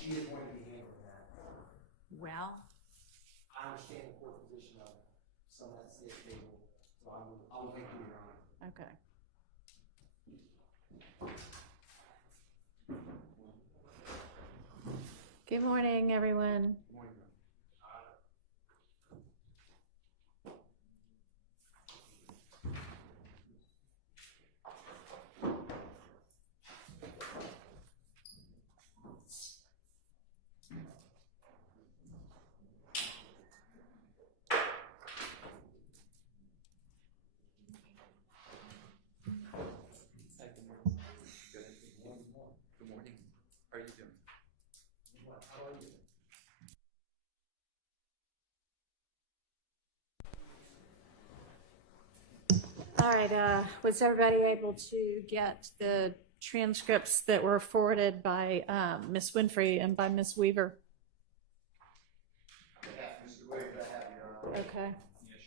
she is going to be handling that. Well, I understand the court position of some of that state table, so I will thank you, Your Honor. okay. Good morning, everyone. Good morning, Your Honor. Good morning. How are you doing? How are you? All right, was everybody able to get the transcripts that were forwarded by Ms. Winfrey and by Ms. Weaver? On behalf of Mr. Williams, I have, Your Honor. Okay,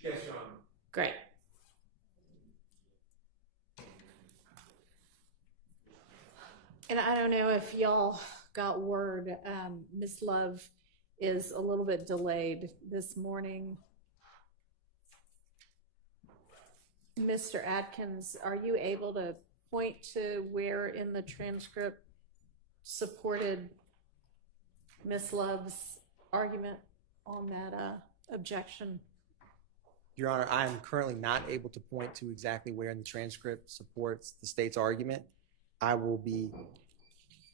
Yes, Your Honor. great. And I don't know if y'all got word, Ms. Love is a little bit delayed this morning. Mr. Atkins, are you able to point to where in the transcript supported Ms. Love's argument on that objection? Your Honor, I am currently not able to point to exactly where in the transcript supports the state's argument. I will be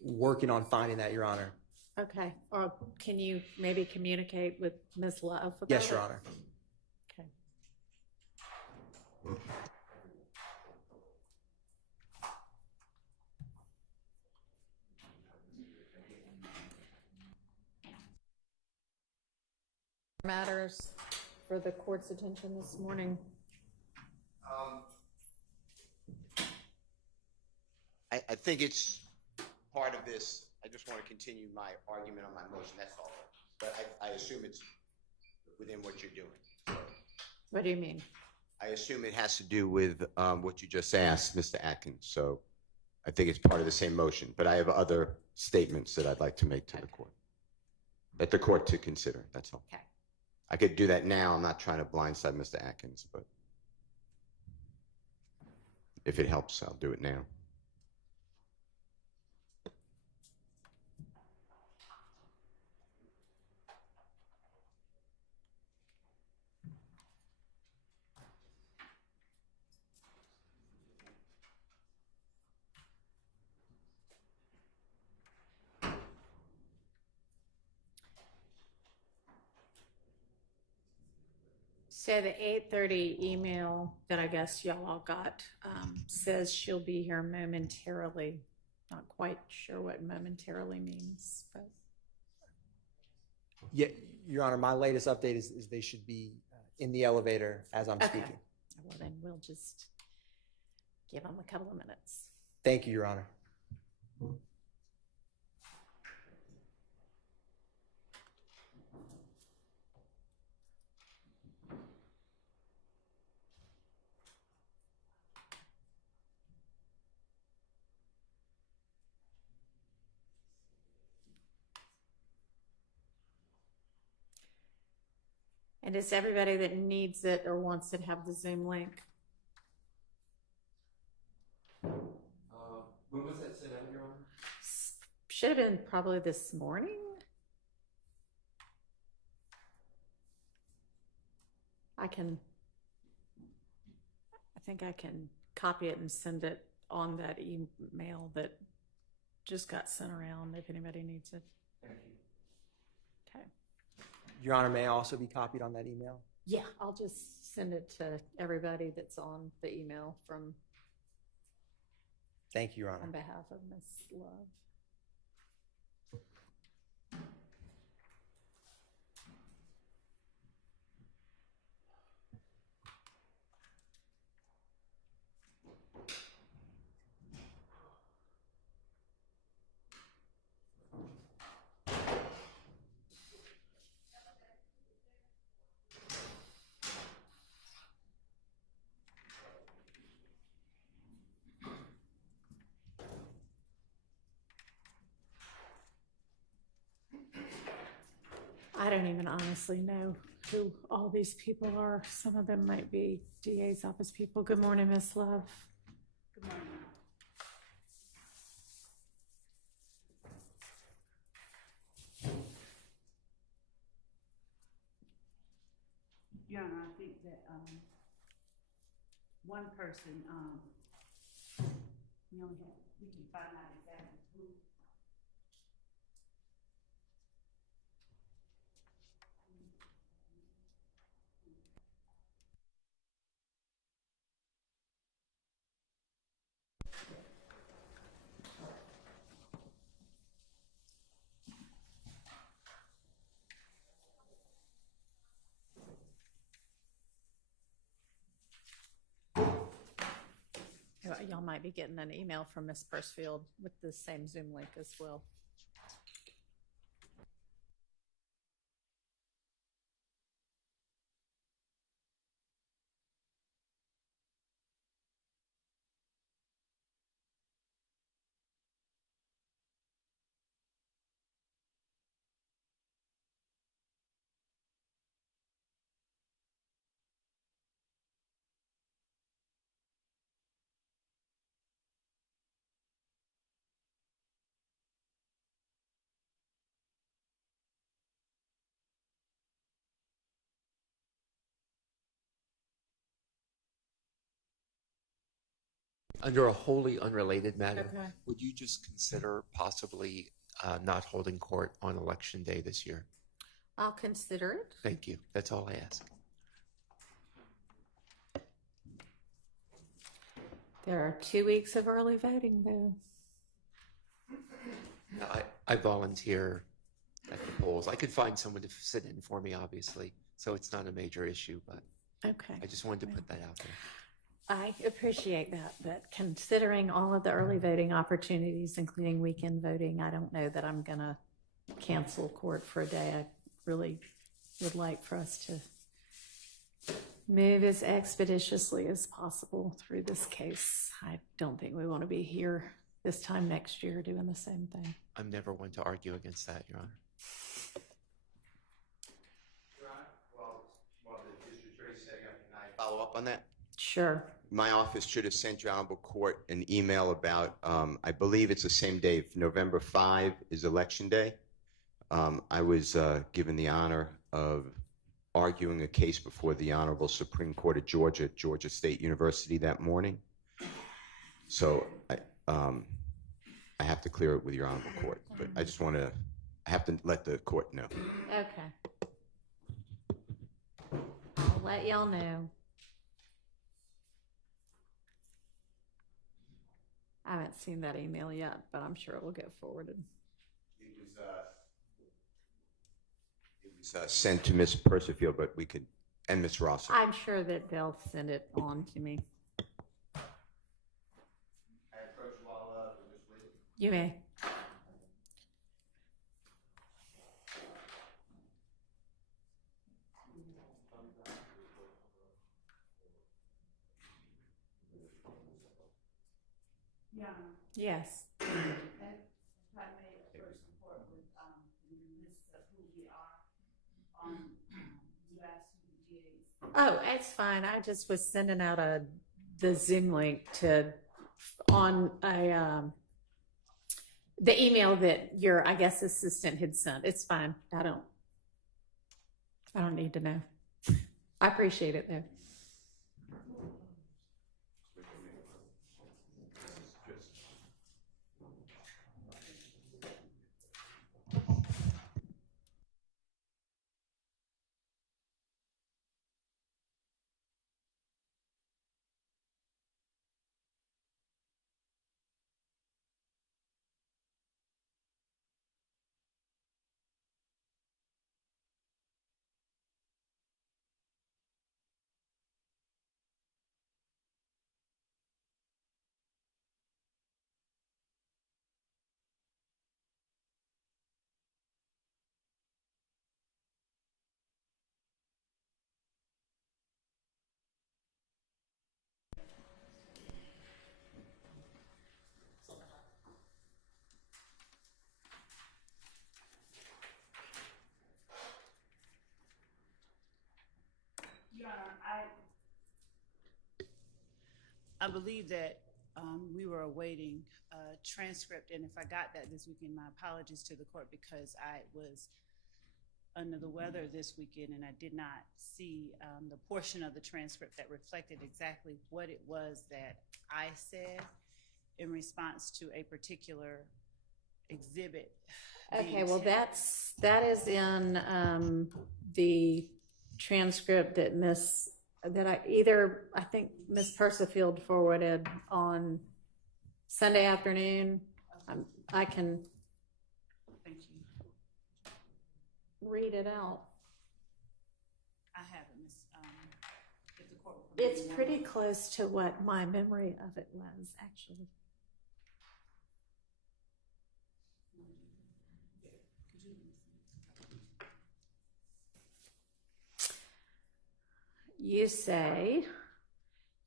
working on finding that, Your Honor. Okay, or can you maybe communicate with Ms. Love about Yes, Your it? Honor. Okay. Matters for the court's attention this morning. I think it's part of this. I just want to continue my argument on my motion, that's all. But I assume it's within what you're doing. So What do you mean? I assume it has to do with what you just asked, Mr. Atkins. So I think it's part of the same motion. But I have other statements that I'd like to make to the court, that the court to consider, that's all. Okay. I could do that now. I'm not trying to blindside Mr. Atkins, but if it helps, I'll do it now. So the 8:30 email that I guess y'all all got says she'll be here momentarily. Not quite sure what momentarily means, but Yeah, Your Honor, my latest update is they should be in the elevator as I'm okay. speaking. Well, then we'll just give them a couple of minutes. Thank you, Your Honor. And does everybody that needs it or wants it have the Zoom link? When was that sent out, Your Honor? Should have been probably this morning. I think I can copy it and send it on that email that just got sent around if anybody needs it. Thank you. Okay. Your Honor, may I also be copied on that email? Yeah, I'll just send it to everybody that's on the email from Thank you, Your on Honor. behalf of Ms. Love. I don't even honestly know who all these people are. Some of them might be DA's office people. Good morning, Miss Love. Good morning. Your Honor, I think that, one person, we can find out exactly who. Y'all might be getting an email from Miss Pursfield with the same Zoom link as well. Under a wholly unrelated matter, Okay. would you just consider possibly not holding court on election day this year? I'll consider it. Thank you. That's all I ask. There are 2 weeks of early voting, though. I volunteer at the polls. I could find someone to sit in for me, obviously, so it's not a major issue, but Okay. I just wanted to put that out there. I appreciate that, but considering all of the early voting opportunities, including weekend voting, I don't know that I'm going to cancel court for a day. I really would like for us to move as expeditiously as possible through this case. I don't think we want to be here this time next year doing the same thing. I'm never one to argue against that, Your Honor. Your Honor, while the district attorney's setting up, can I follow up on that? Sure. My office should have sent your honorable court an email about, I believe it's the same day, November 5 is election day. I was given the honor of arguing a case before the Honorable Supreme Court of Georgia at Georgia State University that morning. So I have to clear it with your honorable court, but I just want to, I have to let the court know. Okay. I'll let y'all know. I haven't seen that email yet, but I'm sure it will get forwarded. It was sent to Miss Persifield, but we could, and Miss Ross. I'm sure that they'll send it on to me. I approach while we're just waiting. You may. Yeah. Yes. If I may first report with, list of who we are, you asked who the DAs. Oh, it's fine. I just was sending out the Zoom link on the email that your, I guess, assistant had sent. It's fine. I don't need to know. I appreciate it though. I believe that we were awaiting a transcript, and if I got that this weekend, my apologies to the court because I was under the weather this weekend and I did not see the portion of the transcript that reflected exactly what it was that I said in response to a particular exhibit. Okay, well, that is in the transcript that I think Miss Persifield forwarded on Sunday afternoon. I can Thank you. read it out. I haven't, Miss. If the court will permit It's me. pretty close to what my memory of it was, actually. You say,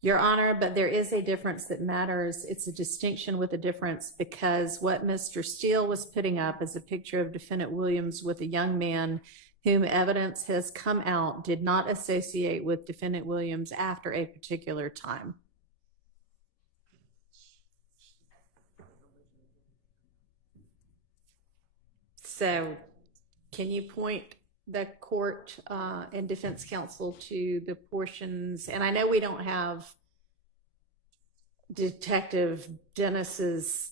Your Honor, but there is a difference that matters. It's a distinction with a difference because what Mr. Steele was putting up is a picture of Defendant Williams with a young man whom evidence has come out did not associate with Defendant Williams after a particular time. So can you point the court and defense counsel to the portions, and I know we don't have Detective Dennis's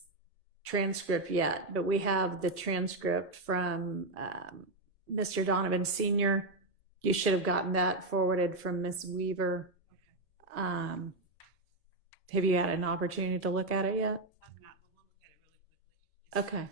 transcript yet, but we have the transcript from Mr. Donovan Sr. You should have gotten that forwarded from Ms. Weaver. Have you had an opportunity to look at it yet? I'm not, but we'll look at it really quickly. Okay.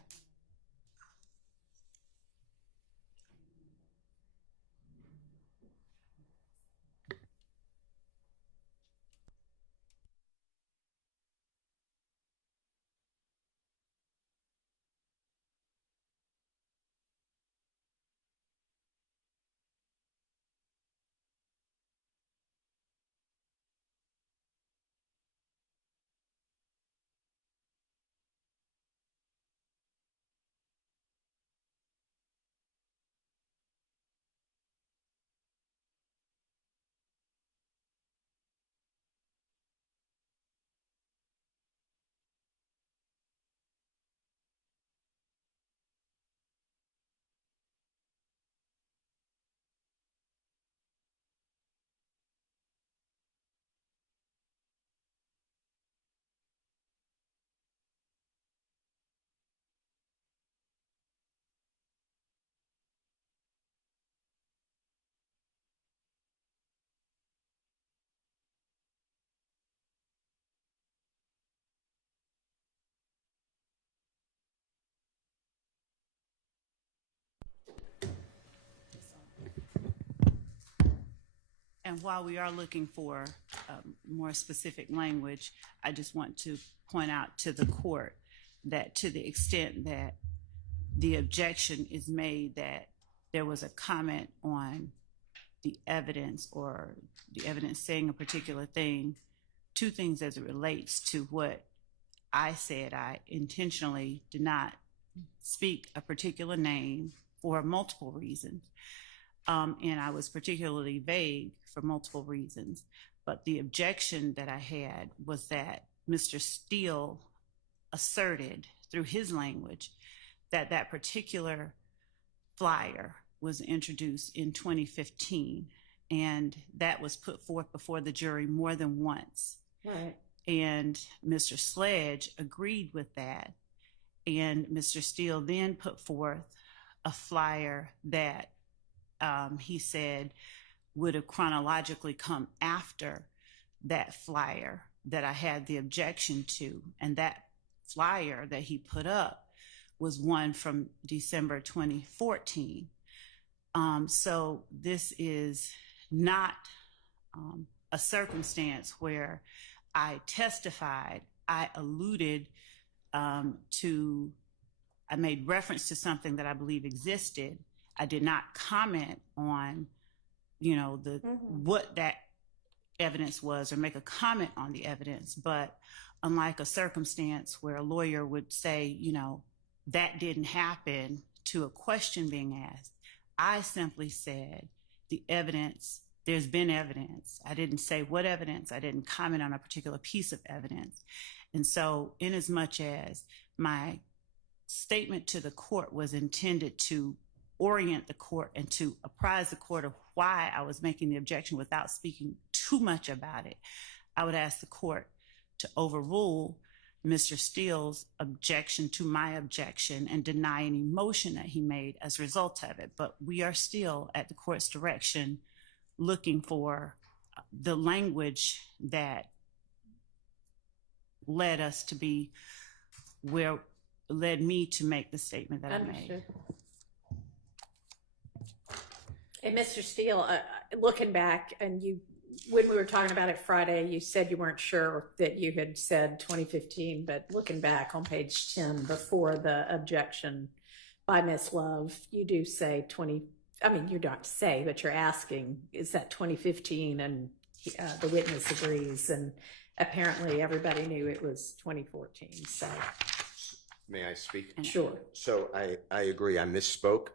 And while we are looking for more specific language, I just want to point out to the court that to the extent that the objection is made that there was a comment on the evidence or the evidence saying a particular thing, two things as it relates to what I said. I intentionally did not speak a particular name for multiple reasons. And I was particularly vague for multiple reasons. But the objection that I had was that Mr. Steele asserted through his language that that particular flyer was introduced in 2015. And that was put forth before the jury more than once. Right. And Mr. Sledge agreed with that. And Mr. Steele then put forth a flyer that he said would have chronologically come after that flyer that I had the objection to. And that flyer that he put up was one from December 2014. So this is not a circumstance where I testified. I alluded to, I made reference to something that I believe existed. I did not comment on, what that evidence was or make a comment on the evidence. But unlike a circumstance where a lawyer would say, that didn't happen to a question being asked, I simply said the evidence there's been evidence. I didn't say what evidence. I didn't comment on a particular piece of evidence. And so, in as much as my statement to the court was intended to orient the court and to apprise the court of why I was making the objection without speaking too much about it, I would ask the court to overrule Mr. Steele's objection to my objection and deny any motion that he made as a result of it. But we are still, at the court's direction, looking for the language that led us to be where led me to make the statement that I made. Understood. And Mr. Steele, looking back, and when we were talking about it Friday, you said you weren't sure that you had said 2015, but looking back on page 10 before the objection by Ms. Love, you do say you don't say, but you're asking, is that 2015? And the witness agrees, and apparently everybody knew it was 2014. So, May I speak? sure. So I agree. I misspoke.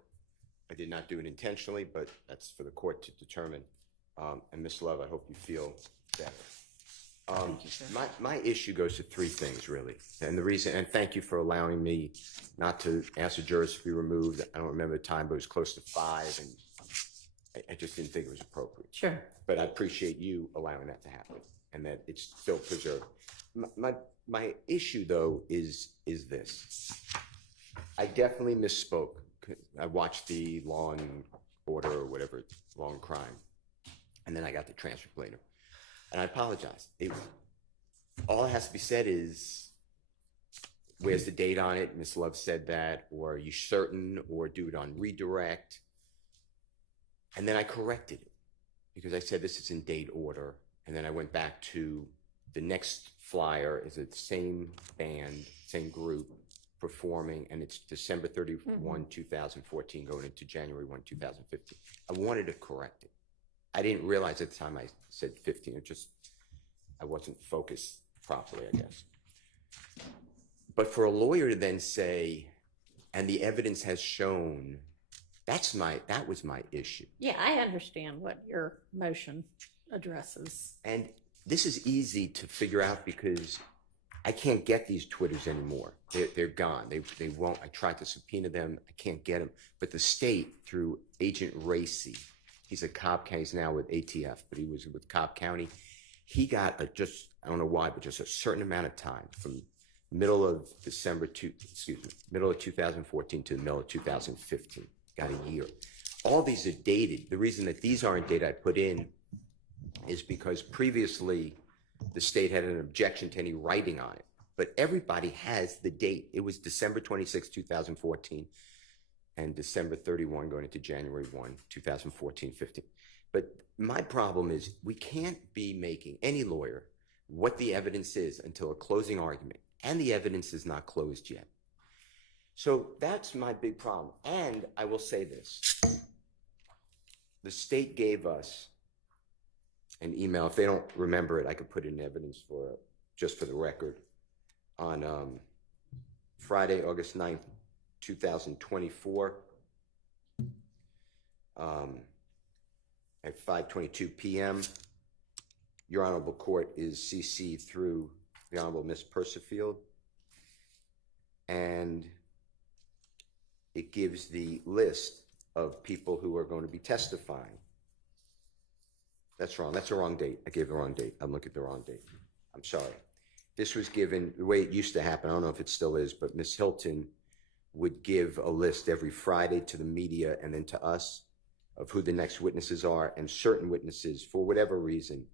I did not do it intentionally, but that's for the court to determine. And Ms. Love, I hope you feel better. Thank you, sir. My issue goes to three things, really. And the reason, and thank you for allowing me not to ask the jurors to be removed. I don't remember the time, but it was close to 5, and I just didn't think it was appropriate. Sure. But I appreciate you allowing that to happen and that it's still preserved. My issue, though, is this. I definitely misspoke. I watched the Law and Order or whatever, Law and Crime, and then I got the transcript later. And I apologize. All that has to be said is, where's the date on it? Ms. Love said that, or are you certain, or do it on redirect. And then I corrected it because I said this is in date order. And then I went back to the next flyer is the same band, same group performing, and it's December 31, 2014, going into January 1, 2015. I wanted to correct it. I didn't realize at the time I said 15. I wasn't focused properly, I guess. But for a lawyer to then say, and the evidence has shown, that was my issue. Yeah, I understand what your motion addresses. And this is easy to figure out because I can't get these Twitters anymore. They're gone. They won't. I tried to subpoena them. I can't get them. But the state, through Agent Racy, he's a Cobb County, he's now with ATF, but he was with Cobb County. He got I don't know why, but just a certain amount of time from middle of 2014 to the middle of 2015. Got a year. All these are dated. The reason that these aren't dated, I put in, is because previously the state had an objection to any writing on it. But everybody has the date. It was December 26, 2014, and December 31 going into January 1, 2014-15. But my problem is we can't be making, any lawyer, what the evidence is until a closing argument, and the evidence is not closed yet. So that's my big problem. And I will say this. The state gave us an email. If they don't remember it, I could put it in evidence just for the record. On Friday, August 9th, 2024, at 5:22 p.m., Your Honorable Court is CC'd through the Honorable Miss Persifield, and it gives the list of people who are going to be testifying. That's wrong. That's the wrong date. I gave the wrong date. I'm looking at the wrong date. I'm sorry. This was given the way it used to happen. I don't know if it still is, but Ms. Hilton would give a list every Friday to the media and then to us of who the next witnesses are, and certain witnesses, for whatever reason,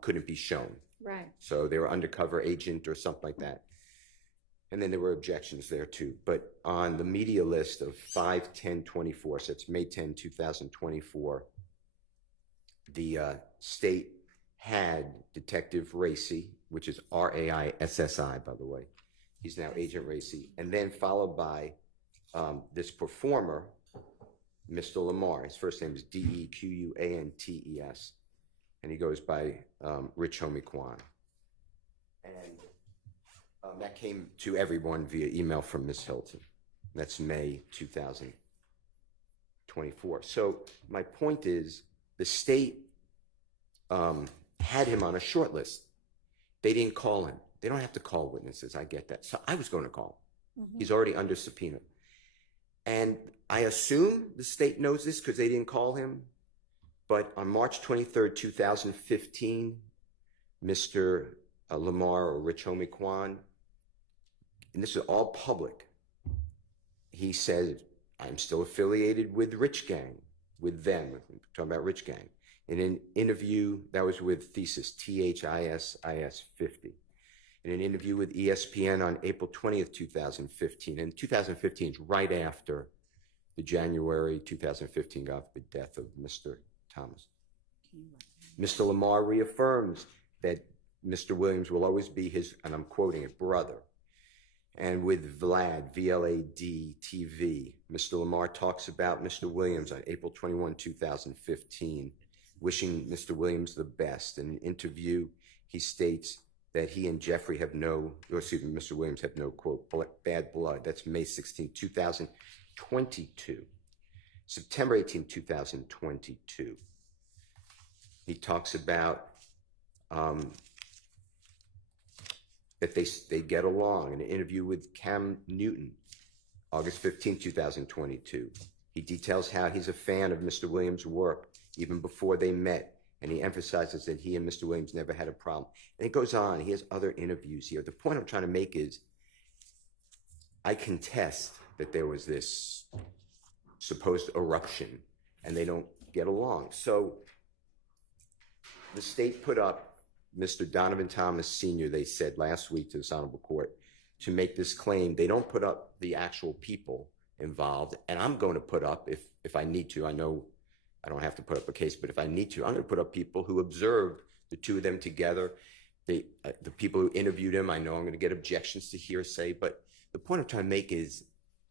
couldn't be shown. Right. So they were undercover agent or something like that. And then there were objections there too. But on the media list of 5/10/24, so it's May 10, 2024, the state had Detective Racy, which is R-A-I-S-S-I, by the way. He's now Agent Racy. And then followed by this performer, Mr. Lamar. His first name is D-E-Q-U-A-N-T-E-S. And he goes by Rich Homie Kwan. And that came to everyone via email from Ms. Hilton. That's May 2024. So my point is, the state had him on a short list. They didn't call him. They don't have to call witnesses. I get that. So I was going to call him. He's already under subpoena. And I assume the state knows this because they didn't call him. But on March 23rd, 2015, Mr. Lamar or Rich Homie Kwan, and this is all public, he said, I'm still affiliated with Rich Gang, with them, I'm talking about Rich Gang. In an interview, that was with Thesis, THISIS 50. In an interview with ESPN on April 20th, 2015. And 2015 is right after the January 2015 death of Mr. Thomas. Mr. Lamar reaffirms that Mr. Williams will always be his, and I'm quoting it, brother. And with Vlad, VLAD TV, Mr. Lamar talks about Mr. Williams on April 21, 2015, wishing Mr. Williams the best. In an interview, he states that he and Jeffrey have no, or excuse me, Mr. Williams have no, quote, bad blood. That's May 16, 2022. September 18, 2022. He talks about that they get along. In an interview with Cam Newton, August 15, 2022. He details how he's a fan of Mr. Williams' work even before they met, and he emphasizes that he and Mr. Williams never had a problem. And it goes on. He has other interviews here. The point I'm trying to make is I contest that there was this supposed eruption and they don't get along. So the state put up Mr. Donovan Thomas Sr., they said last week to this honorable court, to make this claim. They don't put up the actual people involved, and I'm going to put up, if I need to, I know I don't have to put up a case, but if I need to, I'm going to put up people who observed the two of them together. The people who interviewed him, I know I'm going to get objections to hearsay, but the point I'm trying to make is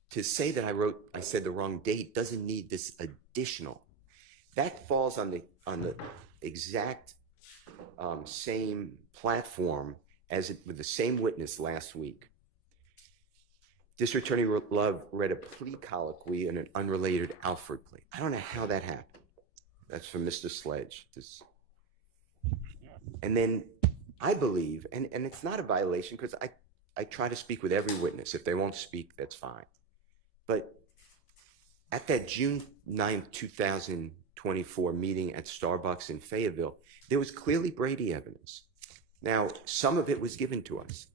to say that I said the wrong date doesn't need this additional. That falls on the exact same platform as with the same witness last week. District Attorney Love read a plea colloquy in an unrelated Alford plea. I don't know how that happened. That's from Mr. Sledge. And then I believe, and it's not a violation because I try to speak with every witness. If they won't speak, that's fine. But at that June 9th, 2024 meeting at Starbucks in Fayetteville, there was clearly Brady evidence. Now, some of it was given to us.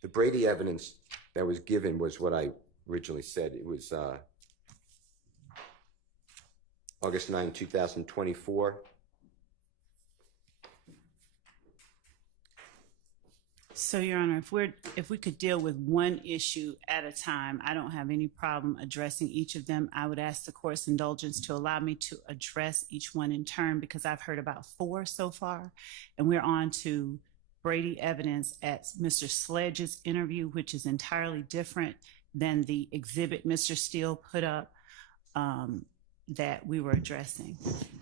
The Brady evidence that was given was what I originally said. It was August 9, 2024. So, Your Honor, if we could deal with one issue at a time, I don't have any problem addressing each of them. I would ask the court's indulgence to allow me to address each one in turn because I've heard about 4 so far, and we're on to Brady evidence at Mr. Sledge's interview, which is entirely different than the exhibit Mr. Steele put up that we were addressing.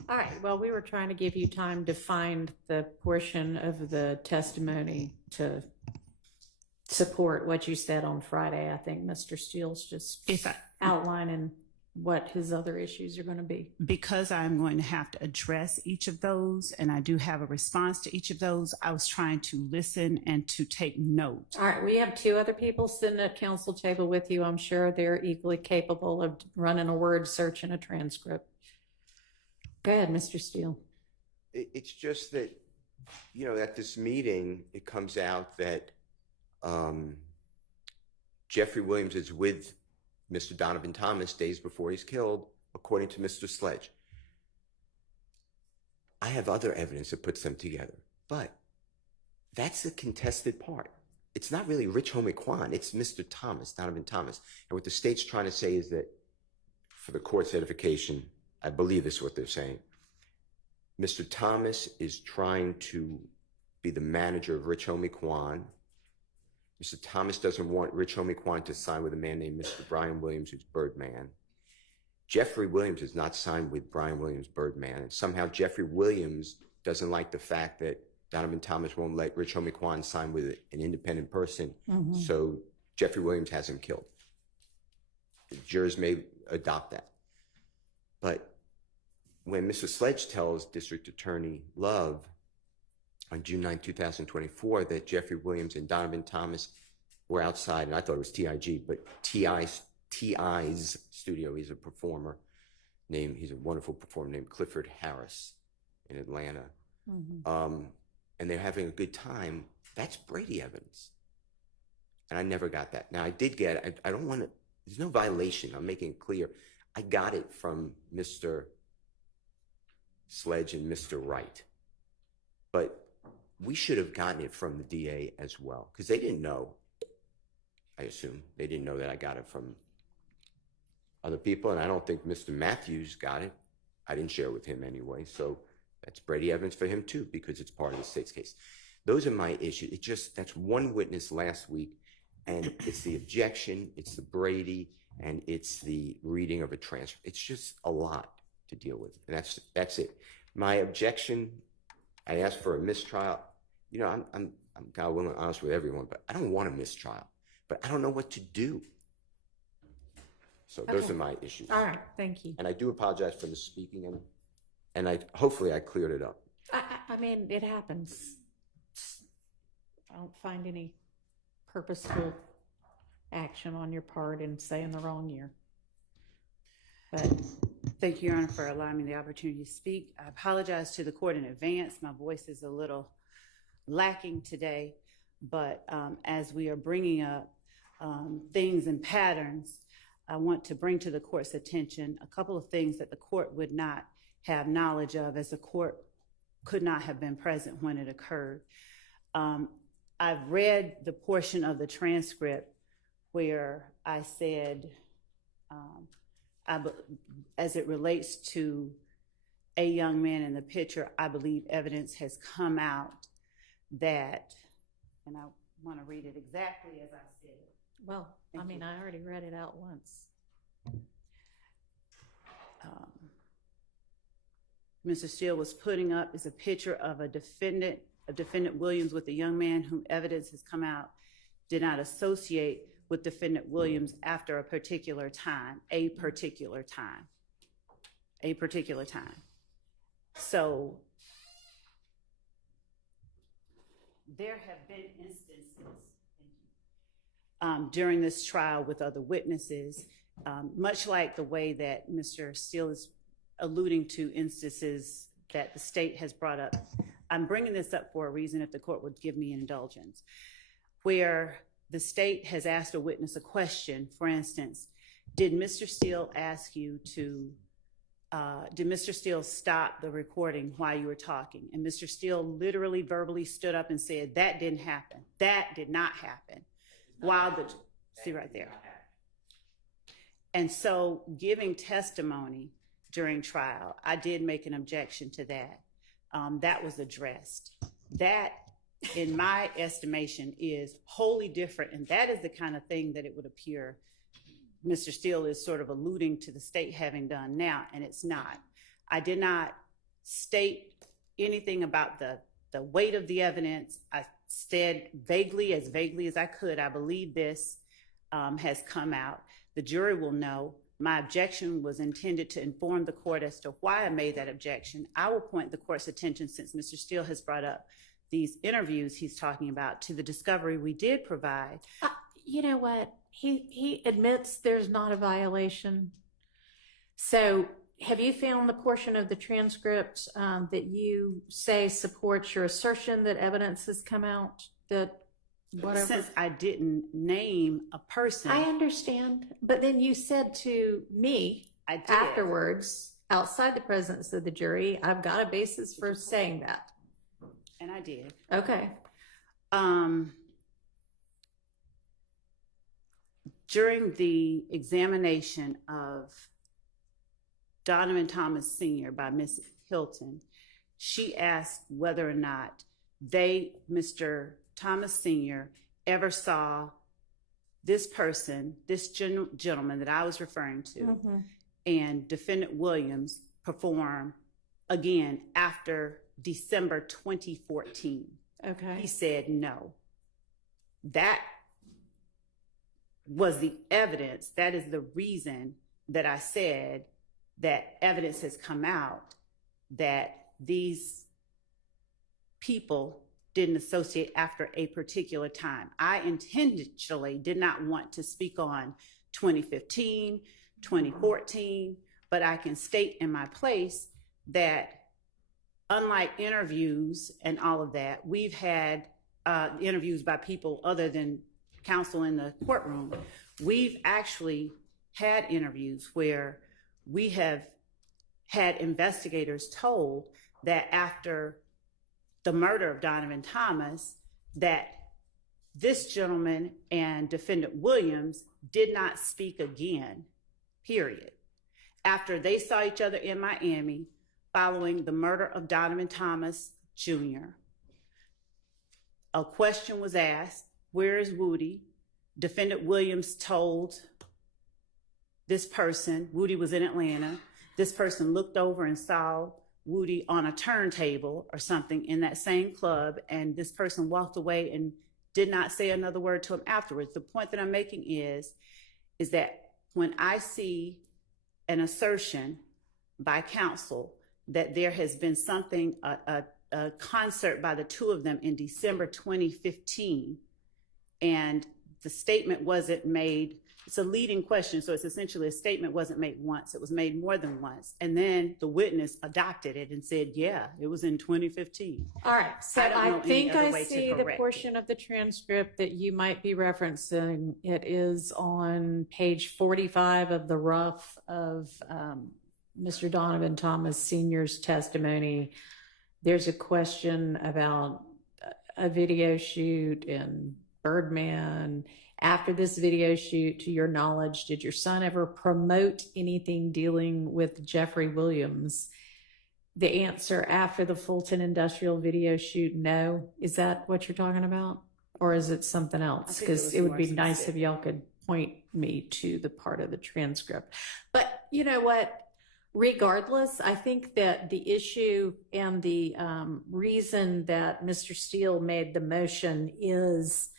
All right, well, we were trying to give you time to find the portion of the testimony to support what you said on Friday. I think Mr. Steele's just outlining what his other issues are going to be. Because I'm going to have to address each of those, and I do have a response to each of those, I was trying to listen and to take note. All right, we have 2 other people sitting at council table with you. I'm sure they're equally capable of running a word search and a transcript. Go ahead, Mr. Steele. It's just that, at this meeting, it comes out that Jeffery Williams is with Mr. Donovan Thomas days before he's killed, according to Mr. Sledge. I have other evidence that puts them together, but that's the contested part. It's not really Rich Homie Kwan, it's Mr. Thomas, Donovan Thomas. And what the state's trying to say is that for the court's edification, I believe this is what they're saying. Mr. Thomas is trying to be the manager of Rich Homie Kwan. Mr. Thomas doesn't want Rich Homie Kwan to sign with a man named Mr. Brian Williams, who's Birdman. Jeffery Williams is not signed with Brian Williams, Birdman. And somehow Jeffery Williams doesn't like the fact that Donovan Thomas won't let Rich Homie Kwan sign with an independent person. Mm-hmm. So Jeffery Williams has him killed. The jurors may adopt that. But when Mr. Sledge tells District Attorney Love on June 9, 2024, that Jeffery Williams and Donovan Thomas were outside, and I thought it was TIG, but TI's studio. He's a performer he's a wonderful performer named Clifford Harris in Atlanta. And they're having a good time. That's Brady evidence. And I never got that. Now I did get it. I don't want to, there's no violation. I'm making it clear. I got it from Mr. Sledge and Mr. Wright. But we should have gotten it from the DA as well, because they didn't know. I assume they didn't know that I got it from other people, and I don't think Mr. Matthews got it. I didn't share with him anyway, so that's Brady evidence for him too, because it's part of the state's case. Those are my issues. It just, that's one witness last week, and it's the objection, it's the Brady, and it's the reading of a transcript. It's just a lot to deal with, and that's it. My objection, I asked for a mistrial. You know, I'm God willing honest with everyone, but I don't want a mistrial, but I don't know what to do. So those are my issues. All right, thank you. And I do apologize for the speaking, and hopefully I cleared it up. I mean, it happens. I don't find any purposeful action on your part in saying the wrong year. But Thank you, Your Honor, for allowing me the opportunity to speak. I apologize to the court in advance. My voice is a little lacking today, but as we are bringing up things and patterns, I want to bring to the court's attention a couple of things that the court would not have knowledge of, as the court could not have been present when it occurred. I've read the portion of the transcript where I said, as it relates to a young man in the picture, I believe evidence has come out that, and I want to read it exactly as I said. well, I mean, I already read it out once. Mr. Steele was putting up is a picture of a defendant Williams with a young man whom evidence has come out did not associate with defendant Williams after a particular time. So there have been instances during this trial with other witnesses, much like the way that Mr. Steele is alluding to instances that the state has brought up. I'm bringing this up for a reason, if the court would give me an indulgence, where the state has asked a witness a question. For instance, did Mr. Steele ask you to, did Mr. Steele stop the recording while you were talking? And Mr. Steele literally verbally stood up and said, that didn't happen. That did not happen. While the, see right there. And so giving testimony during trial, I did make an objection to that. That was addressed. That, in my estimation, is wholly different, and that is the kind of thing that it would appear Mr. Steele is sort of alluding to the state having done now, and it's not. I did not state anything about the weight of the evidence. I said vaguely as I could, I believe this has come out. The jury will know. My objection was intended to inform the court as to why I made that objection. I will point the court's attention, since Mr. Steele has brought up these interviews he's talking about, to the discovery we did provide. You know what? He admits there's not a violation. So have you found the portion of the transcript that you say supports your assertion that evidence has come out that whatever? Since I didn't name a person. I understand, but then you said to me afterwards, outside the presence of the jury, I've got a basis for saying that. And I did. Okay. During the examination of Donovan Thomas Sr. by Ms. Hilton, she asked whether or not Mr. Thomas Sr. ever saw this person, this gentleman that I was referring to, and defendant Williams perform again after December 2014. Okay. He said no. That was the evidence. That is the reason that I said that evidence has come out that these people didn't associate after a particular time. I intentionally did not want to speak on 2015, 2014, but I can state in my place that unlike interviews and all of that, we've had interviews by people other than counsel in the courtroom. We've actually had interviews where we have had investigators told that after the murder of Donovan Thomas, that this gentleman and defendant Williams did not speak again, period. After they saw each other in Miami following the murder of Donovan Thomas Jr., a question was asked, where is Woody? Defendant Williams told this person, Woody was in Atlanta. This person looked over and saw Woody on a turntable or something in that same club, and this person walked away and did not say another word to him afterwards. The point that I'm making is that when I see an assertion by counsel that there has been something, a concert by the two of them in December 2015, and the statement wasn't made, it's a leading question, so it's essentially a statement wasn't made once, it was made more than once. And then the witness adopted it and said, yeah, it was in 2015. All right, so I don't know I any think other I way to see the correct portion of the transcript that you might be referencing. It is on page 45 of the rough of Mr. Donovan Thomas Sr.'s testimony. There's a question about a video shoot and Birdman. After this video shoot, to your knowledge, did your son ever promote anything dealing with Jeffery Williams? The answer after the Fulton Industrial video shoot, no. Is that what you're talking about? Or is it something else? Because it would be nice if y'all could point me to the part of the transcript. But you know what? Regardless, I think that the issue and the reason that Mr. Steele made the motion is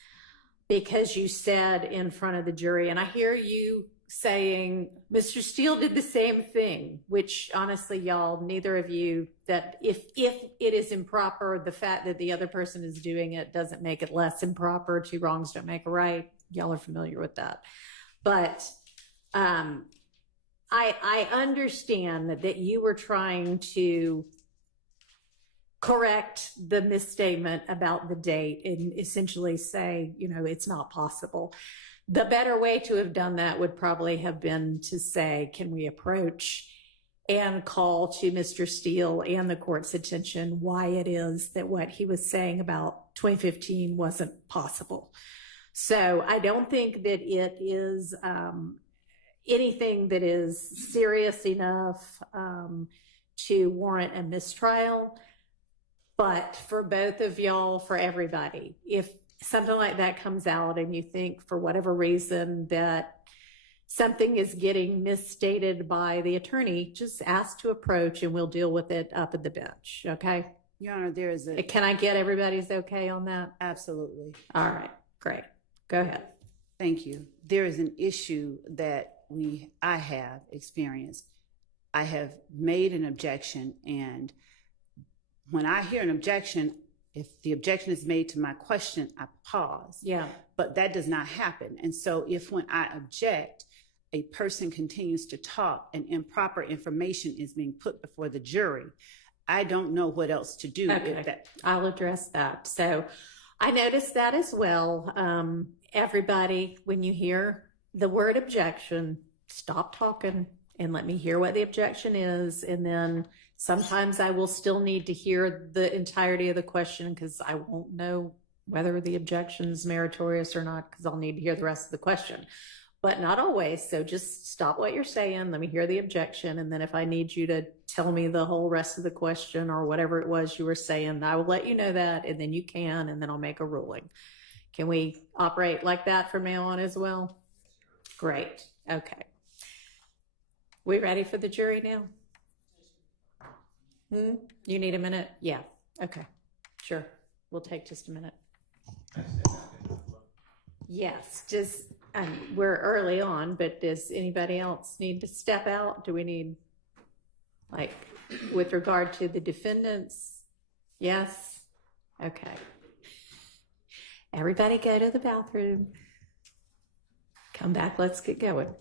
because you said in front of the jury, and I hear you saying Mr. Steele did the same thing, which honestly, y'all, neither of you, that if it is improper, the fact that the other person is doing it doesn't make it less improper. Two wrongs don't make a right. Y'all are familiar with that. But I understand that you were trying to correct the misstatement about the date and essentially say, you know, it's not possible. The better way to have done that would probably have been to say, can we approach and call to Mr. Steele and the court's attention why it is that what he was saying about 2015 wasn't possible. So I don't think that it is anything that is serious enough to warrant a mistrial. But for both of y'all, for everybody, if something like that comes out and you think for whatever reason that something is getting misstated by the attorney, just ask to approach and we'll deal with it up at the bench, okay? Your Honor, there is a... Can I get everybody's okay on that? Absolutely. All right, great. Go ahead. Thank you. There is an issue that I have experienced. I have made an objection, and when I hear an objection, if the objection is made to my question, I pause. Yeah. But that does not happen. And so if when I object, a person continues to talk and improper information is being put before the jury, I don't know what else to do. Okay. I'll address that. So I noticed that as well. Everybody, when you hear the word objection, stop talking and let me hear what the objection is. And then sometimes I will still need to hear the entirety of the question because I won't know whether the objection is meritorious or not because I'll need to hear the rest of the question. But not always. So just stop what you're saying. Let me hear the objection. And then if I need you to tell me the whole rest of the question or whatever it was you were saying, I will let you know that. And then you can, and then I'll make a ruling. Can we operate like that from now on as well? Great. Okay. We ready for the jury now? You need a minute? Yeah. Okay. Sure. We'll take just a minute. Yes. Just, we're early on, but does anybody else need to step out? Do we need, like, with regard to the defendants, yes? Okay. Everybody go to the bathroom. Come back, let's get going.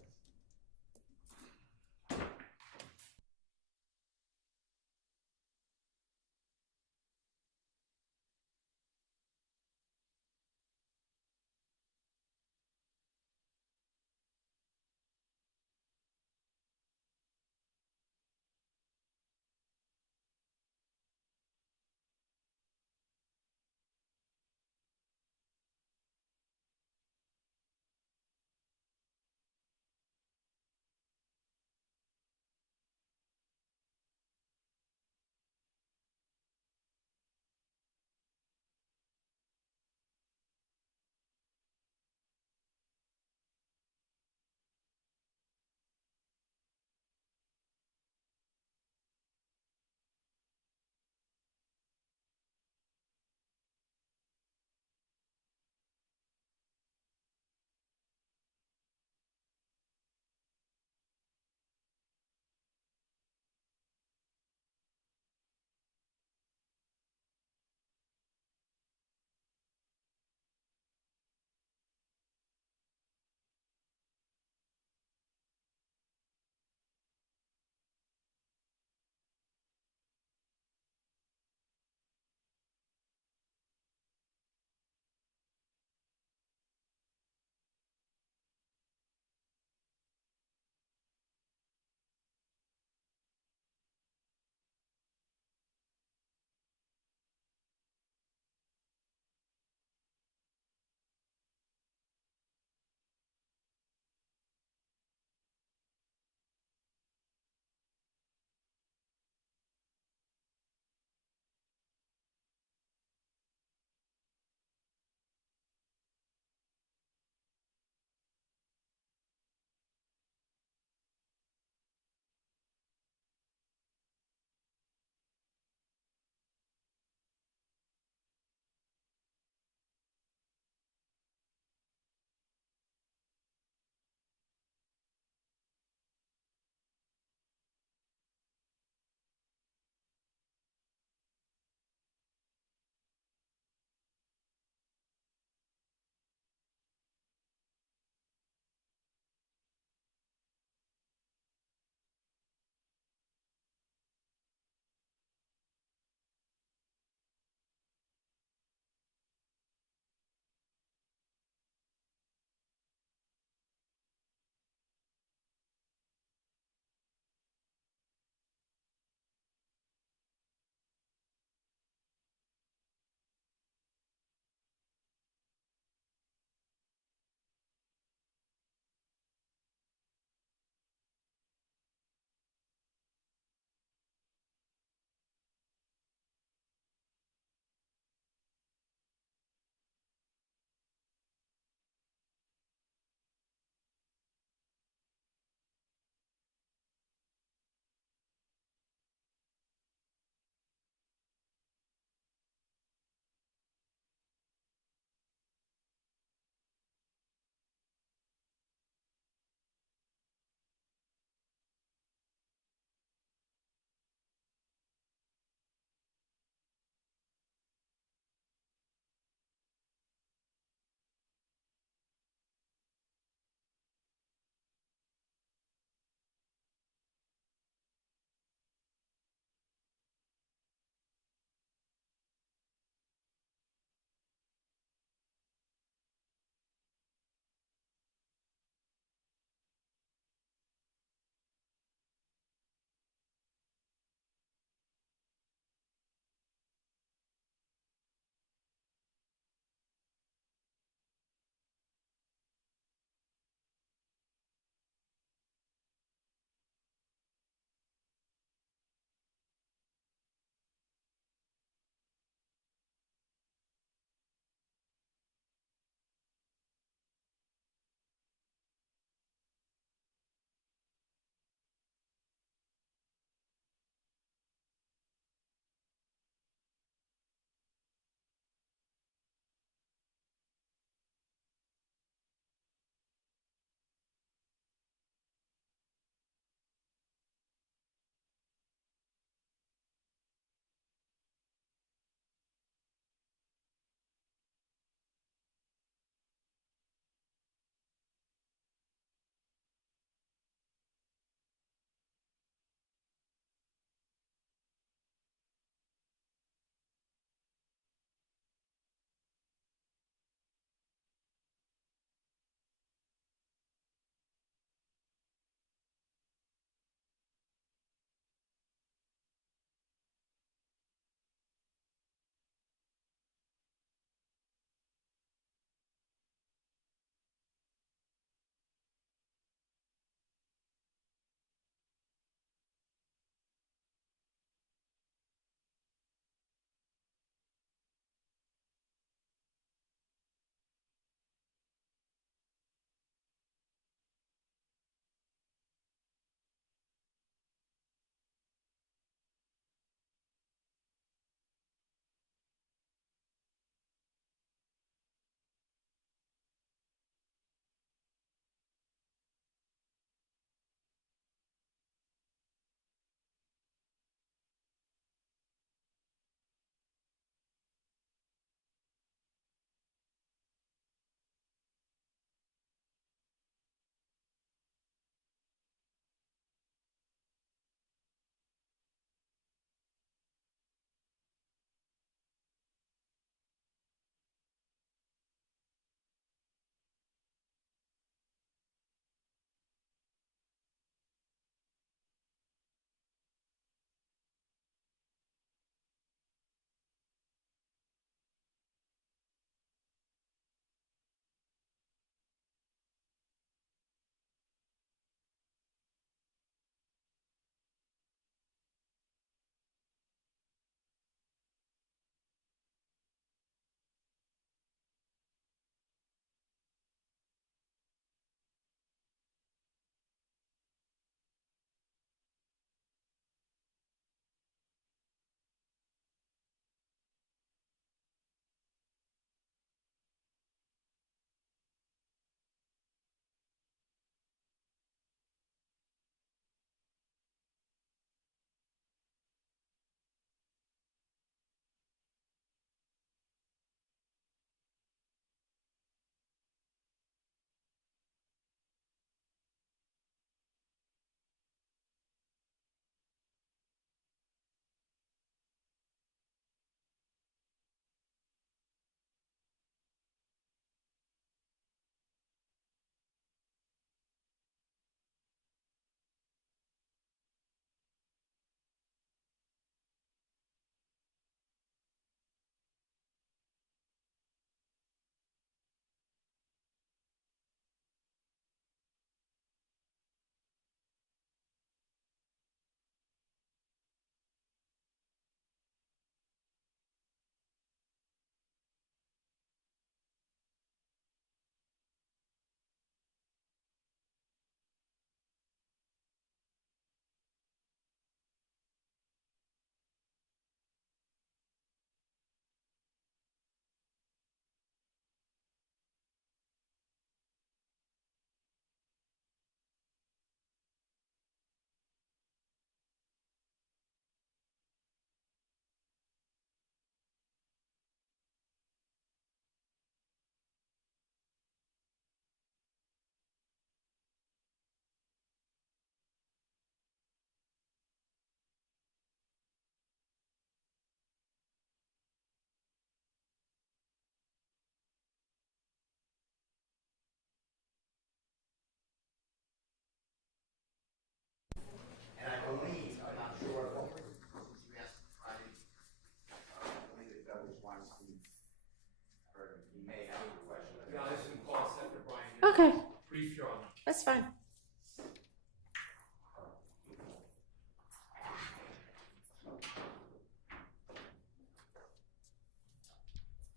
You may have a question. Guys, and call Senator Bryan. Okay, Brief, Your Honor. that's fine.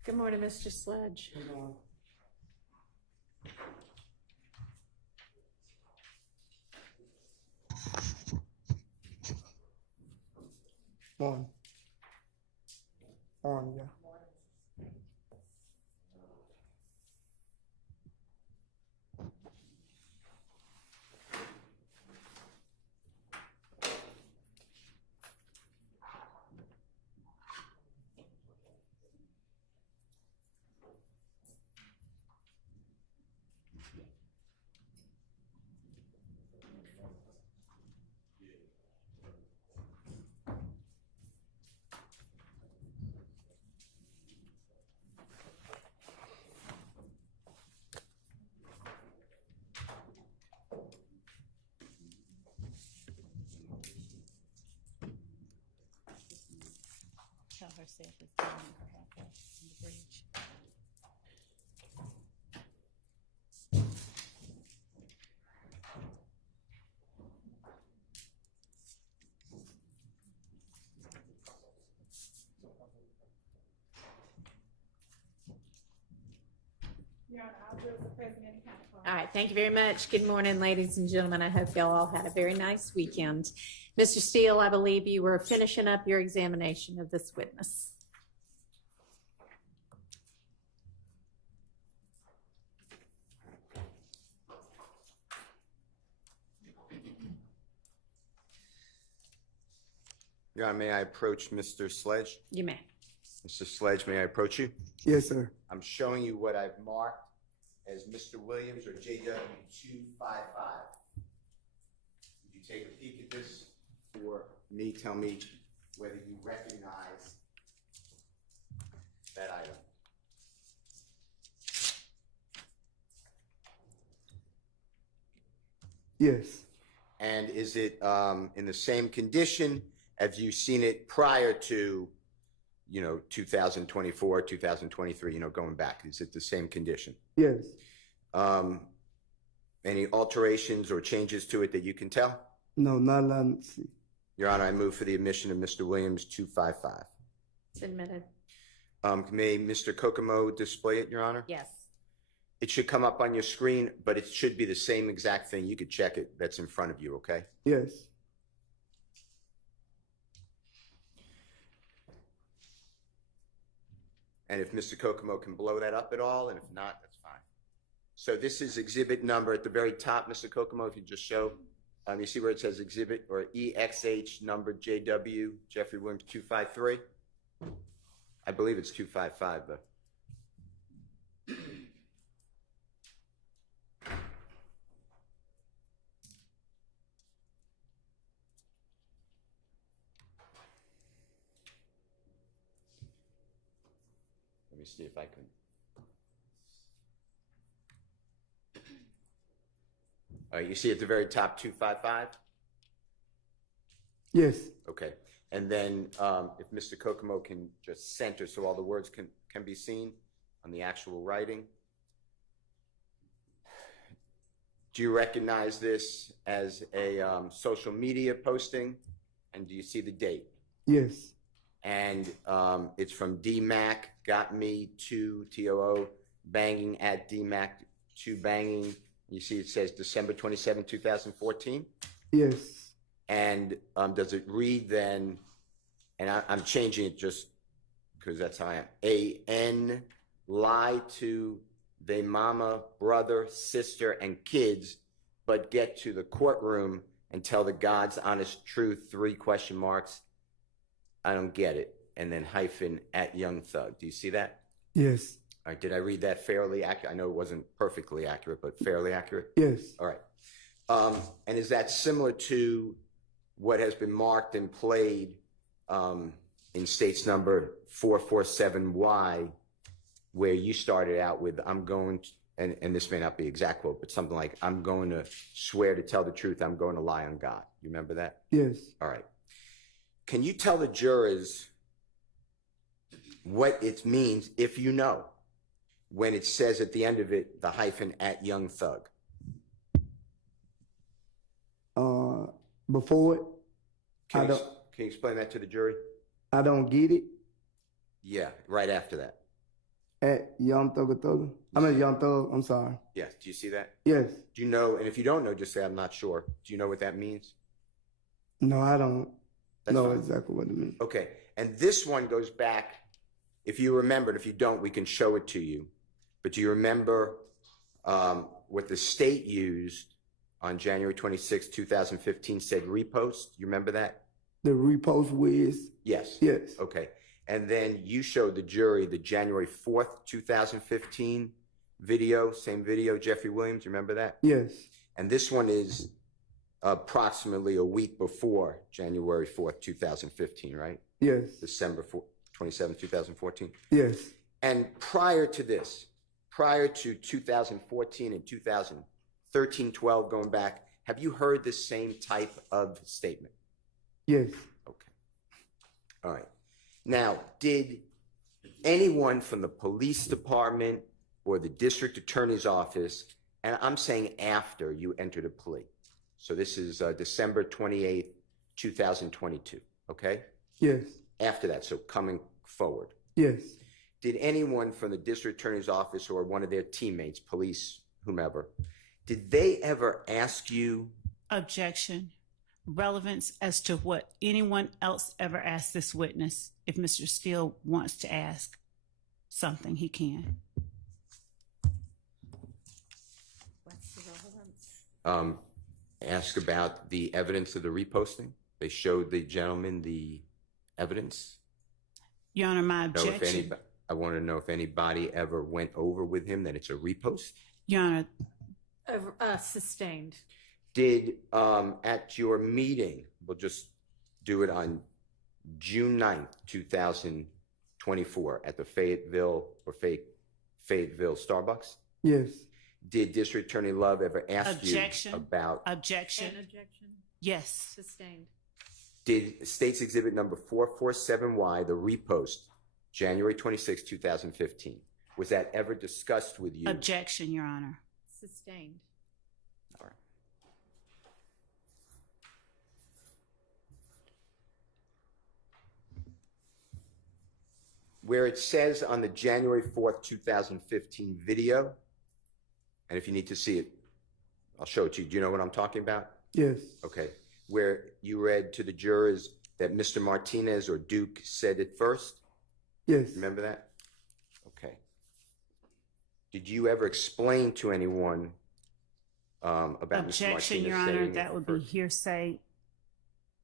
Good morning, Mr. Sledge. On, yeah. Tell her safe is down her halfway on the bridge. All right, thank you very much. Good morning, ladies and gentlemen. I hope y'all all had a very nice weekend. Mr. Steele, I believe you were finishing up your examination of this witness. Your Honor, may I approach Mr. Sledge? You may. Mr. Sledge, may I approach you? Yes, sir. I'm showing you what I've marked as Mr. Williams or JW 255. Would you take a peek at this for me? Tell me whether you recognize that item. Yes. And is it in the same condition? Have you seen it prior to, 2024, 2023, going back? Is it the same condition? Yes. Any alterations or changes to it that you can tell? No, not allowed to see. Your Honor, I move for the admission of Mr. Williams 255. It's admitted. May Mr. Kokomo display it, Your Honor? Yes. It should come up on your screen, but it should be the same exact thing. You could check it. That's in front of you, okay? Yes. And if Mr. Kokomo can blow that up at all, and if not, that's fine. So this is exhibit number at the very top, Mr. Kokomo, if you just show. You see where it says exhibit or EXH number JW, Jeffery Williams 253? I believe it's 255, though. Let me see if I can. All right, you see at the very top 255? Yes. Okay. And then if Mr. Kokomo can just center so all the words can be seen on the actual writing. Do you recognize this as a social media posting? And do you see the date? Yes. And it's from DMAC, got me to TOO, banging at DMAC to banging. You see it says December 27, 2014. Yes. And does it read then, and I'm changing it just because that's how I am, A-N, lie to they mama, brother, sister, and kids, but get to the courtroom and tell the God's honest truth, 3 question marks. I don't get it. And then hyphen at Young Thug. Do you see that? Yes. All right, did I read that fairly accurate? I know it wasn't perfectly accurate, but fairly accurate? Yes. All right. And is that similar to what has been marked and played in states number 447Y, where you started out with, I'm going to, and this may not be exact quote, but something like, I'm going to swear to tell the truth, I'm going to lie on God. You remember that? Yes. All right. Can you tell the jurors what it means if you know? when it says at the end of it, the hyphen at Young Thug? Before it, Can I you, don't, can you explain that to the jury? I don't get it. Yeah, right after that. At Young Thug. I mean Young Thug. I'm sorry. Yeah, do you see that? Yes. Do you know, and if you don't know, just say, I'm not sure. Do you know what that means? No, I don't That's know fine. exactly what it means. Okay, and this one goes back, if you remembered, if you don't, we can show it to you. But do you remember what the state used on January 26, 2015, said repost? You remember that? The repost whiz. Yes. Yes. Okay. And then you showed the jury the January 4th, 2015 video, same video, Jeffery Williams, you remember that? Yes. And this one is approximately a week before January 4th, 2015, right? Yes. December 27, 2014. Yes. And prior to this, prior to 2014 and 2013, 12, going back, have you heard this same type of statement? Yes. Okay. All right. Now, did anyone from the police department or the district attorney's office, and I'm saying after you entered a plea, so this is December 28th, 2022, okay? Yes. After that, so coming forward. Yes. Did anyone from the district attorney's office or one of their teammates, police, whomever, did they ever ask you? Objection. Relevance as to what anyone else ever asked this witness. If Mr. Steele wants to ask something, he can. What's the relevance? Ask about the evidence of the reposting? They showed the gentleman the evidence? Your Honor, my Know if objection. I want to know if anybody ever went over with him that it's a repost? Your Honor, Sustained. Did, at your meeting, we'll just do it on June 9th, 2024, at the Fayetteville Starbucks, Yes. did District Attorney Love ever ask Objection. you about, objection. Objection. Yes. Sustained. did States Exhibit number 447Y, the repost, January 26, 2015, was that ever discussed with you? Objection, Your Honor. Sustained. All right. Where it says on the January 4th, 2015 video, and if you need to see it, I'll show it to you. Do you know what I'm talking about? Yes. Okay. Where you read to the jurors that Mr. Martinez or Duke said it first? Yes. Remember that? Okay. Did you ever explain to anyone about Mr. Objection, Martinez Your Honor. saying it That would be first? hearsay.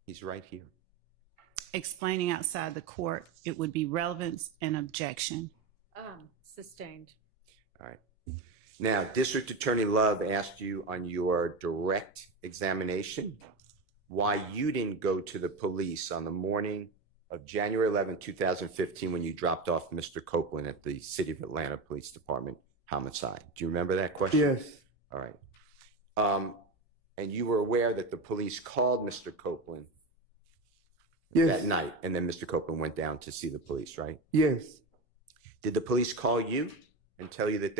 He's right here. Explaining outside the court, it would be relevance and objection. Sustained. All right. Now, District Attorney Love asked you on your direct examination why you didn't go to the police on the morning of January 11, 2015, when you dropped off Mr. Copeland at the City of Atlanta Police Department homicide. Do you remember that question? Yes. All right. And you were aware that the police called Mr. Copeland Yes. that night, and then Mr. Copeland went down to see the police, right? Yes. Did the police call you and tell you that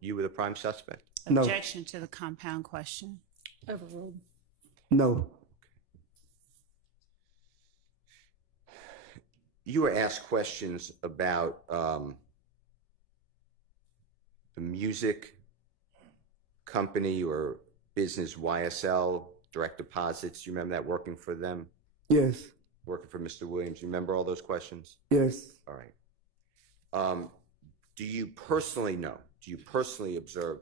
you were the prime suspect? No. Objection to the compound question. Overruled. No. You were asked questions about the music company or business YSL, direct deposits. You remember that, working for them, Yes. working for Mr. Williams? You remember all those questions? Yes. All right. Do you personally know, do you personally observe,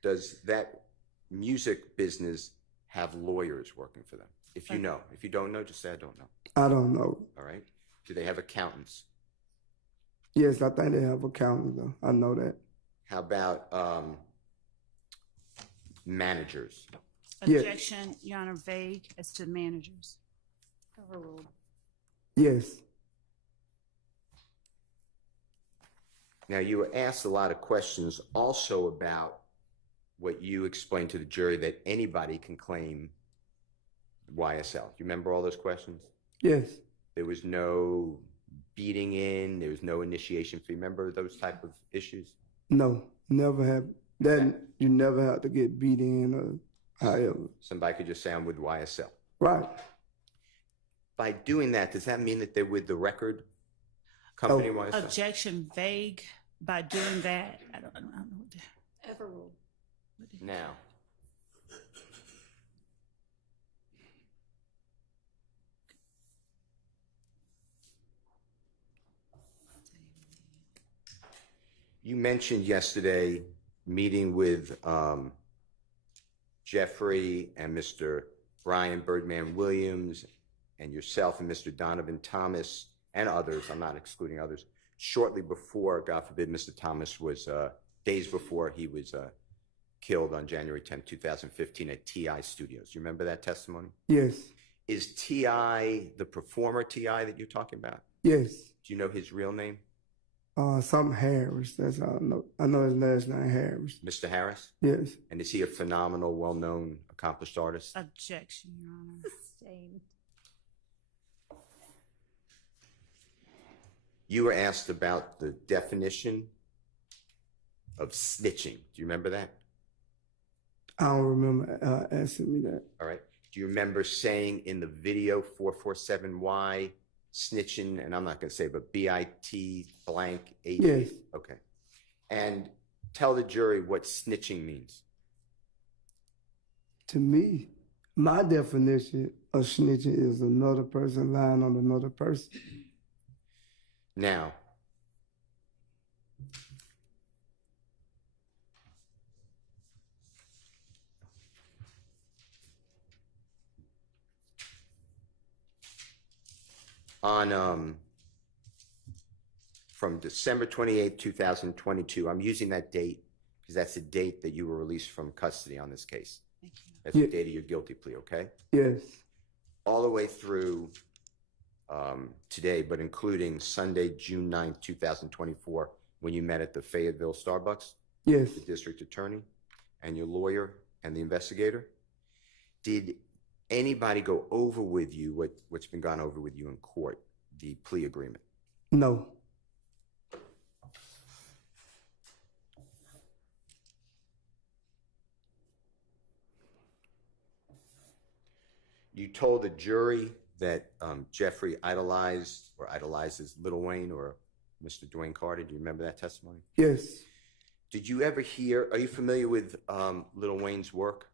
does that music business have lawyers working for them? If you know. If you don't know, just say I don't know. I don't know. All right. Do they have accountants? Yes, I think they have accountants though. I know that. How about managers? Yes. Objection, Your Honor, vague as to managers. Overruled. Yes. Now, you were asked a lot of questions also about what you explained to the jury, that anybody can claim YSL. Do you remember all those questions? Yes. There was no beating in, there was no initiation fee. Remember those type of issues? No, never have. That you never have to get beat in or however. Somebody could just say, I'm with YSL. Right. By doing that, does that mean that they're with the record company YSL? Objection vague by doing that. I don't know what the, Overruled. Now, you mentioned yesterday meeting with Jeffrey and Mr. Brian Birdman Williams and yourself and Mr. Donovan Thomas and others, I'm not excluding others, shortly before, God forbid, Mr. Thomas was, days before he was killed on January 10, 2015 at TI Studios. You remember that testimony? Yes. Is TI the performer TI that you're talking about? Yes. Do you know his real name? Something Harris. That's all I know. I know his last name Harris. Mr. Harris? Yes. And is he a phenomenal, well-known, accomplished artist? objection, Your Honor. Sustained. You were asked about the definition of snitching. Do you remember that? I don't remember asking me that. All right. Do you remember saying in the video 447Y snitching, and I'm not going to say, but BIT blank 8? Yes. Okay. And tell the jury what snitching means. To me, my definition of snitching is another person lying on another person. Now, on from December 28, 2022, I'm using that date because that's the date that you were released from custody on this case. Thank you. That's the date of your guilty plea, okay? Yes. All the way through today, but including Sunday, June 9th, 2024, when you met at the Fayetteville Starbucks, Yes. the district attorney and your lawyer and the investigator. Did anybody go over with you what's been gone over with you in court, the plea agreement? No. You told the jury that Jeffrey idolizes Lil Wayne or Mr. Dwayne Carter. Do you remember that testimony? Yes. Did you ever hear, are you familiar with Lil Wayne's work?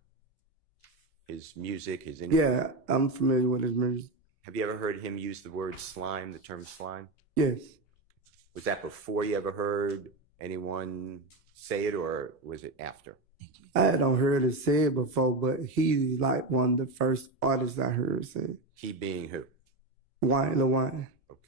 His music, his Yeah, I'm familiar with his music. Have you ever heard him use the word slime, the term slime? Yes. Was that before you ever heard anyone say it, or was it after? I had not heard it said before, but he's like one of the first artists I heard say. He being who? Wine, the wine. Okay.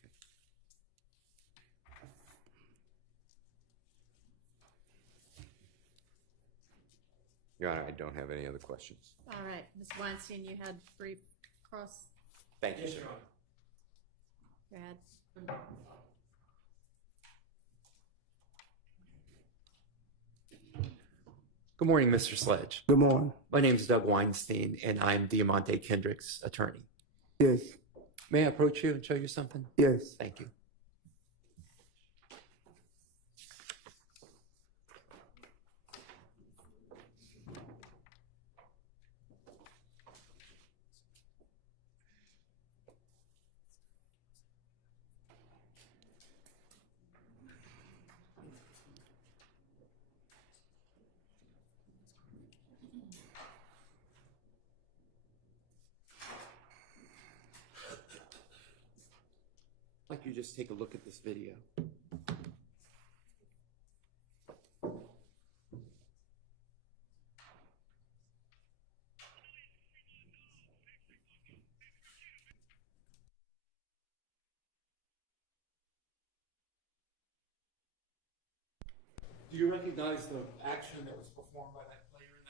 Your Honor, I don't have any other questions. All right, Ms. Weinstein, you had brief cross. Thank you. Yes, Your Honor. Go ahead. Good morning, Mr. Sledge. Good morning. My name is Doug Weinstein, and I'm Diamante Kendrick's attorney. Yes. May I approach you and show you something? Yes. Thank you. I'd like you to just take a look at this video. Do you recognize the action that was performed by that player in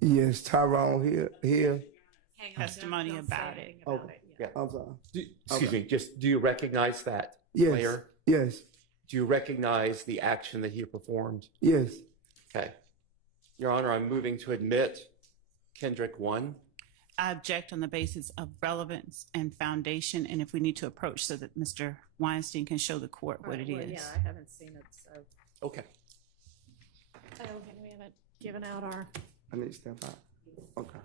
that video? Yes, Tyrone here. Hang Testimony don't about say it. anything about Okay. it yet. I'm sorry. Excuse me, just do you recognize that Yes. player? Yes. Do you recognize the action that he performed? Yes. Okay. Your Honor, I'm moving to admit Kendrick 1. I object on the basis of relevance and foundation, and if we need to approach so that Mr. Weinstein can show the court what it Well, is. Yeah, I haven't seen it, so. Okay. Oh, and we haven't given out our. I need to step out. Okay.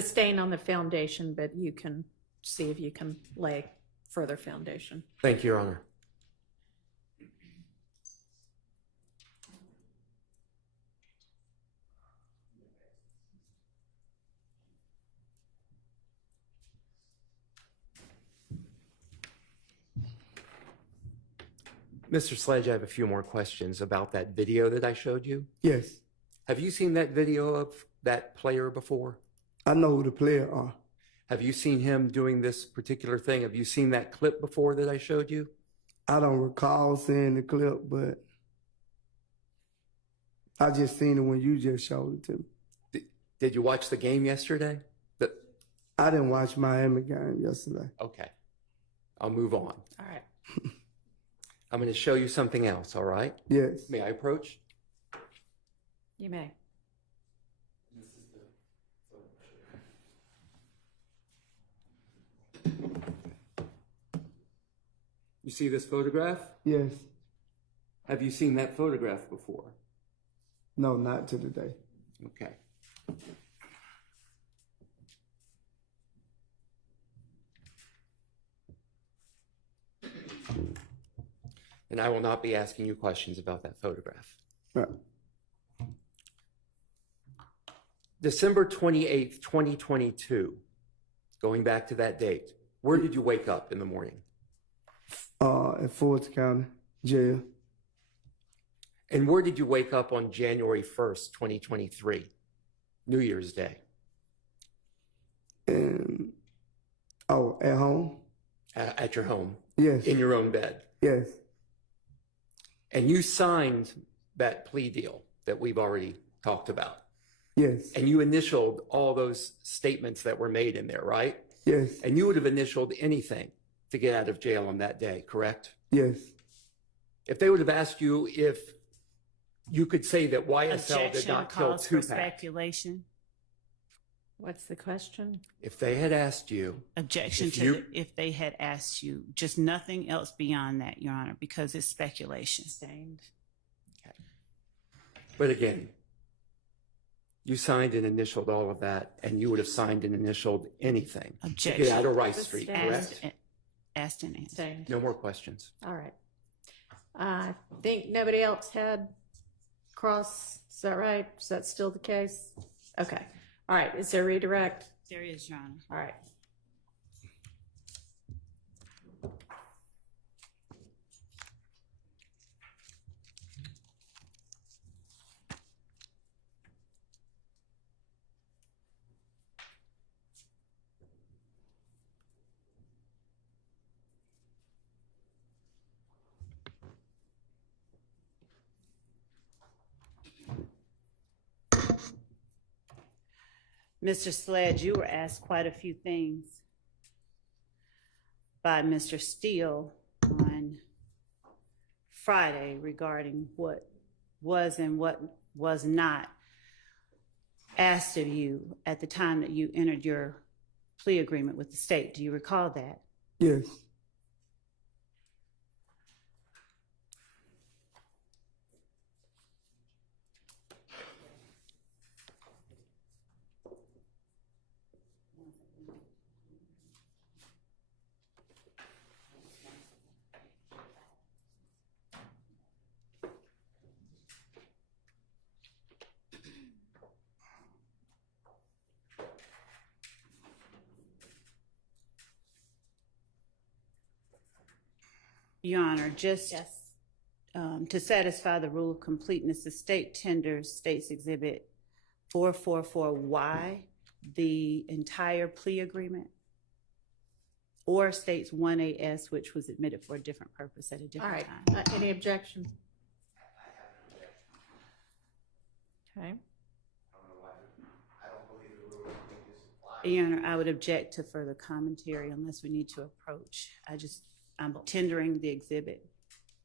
sustain on the foundation, but you can see if you can lay further foundation. Thank you, Your Honor. Mr. Sledge, I have a few more questions about that video that I showed you. Yes. Have you seen that video of that player before? I know who the player are. Have you seen him doing this particular thing? Have you seen that clip before that I showed you? I don't recall seeing the clip, but I just seen it when you just showed it to me. Did you watch the game yesterday? I didn't watch Miami game yesterday. Okay. I'll move on. All right. I'm going to show you something else, all right? Yes. May I approach? You may. You see this photograph? Yes. Have you seen that photograph before? No, not to today. Okay. And I will not be asking you questions about that photograph. Right. December 28th, 2022, going back to that date, where did you wake up in the morning? At Fulton County Jail. And where did you wake up on January 1st, 2023, New Year's Day? And at home. At your home? Yes. In your own bed? Yes. And you signed that plea deal that we've already talked about. Yes. And you initialed all those statements that were made in there, right? Yes. And you would have initialed anything to get out of jail on that day, correct? Yes. If they would have asked you if you could say that YSL did Objection not kill calls for Tupac, speculation. What's the question? if they had asked you, Objection If to you- if they had asked you, just nothing else beyond that, Your Honor, because it's speculation. Sustained. but again, you signed and initialed all of that, and you would have signed and initialed anything to Objection. get out of Rice Street, Sustained. correct? Asked and answered. Sustained. No more questions. All right. I think nobody else had cross. Is that right? Is that still the case? Okay. All right. Is there redirect? There is, Your Honor. All right. Mr. Sledge, you were asked quite a few things by Mr. Steele on Friday regarding what was and what was not asked of you at the time that you entered your plea agreement with the state. Do you recall that? Yes. Your Honor, just Yes. To satisfy the rule of completeness, the state tenders State's Exhibit 444Y, the entire plea agreement, or State's 1AS, which was admitted for a different purpose at a All different right. time. Any objection? Okay. Your Honor, I would object to further commentary unless we need to approach. I'm tendering the exhibit.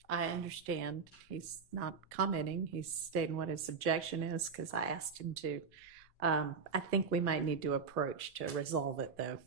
I understand. He's not commenting. He's stating what his objection is because I asked him to. I think we might need to approach to resolve it, though.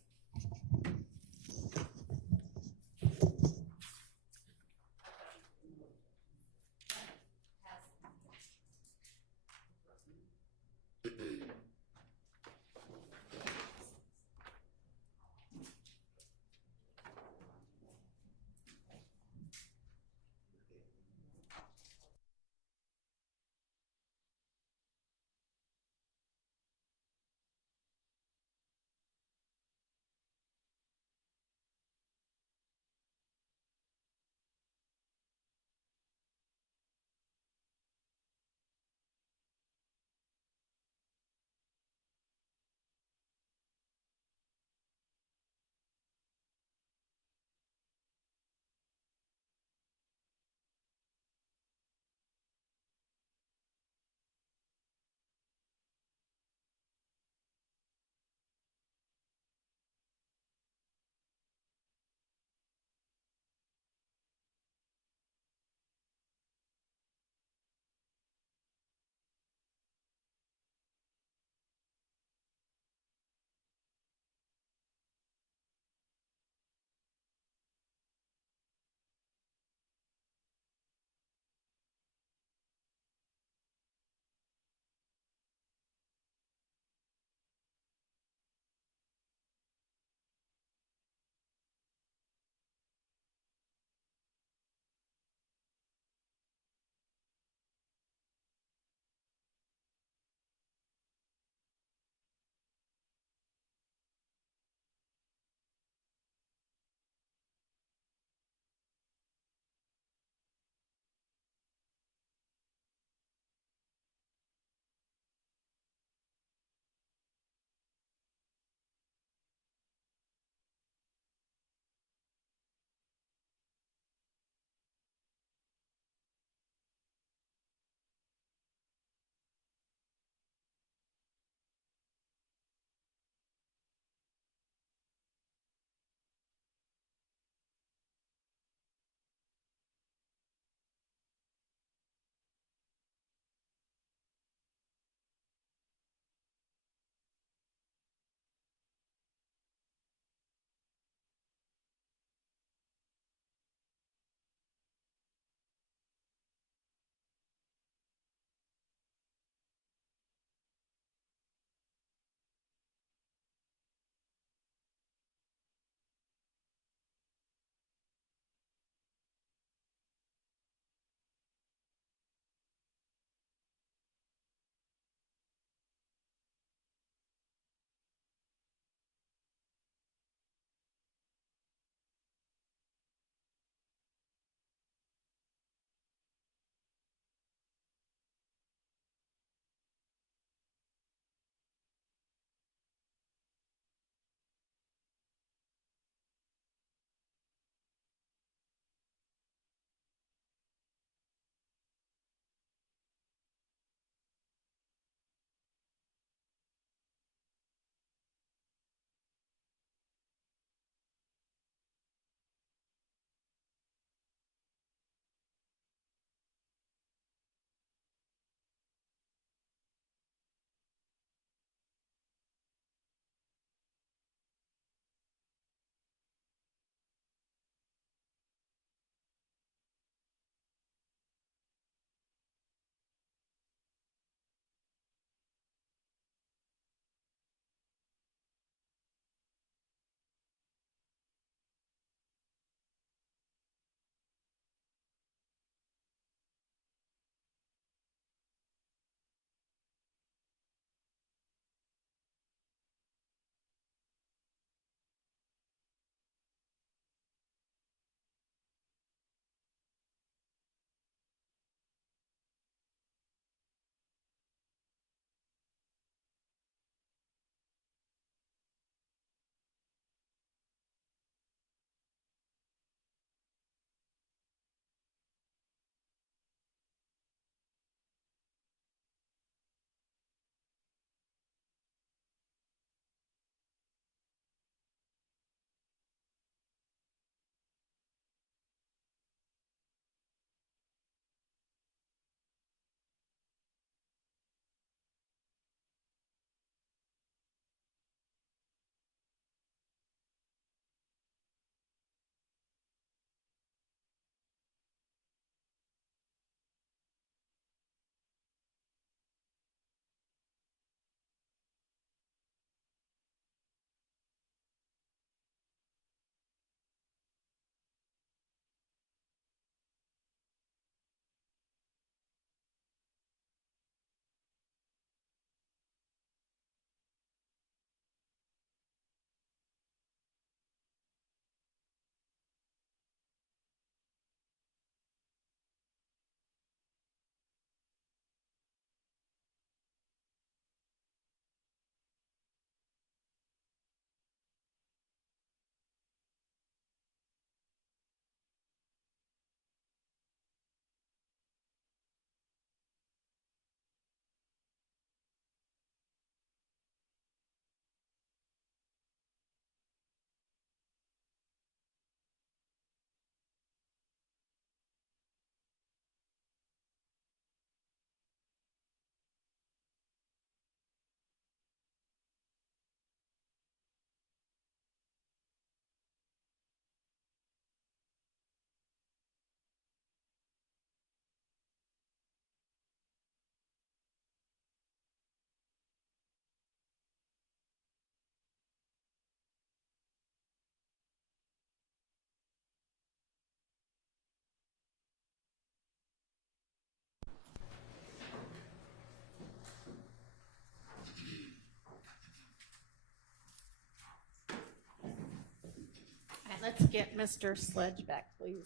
Let's get Mr. Sledge back, please.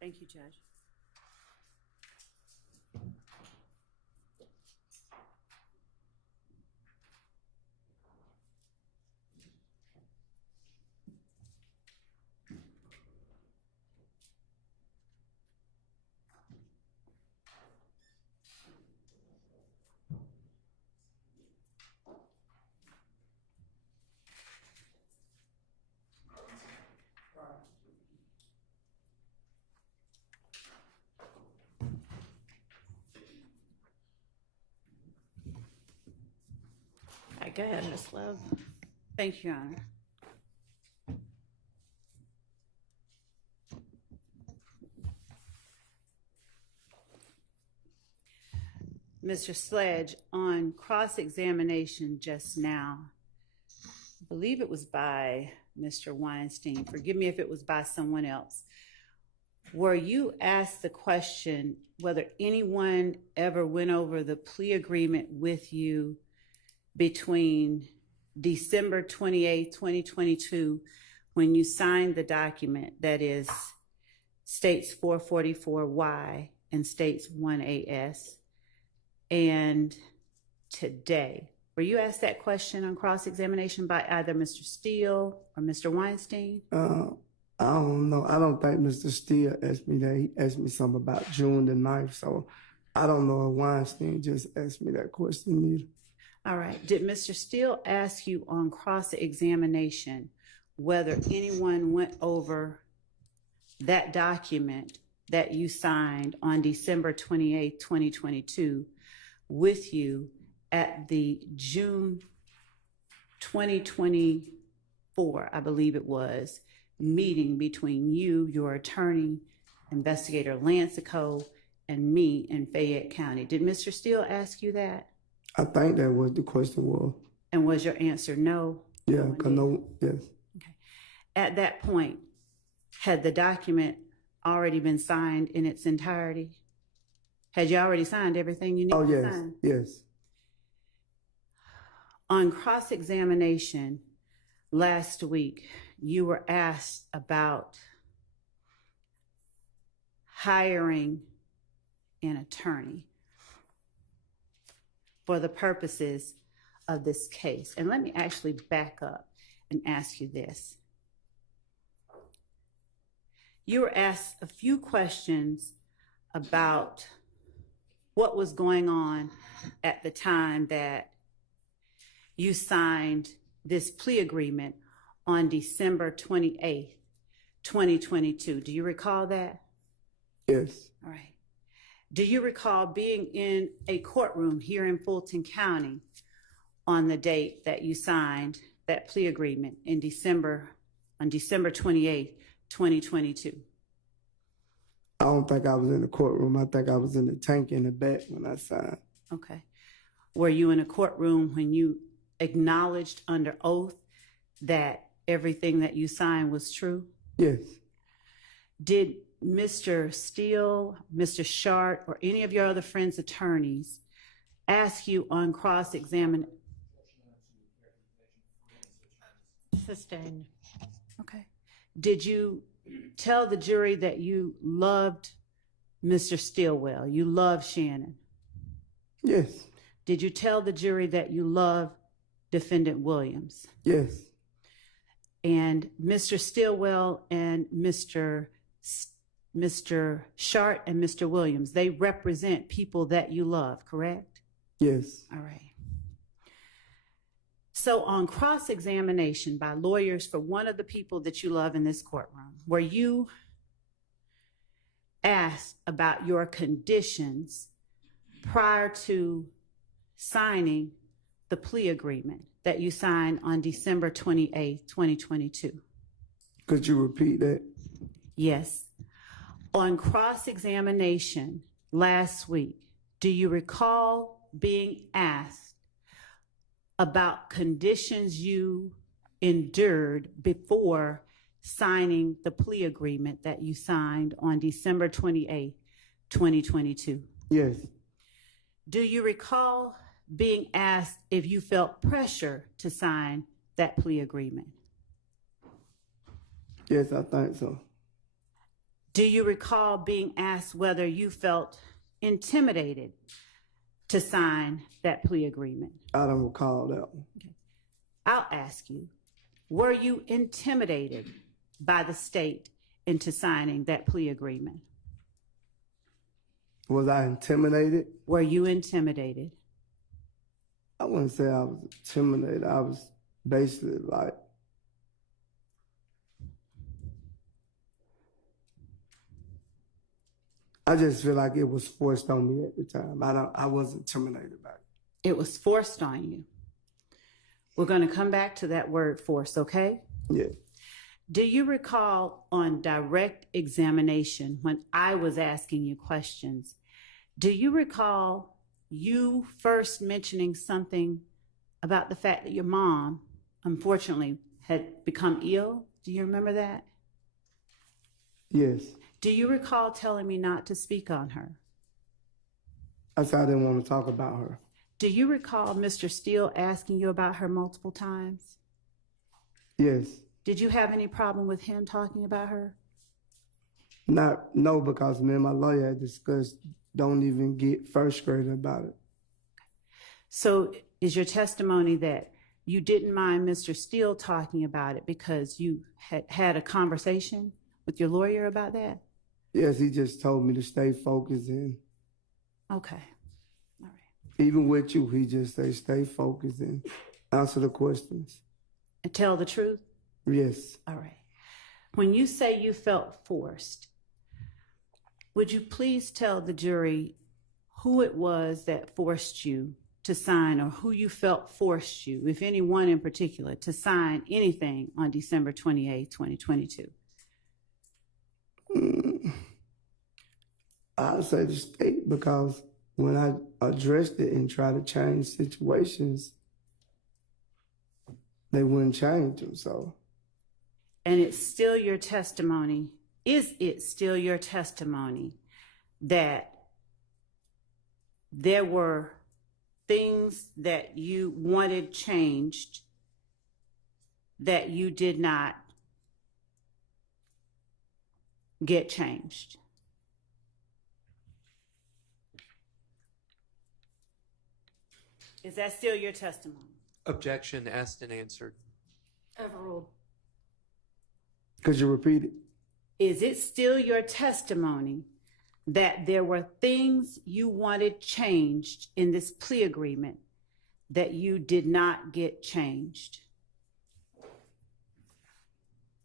Thank you, Judge. All right, go ahead, Ms. Love. Thank you, Your Honor. Mr. Sledge, on cross-examination just now, I believe it was by Mr. Weinstein. Forgive me if it was by someone else. Were you asked the question whether anyone ever went over the plea agreement with you between December 28, 2022, when you signed the document that is states 444Y and states 1AS, and today? Were you asked that question on cross-examination by either Mr. Steele or Mr. Weinstein? I don't know. I don't think Mr. Steele asked me that. He asked me something about June the 9th, so I don't know if Weinstein just asked me that question either. All right. Did Mr. Steele ask you on cross-examination whether anyone went over that document that you signed on December 28, 2022 with you at the June 2024, I believe it was, meeting between you, your attorney, Investigator Lancico, and me in Fayette County? Did Mr. Steele ask you that? I think that was the question was. And was your answer no? Yeah, because no, yes. Okay. At that point, had the document already been signed in its entirety? Had you already signed everything you needed to sign? Yes. On cross-examination last week, you were asked about hiring an attorney for the purposes of this case. And let me actually back up and ask you this. You were asked a few questions about what was going on at the time that you signed this plea agreement on December 28th, 2022. Do you recall that? Yes. All right. Do you recall being in a courtroom here in Fulton County on the date that you signed that plea agreement on December 28th, 2022? I don't think I was in the courtroom. I think I was in the tank in the back when I signed. Okay. Were you in a courtroom when you acknowledged under oath that everything that you signed was true? Yes. Did Mr. Steele, Mr. Shart, or any of your other friends' attorneys ask you on cross-examination? Sustained. Okay. Did you tell the jury that you loved Mr. Stillwell, you loved Shannon? Yes. Did you tell the jury that you loved Defendant Williams? Yes. And Mr. Stillwell and Mr. Shart and Mr. Williams, they represent people that you love, correct? Yes. All right. So on cross-examination by lawyers for one of the people that you love in this courtroom, were you asked about your conditions prior to signing the plea agreement that you signed on December 28th, 2022? Could you repeat that? Yes. On cross-examination last week, do you recall being asked about conditions you endured before signing the plea agreement that you signed on December 28th, 2022? Yes. Do you recall being asked if you felt pressure to sign that plea agreement? Yes, I think so. Do you recall being asked whether you felt intimidated to sign that plea agreement? I don't recall that one. Okay. I'll ask you, were you intimidated by the state into signing that plea agreement? Was I intimidated? Were you intimidated? I wouldn't say I was intimidated. I was basically like, I just feel like it was forced on me at the time. I wasn't intimidated by it. It was forced on you. We're going to come back to that word force, okay? Yeah. Do you recall on direct examination when I was asking you questions, do you recall you first mentioning something about the fact that your mom, unfortunately, had become ill? Do you remember that? Yes. Do you recall telling me not to speak on her? I said I didn't want to talk about her. Do you recall Mr. Steele asking you about her multiple times? Yes. Did you have any problem with him talking about her? No, because me and my lawyer had discussed don't even get first grade about it. So is your testimony that you didn't mind Mr. Steele talking about it because you had a conversation with your lawyer about that? Yes, he just told me to stay focused and Okay. All right. even with you, he just say stay focused and answer the questions. And tell the truth? Yes. All right. When you say you felt forced, would you please tell the jury who it was that forced you to sign, or who you felt forced you, if anyone in particular, to sign anything on December 28, 2022? I'd say the state, because when I addressed it and tried to change situations, they wouldn't change them. So, And it's still your testimony, is it still your testimony that there were things that you wanted changed that you did not get changed? Is that still your testimony? Objection asked and answered. Overruled. could you repeat it? Is it still your testimony that there were things you wanted changed in this plea agreement that you did not get changed?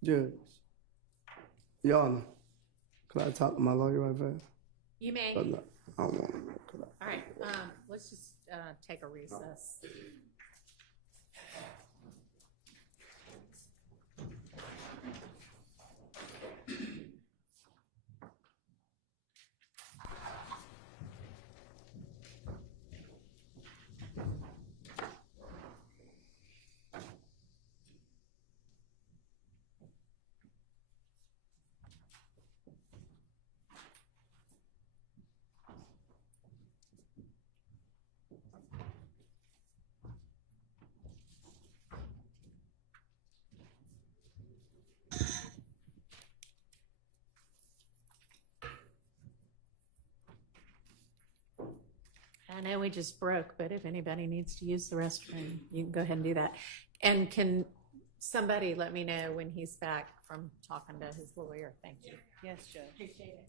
Judge. Your Honor, could I talk to my lawyer right fast? You may. But no, I don't want to. All right, let's just take a recess. I know we just broke, but if anybody needs to use the restroom, you can go ahead and do that. And can somebody let me know when he's back from talking to his lawyer? Thank you. Yes, Judge. Appreciate it.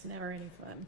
It's never any fun.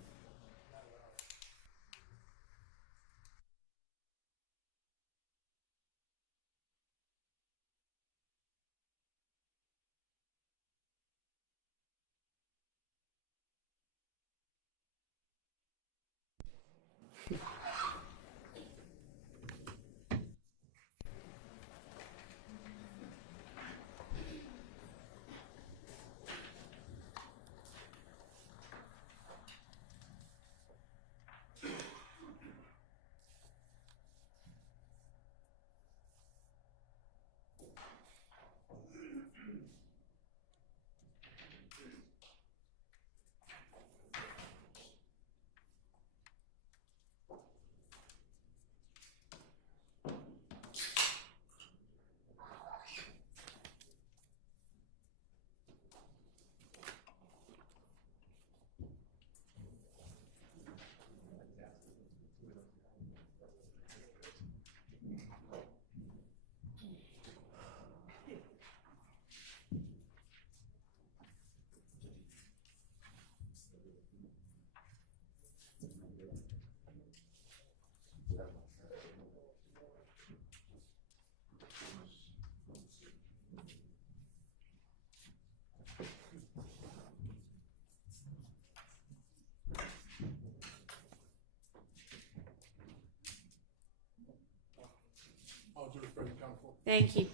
Thank you.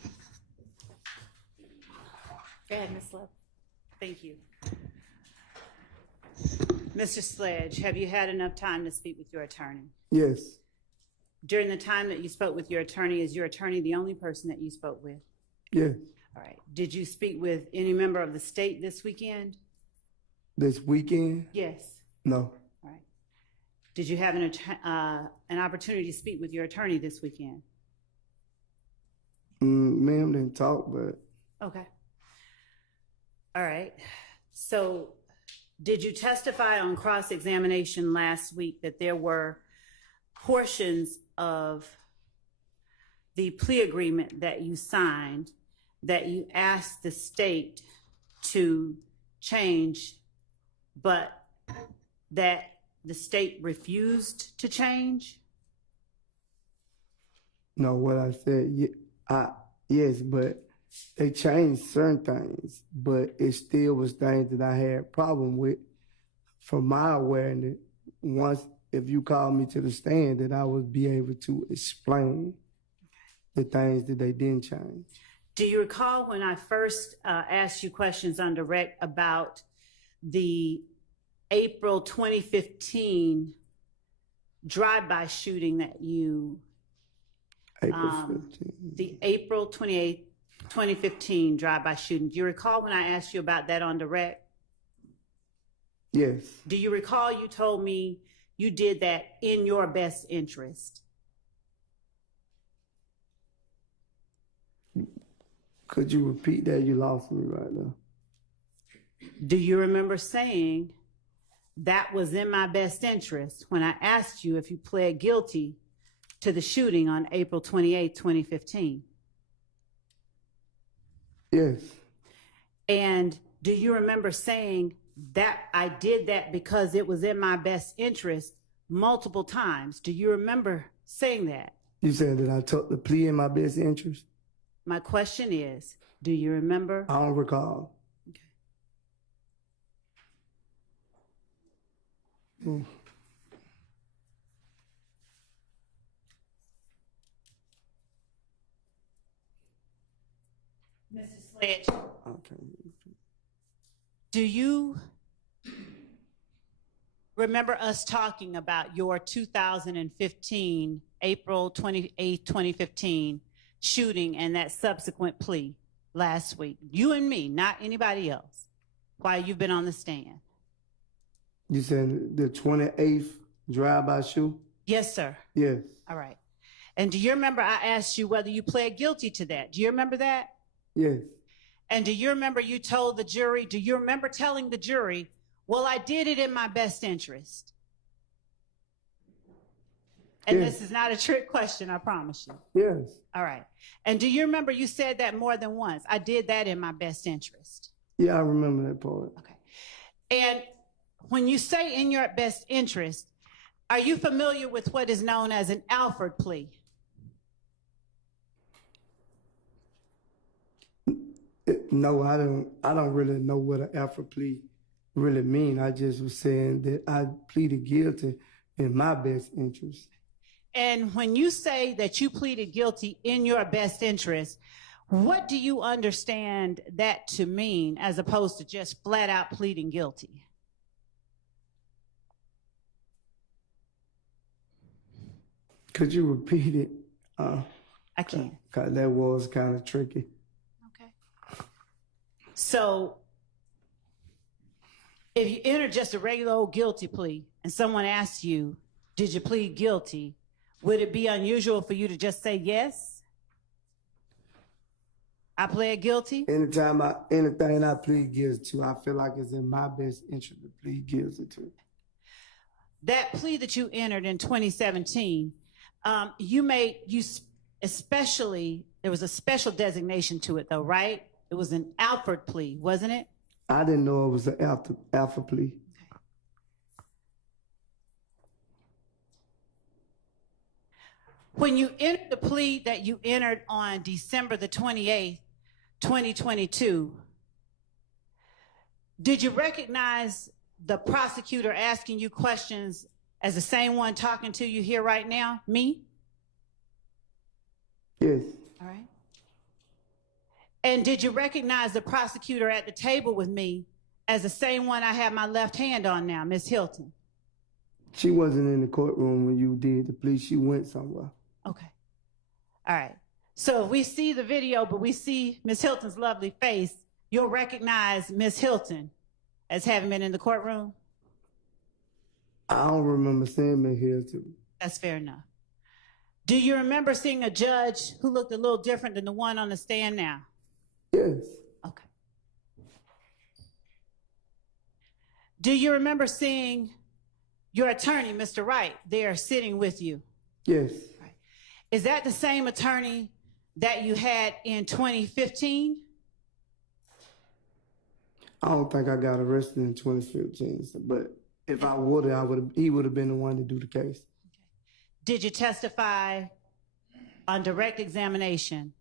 Go ahead, Ms. Love. Thank you. Mr. Sledge, have you had enough time to speak with your attorney? Yes, During the time that you spoke with your attorney, is your attorney the only person that you spoke with? yes. All right. Did you speak with any member of the state this weekend? This weekend? Yes. No. All right. Did you have an opportunity to speak with your attorney this weekend? Ma'am didn't talk, but Okay. All right. So did you testify on cross-examination last week that there were portions of the plea agreement that you signed that you asked the state to change, but that the state refused to change? no, what I said, yes, but they changed certain things, but it still was things that I had problem with. From my awareness, once if you call me to the stand, that I would be able to explain the things that they didn't change. Do you recall when I first asked you questions on direct about the April 2015 drive-by shooting that you, April 15. the April 28th, 2015 drive-by shooting? Do you recall when I asked you about that on direct? Yes, Do you recall you told me you did that in your best interest? could you repeat that? You lost me right now. Do you remember saying that was in my best interest when I asked you if you pled guilty to the shooting on April 28th, 2015? Yes, And do you remember saying that I did that because it was in my best interest multiple times? Do you remember saying that? you said that I took the plea in my best interest. My question is, do you remember? I don't recall. Okay. Mm. Mr. Sledge, Okay. do you remember us talking about your 2015, April 28th, 2015 shooting and that subsequent plea last week? You and me, not anybody else, while you've been on the stand. You said the 28th drive-by shoot? Yes, sir. Yes, All right. And do you remember I asked you whether you pled guilty to that? Do you remember that? yes, And do you remember you told the jury, do you remember telling the jury, well, I did it in my best interest? And Yes. this is not a trick question, I promise you. yes, All right. And do you remember you said that more than once? I did that in my best interest. yeah, I remember that part. Okay. And when you say in your best interest, are you familiar with what is known as an Alford plea? No, I don't really know what an alpha plea really mean. I just was saying that I pleaded guilty in my best interest. And when you say that you pleaded guilty in your best interest, what do you understand that to mean as opposed to just flat out pleading guilty? Could you repeat it? I can. Cause that was kind of tricky. Okay. So if you enter just a regular old guilty plea and someone asks you, did you plead guilty? Would it be unusual for you to just say yes? I pled guilty? Anything I plead guilty to, I feel like it's in my best interest to plead guilty to. That plea that you entered in 2017, there was a special designation to it though, right? It was an Alford plea, wasn't it? I didn't know it was an alpha plea. When you entered the plea that you entered on December the 28th, 2022, did you recognize the prosecutor asking you questions as the same one talking to you here right now, me? Yes. All right. And did you recognize the prosecutor at the table with me as the same one I have my left hand on now, Ms. Hilton? She wasn't in the courtroom when you did the plea. She went somewhere. Okay. All right. So if we see the video, but we see Ms. Hilton's lovely face, you'll recognize Ms. Hilton as having been in the courtroom? I don't remember seeing me here too. That's fair enough. Do you remember seeing a judge who looked a little different than the one on the stand now? Yes. Okay. Do you remember seeing your attorney, Mr. Wright, there sitting with you? Yes. Right. Is that the same attorney that you had in 2015? I don't think I got arrested in 2015, but if I would have, he would have been the one to do the case. Did you testify on direct examination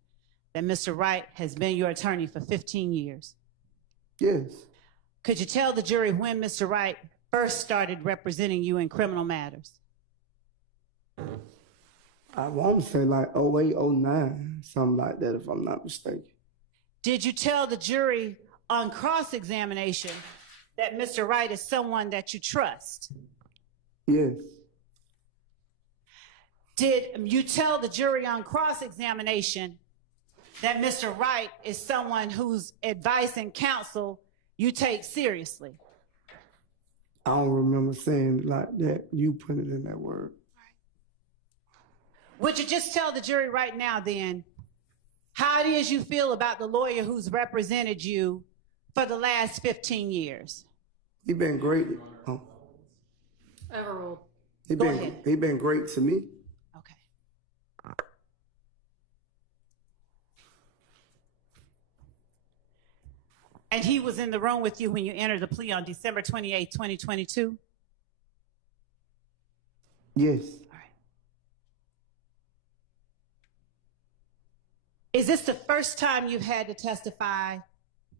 that Mr. Wright has been your attorney for 15 years? Yes. Could you tell the jury when Mr. Wright first started representing you in criminal matters? I want to say like 08, 09, something like that, if I'm not mistaken. Did you tell the jury on cross-examination that Mr. Wright is someone that you trust? Yes. Did you tell the jury on cross-examination that Mr. Wright is someone whose advice and counsel you take seriously? I don't remember saying it like that. You put it in that word. Would you just tell the jury right now then how it is you feel about the lawyer who's represented you for the last 15 years? He been great. Overruled. He been great to me. Okay. And he was in the room with you when you entered the plea on December 28, 2022? Yes. All right. Is this the first time you've had to testify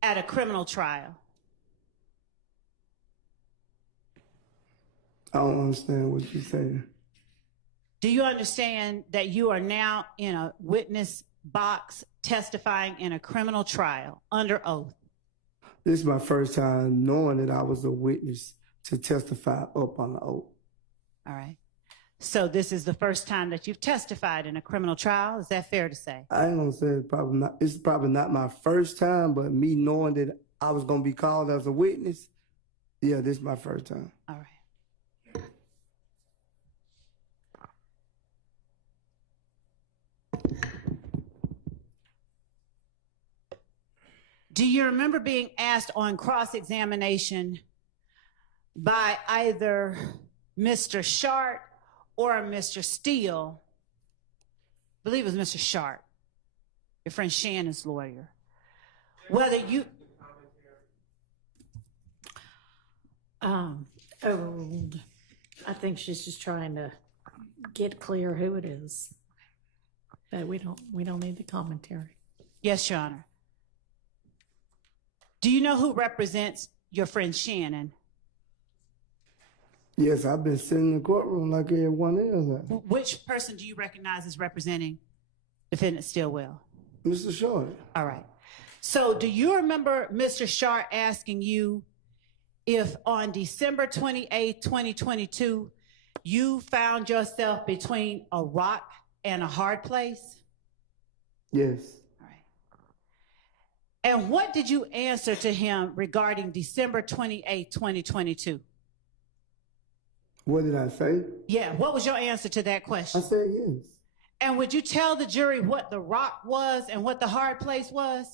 at a criminal trial? I don't understand what you're saying. Do you understand that you are now in a witness box testifying in a criminal trial under oath? This is my first time knowing that I was a witness to testify up on the oath. All right. So this is the first time that you've testified in a criminal trial. Is that fair to say? I ain't gonna say it's probably not my first time, but me knowing that I was gonna be called as a witness, yeah, this is my first time. All right. Do you remember being asked on cross-examination by either Mr. Sharp or Mr. Steele? I believe it was Mr. Sharp, your friend Shannon's lawyer. Whether you... old. I think she's just trying to get clear who it is. But we don't need the commentary. Yes, Your Honor. Do you know who represents your friend Shannon? Yes, I've been sitting in the courtroom like everyone else. Which person do you recognize as representing defendant Stillwell? Mr. Short. All right. So do you remember Mr. Sharp asking you if on December 28, 2022, you found yourself between a rock and a hard place? Yes. All right. And what did you answer to him regarding December 28, 2022? What did I say? Yeah, what was your answer to that I question? said yes. And would you tell the jury what the rock was and what the hard place was?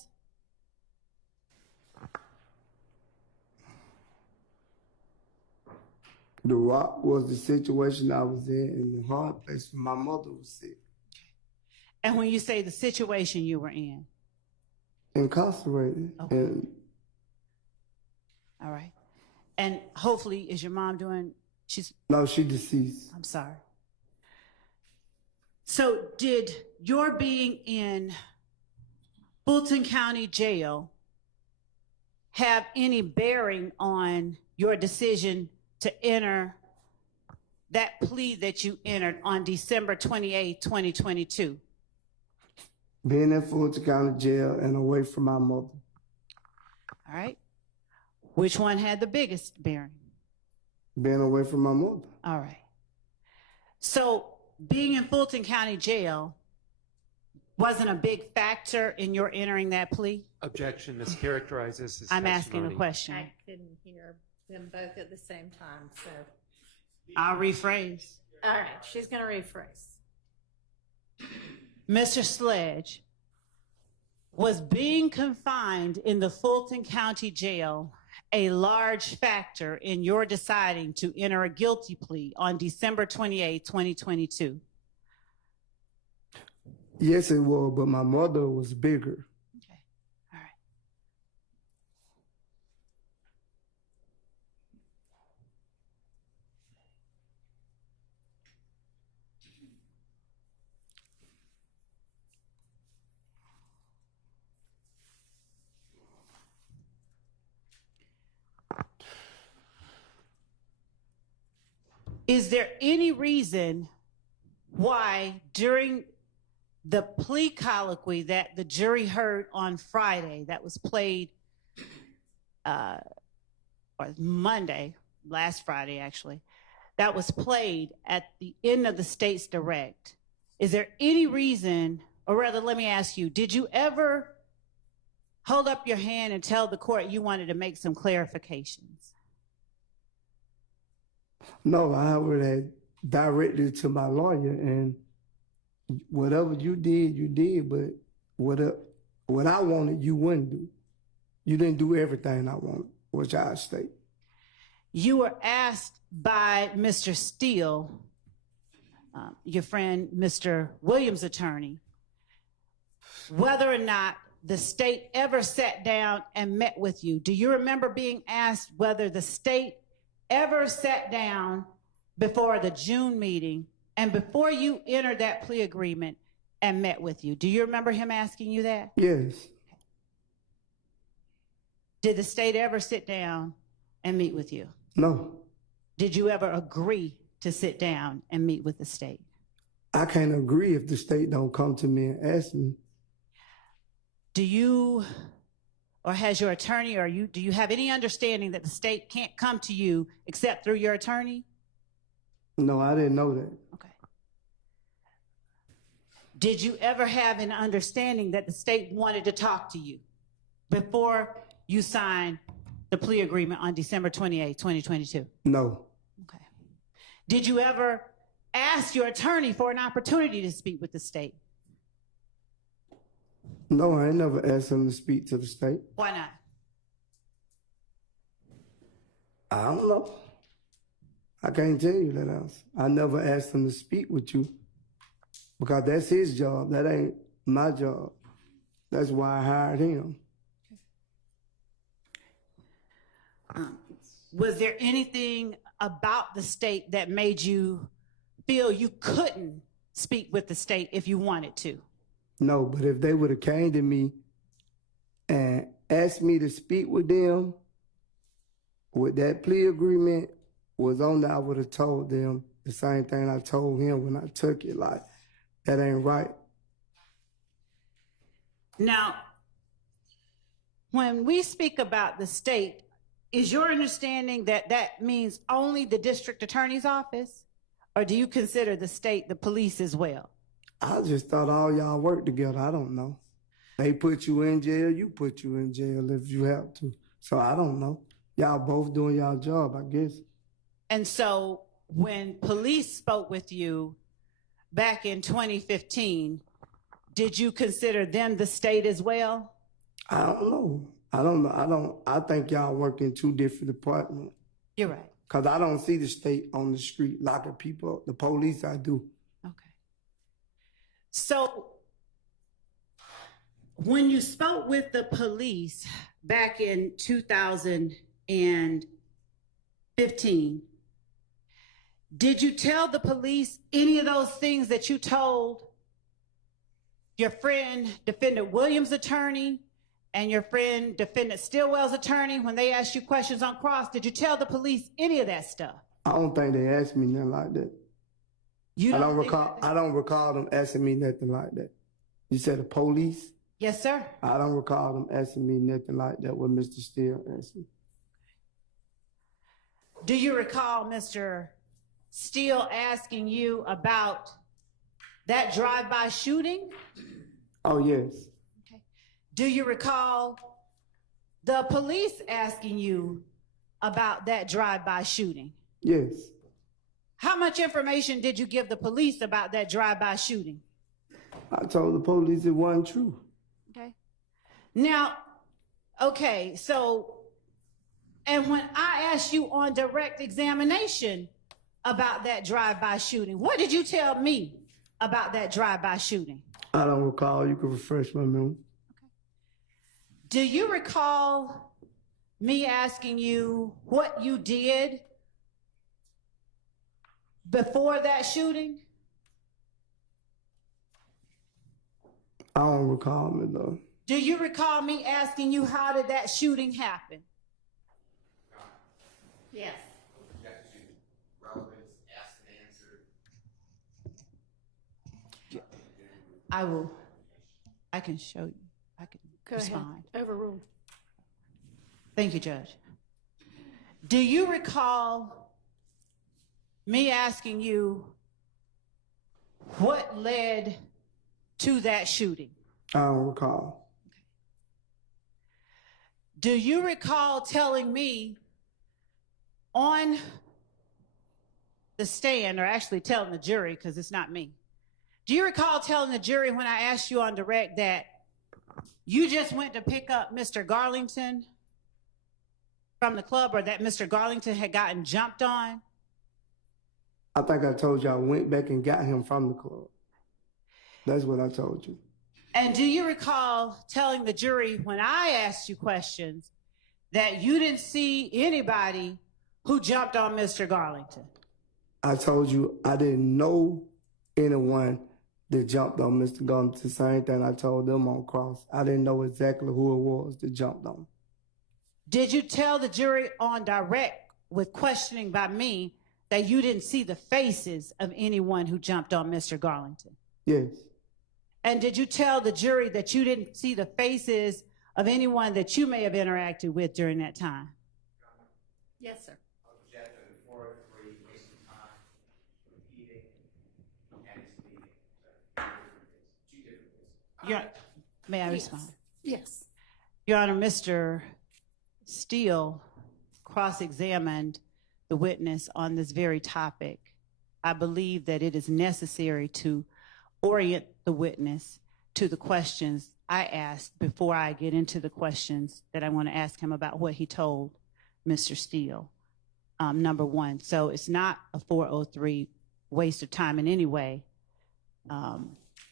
The rock was the situation I was in, and the hard place where my mother was sick. And when you say the situation you were in? Incarcerated. Okay. And All right. And hopefully, is your mom doing, no, she deceased. I'm sorry. So did your being in Fulton County Jail have any bearing on your decision to enter that plea that you entered on December 28, 2022? Being in Fulton County Jail and away from my mother. All right. Which one had the biggest bearing? Being away from my mother. All right. So being in Fulton County Jail wasn't a big factor in your entering that plea? Objection, mischaracterizes his I'm asking a testimony. question. I couldn't hear them both at the same time, so. I'll rephrase. All right, she's going to rephrase. Mr. Sledge, was being confined in the Fulton County Jail a large factor in your deciding to enter a guilty plea on December 28, 2022? Yes, it was, but my mother was bigger. Okay. All right. Is there any reason why during the plea colloquy that the jury heard on Friday, that was played, or Monday, last Friday actually, that was played at the end of the state's direct, is there any reason, or rather let me ask you, did you ever hold up your hand and tell the court you wanted to make some clarifications? No, I would have directed it to my lawyer, and whatever you did, but what I wanted, you wouldn't do. You didn't do everything I wanted, which I state. You were asked by Mr. Steele, your friend, Mr. Williams' attorney, whether or not the state ever sat down and met with you. Do you remember being asked whether the state ever sat down before the June meeting and before you entered that plea agreement and met with you? Do you remember him asking you that? Yes. Did the state ever sit down and meet with you? No. Did you ever agree to sit down and meet with the state? I can't agree if the state don't come to me and ask me. Do you, or has your attorney, or do you have any understanding that the state can't come to you except through your attorney? No, I didn't know that. Okay. Did you ever have an understanding that the state wanted to talk to you before you signed the plea agreement on December 28, 2022? No. Okay. Did you ever ask your attorney for an opportunity to speak with the state? No, I ain't never asked him to speak to the state. Why not? I don't know. I can't tell you that else. I never asked him to speak with you because that's his job. That ain't my job. That's why I hired him. Was there anything about the state that made you feel you couldn't speak with the state if you wanted to? No, but if they would have came to me and asked me to speak with them, with that plea agreement was on there, I would have told them the same thing I told him when I took it, like, that ain't right. Now, when we speak about the state, is your understanding that that means only the district attorney's office? Or do you consider the state the police as well? I just thought all y'all work together. I don't know. They put you in jail, you put you in jail if you have to. So I don't know. Y'all both doing y'all job, I guess. And so when police spoke with you back in 2015, did you consider them the state as well? I don't know. I think y'all work in two different departments. You're right. Because I don't see the state on the street locking people up. The police, I do. Okay. So when you spoke with the police back in 2015, did you tell the police any of those things that you told your friend, Defendant Williams' attorney, and your friend, Defendant Stillwell's attorney, when they asked you questions on cross? Did you tell the police any of that stuff? I don't think they asked me nothing like that. I don't recall them asking me nothing like that. You said the police? Yes, sir. I don't recall them asking me nothing like that what Mr. Steele asked me. Do you recall Mr. Steele asking you about that drive-by shooting? Oh, yes. Okay. Do you recall the police asking you about that drive-by shooting? Yes. How much information did you give the police about that drive-by shooting? I told the police it wasn't true. Okay. Now, okay, so, and when I asked you on direct examination about that drive-by shooting, what did you tell me about that drive-by shooting? I don't recall. You can refresh my memory. Okay. Do you recall me asking you what you did before that shooting? I don't recall it, though. Do you recall me asking you how did that shooting happen? Yes. I can show you. I can respond. Overruled. Thank you, Judge. Do you recall me asking you what led to that shooting? I don't recall. Do you recall telling me on the stand, or actually telling the jury, because it's not me, do you recall telling the jury when I asked you on direct that you just went to pick up Mr. Garlington from the club, or that Mr. Garlington had gotten jumped on? I think I told you I went back and got him from the club. That's what I told you. And do you recall telling the jury when I asked you questions that you didn't see anybody who jumped on Mr. Garlington? I told you I didn't know anyone that jumped on Mr. Garlington. The same thing I told them on cross. I didn't know exactly who it was that jumped on. Did you tell the jury on direct with questioning by me that you didn't see the faces of anyone who jumped on Mr. Garlington? Yes. And did you tell the jury that you didn't see the faces of anyone that you may have interacted with during that time? Yes, sir. May I respond? Yes. Your Honor, Mr. Steele cross-examined the witness on this very topic. I believe that it is necessary to orient the witness to the questions I asked before I get into the questions that I want to ask him about what he told Mr. Steele, number one. So it's not a 403 waste of time in any way.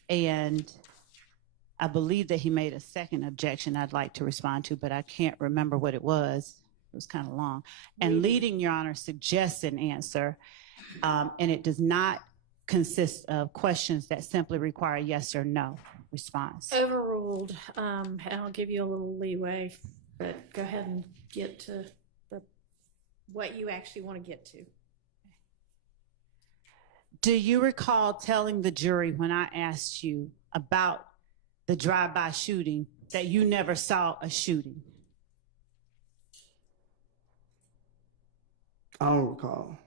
And I believe that he made a second objection I'd like to respond to, but I can't remember what it was. It was kind of long. And leading, Your Honor, suggests an answer, and it does not consist of questions that simply require a yes or no response. Overruled. And I'll give you a little leeway, but go ahead and get to what you actually want to get to. Do you recall telling the jury when I asked you about the drive-by shooting that you never saw a shooting? I don't recall.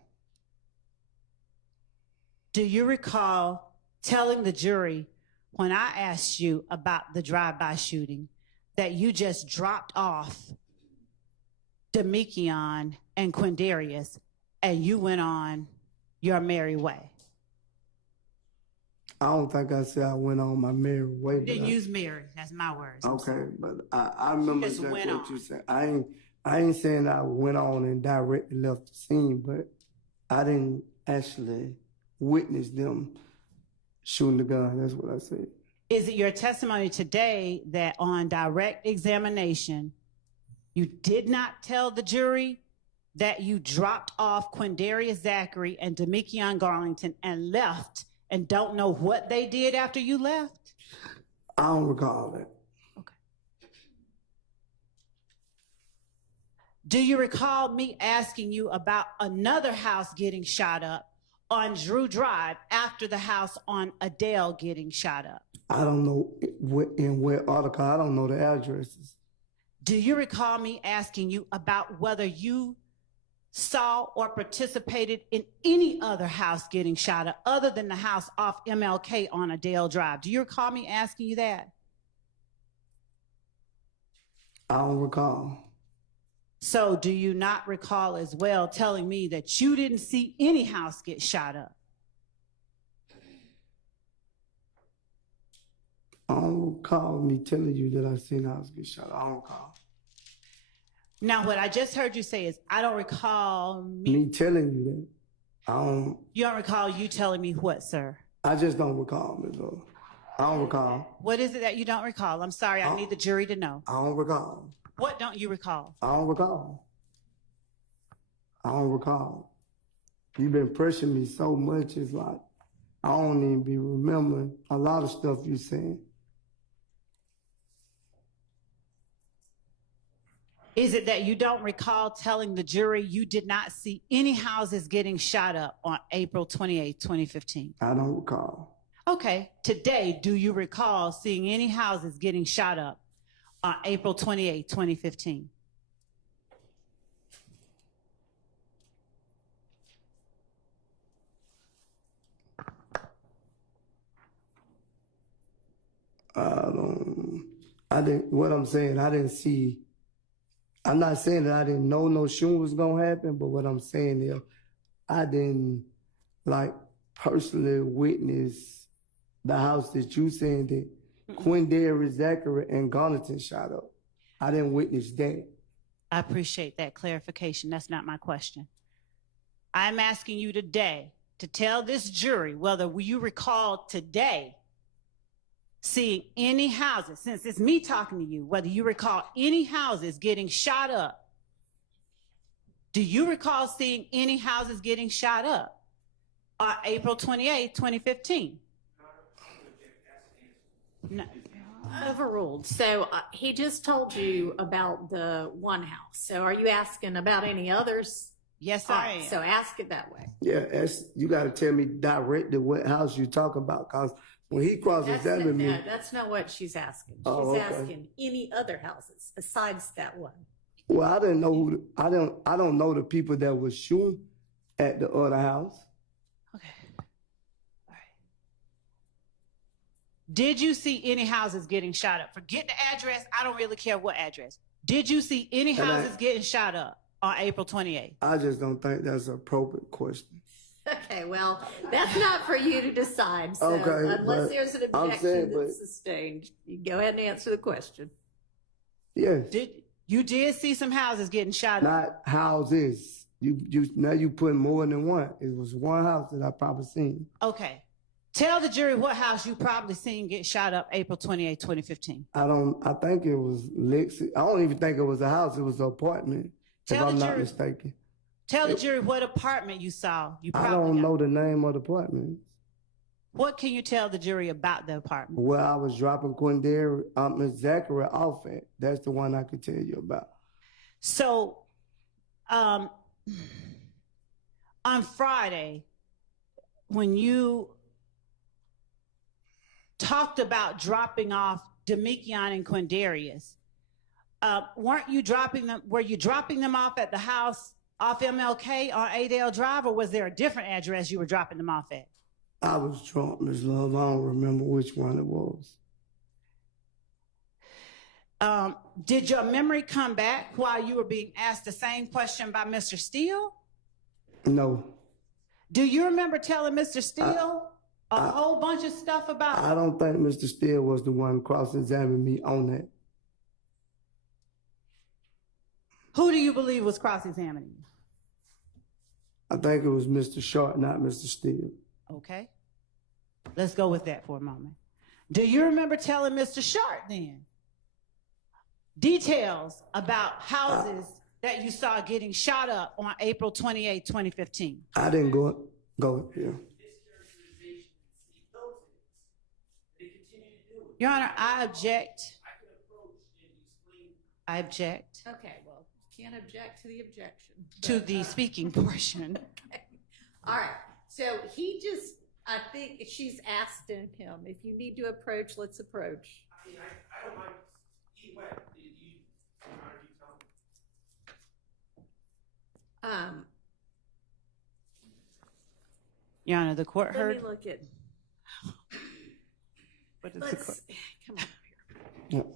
Do you recall telling the jury when I asked you about the drive-by shooting that you just dropped off Demekion and Quindarius and you went on your merry way? I don't think I said I went on my merry way. You didn't use merry. That's my words. Okay, but I remember just exactly went what you on. said. I ain't saying I went on and directly left the scene, but I didn't actually witness them shooting the gun. That's what I said. Is it your testimony today that on direct examination, you did not tell the jury that you dropped off Quindarius Zachary and Demekion Garlington and left and don't know what they did after you left? I don't recall that. Okay. Do you recall me asking you about another house getting shot up on Drew Drive after the house on Adele getting shot up? I don't know in what article. I don't know the addresses. Do you recall me asking you about whether you saw or participated in any other house getting shot up other than the house off MLK on Adele Drive? Do you recall me asking you that? I don't recall. So do you not recall as well telling me that you didn't see any house get shot up? I don't recall me telling you that I seen a house get shot. I don't recall. Now, what I just heard you say is, I don't recall Me telling you that. You don't recall you telling me what, sir? I just don't recall, Ms. Lowe. I don't recall. What is it that you don't recall? I'm sorry, I need the jury to know. I don't recall. What don't you recall? I don't recall. I don't recall. You've been pressuring me so much, it's like I don't even be remembering a lot of stuff you saying. Is it that you don't recall telling the jury you did not see any houses getting shot up on April 28, 2015? I don't recall. Okay, today, do you recall seeing any houses getting shot up on April 28, 2015? I didn't, what I'm saying, I didn't see, I'm not saying that I didn't know no shooting was gonna happen, but what I'm saying is I didn't like personally witness the house that you saying that Quindarius Zachary and Garlington shot up. I didn't witness that. I appreciate that clarification. That's not my question. I'm asking you today to tell this jury whether you recall today seeing any houses, since it's me talking to you, whether you recall any houses getting shot up. Do you recall seeing any houses getting shot up on April 28, 2015? No. Overruled. So he just told you about the one house. So are you asking about any others? Yes, All I right, am. so ask it that way. Yeah, you got to tell me directly what house you talking about, because when he cross-examined me, That's not what she's asking. She's Oh, okay. asking any other houses besides that one. well, I didn't know I don't know the people that was shooting at the other house. Okay. All right. Did you see any houses getting shot up? Forget the address. I don't really care what address. Did you see any houses getting shot up on April 28th? I just don't think that's an appropriate question. Okay, well, that's not for you to decide. So Okay, unless but there's an I'm objection saying, that's sustained, you go ahead and answer the question. Yes, You did see some houses getting shot up? not houses. Now you put more than one. It was one house that I probably seen. Okay. Tell the jury what house you probably seen get shot up April 28, 2015. I think it was Lexi. I don't even think it was a house. It was an apartment. if Tell I'm the not jury. mistaken. Tell the jury what apartment you saw. You I probably don't got- know the name of the apartment. What can you tell the jury about the apartment? Where I was dropping Miss Zachary off at. That's the one I could tell you about. So, on Friday, when you talked about dropping off Demekion and Quindarius, weren't you dropping them? Were you dropping them off at the house off MLK on Adale Drive, or was there a different address you were dropping them off at? I was drunk, Miss Love. I don't remember which one it was. Did your memory come back while you were being asked the same question by Mr. Steele? No, Do you remember telling Mr. Steele a whole bunch of stuff about? I don't think Mr. Steele was the one cross-examining me on that. Who do you believe was cross-examining you? I think it was Mr. Short, not Mr. Steele. Okay. Let's go with that for a moment. Do you remember telling Mr. Short then details about houses that you saw getting shot up on April 28, 2015? I didn't go here. Your Honor, I object. I object Okay, well, can't object to the objection. to the speaking portion. Okay. All right. So he just, I think she's asked him, if you need to approach, let's approach. I mean, I don't mind either way. You tell me. Your Honor, the court Let me heard. look at, What is the let's, court? come on here. Yeah.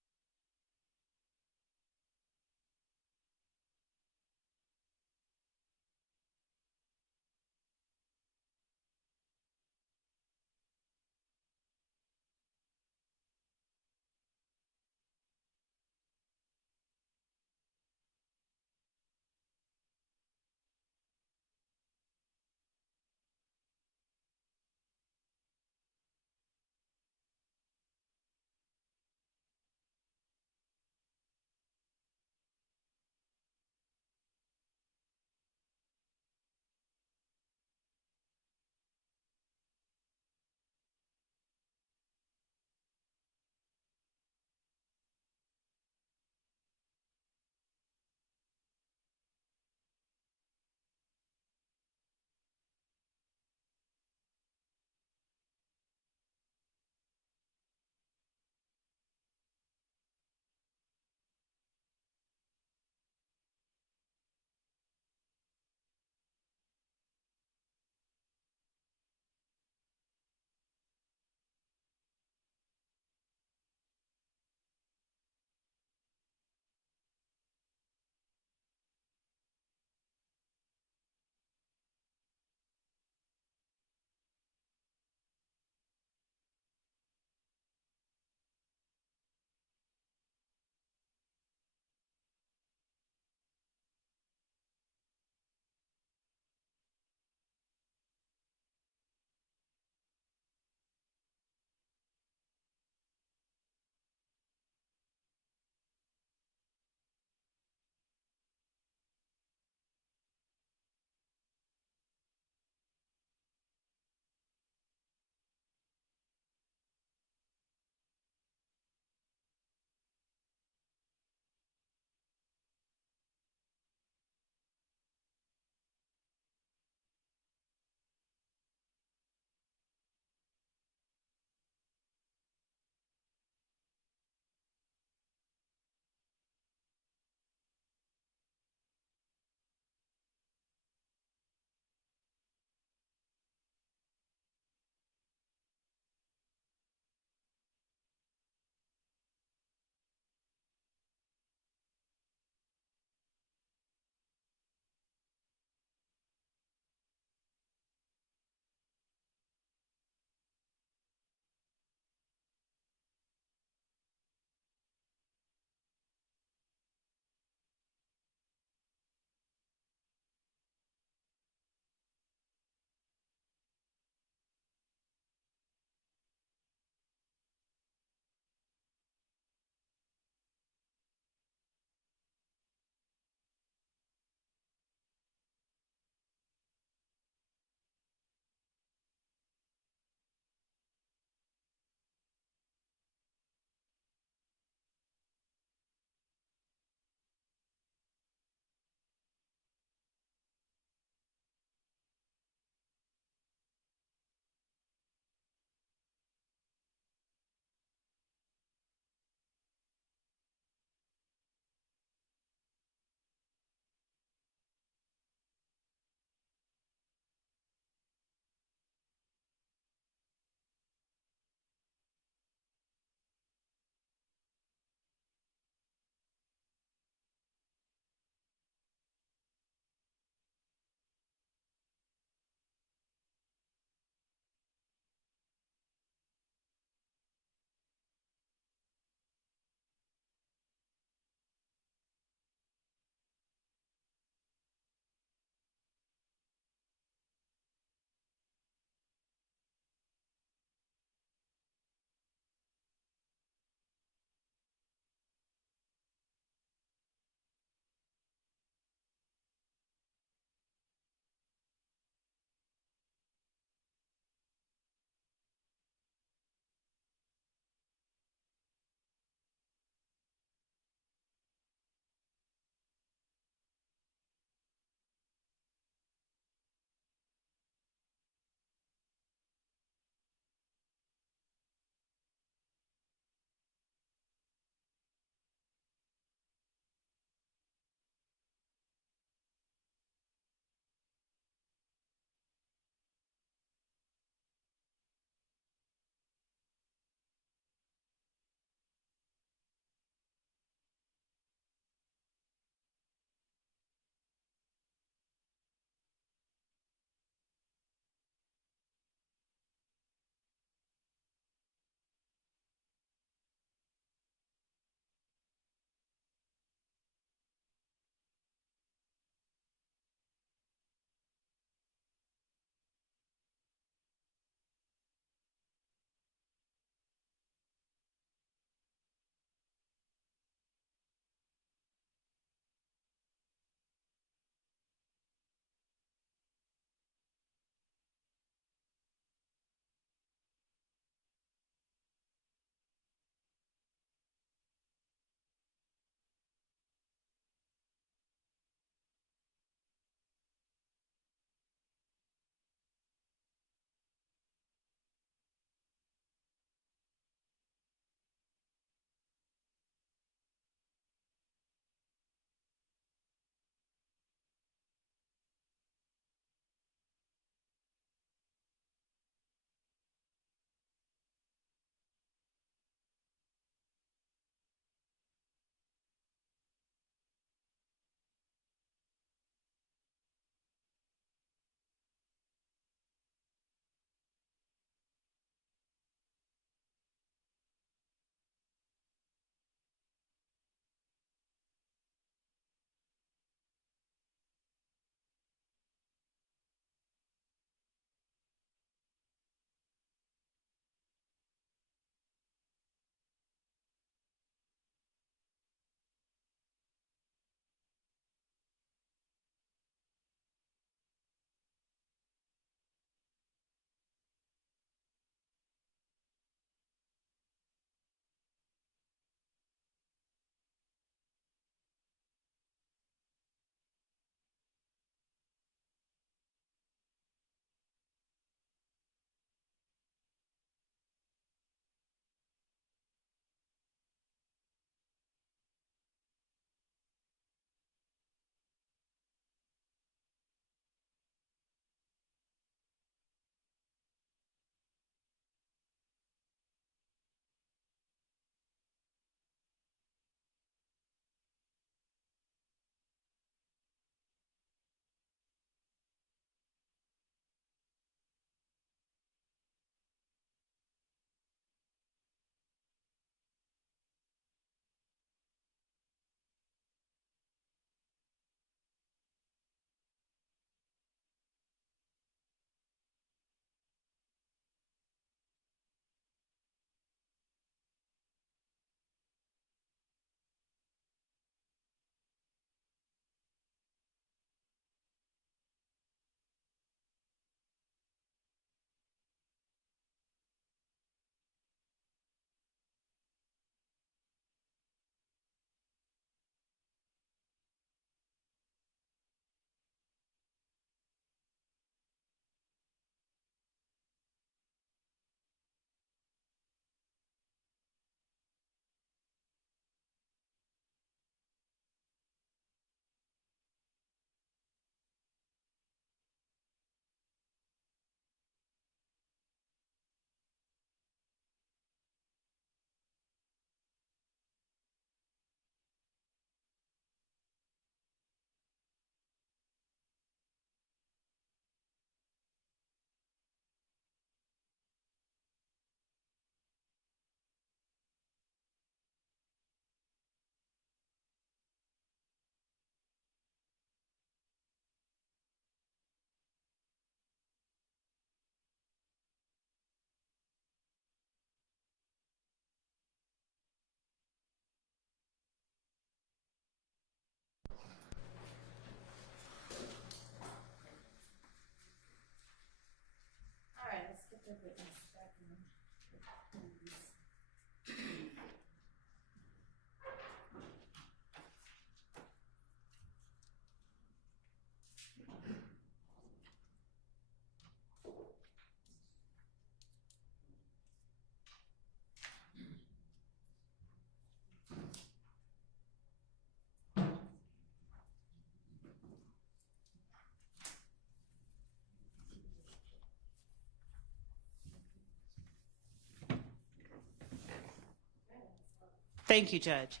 Thank you, Judge.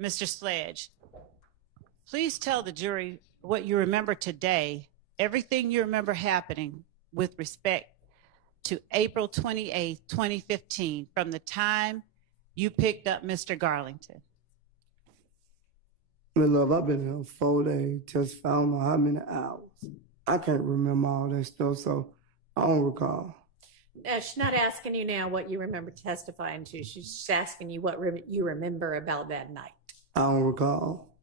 Mr. Sledge, please tell the jury what you remember today, everything you remember happening with respect to April 28th, 2015, from the time you picked up Mr. Garlington. Well, love, I've been here 4 days, just I don't know how many hours. I can't remember all that stuff, so I don't recall. She's not asking you now what you remember testifying to. She's just asking you what you remember about that night. I don't recall.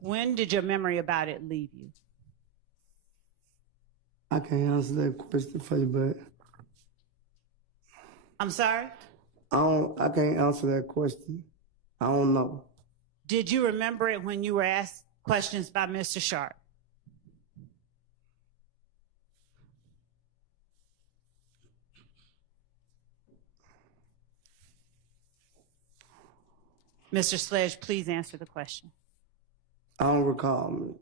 When did your memory about it leave you? I can't answer that question for you, but I'm sorry? I can't answer that question. I don't know. Did you remember it when you were asked questions by Mr. Sharp? Mr. Sledge, please answer the question. I don't recall.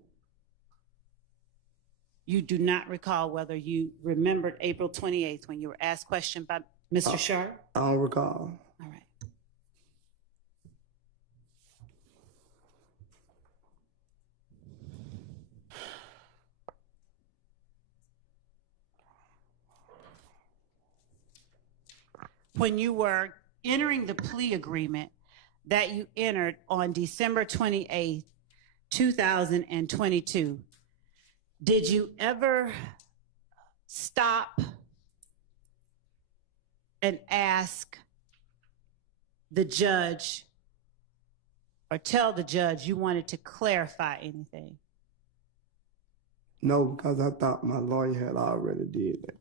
You do not recall whether you remembered April 28th when you were asked question by Mr. Sharp? I don't recall. All right. When you were entering the plea agreement that you entered on December 28th, 2022, did you ever stop and ask the judge or tell the judge you wanted to clarify anything? No, because I thought my lawyer had already did that.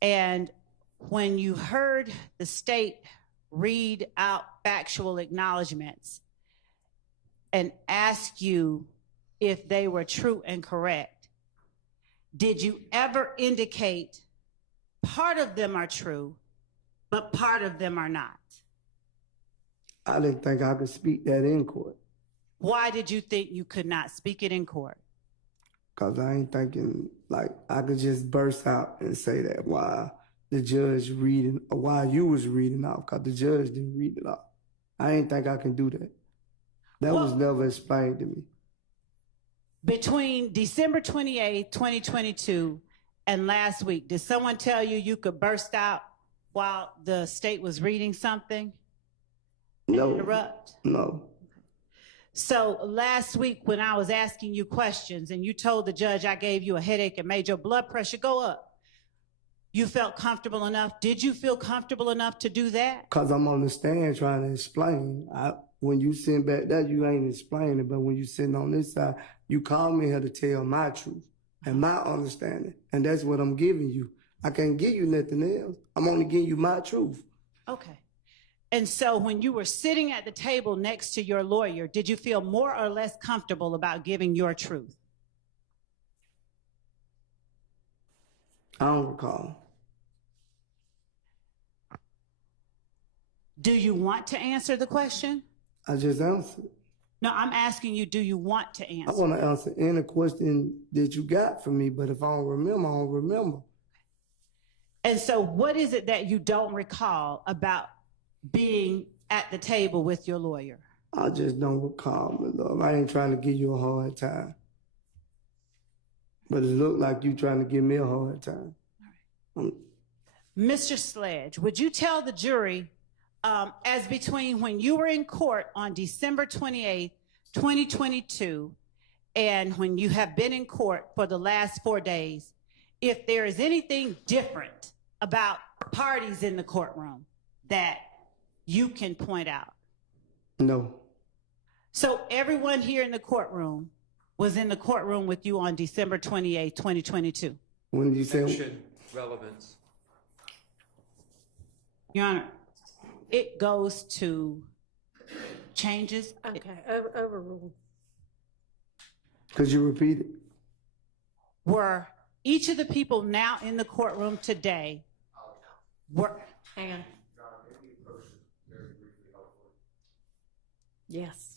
And when you heard the state read out factual acknowledgments and ask you if they were true and correct, did you ever indicate part of them are true, but part of them are not? I didn't think I could speak that in court. Why did you think you could not speak it in court? Because I ain't thinking like I could just burst out and say that while the judge reading, or while you was reading off, because the judge didn't read it off. I ain't think I can do that. That was never explained to me. Between December 28th, 2022 and last week, did someone tell you you could burst out while the state was reading something? No. Interrupt? No. So last week when I was asking you questions and you told the judge I gave you a headache and made your blood pressure go up, you felt comfortable enough? Did you feel comfortable enough to do that? Because I'm on the stand trying to explain. When you sit back there, you ain't explaining, but when you sitting on this side, you call me here to tell my truth and my understanding, and that's what I'm giving you. I can't give you nothing else. I'm only giving you my truth. Okay. And so when you were sitting at the table next to your lawyer, did you feel more or less comfortable about giving your truth? I don't recall. Do you want to answer the question? I just answered. No, I'm asking you, do you want to answer? I want to answer any question that you got for me, but if I don't remember, I don't remember. And so what is it that you don't recall about being at the table with your lawyer? I just don't recall, my love. I ain't trying to give you a hard time. But it looked like you trying to give me a hard time. All right. Mr. Sledge, would you tell the jury, as between when you were in court on December 28th, 2022, and when you have been in court for the last 4 days, if there is anything different about parties in the courtroom that you can point out? No. So everyone here in the courtroom was in the courtroom with you on December 28, 2022. When did you say? Mention relevance. Your Honor, it goes to changes. Okay, overruled. Could you repeat it? Were each of the people now in the courtroom today were, Hang on. Yes.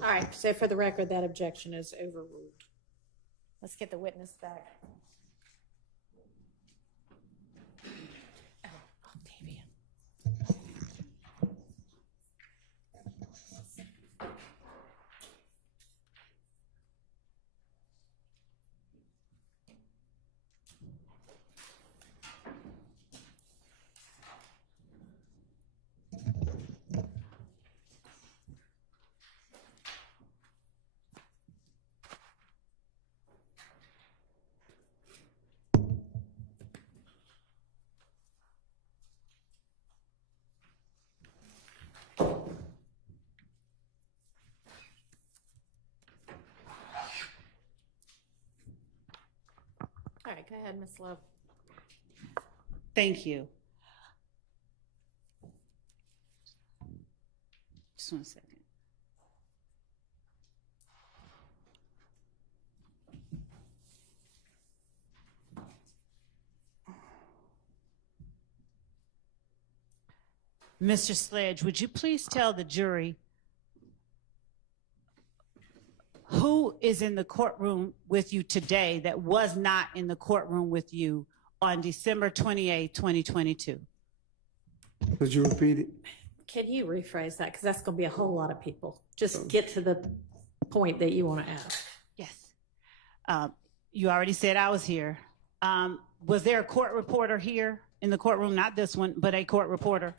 All right, so for the record, that objection is overruled. Let's get the witness back. All right, go ahead, Ms. Love. Thank you. Just 1 second. Mr. Sledge, would you please tell the jury who is in the courtroom with you today that was not in the courtroom with you on December 28, 2022? Could you repeat it? Can you rephrase that? Because that's going to be a whole lot of people. Just get to the point that you want to ask. Yes. You already said I was here. Was there a court reporter here in the courtroom? Not this one, but a court reporter?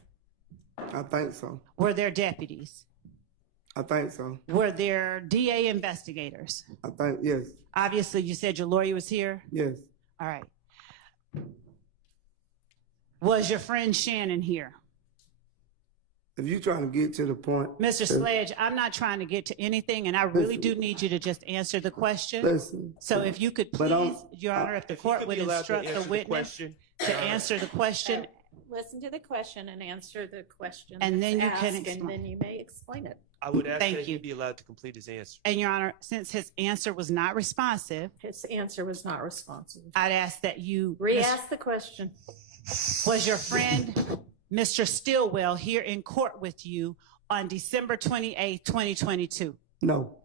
I think so. Were there deputies? I think so. Were there DA investigators? I think, yes. Obviously, you said your lawyer was here? Yes. All right. Was your friend Shannon here? If you're trying to get to the point. Mr. Sledge, I'm not trying to get to anything, and I really do need you to just answer the question. Listen. So if you could please, Your Honor, if the court would instruct the witness to answer the question. Listen to the question and answer the question. And then that's you can asked, explain. And then you may explain it. I would ask Thank that you. he be allowed to complete his answer. And Your Honor, since his answer was not responsive, His answer was not responsive. I'd ask that you Re-ask the question. Was your friend, Mr. Stillwell, here in court with you on December 28, 2022? No.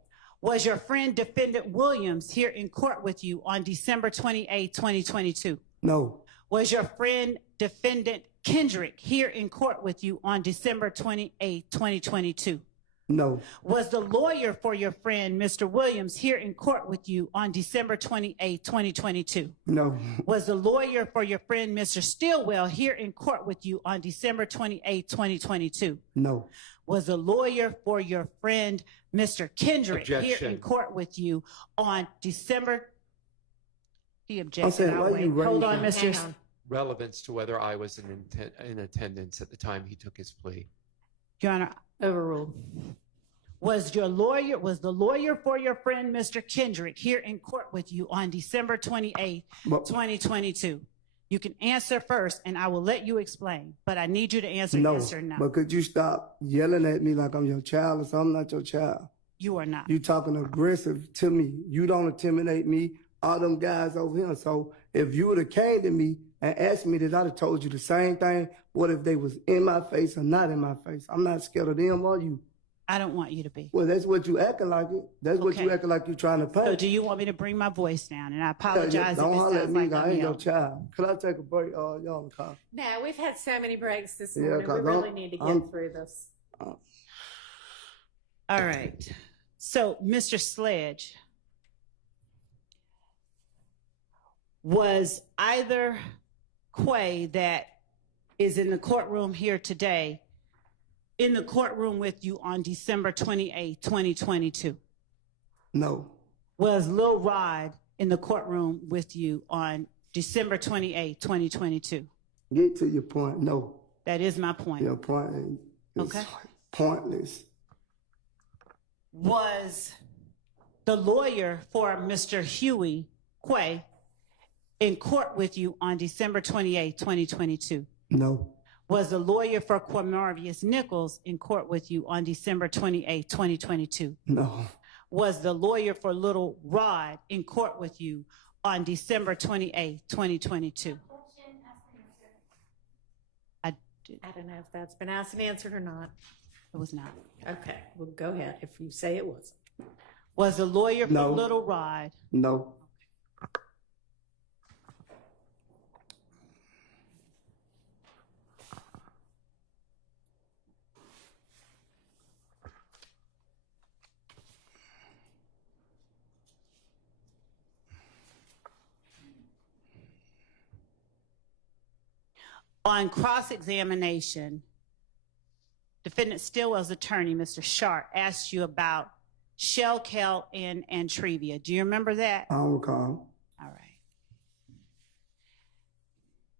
Was your friend, Defendant Williams, here in court with you on December 28, 2022? No. Was your friend, Defendant Kendrick, here in court with you on December 28, 2022? No. Was the lawyer for your friend, Mr. Williams, here in court with you on December 28, 2022? No. Was the lawyer for your friend, Mr. Stillwell, here in court with you on December 28, 2022? No. Was the lawyer for your friend, Mr. Kendrick, here Objection. in court with you on December? He I'm objected. saying, I'll why wait. you Hold on, raising- Mr. Hang on. Relevance to whether I was in attendance at the time he took his plea. Your Honor, Overruled. was the lawyer for your friend, Mr. Kendrick, here in court with you on December 28, But- 2022? You can answer first, and I will let you explain, but I need you to answer No. yes or no. But could you stop yelling at me like I'm your child or something? I'm not your child. You are not. You talking aggressive to me. You don't intimidate me. All them guys over here. So if you would have came to me and asked me that, I'd have told you the same thing. What if they was in my face or not in my face? I'm not scared of them or you. I don't want you to be. Well, that's what you acting like it. That's what you Okay. acting like you trying to pay. So do you want me to bring my voice down? And I apologize Don't if it holler at sounds me. like I I'm ain't your yelling. child. Could I take a break? Y'all on the car. No, we've had so many breaks this Yeah, morning. We 'cause really I'm- need to get I'm- through this. All right. So, Mr. Sledge, was either Quay that is in the courtroom here today in the courtroom with you on December 28, 2022? No. Was Lil Rod in the courtroom with you on December 28, 2022? Get to your point. No. That is my point. Your point is Okay. pointless. Was the lawyer for Mr. Huey Quay in court with you on December 28, 2022? No. Was the lawyer for Quamarius Nichols in court with you on December 28, 2022? No. Was the lawyer for Little Rod in court with you on December 28, 2022? I don't know if that's been asked and answered or not. It was not. Okay, well, go ahead if you say it was. Was the lawyer for No. Little Rod? No. On cross-examination, Defendant Stillwell's attorney, Mr. Sharp, asked you about Shell, Kell, and Antrevia. Do you remember that? I don't recall. All right.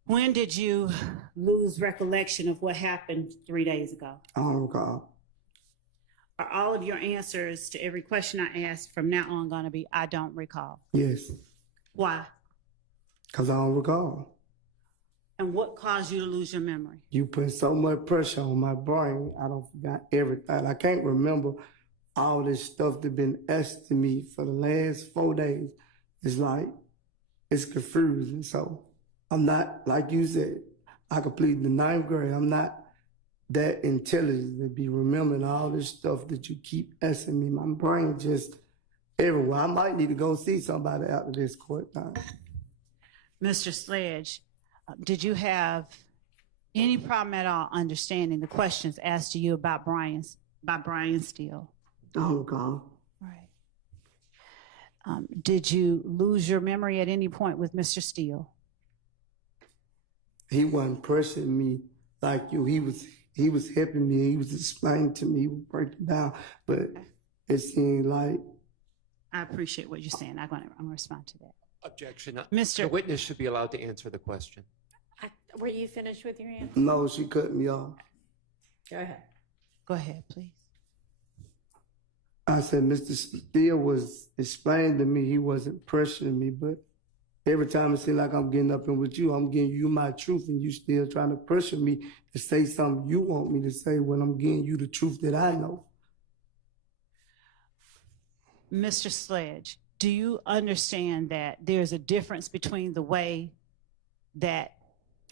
When did you lose recollection of what happened 3 days ago? I don't recall. Are all of your answers to every question I ask from now on going to be, I don't recall? Yes. Why? Cause I don't recall. And what caused you to lose your memory? You put so much pressure on my brain, I don't forgot everything. I can't remember all this stuff that been asked to me for the last 4 days. It's like, it's confusing. So I'm not, like you said, I completed the 9th grade. I'm not that intelligent to be remembering all this stuff that you keep asking me. My brain just everywhere. I might need to go see somebody after this court time. Mr. Sledge, did you have any problem at all understanding the questions asked to you about Brian Steele? I don't recall. Right. Did you lose your memory at any point with Mr. Steele? He wasn't pressuring me like you. He was helping me. He was explaining to me. He was breaking down. But it seemed like. I appreciate what you're saying. I'm going to respond to that. Objection. Mr. The witness should be allowed to answer the question. Were you finished with your answer? No, she cut me off. Go ahead. Go ahead, please. I said, Mr. Steele was explaining to me he wasn't pressuring me, but every time it seems like I'm getting up in with you, I'm giving you my truth, and you still trying to pressure me to say something you want me to say when I'm giving you the truth that I know. Mr. Sledge, do you understand that there's a difference between the way that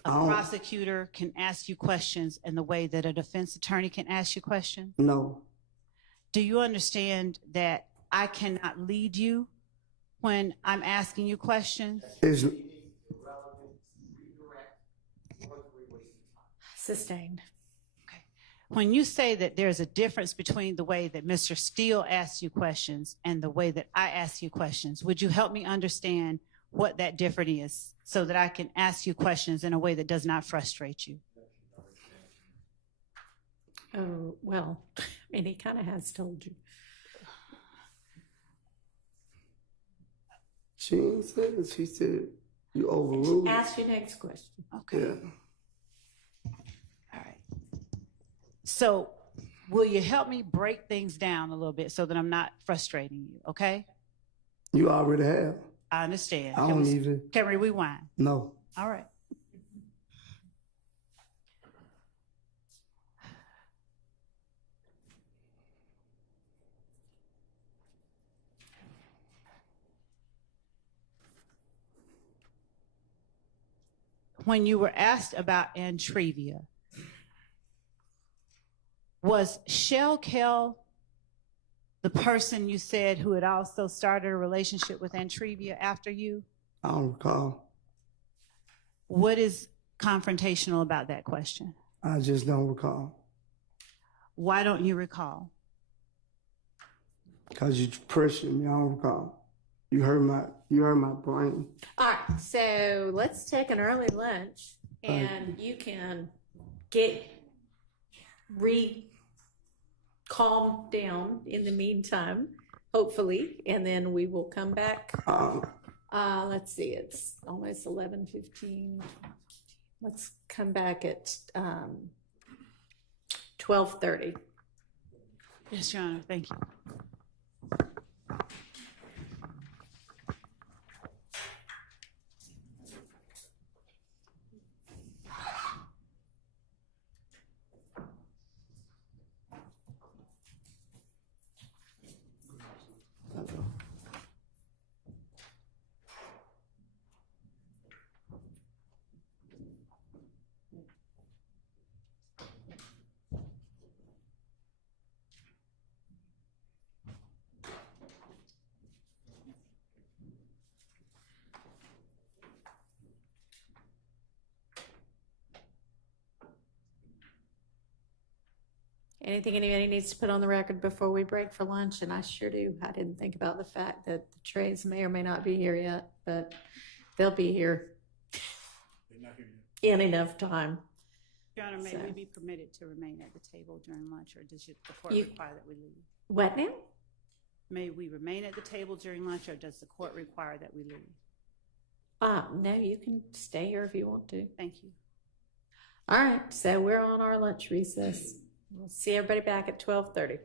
a prosecutor can ask you questions and the way that a defense attorney can ask you questions? No. Do you understand that I cannot lead you when I'm asking you questions? Sustained. Okay. When you say that there's a difference between the way that Mr. Steele asks you questions and the way that I ask you questions, would you help me understand what that difference is so that I can ask you questions in a way that does not frustrate you? Oh, well, I mean, he kind of has told you. She ain't said it. She said you overruled. Ask your next question. Okay. Yeah. All right. So will you help me break things down a little bit so that I'm not frustrating you, okay? You already have. I understand. I don't even. Can we rewind? No. All right. When you were asked about Antrevia, was Shell Kell the person you said who had also started a relationship with Antrevia after you? I don't recall. What is confrontational about that question? I just don't recall. Why don't you recall? Because you pressured me. I don't recall. You hurt my brain. All right, so let's take an early lunch, and you can calm down in the meantime, hopefully, and then we will come back. Let's see, it's almost 11:15. Let's come back at 12:30. Yes, Your Honor, thank you. Anything anybody needs to put on the record before we break for lunch? And I sure do. I didn't think about the fact that the trays may or may not be here yet, but they'll be here in enough time. Your Honor, may So. we be permitted to remain at the table during lunch, or does the court You- require that we leave? What now? May we remain at the table during lunch, or does the court require that we leave? No, you can stay here if you want to. Thank you. All right, so we're on our lunch recess. We'll see everybody back at 12:30.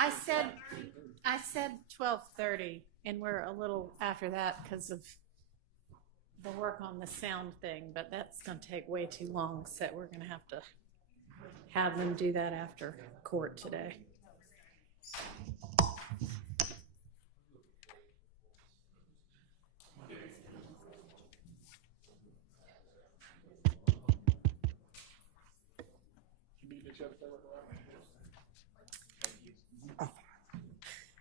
I said 12:30, and we're a little after that because of the work on the sound thing, but that's going to take way too long, so we're going to have them do that after court today.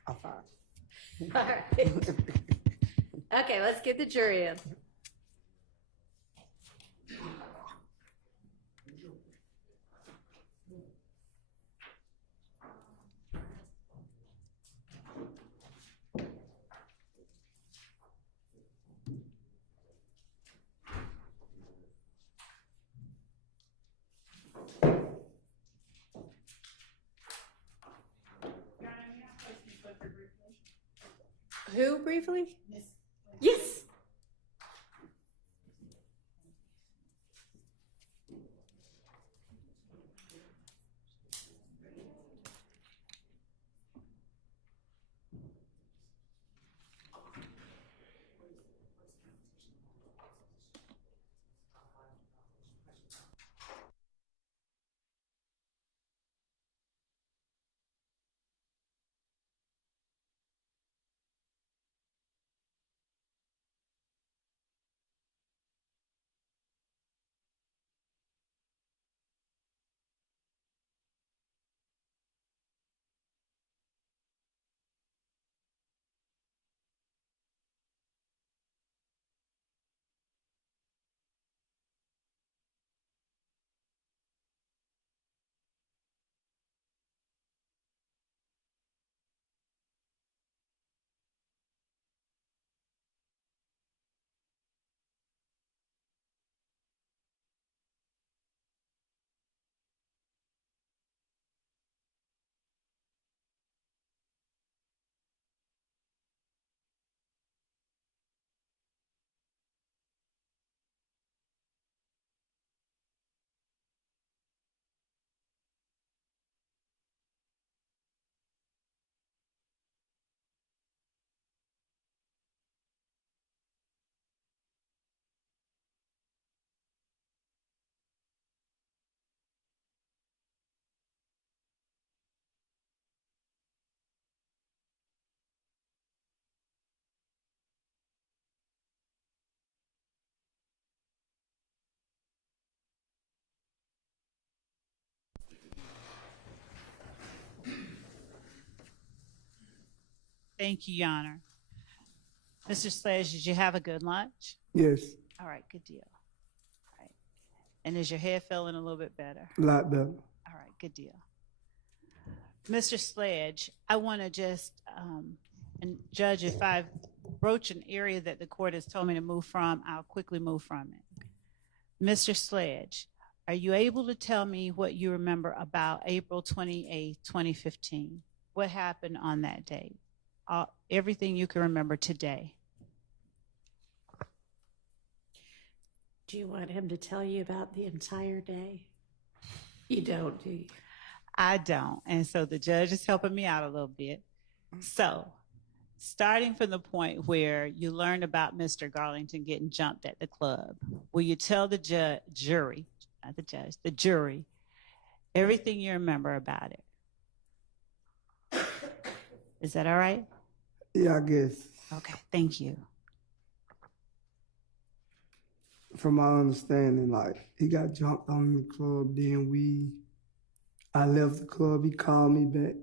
I'm fine. All right. Okay, let's get the jury in. Who briefly? Yes. Thank you, Your Honor. Mr. Sledge, did you have a good lunch? Yes, All right, good deal. All right. And is your head feeling a little bit better? a lot better. All right, good deal. Mr. Sledge, I want to just, and Judge, if I broach an area that the court has told me to move from, I'll quickly move from it. Mr. Sledge, are you able to tell me what you remember about April 28, 2015? What happened on that date? Everything you can remember today. Do you want him to tell you about the entire day? You don't, do you? I don't. And so the judge is helping me out a little bit. So, starting from the point where you learned about Mr. Garlington getting jumped at the club, will you tell the jury, not the judge, the jury, everything you remember about it? Is that all right? Yeah, I guess. Okay, thank you. From my understanding, like, he got jumped on in the club, then I left the club, he called me back.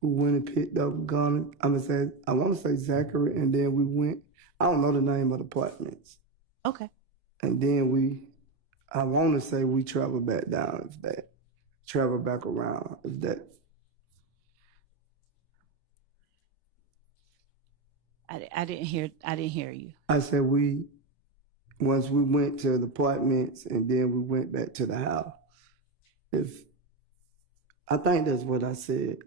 We went and picked up a gun. I want to say Zachary, and then we went, I don't know the name of the apartments. Okay. And then I want to say we traveled back down, traveled back around, if that. I didn't hear you. I said once we went to the apartments and then we went back to the house. I think that's what I said.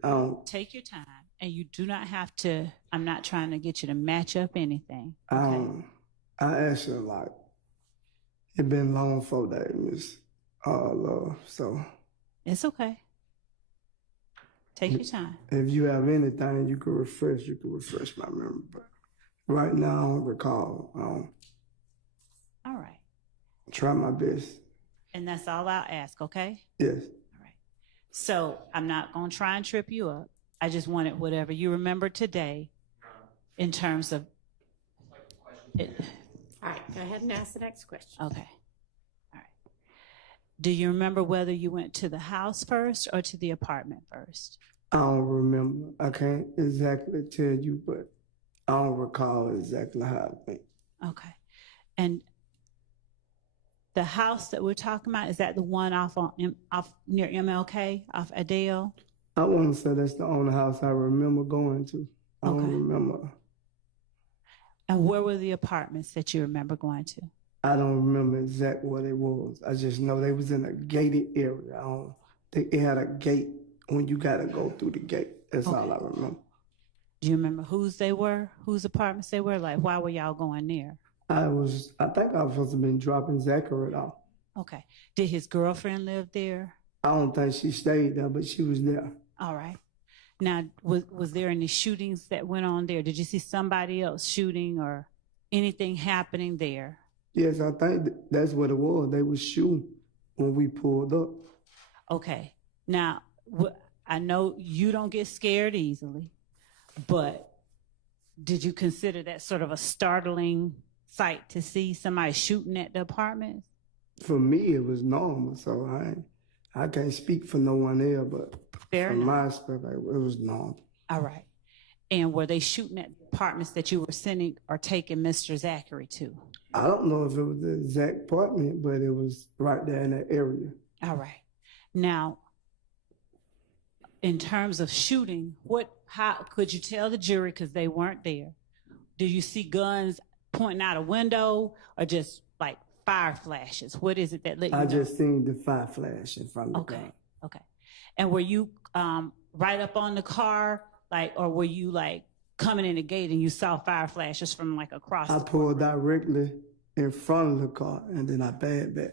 Take your time, and you do not have to, I'm not trying to get you to match up anything. Okay? I actually it been long 4 days, Miss Love, so. It's okay. Take your time. If you have anything you can refresh my memory. But right now, I don't recall. All right. Try my best. And that's all I'll ask, okay? Yes. All right. So I'm not going to try and trip you up. I just wanted whatever you remember today in terms of it. All right, go ahead and ask the next question. Okay. All right. Do you remember whether you went to the house first or to the apartment first? I don't remember. I can't exactly tell you, but I don't recall exactly how it went. Okay. And the house that we're talking about, is that the one off near MLK, off Adele? I want to say that's the only house I remember going to. I don't remember. And where were the apartments that you remember going to? I don't remember exactly what it was. I just know they was in a gated area. It had a gate when you got to go through the gate. That's all I remember. Do you remember whose they were? Whose apartments they were? Like, why were y'all going there? I think I was supposed to have been dropping Zachary off. Okay. Did his girlfriend live there? I don't think she stayed there, but she was there. All right. Now, was there any shootings that went on there? Did you see somebody else shooting or anything happening there? Yes, I think that's what it was. They was shooting when we pulled up. Okay. Now, I know you don't get scared easily, but did you consider that sort of a startling sight to see somebody shooting at the apartment? For me, it was normal, so I can't speak for no one else, but Fair from enough. my perspective, it was normal. All right. And were they shooting at apartments that you were sending or taking Mr. Zachary to? I don't know if it was the exact apartment, but it was right there in that area. All right. Now, in terms of shooting, how could you tell the jury, because they weren't there? Do you see guns pointing out a window or just like fire flashes? What is it that let you know? I just seen the fire flash in front of the car. Okay. And were you right up on the car, or were you like coming in the gate and you saw fire flashes from like across? I pulled directly in front of the car and then I backed back.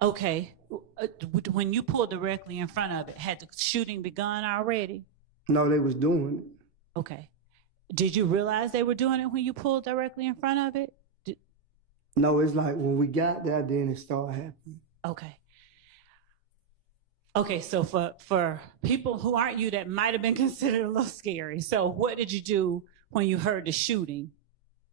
Okay. When you pulled directly in front of it, had the shooting begun already? No, they was doing it. Okay. Did you realize they were doing it when you pulled directly in front of it? No, it's like when we got there, then it started happening. Okay. Okay, so for people who aren't you, that might have been considered a little scary. So what did you do when you heard the shooting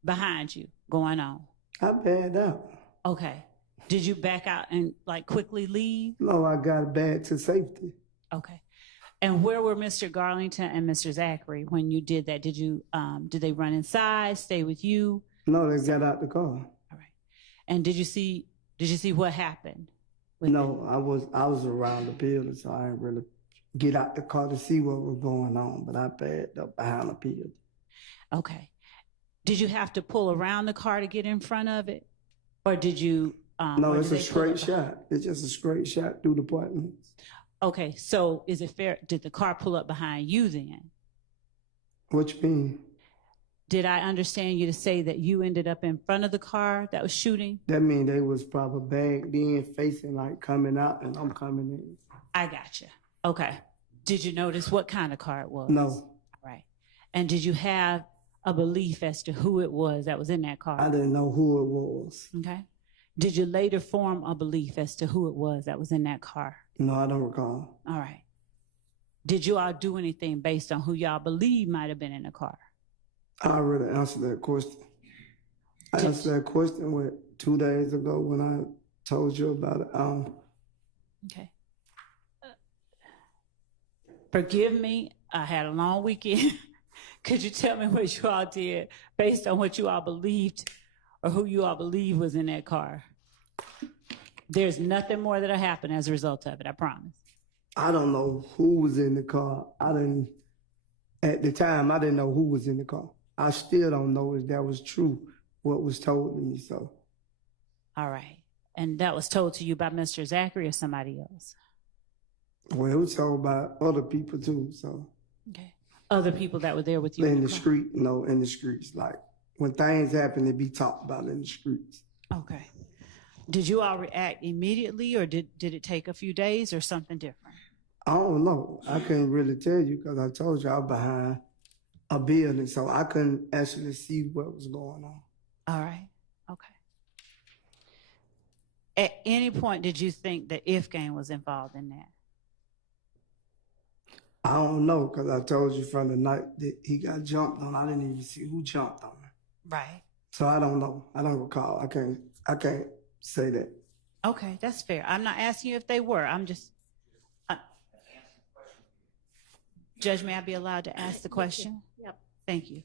behind you going on? I backed out. Okay. Did you back out and like quickly leave? No, I got back to safety. Okay. And where were Mr. Garlington and Mr. Zachary when you did that? Did they run inside, stay with you? No, they got out the car. All right. And did you see what happened? No, I was around the building, so I didn't really get out the car to see what was going on, but I backed up behind the building. Okay. Did you have to pull around the car to get in front of it? Or did you... no, it's a straight shot. It's just a straight shot through the apartments. Okay, so is it fair? Did the car pull up behind you then? What you mean? Did I understand you to say that you ended up in front of the car that was shooting? That mean they was probably back then facing like coming out and I'm coming in. I gotcha. Okay. Did you notice what kind of car it was? No. All right. And did you have a belief as to who it was that was in that car? I didn't know who it was. Okay. Did you later form a belief as to who it was that was in that car? No, I don't recall. All right. Did you all do anything based on who y'all believe might have been in the car? I already answered that question. I answered that question 2 days ago when I told you about it. Okay. Forgive me. I had a long weekend. Could you tell me what you all did based on what you all believed or who you all believe was in that car? There's nothing more that'll happen as a result of it, I promise. I don't know who was in the car. At the time, I didn't know who was in the car. I still don't know if that was true, what was told to me, so. All right. And that was told to you by Mr. Zachary or somebody else? Well, it was told by other people too, so. Okay. Other people that were there with you? In the street, in the streets. Like, when things happen, they be talked about in the streets. Okay. Did you all react immediately, or did it take a few days or something different? I don't know. I couldn't really tell you because I told you I was behind a building, so I couldn't actually see what was going on. All right. Okay. At any point, did you think that If Gang was involved in that? I don't know because I told you from the night that he got jumped on, I didn't even see who jumped on him. Right. So I don't know. I don't recall. I can't say that. Okay, that's fair. I'm not asking you if they were. I'm just. Judge, may I be allowed to ask the question? Yep. Thank you.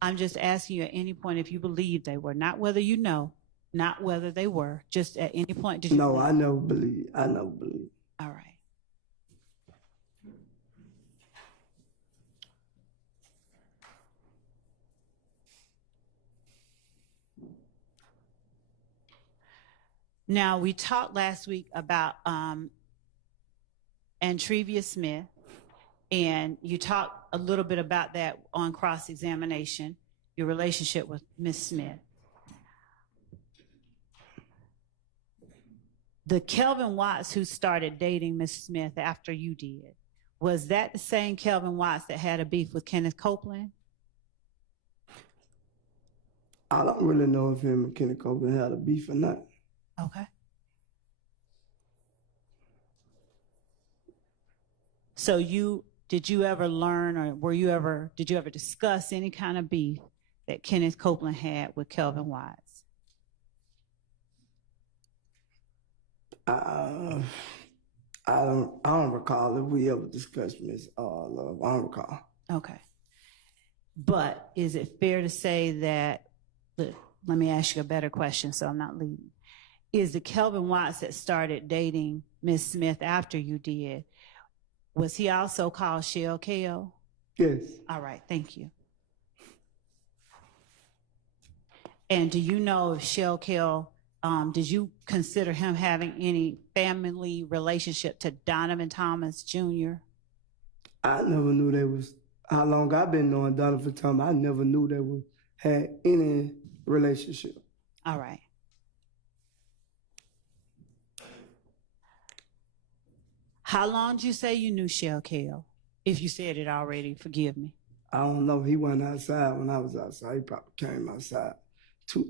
I'm just asking you at any point if you believe they were, not whether you know, not whether they were, just at any point did you No, believe? I never believe. I never believe. All right. Now, we talked last week about Antrevia Smith, and you talked a little bit about that on cross-examination, your relationship with Miss Smith. The Kelvin Watts who started dating Miss Smith after you did, was that the same Kelvin Watts that had a beef with Kenneth Copeland? I don't really know if him and Kenny Copeland had a beef or not. Okay. So did you ever learn, or did you ever discuss any kind of beef that Kenneth Copeland had with Kelvin Watts? I don't recall if we ever discussed Miss Love. I don't recall. Okay. But is it fair to say that, let me ask you a better question so I'm not leading. Is the Kelvin Watts that started dating Miss Smith after you did, was he also called Shell Kale? Yes. All right, thank you. And do you know if Shell Kale, did you consider him having any family relationship to Donovan Thomas Jr.? I never knew they was, how long I've been knowing Donovan Thomas, I never knew they had any relationship. All right. How long did you say you knew Shell Kale? If you said it already, forgive me. I don't know. He went outside when I was outside. He probably came outside.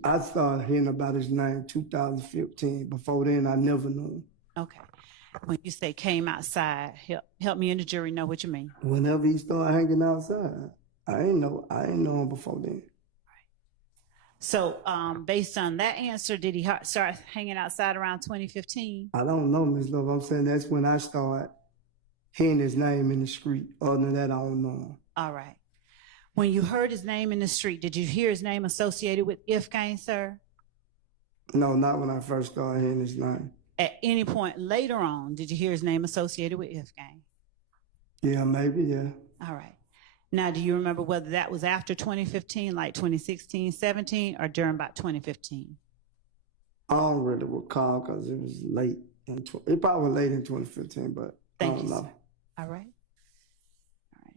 I started hearing about his name 2015. Before then, I never knew him. Okay. When you say came outside, help me and the jury know what you mean. Whenever he started hanging outside, I ain't know him before then. So based on that answer, did he start hanging outside around 2015? I don't know, Ms. Love. I'm saying that's when I started hearing his name in the street. Other than that, I don't know him. All right. When you heard his name in the street, did you hear his name associated with If Gang, sir? No, not when I first started hearing his name. At any point later on, did you hear his name associated with If Gang? Yeah, maybe, yeah. All right. Now, do you remember whether that was after 2015, like 2016, 17, or during about 2015? I don't really recall because it was late. It probably was late in 2015, but Thank I don't you, know. sir. All right. All right.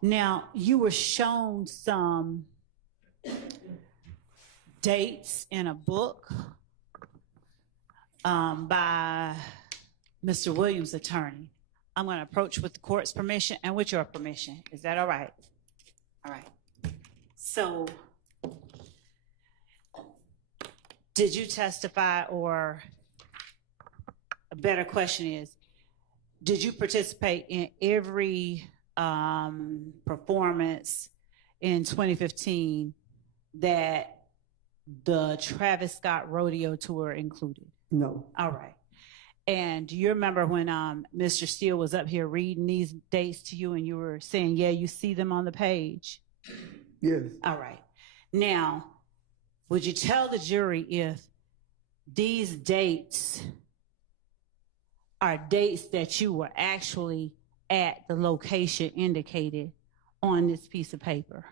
Now, you were shown some dates in a book by Mr. Williams' attorney. I'm going to approach with the court's permission and with your permission. Is that all right? All right. So, did you testify, or a better question is, did you participate in every performance in 2015 that the Travis Scott Rodeo Tour included? No. All right. And do you remember when Mr. Steele was up here reading these dates to you and you were saying, yeah, you see them on the page? Yes. All right. Now, would you tell the jury if these dates are dates that you were actually at the location indicated on this piece of paper?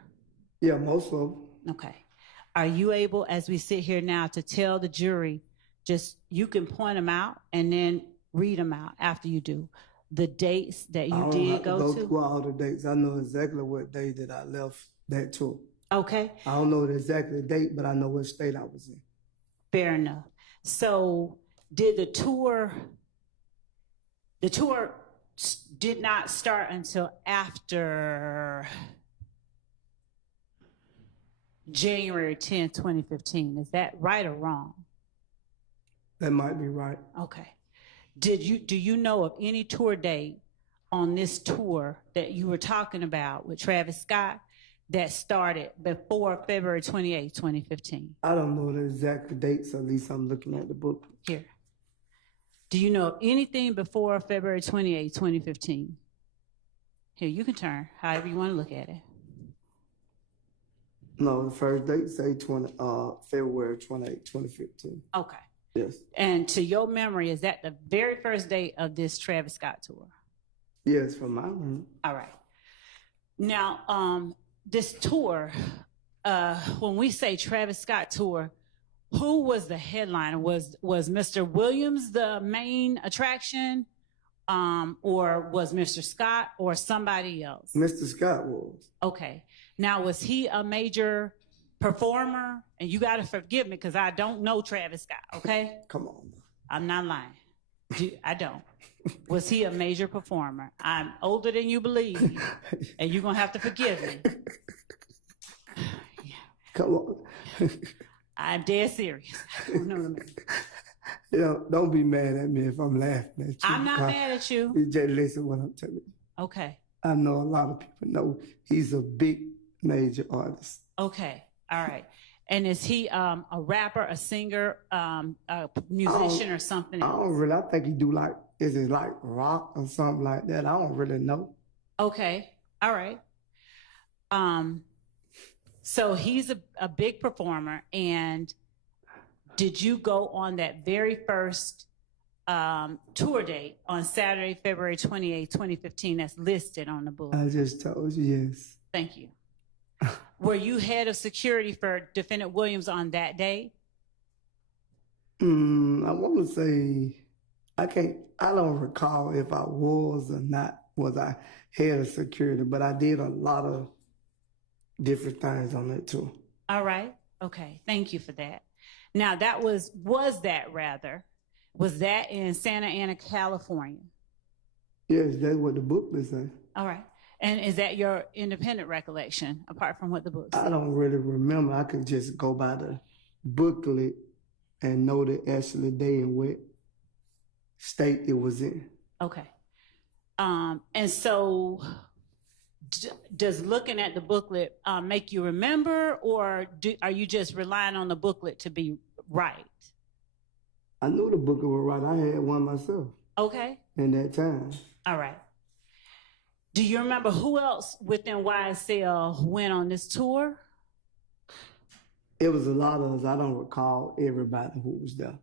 Yeah, most of them. Okay. Are you able, as we sit here now, to tell the jury, just you can point them out and then read them out after you do, the dates that you did go I don't have to to? go through all the dates. I know exactly what day that I left that tour. Okay, I don't know the exact date, but I know what state I was in. fair enough. So did the tour did not start until after January 10th, 2015. Is that right or wrong? That might be right. Okay. Do you know of any tour date on this tour that you were talking about with Travis Scott that started before February 28th, 2015? I don't know the exact dates, at least I'm looking at the book. Here. Do you know of anything before February 28th, 2015? Here, you can turn however you want to look at it. No, the first date say February 28, 2015. Okay. Yes. And to your memory, is that the very first date of this Travis Scott tour? Yes, from my memory. All right. Now, this tour, when we say Travis Scott tour, who was the headliner? Was Mr. Williams the main attraction, or was Mr. Scott or somebody else? Mr. Scott was. Okay. Now, was he a major performer? And you got to forgive me because I don't know Travis Scott, okay? Come on. I'm not lying. I don't. Was he a major performer? I'm older than you believe, and you're going to have to forgive me. Come on. I'm dead serious. I don't know what I mean. You know, don't be mad at me if I'm laughing at you. I'm not mad at you. You just listen what I'm telling you. Okay. I know a lot of people know he's a big major artist. Okay. All right. And is he a rapper, a singer, a musician, or something I else? don't really. I think he do is it like rock or something like that? I don't really know. Okay. All right. So he's a big performer. And did you go on that very first tour date on Saturday, February 28, 2015, that's listed on the book? I just told you, yes. Thank you. Were you head of security for Defendant Williams on that day? I want to say, I don't recall if I was or not, was I head of security, but I did a lot of different things on that tour. All right. Okay. Thank you for that. Now was that in Santa Ana, California? Yes, that's what the booklet says. All right. And is that your independent recollection, apart from what the book says? I don't really remember. I could just go by the booklet and know the actual day and what state it was in. Okay. And so does looking at the booklet make you remember, or are you just relying on the booklet to be right? I knew the booklet was right. I had one myself. Okay. In that time. All right. Do you remember who else within YSL went on this tour? It was a lot of us. I don't recall everybody who was there.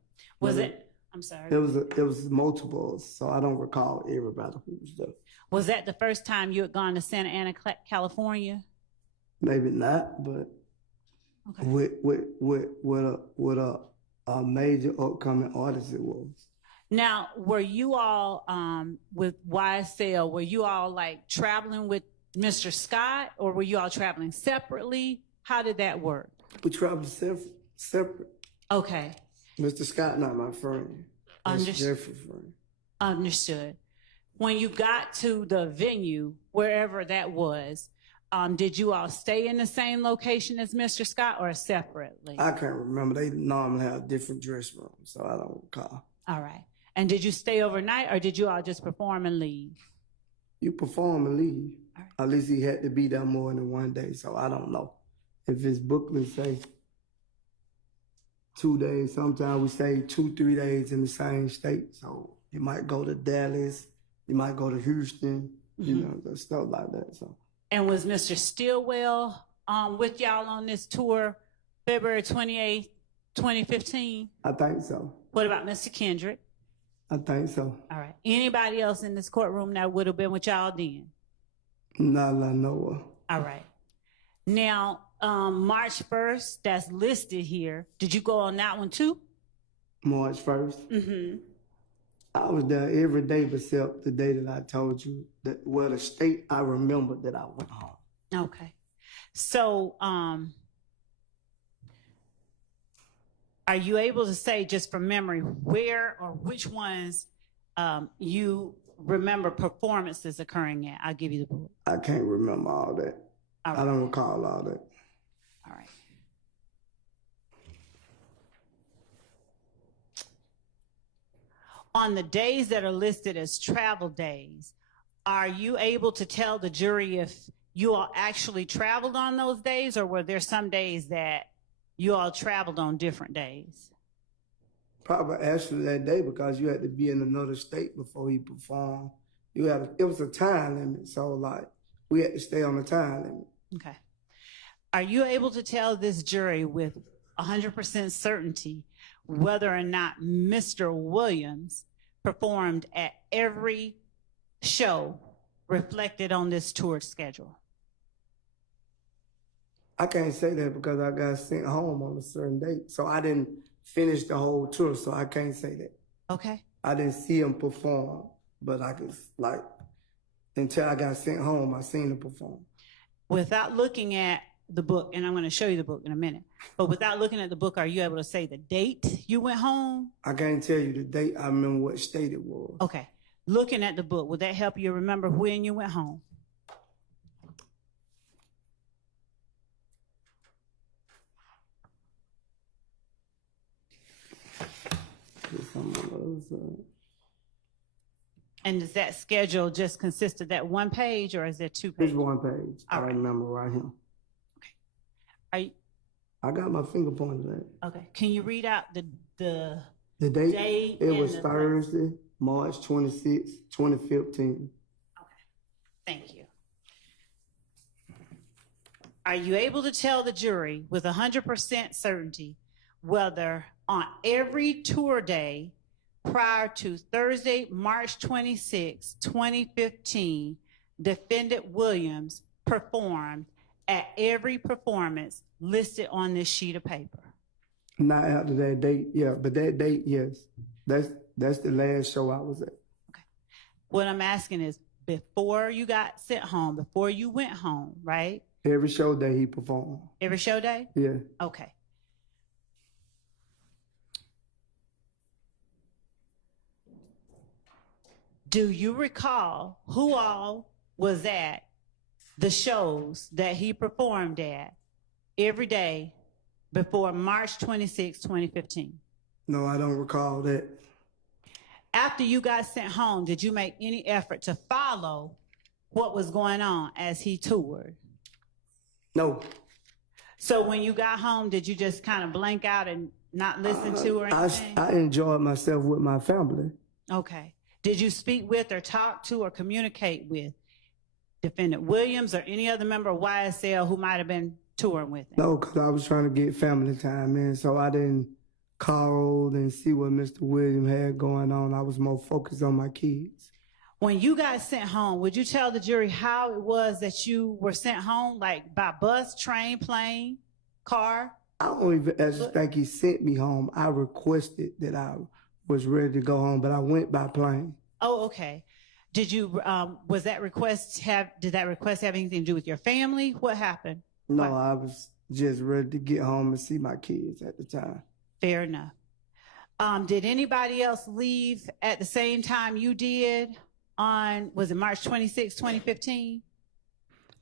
I'm sorry. It was multiples, so I don't recall everybody who was there. Was that the first time you had gone to Santa Ana, California? Maybe not, but okay. with a major upcoming artist it was. Now, were you all with YSL? Were you all like traveling with Mr. Scott, or were you all traveling separately? How did that work? We traveled separate. Okay. Mr. Scott, not my friend. Understood. Jeffery friend. Understood. When you got to the venue, wherever that was, did you all stay in the same location as Mr. Scott or separately? I can't remember. They normally have different dress rooms, so I don't recall. All right. And did you stay overnight, or did you all just perform and leave? You perform and leave. All right. At least he had to be there more than one day, so I don't know. If his booklet say 2 days, sometimes we stay 2-3 days in the same state. So you might go to Dallas, you might go to Houston, you know, stuff like that. So. And was Mr. Stillwell with y'all on this tour February 28th, 2015? I think so. What about Mr. Kendrick? I think so. All right. Anybody else in this courtroom that would have been with y'all then? Not I know of. All right. Now, March 1st, that's listed here. Did you go on that one too? March 1st? Mm-hmm. I was there every day except the day that I told you that, well, the state I remember that I went home. Okay. So, are you able to say, just from memory, where or which ones you remember performances occurring at? I'll give you the book. I can't remember all that. All right. I don't recall all that. All right. On the days that are listed as travel days, are you able to tell the jury if you all actually traveled on those days, or were there some days that you all traveled on different days? Probably actually that day, because you had to be in another state before he performed. It was a time limit, so like we had to stay on the time limit. Okay. Are you able to tell this jury with 100% certainty whether or not Mr. Williams performed at every show reflected on this tour schedule? I can't say that because I got sent home on a certain date, so I didn't finish the whole tour, so I can't say that. Okay. I didn't see him perform, but I could, like, until I got sent home, I seen him perform. Without looking at the book, and I'm going to show you the book in a minute, but without looking at the book, are you able to say the date you went home? I can't tell you the date. I remember what state it was. Okay. Looking at the book, would that help you remember when you went home? And does that schedule just consist of that one page, or is there two pages? It's one page. All I right. remember right here. Are you, I got my finger pointed at it. okay. Can you read out the The date, date it and was the Thursday, March 26, 2015. Thank you. Are you able to tell the jury with 100% certainty whether on every tour day prior to Thursday, March 26, 2015, defendant Williams performed at every performance listed on this sheet of paper? Not after that date, yeah, but that date, yes. That's the last show I was at. Okay. What I'm asking is, before you got sent home, before you went home, right? Every show that he performed. Every show day? Yeah. Okay. Do you recall who all was at the shows that he performed at every day before March 26, 2015? No, I don't recall that. After you got sent home, did you make any effort to follow what was going on as he toured? No. So when you got home, did you just kind of blank out and not listen to or anything? I enjoyed myself with my family. Okay. Did you speak with or talk to or communicate with defendant Williams or any other member of YSL who might have been touring with him? No, because I was trying to get family time in, so I didn't call and see what Mr. Williams had going on. I was more focused on my kids. When you got sent home, would you tell the jury how it was that you were sent home, like by bus, train, plane, car? I don't even actually think he sent me home. I requested that I was ready to go home, but I went by plane. Oh, okay. Did you, did that request have anything to do with your family? What happened? No, I was just ready to get home and see my kids at the time. Fair enough. Did anybody else leave at the same time you did on, was it March 26, 2015?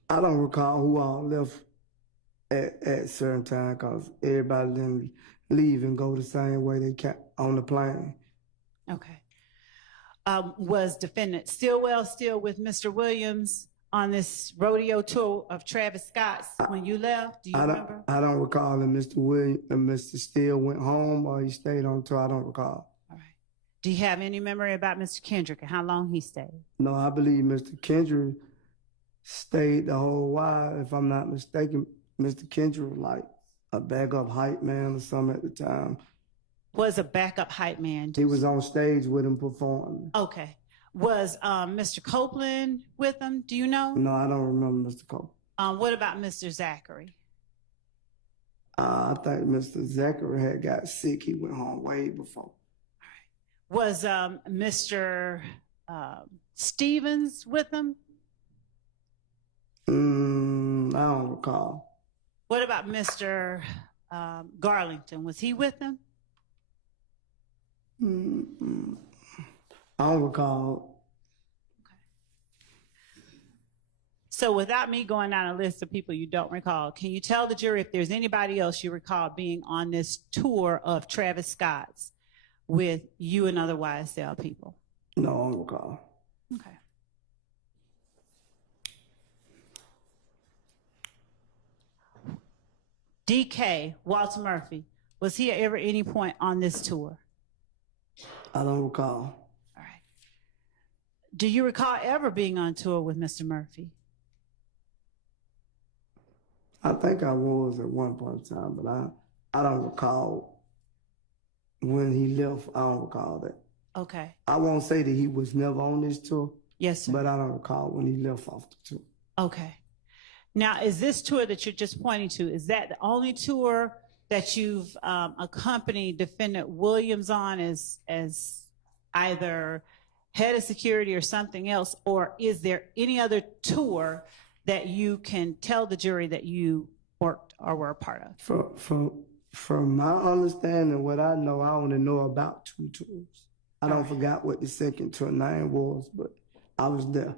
I don't recall who all left at certain time because everybody didn't leave and go the same way they came on the plane. Okay. Was defendant Stillwell still with Mr. Williams on this rodeo tour of Travis Scott's when you left? Do you remember? I don't recall if Mr. Williams and Mr. Steele went home or he stayed on tour. I don't recall. All right. Do you have any memory about Mr. Kendrick and how long he stayed? No, I believe Mr. Kendrick stayed the whole while. If I'm not mistaken, Mr. Kendrick was like a backup hype man or something at the time. Was a backup hype man? He was on stage with him performing. Okay. Was Mr. Copeland with him? Do you know? No, I don't remember Mr. Copeland. What about Mr. Zachary? I think Mr. Zachary had got sick. He went home way before. All right. Was Mr. Stevens with him? I don't recall. What about Mr. Garlington? Was he with them? I don't recall. So without me going down a list of people you don't recall, can you tell the jury if there's anybody else you recall being on this tour of Travis Scott's with you and other YSL people? No, I don't recall. Okay. DK, Walter Murphy, was he at ever any point on this tour? I don't recall. All right. Do you recall ever being on tour with Mr. Murphy? I think I was at one point in time, but I don't recall when he left. I don't recall that. Okay. I won't say that he was never on this tour. Yes, sir. But I don't recall when he left off the tour. Okay. Now, is this tour that you're just pointing to, is that the only tour that you've accompanied Defendant Williams on as either head of security or something else, or is there any other tour that you can tell the jury that you worked or were a part of? From my understanding, what I know, I only know about 2 tours. I don't right. forgot what the second tour name was, but I was there.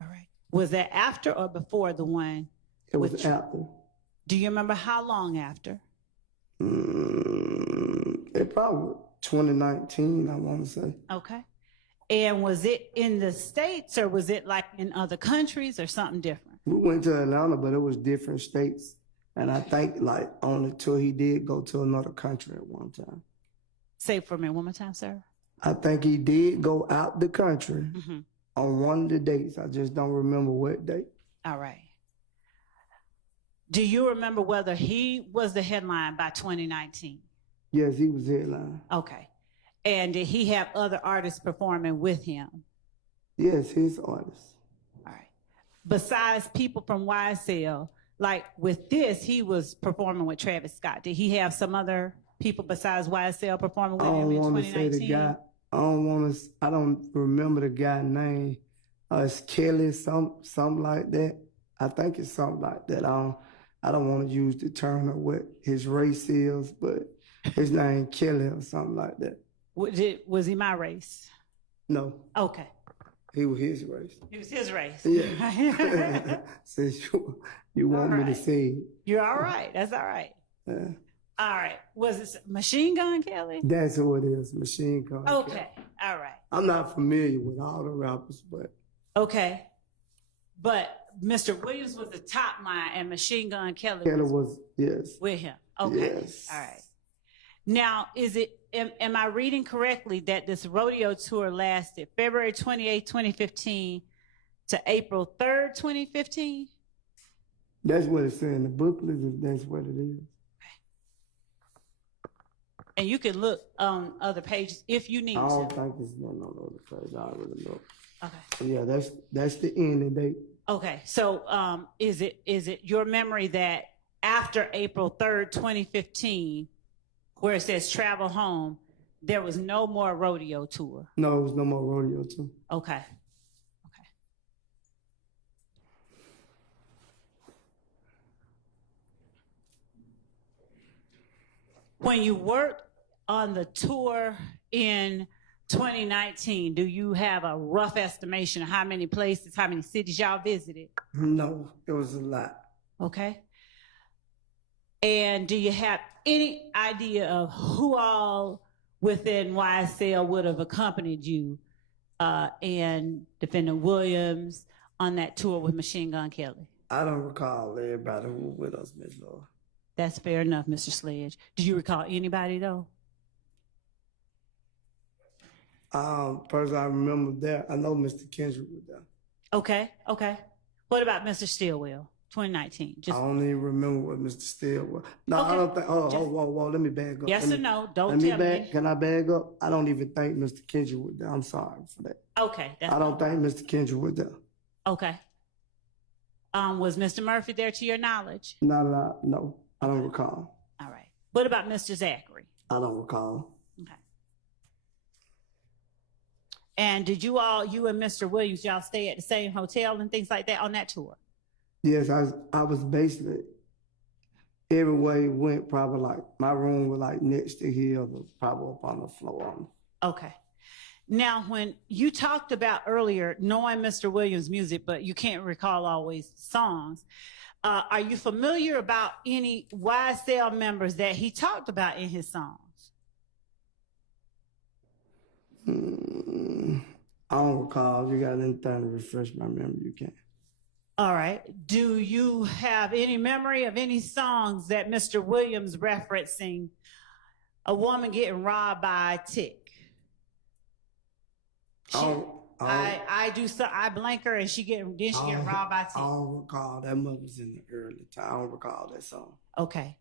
All right. Was that after or before the one? It was after. Do you remember how long after? It probably 2019, I want to say. Okay. And was it in the States or was it like in other countries or something different? We went to Atlanta, but it was different states. And I think like on the tour, he did go to another country at one time. Say it for me one more time, sir. I think he did go out the country on one of the dates. I just don't remember what date. All right. Do you remember whether he was the headline by 2019? Yes, he was headline. Okay. And did he have other artists performing with him? Yes, his artists. All right. Besides people from YSL, like with this, he was performing with Travis Scott. Did he have some other people besides YSL performing with him in 2019? Say the guy. I don't remember the guy's name. It's Kelly, something like that. I think it's something like that. I don't want to use the term of what his race is, but his name Kelly or something like that. Was he my race? No. Okay. He was his race. He was his race. Yeah. Since you want me to say it. You're all right. That's all right. Yeah. All right. Was it Machine Gun Kelly? That's who it is, Machine Gun Kelly. Okay. All right. I'm not familiar with all the rappers, but. Okay. But Mr. Williams was the top line and Machine Gun Kelly was yes. with him. Okay. Yes. All right. Now, am I reading correctly that this rodeo tour lasted February 28, 2015 to April 3rd, 2015? That's what it said in the booklet, if that's what it is. And you can look on other pages if you need to. I don't think it's nothing on the other page. I already look. Okay. But yeah, that's the ending date. Okay. So is it your memory that after April 3rd, 2015, where it says travel home, there was no more rodeo tour? No, there was no more rodeo tour. Okay. Okay. When you worked on the tour in 2019, do you have a rough estimation of how many places, how many cities y'all visited? No, it was a lot. Okay. And do you have any idea of who all within YSL would have accompanied you and Defendant Williams on that tour with Machine Gun Kelly? I don't recall everybody who was with us, Ms. Laura. That's fair enough, Mr. Sledge. Do you recall anybody, though? Person I remember there, I know Mr. Kendrick was there. Okay, okay. What about Mr. Stillwell, 2019? I don't even remember what Mr. Steele was. No, Okay. I don't think. Whoa, let me back up. Yes or no? Don't tell me. Can I bag up? I don't even think Mr. Kendrick was there. I'm sorry for that. Okay. I don't think Mr. Kendrick was there. Okay. Was Mr. Murphy there to your knowledge? No, I don't recall. All right. What about Mr. Zachary? I don't recall. Okay. And did you and Mr. Williams, y'all stay at the same hotel and things like that on that tour? Yes, I was basically everywhere he went, probably like my room was like next to his, or probably up on the floor. Okay. Now, when you talked about earlier knowing Mr. Williams' music, but you can't recall always songs, are you familiar about any YSL members that he talked about in his songs? I don't recall. If you got anything to refresh my memory, you can. All right. Do you have any memory of any songs that Mr. Williams referencing a woman getting robbed by a tick? I blank her and she get robbed by a tick. I don't recall. That must was in the early time. I don't recall that song. Okay.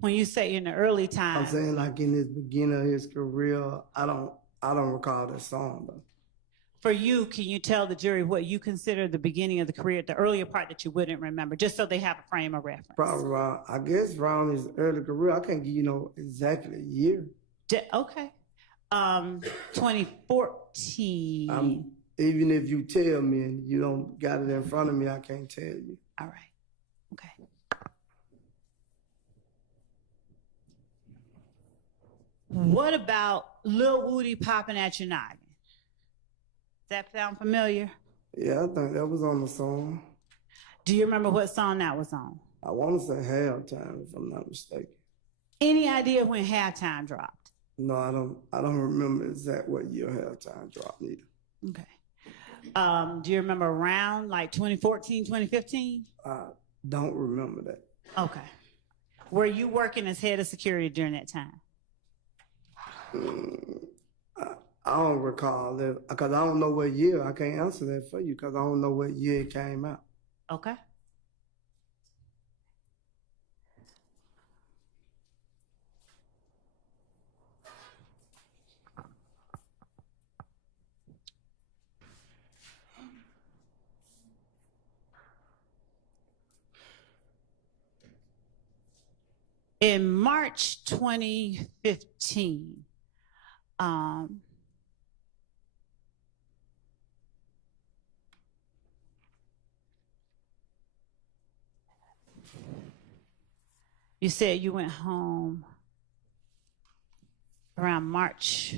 When you say in the early time, I'm saying like in his beginning of his career, I don't recall that song though. For you, can you tell the jury what you consider the beginning of the career, the earlier part that you wouldn't remember, just so they have a frame of reference? Probably around, I guess around his early career. I can't give you exactly a year. Okay. 2014. Even if you tell me and you don't got it in front of me, I can't tell you. All right. Okay. What about Lil Woody popping at your noggin? Does that sound familiar? Yeah, I think that was on the song. Do you remember what song that was on? I want to say Halftime, if I'm not mistaken. Any idea when Halftime dropped? No, I don't remember exactly what year Halftime dropped either. Okay. Do you remember around like 2014, 2015? I don't remember that. Okay. Were you working as head of security during that time? I don't recall that because I don't know what year. I can't answer that for you because I don't know what year it came out. Okay. In March 2015, you said you went home around March.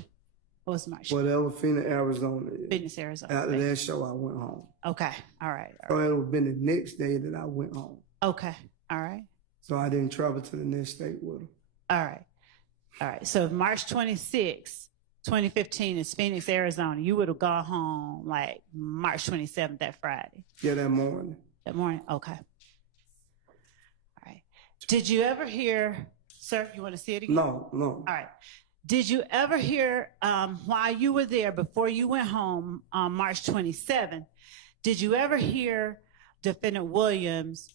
What was March? Whatever, Phoenix, Arizona. Phoenix, Arizona. After that show, I went home. Okay. All right. So it would have been the next day that I went home. Okay. All right. So I didn't travel to the next state with them. All right. All right. So March 26, 2015 is Phoenix, Arizona. You would have gone home like March 27th, that Friday. Yeah, that morning. That morning? Okay. All right. Did you ever hear, sir, you want to see it again? No. All right. Did you ever hear, while you were there, before you went home on March 27th, did you ever hear Defendant Williams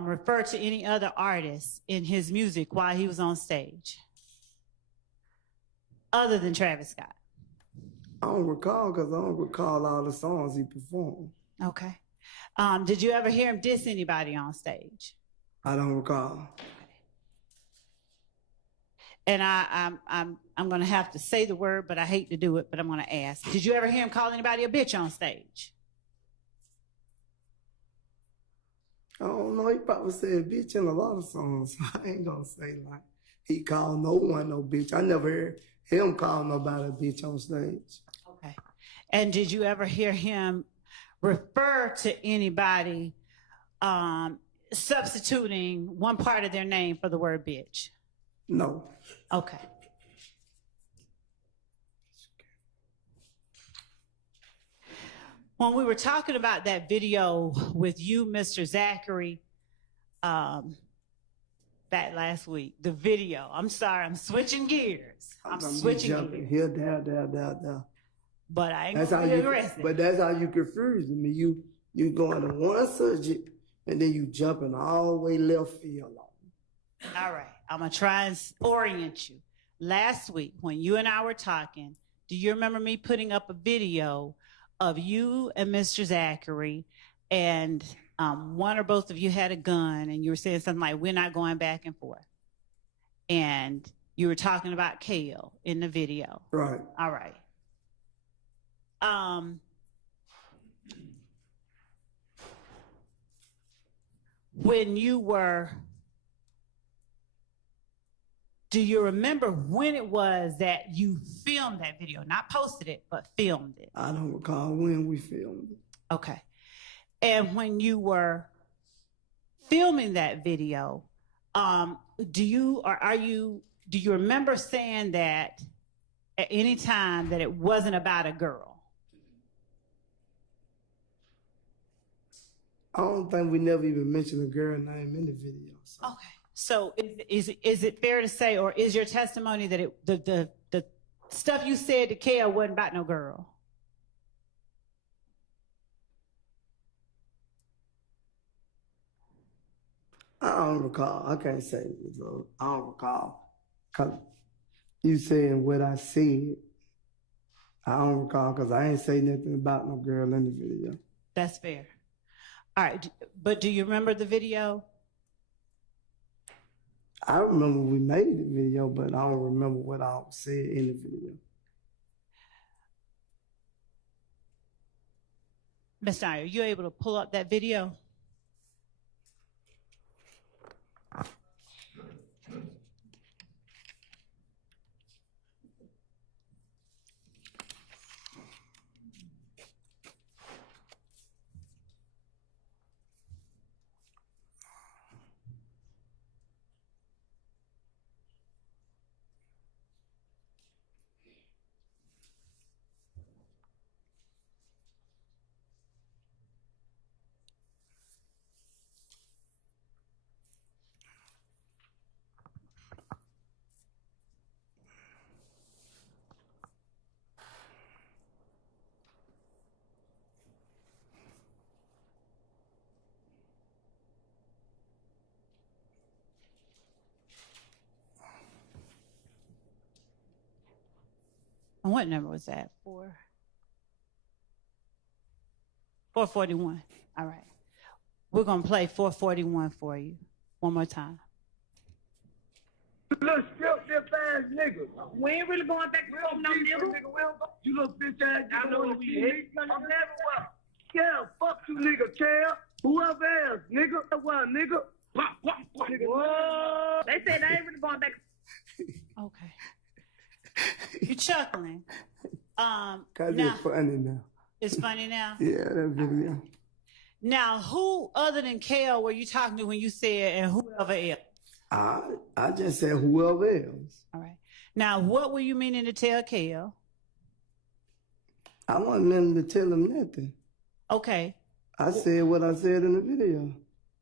refer to any other artists in his music while he was on stage? Other than Travis Scott? I don't recall because I don't recall all the songs he performed. Okay. Did you ever hear him diss anybody on stage? I don't recall. And I'm going to have to say the word, but I hate to do it, but I'm going to ask. Did you ever hear him call anybody a bitch on stage? I don't know. He probably said bitch in a lot of songs. I ain't going to say like he called no one no bitch. I never heard him call nobody a bitch on stage. Okay. And did you ever hear him refer to anybody substituting one part of their name for the word bitch? No. Okay. When we were talking about that video with you, Mr. Zachary, back last week, the video, I'm sorry, I'm switching gears. I'm switching gears. Here, there. But I ain't gonna be aggressive. But that's how you confuse me. You going to one subject and then you jumping all the way left field on. All right, I'm gonna try and orient you. Last week, when you and I were talking, do you remember me putting up a video of you and Mr. Zachary, and one or both of you had a gun, and you were saying something like, "We're not going back and forth," and you were talking about Kale in the video. Right. All right. when you were, do you remember when it was that you filmed that video? Not posted it, but filmed it. I don't recall when we filmed it. Okay. And when you were filming that video, do you remember saying that at any time that it wasn't about a girl? I don't think we never even mentioned a girl name in the video. So. Okay. So is it fair to say, or is your testimony that the stuff you said to Kale wasn't about no girl? I don't recall. I can't say it, bro. I don't recall. Cause you saying what I said, I don't recall because I ain't say nothing about no girl in the video. That's fair. All right, but do you remember the video? I remember we made the video, but I don't remember what I said in the video. Ms. Dyer, are you able to pull up that video? And what number was that? 441. All right. We're going to play 441 for you one more time. You little strip dip ass nigga. We ain't really going back and forth no nigga. You little bitch ass nigga. I know who you is. I'm never well. Yeah, fuck you nigga, Cal. Whoever else, nigga. Well, nigga. Whoa. They said they ain't really going back. Okay. You're chuckling. Cause now, it's funny now. It's funny now? Yeah, that video. Right. Now, who other than Kale were you talking to when you said, and whoever else? I just said whoever else. All right. Now, what were you meaning to tell Kale? I wasn't meaning to tell him nothing. Okay. I said what I said in the video.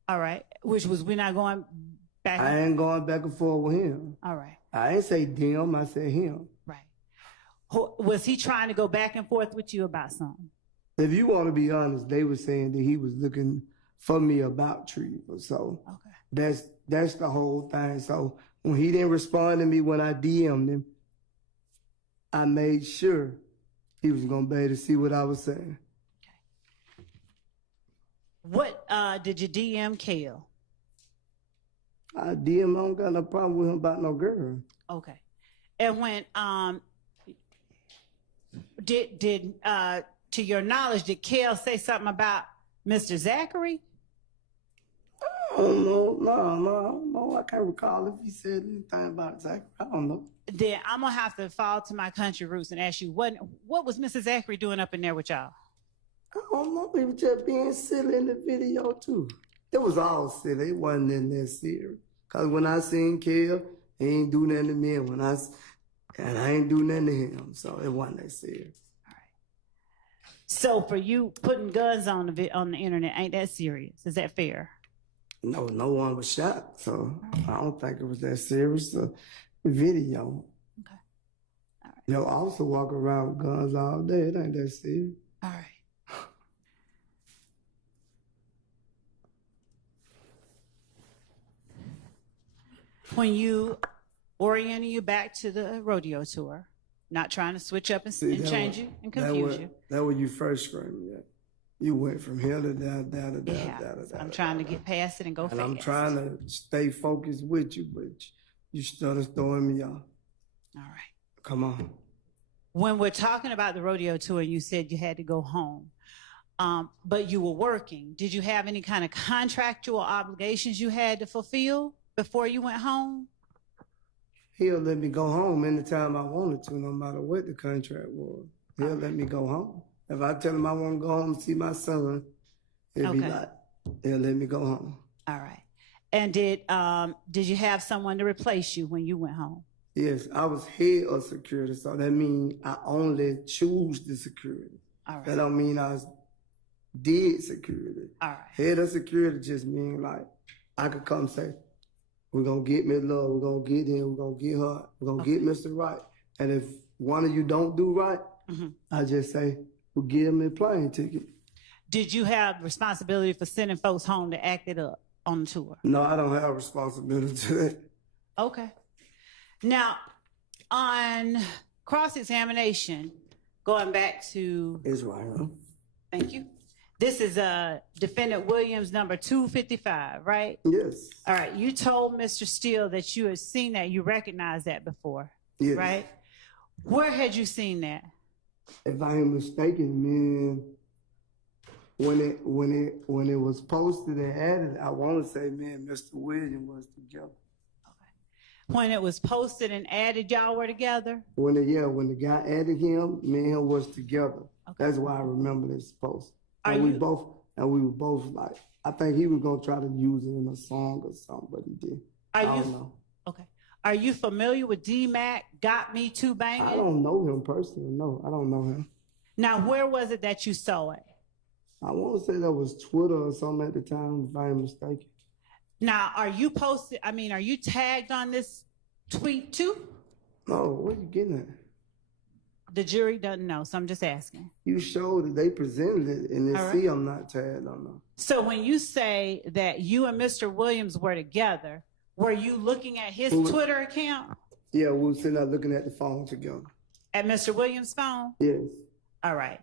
All right. Which was we're not going back. I ain't going back and forth with him. All right. I ain't say them, I said him. Right. Was he trying to go back and forth with you about something? If you want to be honest, they were saying that he was looking for me about treatment. So okay. That's the whole thing. So when he didn't respond to me when I DM'd him, I made sure he was going to be able to see what I was saying. Okay. What did you DM Kale? I DM, I don't got no problem with him about no girl. Okay. And when did to your knowledge, did Kale say something about Mr. Zachary? I don't know. No, I can't recall if he said anything about Zachary. I don't know. Then I'm gonna have to fall to my country roots and ask you what was Mr. Zachary doing up in there with y'all? I don't know. He was just being silly in the video too. It was all silly. It wasn't in that serious. Cause when I seen Kale, he ain't do nothing to me, and I ain't do nothing to him. So it wasn't that serious. All right. So for you, putting guns on the internet ain't that serious? Is that fair? No one was shot, so I don't think it was that serious. The video. Okay. All right. You know, I also walk around with guns all day. It ain't that serious. All right. When you orienting you back to the rodeo tour, not trying to switch up and change you and confuse you. That was you first screaming at. You went from here to that. I'm trying to get past it and go fast. And I'm trying to stay focused with you, but you started throwing me off. All right. Come on. When we're talking about the rodeo tour, you said you had to go home. but you were working. Did you have any kind of contractual obligations you had to fulfill before you went home? He'll let me go home anytime I wanted to, no matter what the contract was. He'll let me go home. If I tell him I want to go home and see my son, he'll be like, he'll let me go home. All right. And did you have someone to replace you when you went home? Yes, I was head of security, so that means I only choose the security. All right. That don't mean I did security. All right. Head of security just means like I could come say, we're going to get Miss Love, we're going to get him, we're going to get her, we're going to get Mr. Wright. And if one of you don't do right, I just say, we'll give him a plane ticket. Did you have responsibility for sending folks home to act it up on the tour? No, I don't have responsibility to that. Okay. Now, on cross-examination, going back to... It's right, huh? Thank you. This is Defendant Williams, number 255, right? Yes. All right. You told Mr. Steele that you had seen that. You recognized that before, Yes. right? Where had you seen that? If I am mistaken, man, when it was posted and added, I want to say, man, Mr. Williams was together. When it was posted and added, y'all were together? When the guy added him, me and him was together. Okay. That's why I remember this post. We were both like, I think he was gonna try to use it in a song or something, but he did. I don't know. Okay. Are you familiar with D-Mac, Got Me Too Banging? I don't know him personally. No, I don't know him. Now, where was it that you saw it? I want to say that was Twitter or something at the time, if I'm mistaken. Now, are you tagged on this tweet too? No, what are you getting at? The jury doesn't know, so I'm just asking. You showed that they presented it, and All right. see I'm not tagged on them. So when you say that you and Mr. Williams were together, were you looking at his Twitter account? Yeah, we were sitting there looking at the phone together. At Mr. Williams' phone? Yes. All right.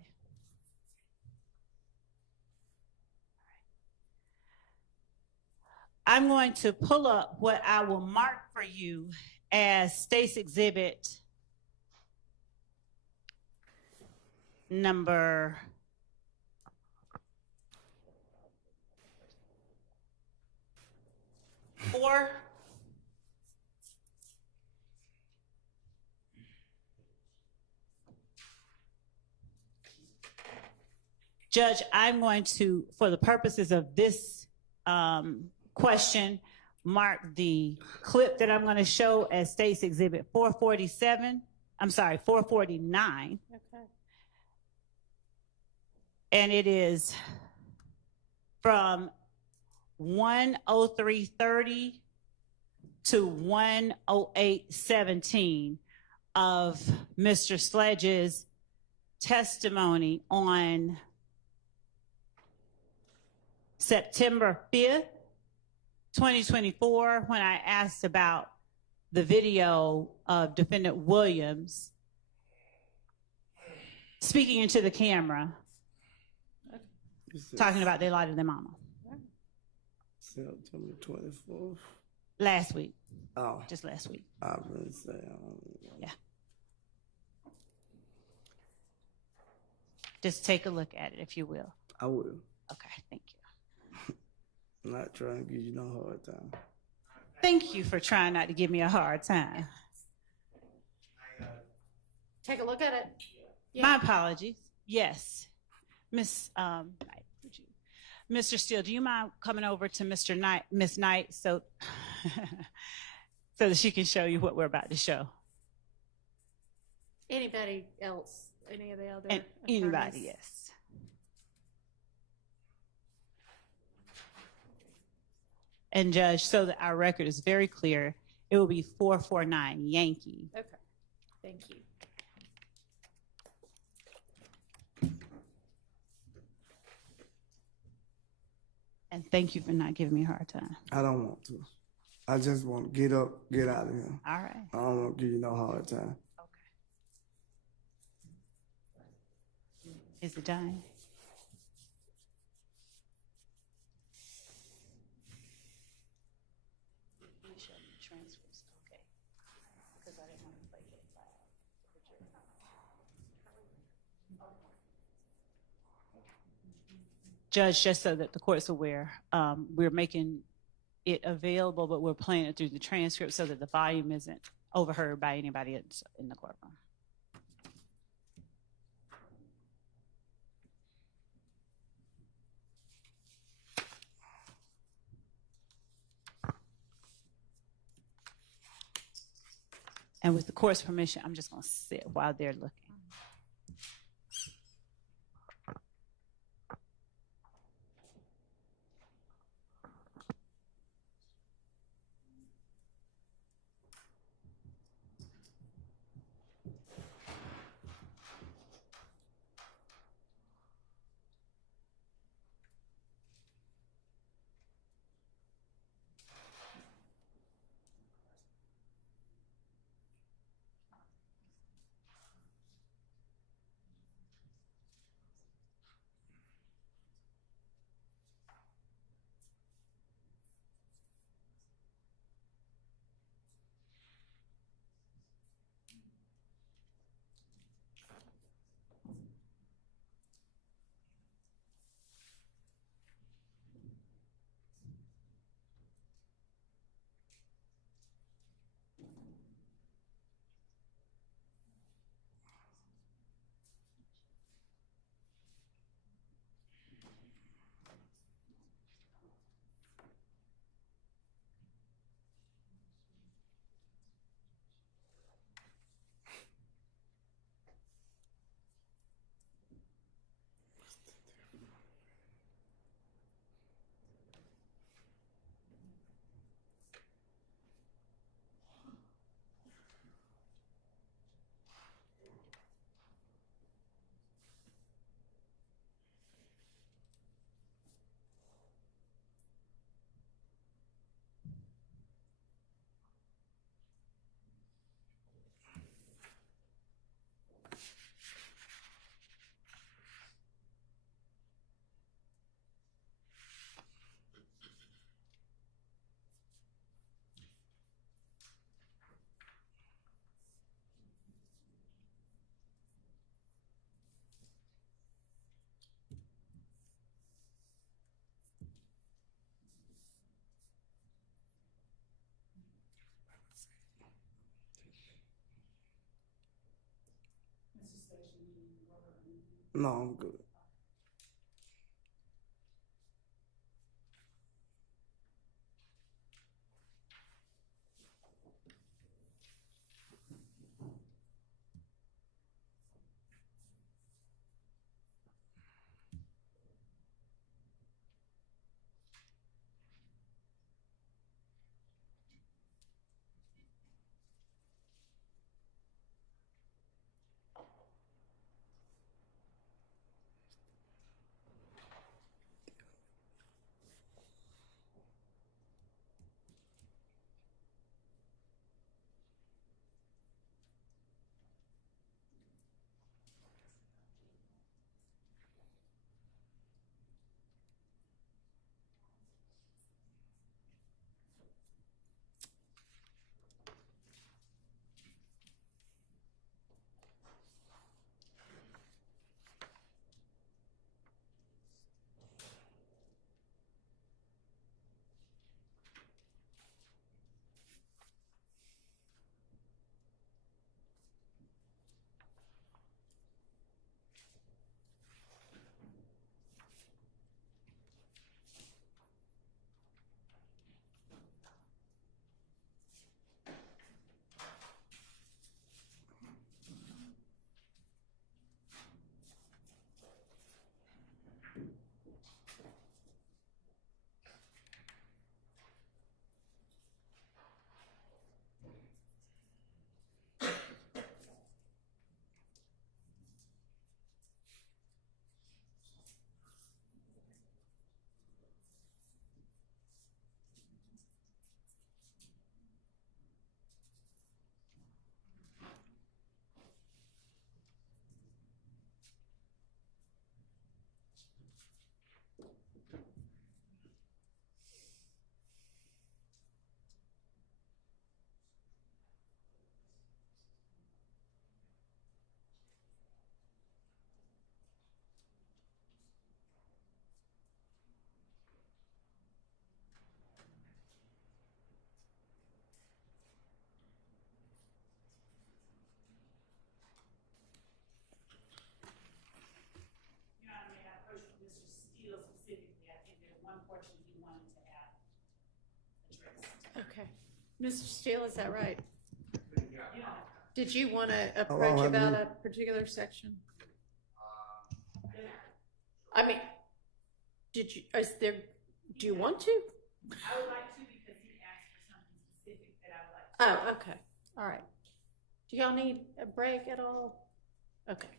I'm going to pull up what I will mark for you as State's Exhibit number 4. Judge, I'm going to, for the purposes of this question, mark the clip that I'm going to show as State's Exhibit 449. Okay. And it is from 1:03:30 to 1:08:17 of Mr. Sledge's testimony on September 5th, 2024, when I asked about the video of Defendant Williams speaking into the camera, talking about they lied to their mama. September 24th. Last week. Oh. Just last week. I was going to say, Yeah. Just take a look at it, if you will. I will. Okay, thank you. I'm not trying to give you no hard time. Thank you for trying not to give me a hard time. Take a look at it. Yeah. My apologies. Yes. Miss Knight, would you? Mr. Steele, do you mind coming over to Mr. Knight, Miss Knight, so that she can show you what we're about to show? Anybody else? Any of the other And attorneys? anybody, yes. And Judge, so that our record is very clear, it will be 449 Yankee. Okay. Thank you. And thank you for not giving me a hard time. I don't want to. I just want to get up, get out of here. All right. I don't want to give you no hard time. Okay. Is it done? Let me show you the transcripts, okay? Because I didn't want to play it live for the jury. Judge, just so that the court's aware, we're making it available, but we're playing it through the transcript so that the volume isn't overheard by anybody else in the courtroom. And with the court's permission, I'm just going to sit while they're looking. No, I'm good. Okay. Mr. Steele, is that right? Did you want to approach about a particular section? I mean, do you want to? I would like to because he asked for something specific that I would like to. Oh, okay. All right. Do y'all need a break at all? Okay.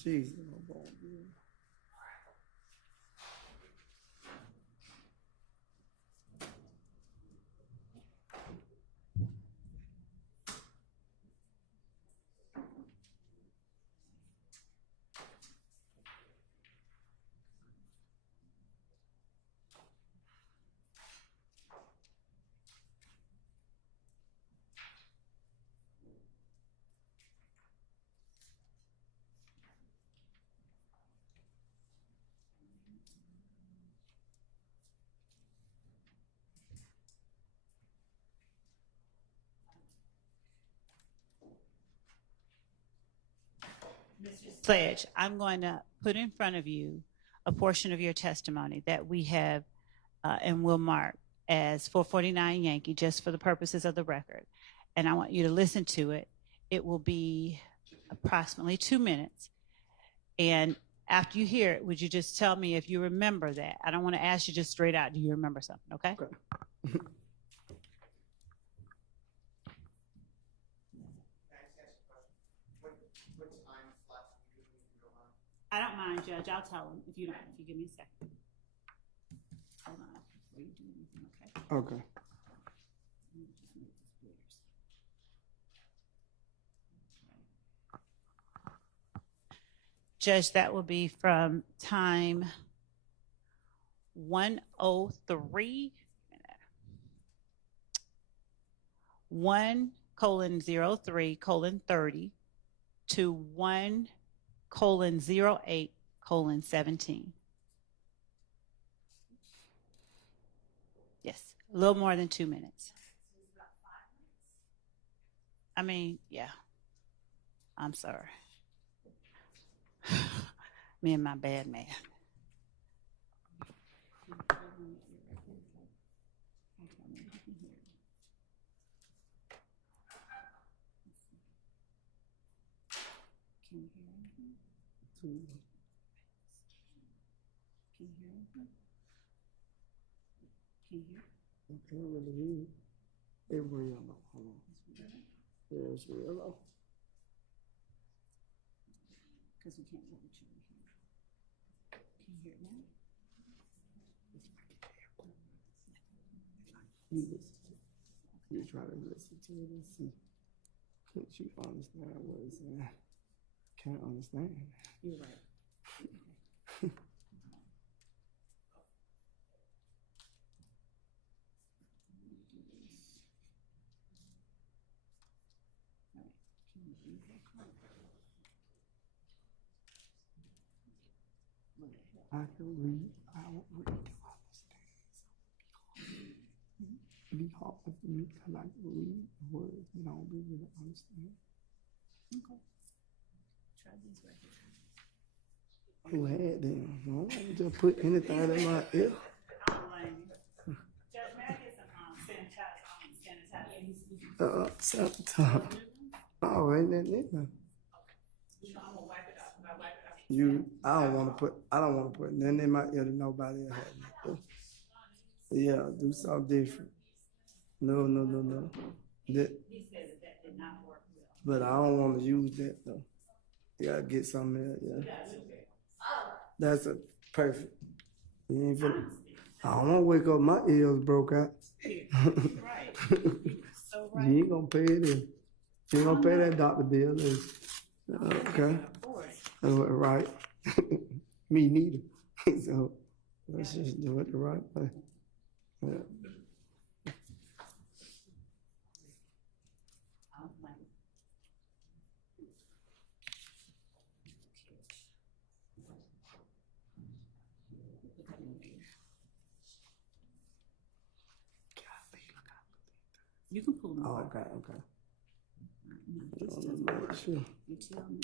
Jesus, oh, bon Dieu. Sledge, I'm going to put in front of you a portion of your testimony that we have and will mark as 449 Yankee, just for the purposes of the record. And I want you to listen to it. It will be approximately 2 minutes. And after you hear it, would you just tell me if you remember that? I don't want to ask you just straight out, do you remember something, okay? Okay. I don't mind, Judge. I'll tell him if you don't. If you give me a second. Hold on. Before you do anything, okay? Okay. Let me just move this Judge, that will be from time 1:03, 1:03:30 to 1:08:17. Yes, a little more than 2 minutes. I mean, yeah. I'm sorry. Me and my bad math. Can you hear anything? Can you hear anything? Can you hear? I can't really hear you. It's real low. Hold on. Yeah, it's real low. Because we can't hear each other here. Can you hear it now? You try to listen to it and see. Can't you understand what it's saying? Can't understand. You're right. I can read. I don't read to understand. It'd be hard for me because I can read words and I don't be able to understand. Okay. Try these right here. Who had them? I don't want to just put anything in my ear. Judge, may I get some sanitizer? Oh, ain't that neither. I don't want to put nothing in my ear that nobody else had. Yeah, do something different. No. That, He said that did not work well. but I don't want to use that though. You gotta get something else, yeah. That's a perfect. You ain't finna, I don't want to wake up my ears broke out. Right. So right. You ain't gonna pay it in. You ain't gonna pay that doctor bill, is okay. Right. Me neither. So let's just do it the right way. Yeah. You can pull them Oh, apart. okay. This Sure. You tell me.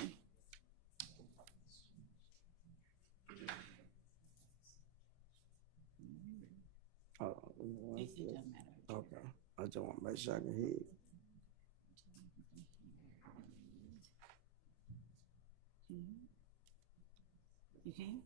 Oh, It doesn't matter. okay. I just want to make sure I can hear you. You can?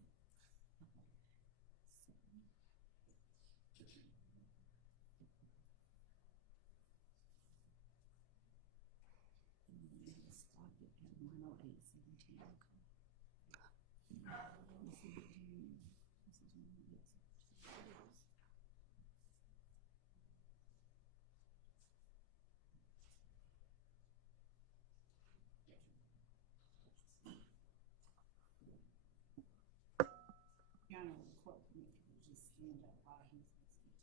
Your Honor, the court permit you to just stand up while he's listening to us.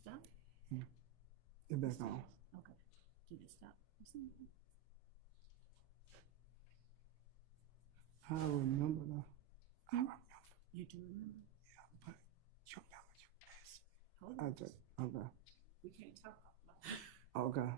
stop? Get back on. Okay. Did it stop? I remember though. I remember. You do remember? Yeah, but you remember you asked me. Hold I on. just, okay. We can't talk about it. Okay.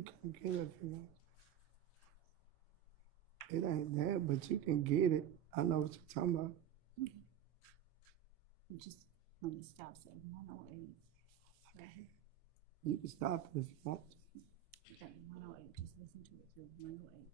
You can get it if you want. It ain't that, but you can get it. I know what you're talking about. Just when it stops at 108. Right here. You can stop it if you want to. At 108. Just listen to it through 108.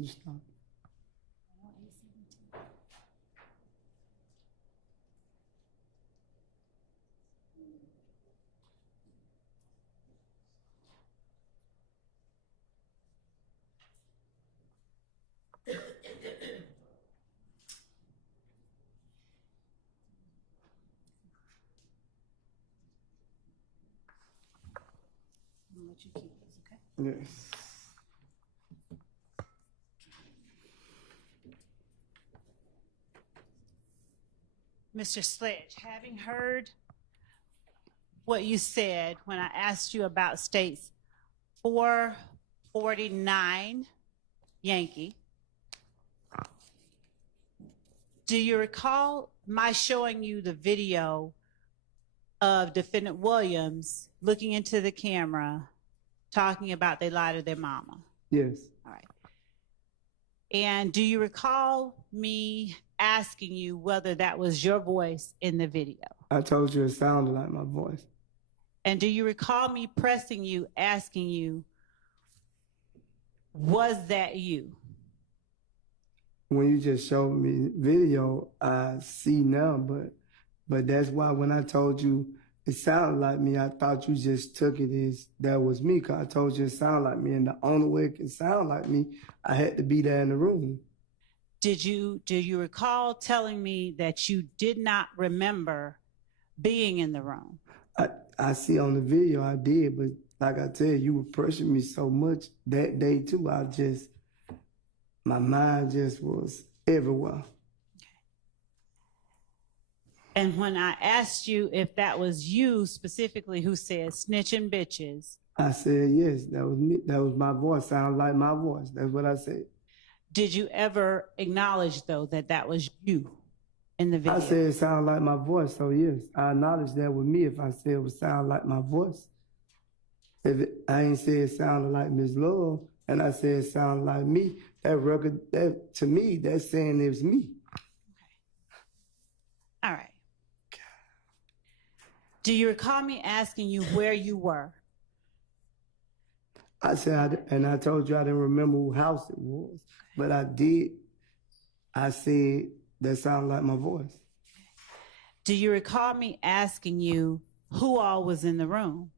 You stop. 108.17. I'm gonna let you keep this, okay? Yes. Mr. Sledge, having heard what you said when I asked you about states 449 Yankee, do you recall my showing you the video of Defendant Williams looking into the camera, talking about they lied to their mama? Yes. All right. And do you recall me asking you whether that was your voice in the video? I told you it sounded like my voice. And do you recall me pressing you, asking you, was that you? When you just showed me video, I see now, but that's why when I told you it sounded like me, I thought you just took it as that was me, because I told you it sounded like me, and the only way it can sound like me, I had to be there in the room. Do you recall telling me that you did not remember being in the room? I see on the video I did, but like I tell you, you were pressuring me so much that day too. My mind just was everywhere. And when I asked you if that was you specifically who said snitching bitches, I said, yes, that was me. That was my voice. Sounded like my voice. That's what I said. did you ever acknowledge though that that was you in the video? I said it sounded like my voice, so yes, I acknowledge that with me if I said it would sound like my voice. I ain't say it sounded like Miss Love, and I said it sounded like me, that record, that to me, that's saying it was me. All right. Do you recall me asking you where you were? I said, and I told you I didn't remember whose house it was, but I did. I said that sounded like my voice. Do you recall me asking you who all was in the room?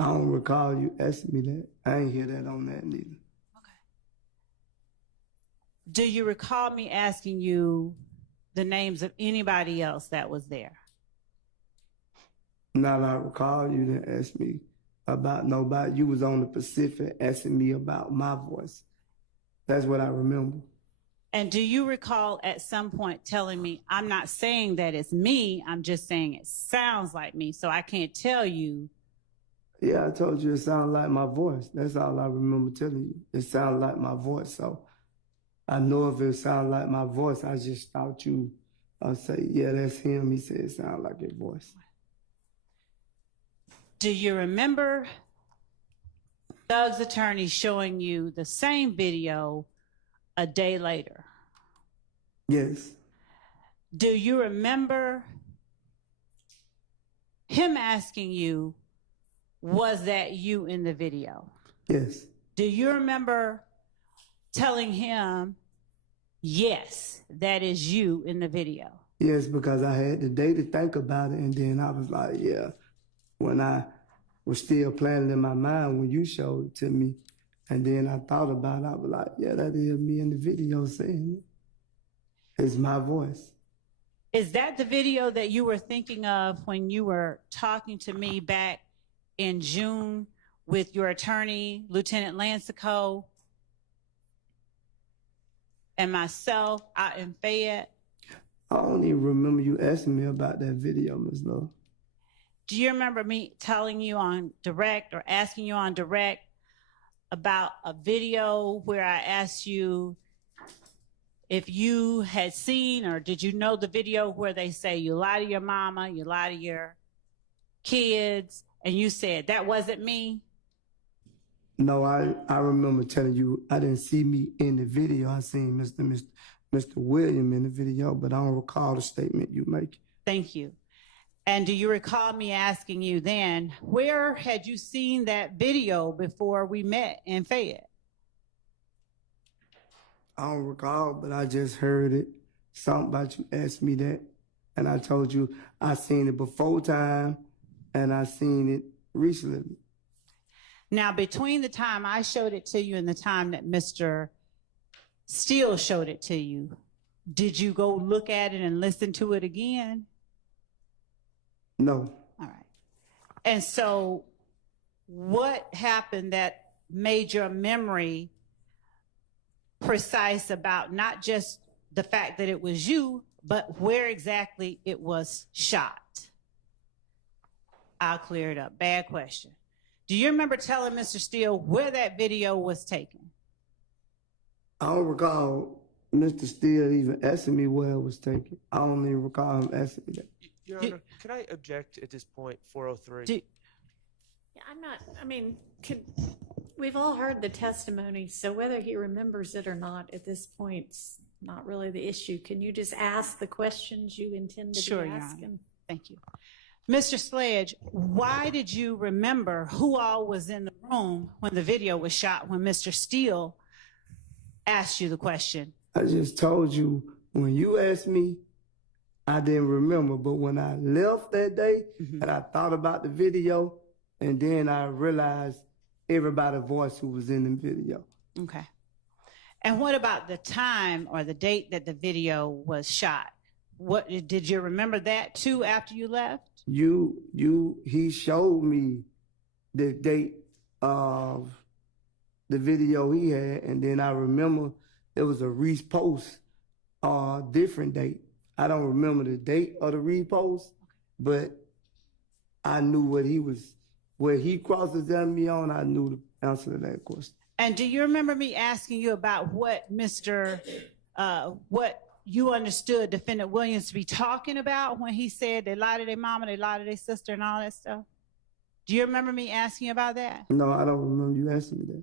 I don't recall you asking me that. I ain't hear that on that neither. Okay. Do you recall me asking you the names of anybody else that was there? Not I recall you didn't ask me about nobody. You was on the Pacific asking me about my voice. That's what I remember. And do you recall at some point telling me, I'm not saying that it's me, I'm just saying it sounds like me, so I can't tell you? Yeah, I told you it sounded like my voice. That's all I remember telling you. It sounded like my voice. So I know if it sounded like my voice, I just thought you say, yeah, that's him. He said it sounded like his voice. Do you remember Doug's attorney showing you the same video a day later? Yes. Do you remember him asking you, was that you in the video? Yes. Do you remember telling him, yes, that is you in the video? Yes, because I had the day to think about it, and then I was like, yeah. When I was still planning in my mind when you showed it to me, and then I thought about it, I was like, yeah, that is me in the video saying it. It's my voice. Is that the video that you were thinking of when you were talking to me back in June with your attorney, Lieutenant Lancico, and myself out in Fayette? I don't even remember you asking me about that video, Ms. Love. Do you remember me telling you on direct or asking you on direct about a video where I asked you if you had seen, or did you know the video where they say you lie to your mama, you lie to your kids, and you said that wasn't me? No, I remember telling you I didn't see me in the video. I seen Mr. Williams in the video, but I don't recall the statement you make. Thank you. And do you recall me asking you then, where had you seen that video before we met in Fayette? I don't recall, but I just heard it. Something about you asked me that, and I told you I seen it before time, and I seen it recently. Now, between the time I showed it to you and the time that Mr. Steele showed it to you, did you go look at it and listen to it again? No. All right. And so what happened that made your memory precise about not just the fact that it was you, but where exactly it was shot? I'll clear it up. Bad question. Do you remember telling Mr. Steele where that video was taken? I don't recall Mr. Steele even asking me where it was taken. I don't even recall him asking me that. Your Honor, can I object at this point, 403? Yeah, we've all heard the testimony, so whether he remembers it or not at this point's not really the issue. Can you just ask the questions you intend to Sure, be Your asking? Honor. Thank you. Mr. Sledge, why did you remember who all was in the room when the video was shot, when Mr. Steele asked you the question? I just told you, when you asked me, I didn't remember. But when I left that day and I thought about the video, and then I realized everybody's voice who was in the video. Okay. And what about the time or the date that the video was shot? What did you remember that too after you left? He showed me the date of the video he had, and then I remember it was a repost, different date. I don't remember the date of the repost, but I knew where he cross-examined me on. I knew the answer to that question. And do you remember me asking you about what what you understood Defendant Williams to be talking about when he said they lied to their mama, they lied to their sister, and all that stuff? Do you remember me asking you about that? No, I don't remember you asking me that.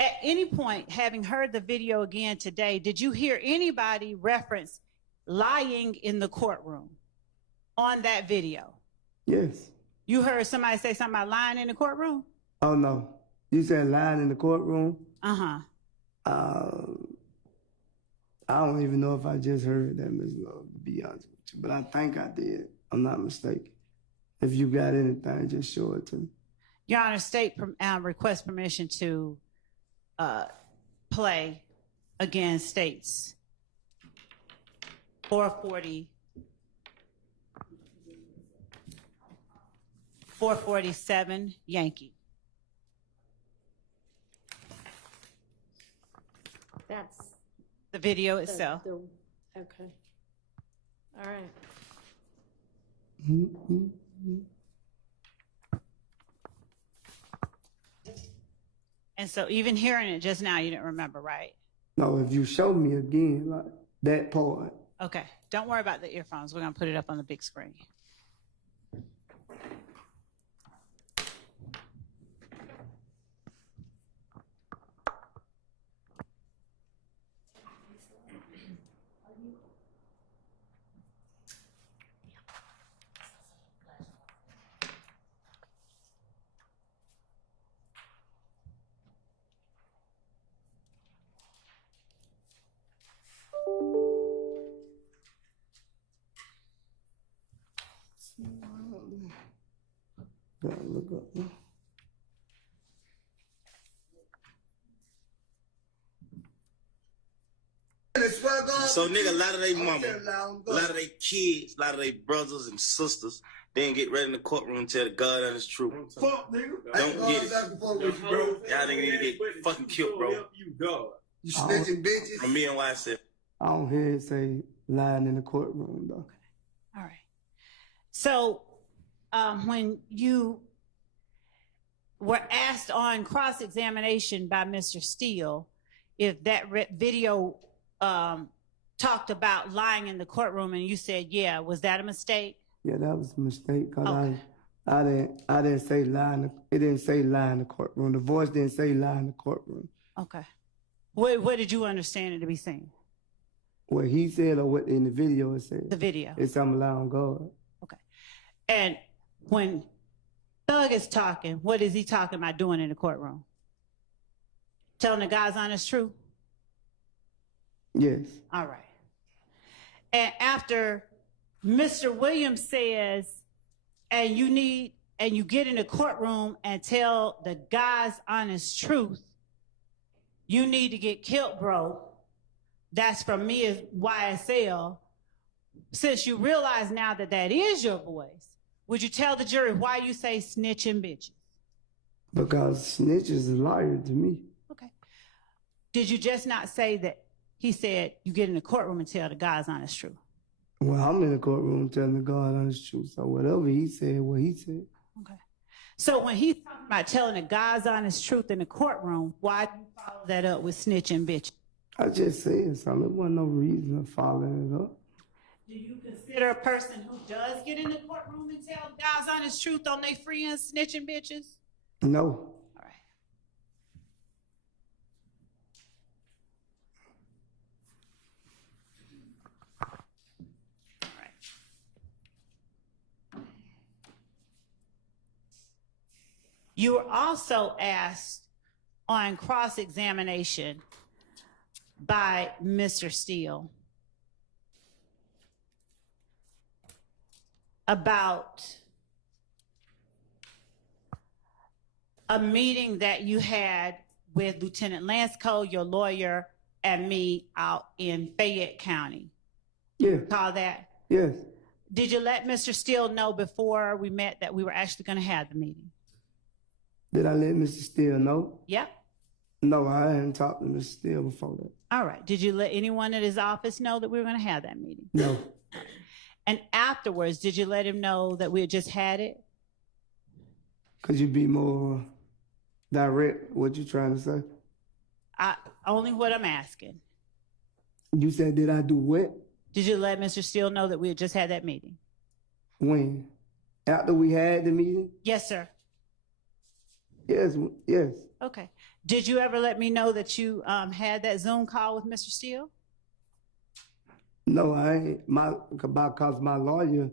At any point, having heard the video again today, did you hear anybody reference lying in the courtroom on that video? Yes. You heard somebody say something about lying in the courtroom? Oh, no. You said lying in the courtroom? Uh-huh. I don't even know if I just heard that, Ms. Love, to be honest with you. But I think I did. I'm not mistaken. If you got anything, just show it to me. Your Honor, state request permission to play against states 447 Yankee. That's The video itself. Okay. All right. And so even hearing it just now, you didn't remember, right? No, if you show me again, like that part. Okay. Don't worry about the earphones. We're going to put it up on the big screen. Gotta look up now. So nigga, a lot of they mama, a lot of they kids, a lot of they brothers and sisters, they didn't get ready in the courtroom and tell the God and his truth. Fuck, nigga. Don't get it. Y'all nigga need to get fucking killed, bro. You snitching bitches. From me and YSL. I don't hear it say lying in the courtroom, though. All right. So when you were asked on cross-examination by Mr. Steele if that video talked about lying in the courtroom, and you said, yeah, was that a mistake? Yeah, that was a mistake, because Okay. I didn't say lie it didn't say lie in the courtroom. The voice didn't say lie in the courtroom. Okay. What did you understand it to be saying? What he said or what in the video it said. The video. It's I'm lie on God. Okay. And when Thug is talking, what is he talking about doing in the courtroom? Telling the God's honest truth? Yes. All right. And after Mr. Williams says, and you get in the courtroom and tell the God's honest truth, you need to get killed, bro. That's from me as YSL. Since you realize now that that is your voice, Would you tell the jury why you say snitching bitches? Because snitch is a liar to me. Okay. Did you just not say that he said you get in the courtroom and tell the God's honest truth? Well, I'm in the courtroom telling the God honest truth. So whatever he said, what he said. Okay. So when he's talking about telling the God's honest truth in the courtroom, why do you follow that up with snitching bitches? I just said something. There wasn't no reason of following it up. Do you consider a person who does get in the courtroom and tell God's honest truth on their friends snitching bitches? No. All right. All right. You were also asked on cross-examination by Mr. Steele about a meeting that you had with Lieutenant Lansco, your lawyer, and me out in Fayette County. Yeah. Call that? Yes. Did you let Mr. Steele know before we met that we were actually going to have the meeting? Did I let Mr. Steele know? Yep. No, I hadn't talked to Mr. Steele before that. All right. Did you let anyone at his office know that we were going to have that meeting? No. And afterwards, did you let him know that we had just had it? Could you be more direct? What you trying to say? Only what I'm asking. You said, did I do what? Did you let Mr. Steele know that we had just had that meeting? When? After we had the meeting? Yes, sir. Yes, yes. Okay. Did you ever let me know that you had that Zoom call with Mr. Steele? No, I ain't. Because my lawyer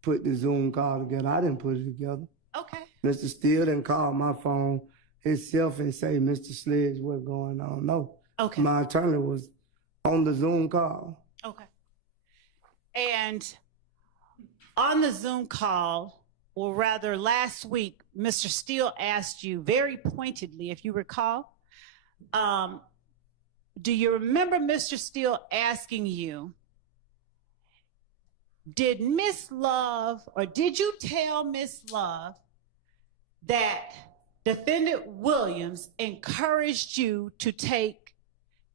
put the Zoom call together. I didn't put it together. Okay. Mr. Steele didn't call my phone himself and say, Mr. Sledge, what's going on? No. Okay. My attorney was on the Zoom call. Okay. And on the Zoom call, or rather last week, Mr. Steele asked you very pointedly, if you recall, do you remember Mr. Steele asking you, did Miss Love, or did you tell Miss Love that Defendant Williams encouraged you to take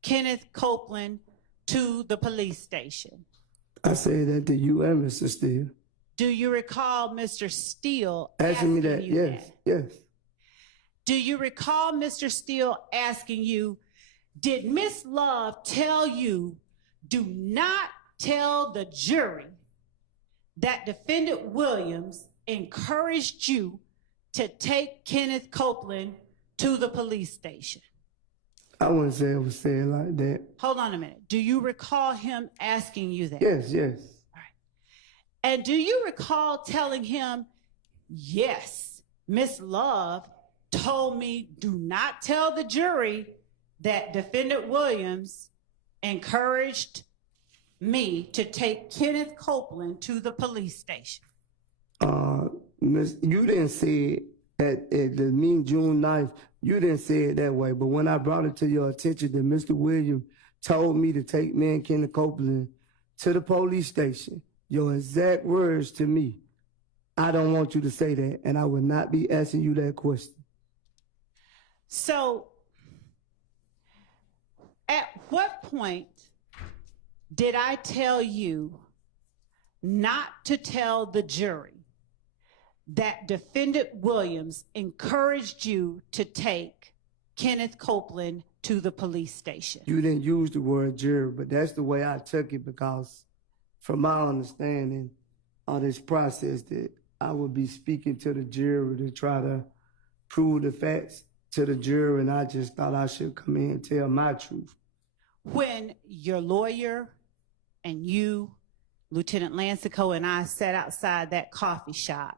Kenneth Copeland to the police station? I said that to you and Mr. Steele. Do you recall Mr. Steele asking me that? You yes, that? Yes. Do you recall Mr. Steele asking you, did Miss Love tell you, do not tell the jury that Defendant Williams encouraged you to take Kenneth Copeland to the police station? I wouldn't say it was said like that. Hold on a minute. Do you recall him asking you that? Yes, yes. All right. And do you recall telling him, yes, Miss Love told me, do not tell the jury that Defendant Williams encouraged me to take Kenneth Copeland to the police station? You didn't say it at the meeting June 9th. You didn't say it that way. But when I brought it to your attention that Mr. Williams told me to take me and Kenneth Copeland to the police station, your exact words to me, I don't want you to say that, and I would not be asking you that question. So, at what point did I tell you not to tell the jury that Defendant Williams encouraged you to take Kenneth Copeland to the police station? You didn't use the word jury, but that's the way I took it, because from my understanding of this process that I would be speaking to the jury to try to prove the facts to the jury, and I just thought I should come in and tell my truth. When your lawyer and you, Lieutenant Lancico, and I sat outside that coffee shop,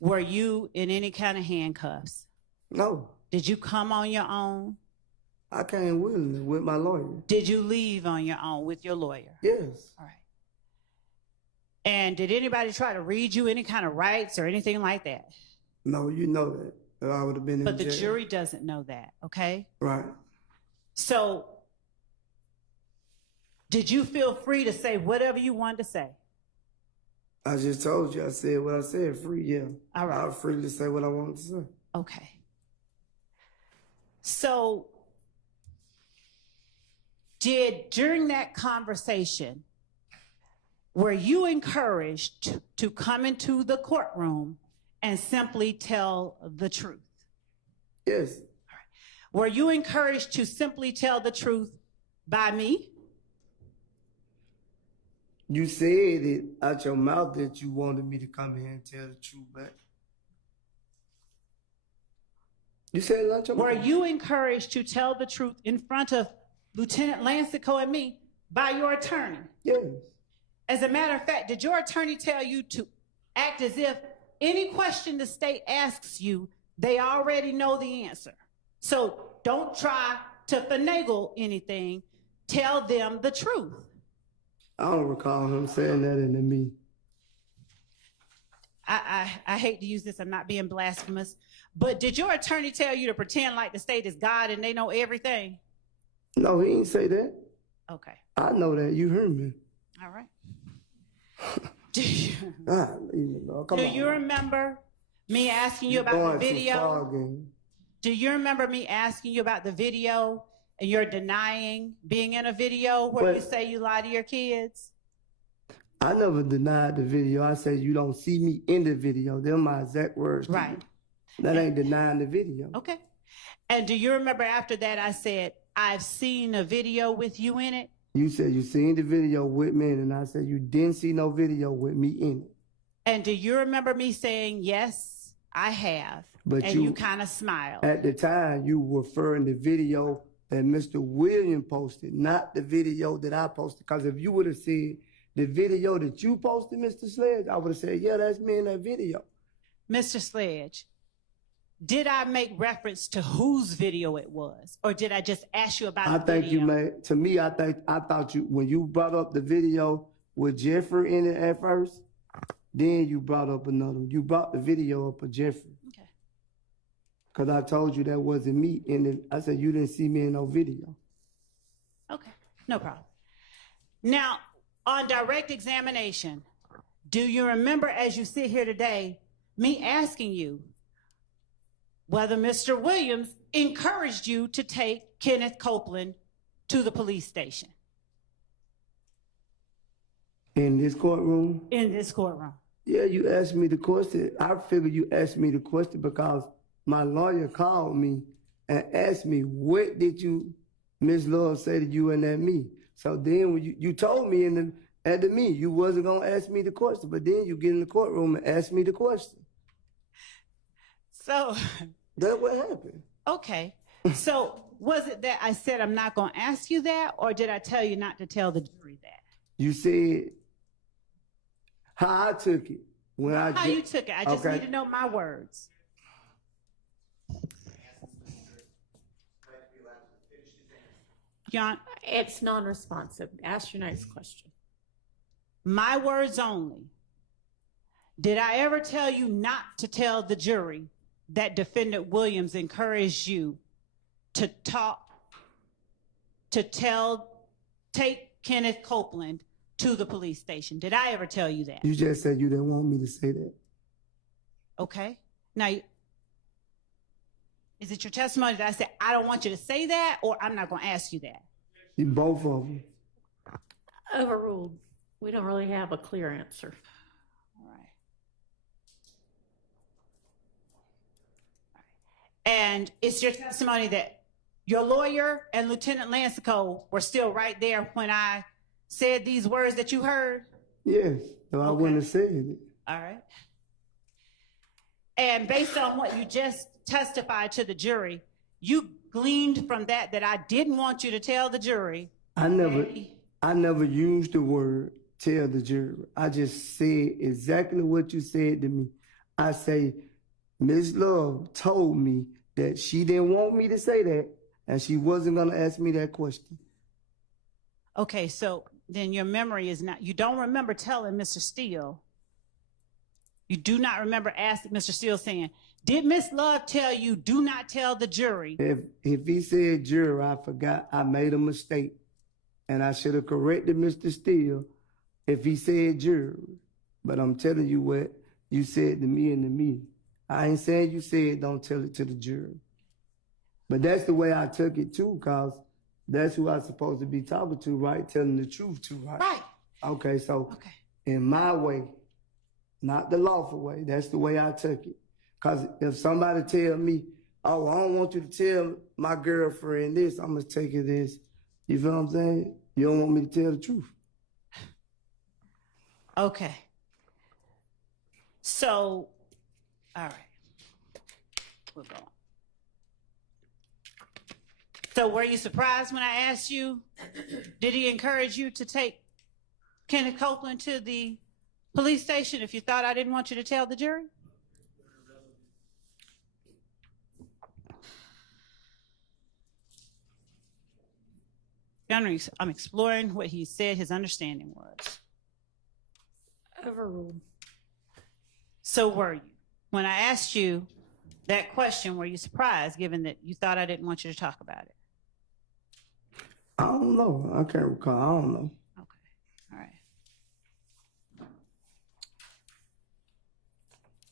were you in any kind of handcuffs? No. Did you come on your own? I came willingly with my lawyer. Did you leave on your own with your lawyer? Yes. All right. And did anybody try to read you any kind of rights or anything like that? No, you know that. I would have been in jail. But the jury doesn't know that, okay? Right. So, did you feel free to say whatever you wanted to say? I just told you. I said what I said. Free, yeah. All right. I'll freely say what I wanted to say. Okay. So, during that conversation, were you encouraged to come into the courtroom and simply tell the truth? Yes. Were you encouraged to simply tell the truth by me? You said it out your mouth that you wanted me to come here and tell the truth, but you said it out your mouth. Were you encouraged to tell the truth in front of Lieutenant Lancico and me by your attorney? Yes. As a matter of fact, did your attorney tell you to act as if any question the state asks you, they already know the answer? So don't try to finagle anything. Tell them the truth. I don't recall him saying that into me. I hate to use this, I'm not being blasphemous, but did your attorney tell you to pretend like the state is God and they know everything? No, he didn't say that. Okay. I know that. You heard me. All right. Do you, Come do on. you remember me asking you about the video? Do you remember me asking you about the video and you're denying being in a video where you say you lie to your kids? I never denied the video. I said you don't see me in the video. They're my exact words. Right. That ain't denying the video. Okay. And do you remember after that I said, I've seen a video with you in it? You said you seen the video with me, and I said you didn't see no video with me in it. And do you remember me saying, yes, I have? But and you kind of smiled. At the time, you were referring to the video that Mr. Williams posted, not the video that I posted. Because if you would have said the video that you posted, Mr. Sledge, I would have said, yeah, that's me in that video. Mr. Sledge, did I make reference to whose video it was? Or did I just ask you about the video? I think you made, to me, I thought you, when you brought up the video with Jeffrey in it at first, then you brought up another. You brought the video up of Jeffrey. Okay. Because I told you that wasn't me. I said you didn't see me in no video. Okay, no problem. Now, on direct examination, do you remember as you sit here today, me asking you whether Mr. Williams encouraged you to take Kenneth Copeland to the police station? In this courtroom? In this courtroom. Yeah, you asked me the question. I figured you asked me the question because my lawyer called me and asked me, what did you, Ms. Love, say to you and at me? So then when you told me at the me, you wasn't going to ask me the question, but then you get in the courtroom and ask me the question. So. That's what happened. Okay. So was it that I said I'm not going to ask you that, or did I tell you not to tell the jury that? You said how I took it. How you took it. I just need to know my words. John, it's non-responsive. Ask your next question. My words only. Did I ever tell you not to tell the jury that Defendant Williams encouraged you to take Kenneth Copeland to the police station? Did I ever tell you that? You just said you didn't want me to say that. Okay. Now, is it your testimony that I said, I don't want you to say that, or I'm not going to ask you that? Both of them. Overruled. We don't really have a clear answer. All right. And it's your testimony that your lawyer and Lieutenant Lancico were still right there when I said these words that you heard? Yes, so I wouldn't have said it. All right. And based on what you just testified to the jury, you gleaned from that I didn't want you to tell the jury. I never used the word tell the jury. I just said exactly what you said to me. I say, Ms. Love told me that she didn't want me to say that, and she wasn't going to ask me that question. Okay, so then your memory is not, you don't remember telling Mr. Steele. You do not remember asking Mr. Steele saying, did Ms. Love tell you do not tell the jury? If he said jury, I forgot. I made a mistake. And I should have corrected Mr. Steele if he said jury. but I'm telling you what you said to me in the meeting. I ain't saying you said don't tell it to the jury. But that's the way I took it too, cause that's who I'm supposed to be talking to, right? Telling the truth to, right? Right. Okay, so Okay. in my way, not the lawful way, that's the way I took it. Cause if somebody tell me, oh, I don't want you to tell my girlfriend this, I'm gonna take it as, you feel what I'm saying? You don't want me to tell the truth. Okay. So, all right. We'll go on. So were you surprised when I asked you, did he encourage you to take Kenneth Copeland to the police station if you thought I didn't want you to tell the jury? I'm exploring what he said his understanding was. Overruled. So were you? When I asked you that question, were you surprised given that you thought I didn't want you to talk about it? I don't know. I can't recall. I don't know. Okay. All right.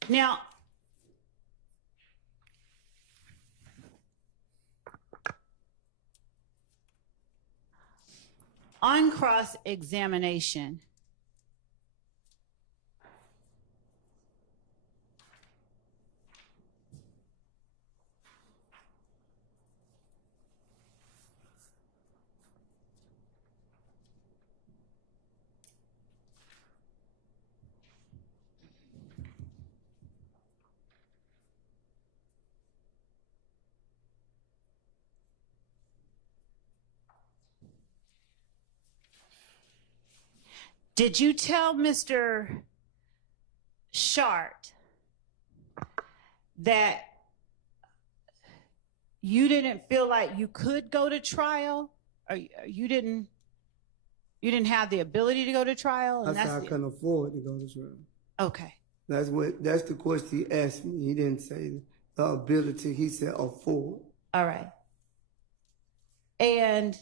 Now, on cross-examination, did you tell Mr. Shart that you didn't feel like you could go to trial, or you didn't have the ability to go to trial? I said I couldn't afford to go to trial. Okay. That's the question he asked me. He didn't say the ability. He said afford. All right. And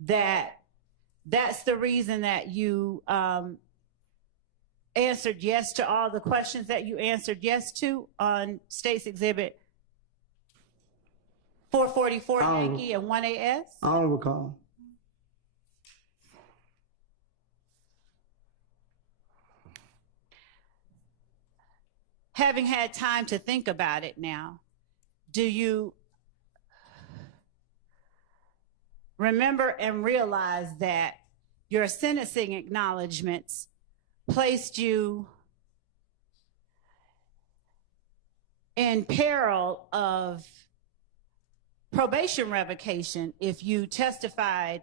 that's the reason that you answered yes to all the questions that you answered yes to on State's Exhibit 444 Yankee and 1AS? I don't recall. Having had time to think about it now, do you remember and realize that your sentencing acknowledgments placed you in peril of probation revocation if you testified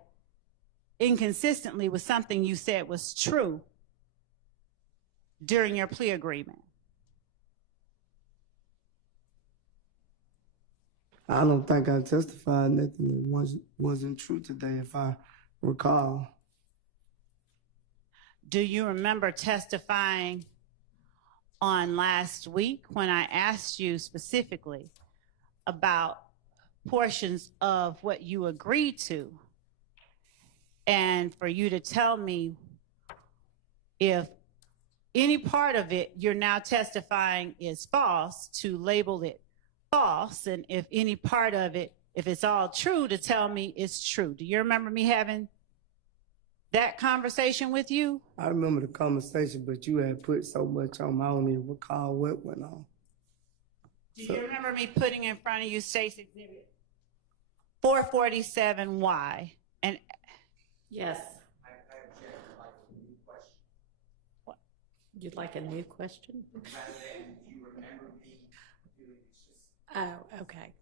inconsistently with something you said was true during your plea agreement? I don't think I testified nothing that wasn't true today, if I recall. Do you remember testifying on last week when I asked you specifically about portions of what you agreed to, and for you to tell me if any part of it you're now testifying is false, to label it false, and if any part of it, if it's all true, to tell me it's true? Do you remember me having that conversation with you? I remember the conversation, but you had put so much on, I don't even recall what went on. Do you remember me putting in front of you State's Exhibit 447Y? And Yes. I object to like a new question. What? You'd like a new question? Rather than do you remember me doing this? Oh, okay.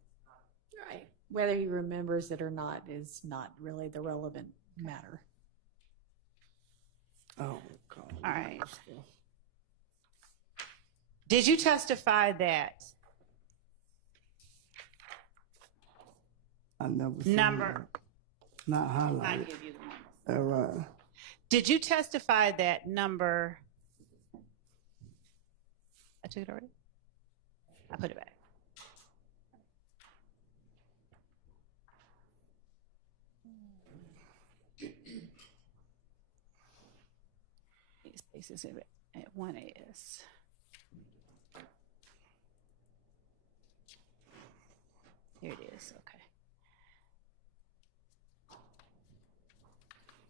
Right. Whether he remembers it or not is not really the relevant matter. Oh, God. all right. Did you testify that I never seen number? that. Not I highlighted. give you the number. All right. Did you testify that number? I took it already. I put it back. State's Exhibit at 1AS. Here it is, okay.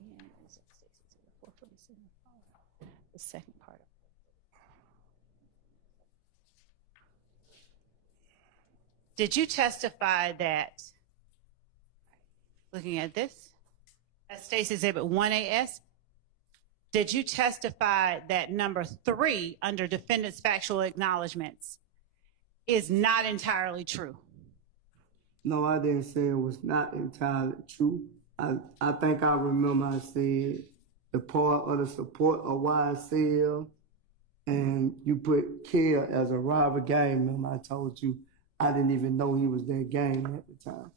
And it's at State's Exhibit 447. The second part of it. Did you testify that, looking at this, at State's Exhibit 1AS, did you testify that number 3 under defendant's factual acknowledgments is not entirely true? No, I didn't say it was not entirely true. I think I remember I said the part of the support of YSL, and you put Care as a rival gang member. I told you I didn't even know he was that gang at the time.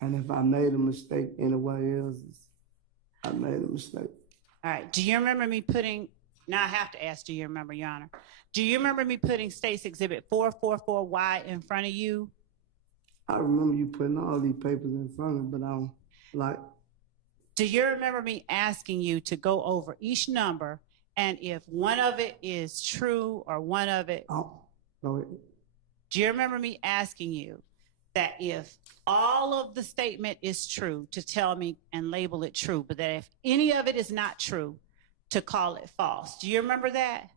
And if I made a mistake anywhere else, I made a mistake. All right. Do you remember me putting, now I have to ask, do you remember, Your Honor? Do you remember me putting State's Exhibit 444Y in front of you? I remember you putting all these papers in front of me, but I don't like. Do you remember me asking you to go over each number, and if one of it is true or one of it? Oh, go ahead. Do you remember me asking you that if all of the statement is true, to tell me and label it true, but that if any of it is not true, to call it false? Do you remember that?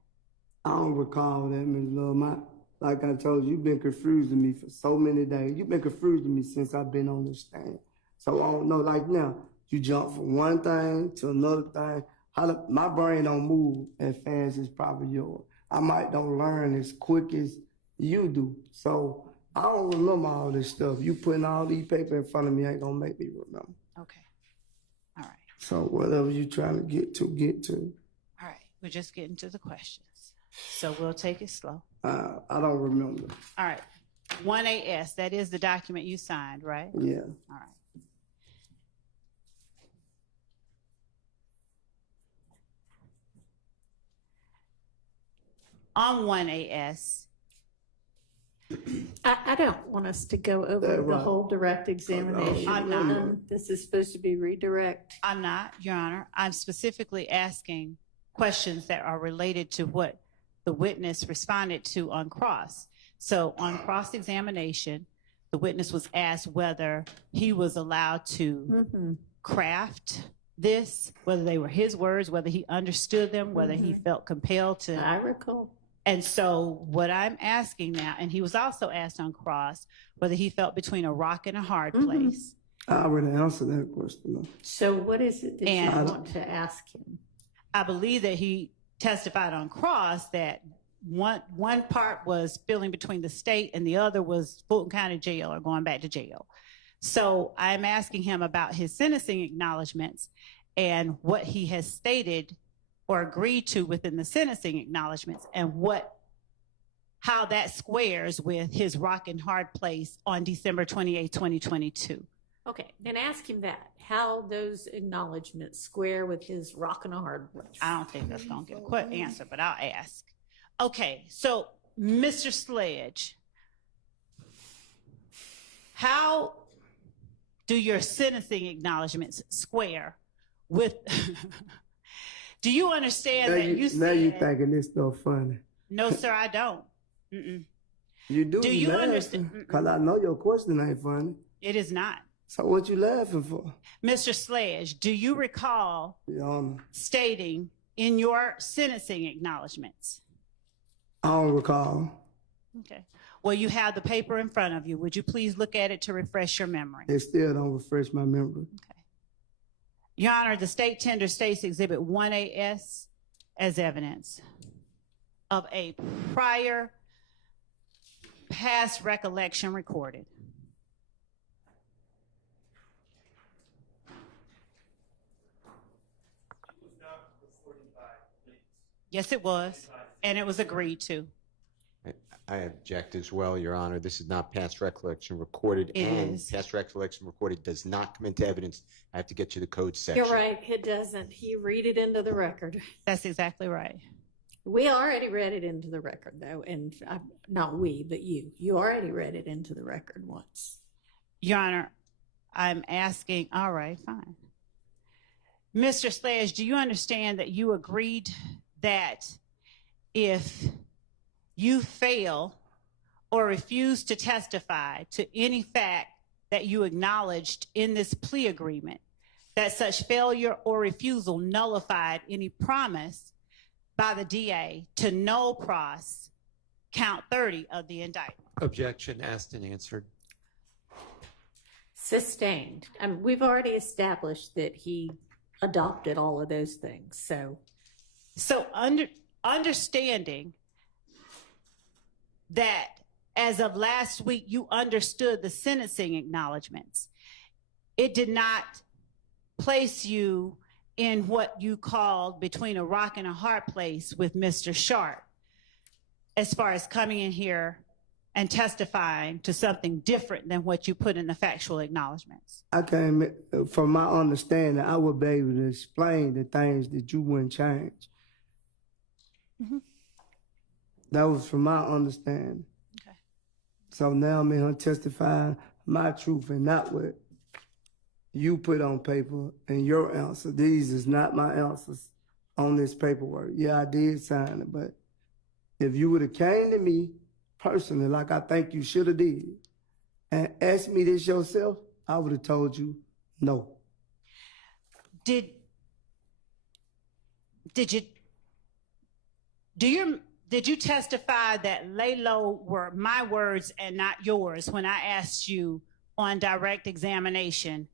I don't recall that, Ms. Love. Like I told you, you've been confusing me for so many days. You've been confusing me since I've been on this stand. So I don't know, like now, you jump from one thing to another thing. My brain don't move as fast as probably yours. I might don't learn as quick as you do. So I don't remember all this stuff. You putting all these papers in front of me ain't gonna make me remember. Okay. All right. So whatever you trying to get to, get to. All right. We're just getting to the questions. So we'll take it slow. I don't remember. All right. 1AS, that is the document you signed, right? Yeah. All right. On 1AS, I don't want us to go over the whole direct examination. I'm not. This is supposed to be redirect. I'm not, Your Honor. I'm specifically asking questions that are related to what the witness responded to on cross. So on cross-examination, the witness was asked whether he was allowed to craft this, whether they were his words, whether he understood them, whether he felt compelled to. I recall. And so what I'm asking now, and he was also asked on cross whether he felt between a rock and a hard place. I already answered that question. So what is it that you want to ask him? I believe that he testified on cross that one part was feeling between the state and the other was Fulton County Jail or going back to jail. So I'm asking him about his sentencing acknowledgments and what he has stated or agreed to within the sentencing acknowledgments, and how that squares with his rock and hard place on December 28, 2022. Okay, then ask him that, how those acknowledgments square with his rock and a hard place. I don't think that's going to get a quick answer, but I'll ask. Okay, so Mr. Sledge, how do your sentencing acknowledgments square with... Do you understand that you said... Now you thinking this stuff funny. No, sir, I don't. You do. Do you understand? Because I know your question ain't funny. It is not. So what you laughing for? Mr. Sledge, do you recall stating in your sentencing acknowledgments? I don't recall. Okay. Well, you have the paper in front of you. Would you please look at it to refresh your memory? It still don't refresh my memory. Okay. Your Honor, the state tender states Exhibit 1AS as evidence of a prior past recollection recorded. Yes, it was, and it was agreed to. I object as well, Your Honor. This is not past recollection recorded, past recollection recorded does not come into evidence. I have to get you the code section. You're right, it doesn't. He read it into the record. That's exactly right. We already read it into the record, though, and not we, but you. You already read it into the record once. Your Honor, I'm asking, all right, fine. Mr. Sledge, do you understand that you agreed that if you fail or refuse to testify to any fact that you acknowledged in this plea agreement, that such failure or refusal nullified any promise by the DA to null pros count 30 of the indictment? Objection asked and answered. Sustained. We've already established that he adopted all of those things. So understanding that as of last week, you understood the sentencing acknowledgments, it did not place you in what you called between a rock and a hard place with Mr. Sharp, as far as coming in here and testifying to something different than what you put in the factual acknowledgments. I can, from my understanding, I would be able to explain the things that you wouldn't change. Mm-hmm. That was from my understanding. Okay. So now I'm in here testifying my truth and not what you put on paper and your answer. These is not my answers on this paperwork. Yeah, I did sign it, but if you would have came to me personally, like I think you should have did, and asked me this yourself, I would have told you no. Did you testify that lay low were my words and not yours when I asked you on direct examination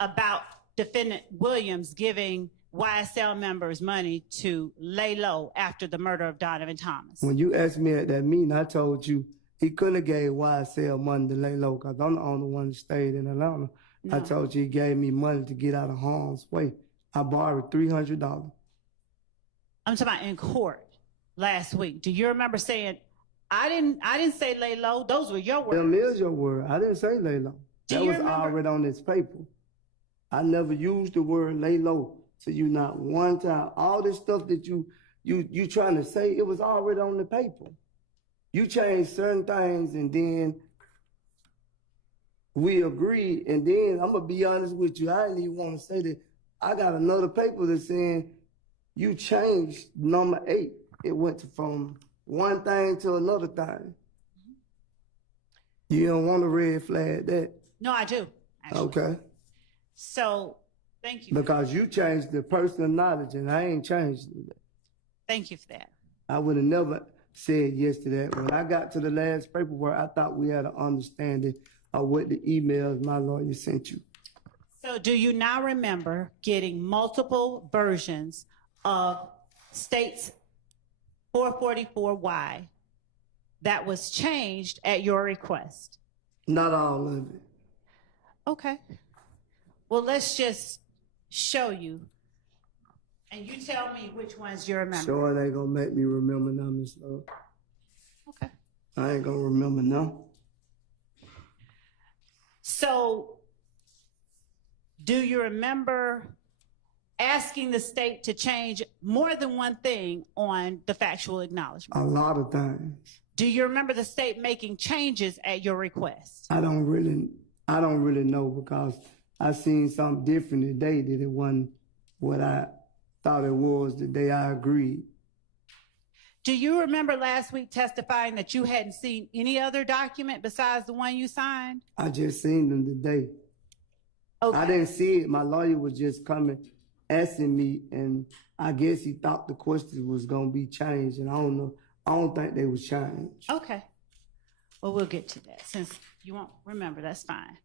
about defendant Williams giving YSL members money to lay low after the murder of Donovan Thomas? When you asked me at that meeting, I told you he couldn't have gave YSL money to lay low because I'm the only one that stayed in Atlanta. No. I told you he gave me money to get out of harm's way. I borrowed $300. I'm talking about in court last week. Do you remember saying, I didn't say lay low, those were your words? Them is your word. I didn't say lay low. Do That you was remember? already on this paper. I never used the word lay low to you not one time. All this stuff that you trying to say, it was already on the paper. You changed certain things and then we agreed, and then I'm gonna be honest with you, I didn't even want to say that. I got another paper that's saying you changed number 8. It went from one thing to another thing. You don't want to red flag that. No, I do, actually. Okay. So, thank you. Because you changed the personal knowledge and I ain't changed it. Thank you for that. I would have never said yes to that. When I got to the last paperwork, I thought we had an understanding of what the emails my lawyer sent you. So do you now remember getting multiple versions of states 444Y that was changed at your request? Not all of it. Okay. Well, let's just show you, and you tell me which ones you remember. Sure, they gonna make me remember now, Miss Love. Okay. I ain't gonna remember now. So, do you remember asking the state to change more than one thing on the factual acknowledgement? A lot of things. Do you remember the state making changes at your request? I don't really know because I seen something different today that it wasn't what I thought it was the day I agreed. Do you remember last week testifying that you hadn't seen any other document besides the one you signed? I just seen them today. Okay. I didn't see it. My lawyer was just coming, asking me, and I guess he thought the question was gonna be changed, and I don't know. I don't think they was changed. Okay. Well, we'll get to that. Since you won't remember, that's fine.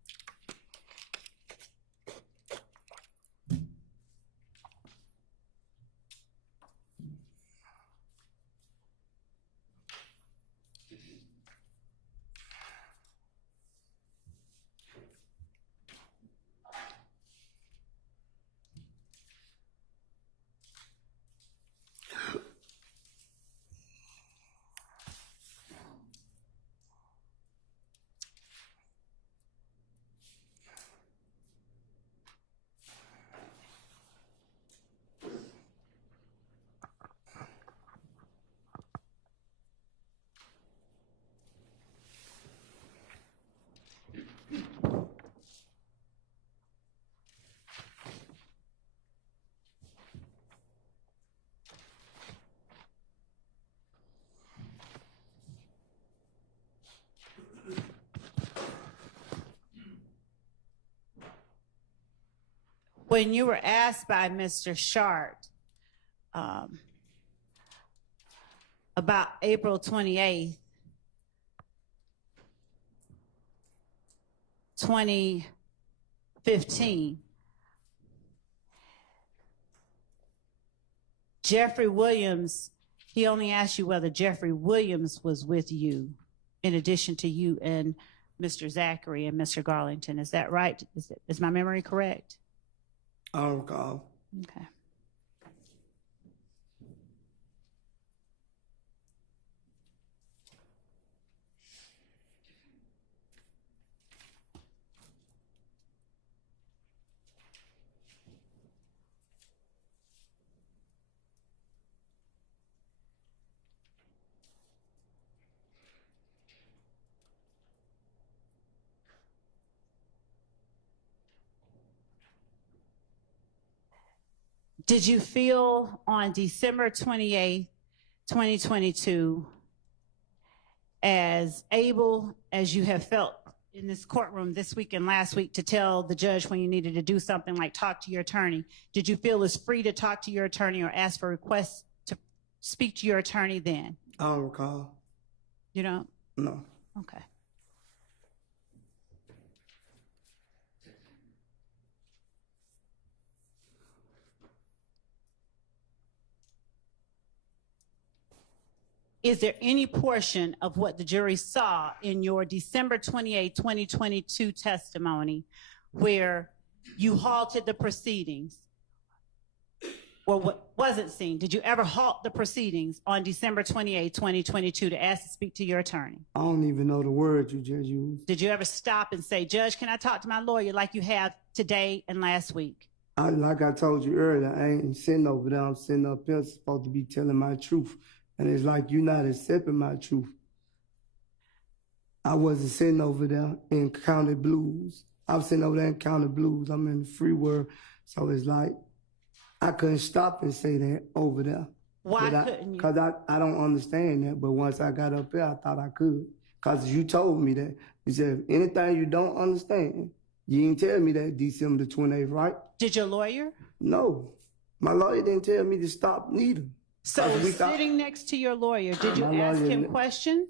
When you were asked by Mr. Shart about April 28th, 2015, Jeffery Williams, he only asked you whether Jeffery Williams was with you in addition to you and Mr. Zachary and Mr. Garlington. Is that right? Is my memory correct? I don't recall. Okay. Did you feel on December 28th, 2022, as able as you have felt in this courtroom this week and last week to tell the judge when you needed to do something like talk to your attorney? Did you feel as free to talk to your attorney or ask for requests to speak to your attorney then? I don't recall. You don't? No. Okay. Is there any portion of what the jury saw in your December 28, 2022 testimony where you halted the proceedings or what wasn't seen? Did you ever halt the proceedings on December 28, 2022 to ask to speak to your attorney? I don't even know the word you just used. Did you ever stop and say, Judge, can I talk to my lawyer like you have today and last week? Like I told you earlier, I ain't sitting over there. I'm sitting up here supposed to be telling my truth. And it's like you're not accepting my truth. I wasn't sitting over there in County Blues. I was sitting over there in County Blues. I'm in the free world. So it's like I couldn't stop and say that over there. Why couldn't you? Because I don't understand that. But once I got up there, I thought I could. Because you told me that. You said, anything you don't understand, you didn't tell me that December the 28th, right? Did your lawyer? No. My lawyer didn't tell me to stop neither. So sitting next to your lawyer, did you ask him questions?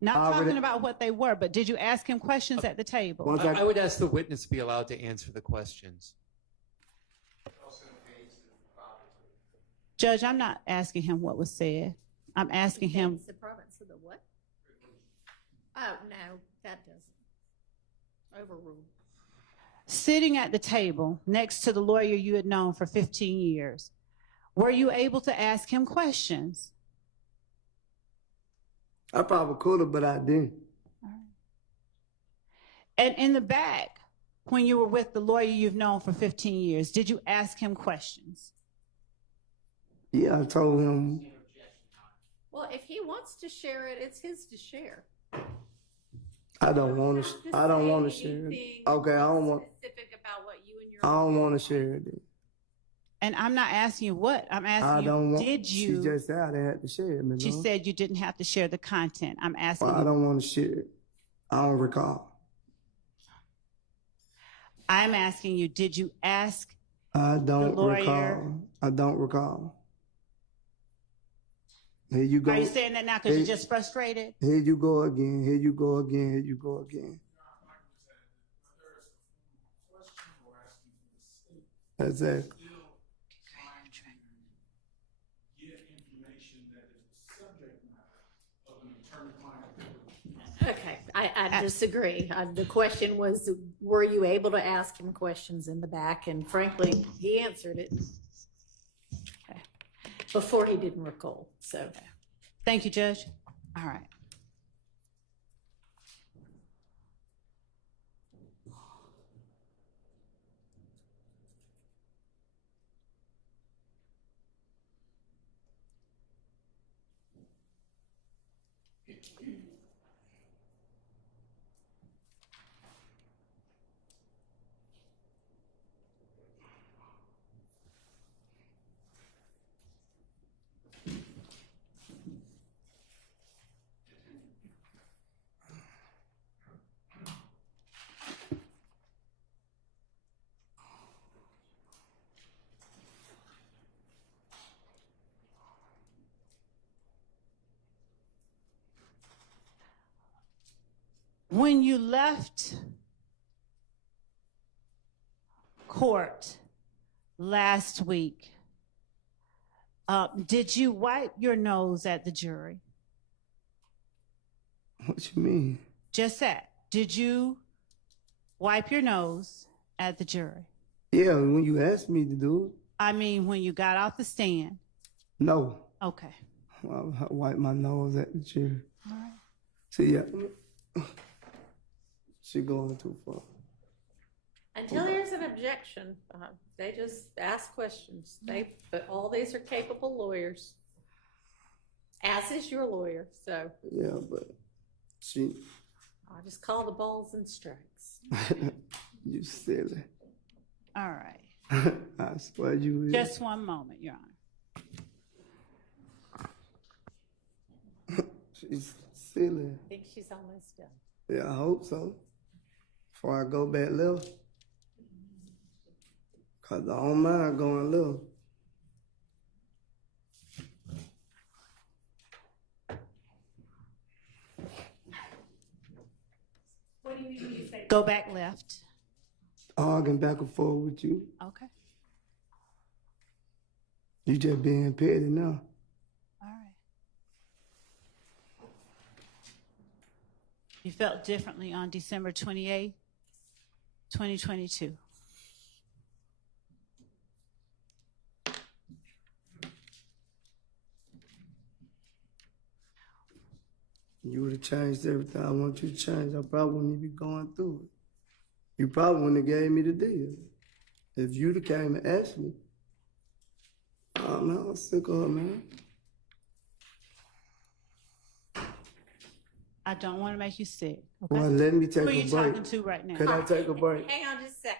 Not talking about what they were, but did you ask him questions at the table? I would ask the witness to be allowed to answer the questions. Judge, I'm not asking him what was said. I'm asking him. The province of the what? Oh, no, that doesn't. Overruled. Sitting at the table next to the lawyer you had known for 15 years, were you able to ask him questions? I probably could have, but I didn't. And in the back, when you were with the lawyer you've known for 15 years, did you ask him questions? Yeah, I told him. Well, if he wants to share it, it's his to share. I don't want to. I don't want to share it. Okay, I don't want. Specific about what you and your. I don't want to share it. And I'm not asking you what. I'm asking you, did you? She just said I had to share it. She said you didn't have to share the content. I'm asking well, I don't want to share it. I don't recall. I'm asking you, did you ask I don't the lawyer? Recall. I don't recall. Here you go. Are you saying that now because you're just frustrated? Here you go again. Here you go again. Here you go again. Exactly. Okay, I disagree. The question was, were you able to ask him questions in the back? And frankly, he answered it before he didn't recall. So, thank you, Judge. All right. When you left court last week, did you wipe your nose at the jury? What you mean? Just that. Did you wipe your nose at the jury? Yeah, when you asked me to do it. I mean, when you got off the stand? No. Okay. I wipe my nose at the jury. All right. See, yeah. She going too far. Until there's an objection, they just ask questions. But all these are capable lawyers, as is your lawyer. So yeah, but I just call the balls and strikes. You silly. All right. I swear you will. Just one moment, Your Honor. She's silly. I think she's almost done. Yeah, I hope so. Before I go back left. Because I don't mind going left. What do you mean when you say go back left? Arguing back and forth with you. Okay. You just being petty now. All right. You felt differently on December 28th, 2022. You would have changed everything I want you to change. I probably wouldn't even be going through it. You probably wouldn't have gave me the deal. If you'd have came and asked me. Oh, man, I'm sick of her, man. I don't want to make you sick. Okay? Well, let me take a Who are break. you talking to right now? Could I take a break? Hang on just a second.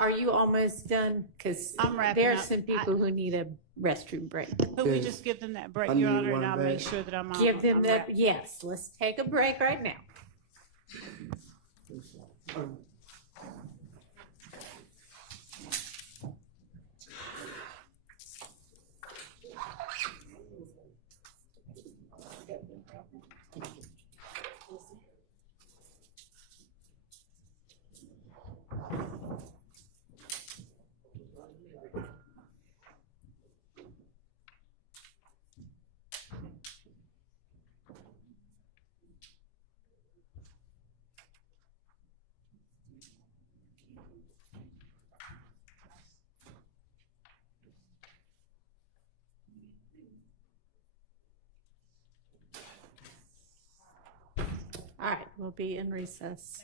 Are you almost done? Because I'm wrapping there's up. some people who need a restroom break. Could we Yes. just give them that break, I Your need Honor, and one I'll back. make sure that I'm on. Give them I'm that. wrapping. Yes, let's take a break right now. All right, we'll be in recess.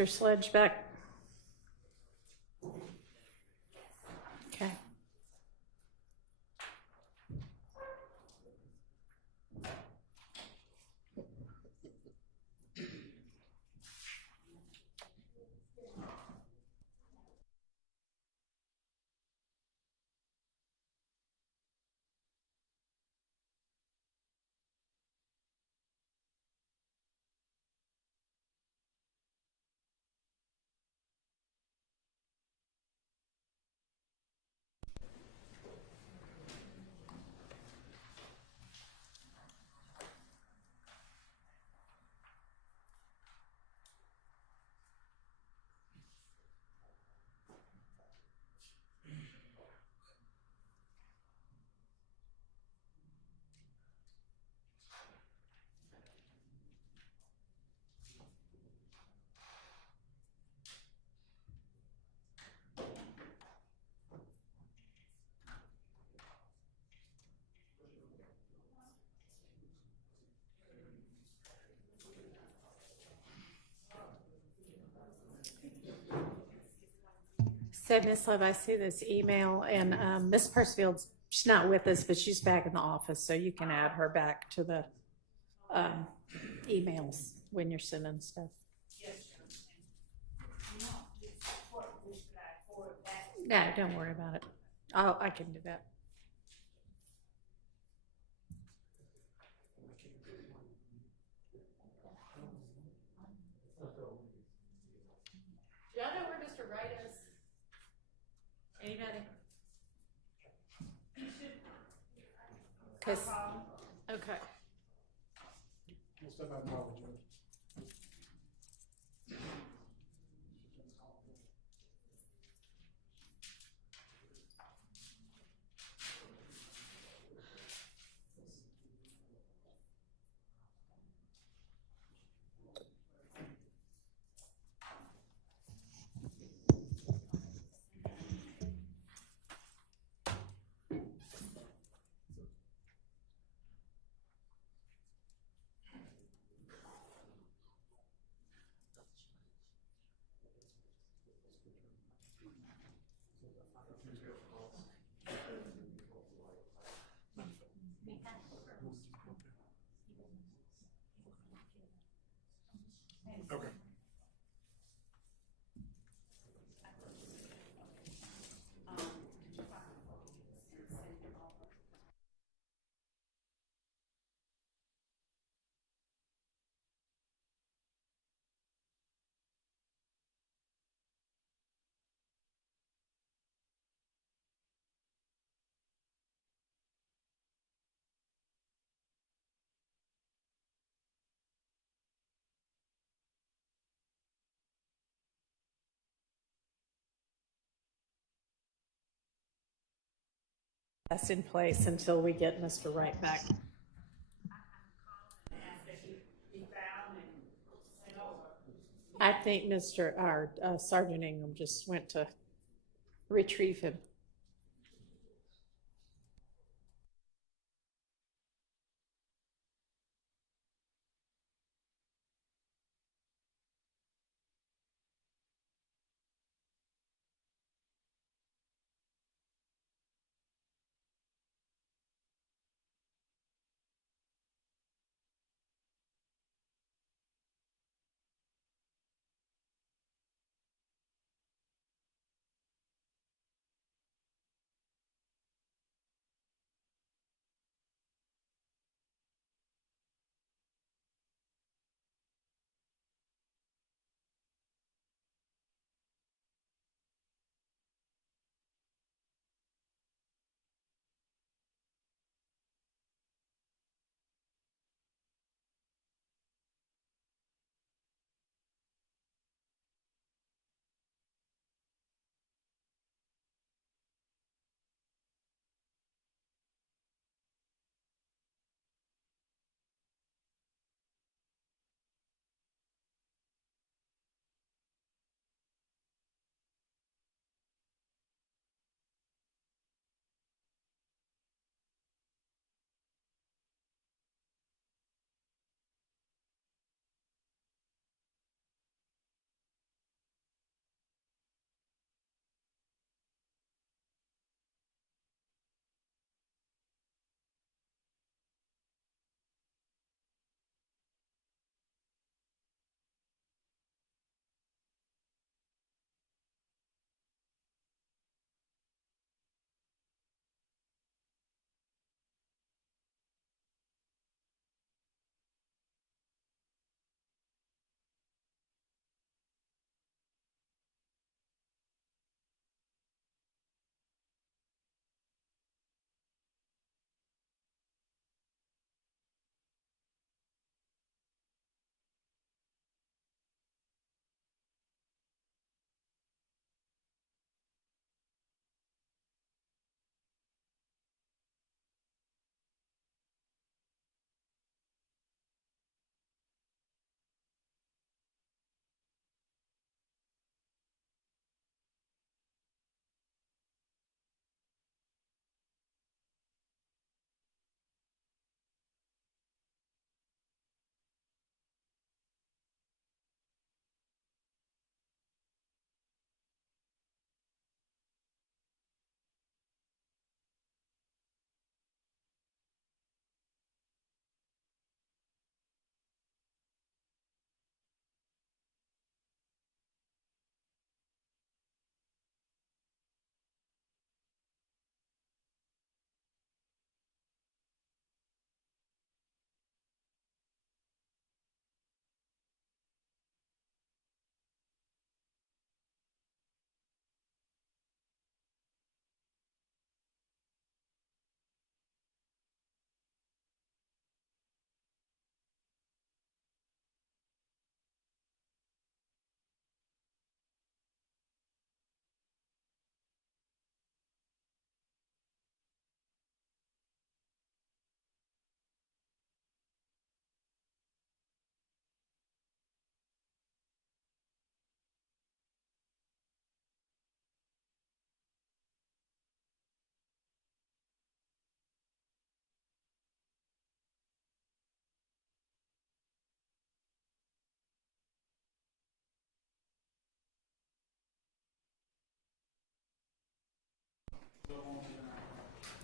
Mr. Sledge back? Okay. So, Ms. Love, I see this email, and Ms. Persfield's, she's not with us, but she's back in the office, so you can add her back to the emails when you're sending stuff. No, don't worry about it. I can do that. Do y'all know where Mr. Wright is? Anybody? Okay. We'll step out and talk with you. Okay. That's in place until we get Mr. Wright back. I think our Sergeant Ingram just went to retrieve him.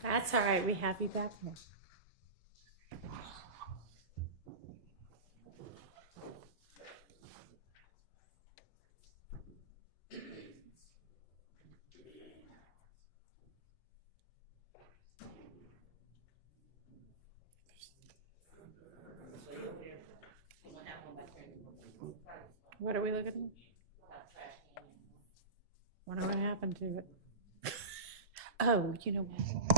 That's all right. We have you back here. What are we looking at? Wonder what happened to it. Oh, you know what?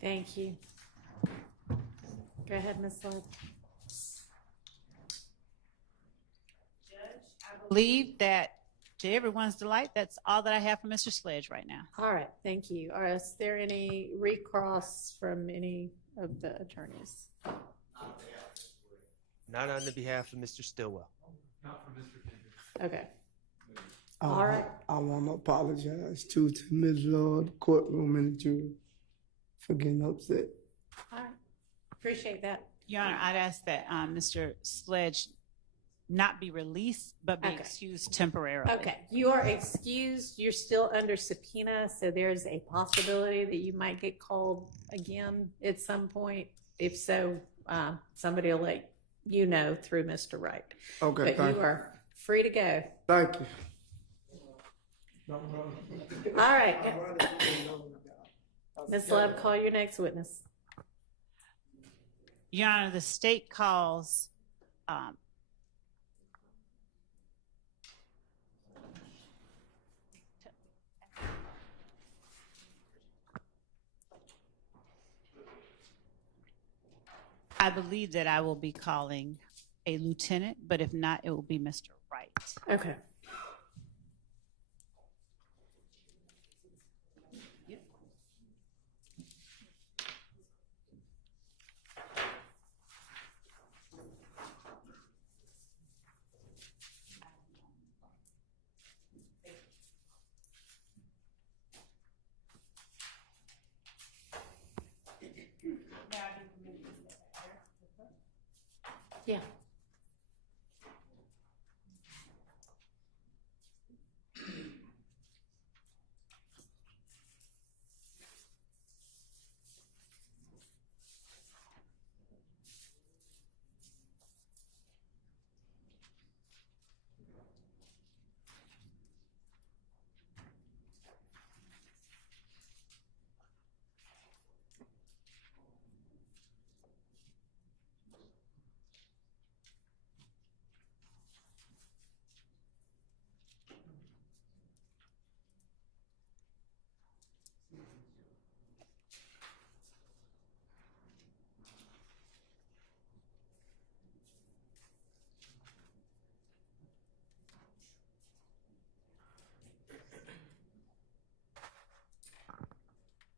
Thank you. Go ahead, Ms. Sledge. Judge, I believe that to everyone's delight, that's all that I have for Mr. Sledge right now. All right, thank you. Is there any recross from any of the attorneys? Not on the behalf of Mr. Stillwell. Okay. All right. I want to apologize to Ms. Lord, the courtroom, and the jury for getting upset. All right. Appreciate that. Your Honor, I'd ask that Mr. Sledge not be released, but be Okay. excused temporarily. Okay, you are excused. You're still under subpoena, so there's a possibility that you might get called again at some point. If so, somebody will let you know through Mr. Wright. Okay, But thank you you. are free to go. Thank you. All right. Ms. Love, call your next witness. Your Honor, the state calls I believe that I will be calling a lieutenant, but if not, it will be Mr. Wright. Okay. Yeah.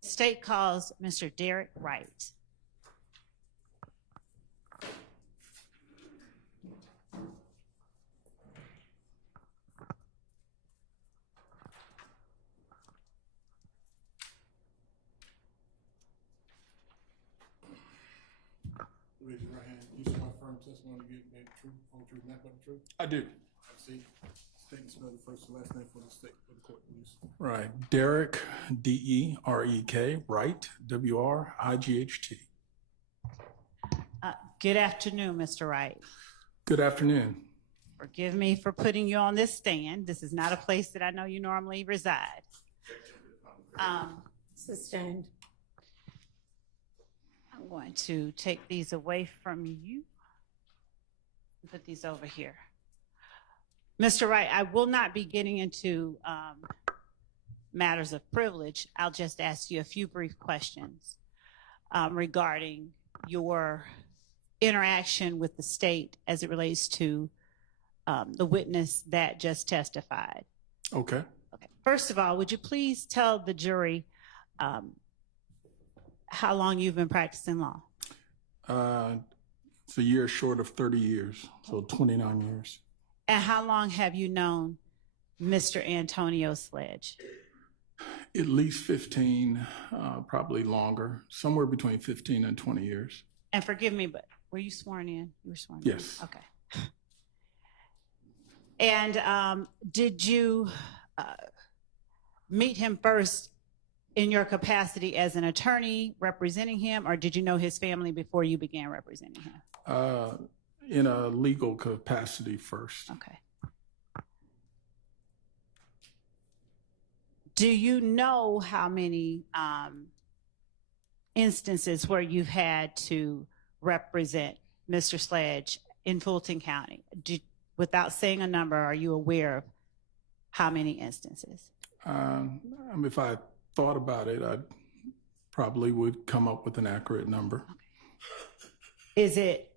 State calls Mr. Derek Wright. Raise your right hand. You swear firm testimony to give the truth, whole truth, nothing but the truth? I do. See, State and spell the first and last name for the state, for the court, please. Right, Derek, D-E-R-E-K, Wright, W-R-I-G-H-T. Good afternoon, Mr. Wright. Good afternoon. Forgive me for putting you on this stand. This is not a place that I know you normally reside. Sustained. I'm going to take these away from you and put these over here. Mr. Wright, I will not be getting into matters of privilege. I'll just ask you a few brief questions regarding your interaction with the state as it relates to the witness that just testified. Okay. Okay. First of all, would you please tell the jury how long you've been practicing law? It's a year short of 30 years, so 29 years. And how long have you known Mr. Antonio Sledge? At least 15, probably longer, somewhere between 15 and 20 years. And forgive me, but were you sworn in? You were sworn in? Yes. Okay. And did you meet him first in your capacity as an attorney representing him, or did you know his family before you began representing him? In a legal capacity first. Okay. Do you know how many instances where you've had to represent Mr. Sledge in Fulton County? Without saying a number, are you aware of how many instances? If I thought about it, I probably would come up with an accurate number. Okay. Is it,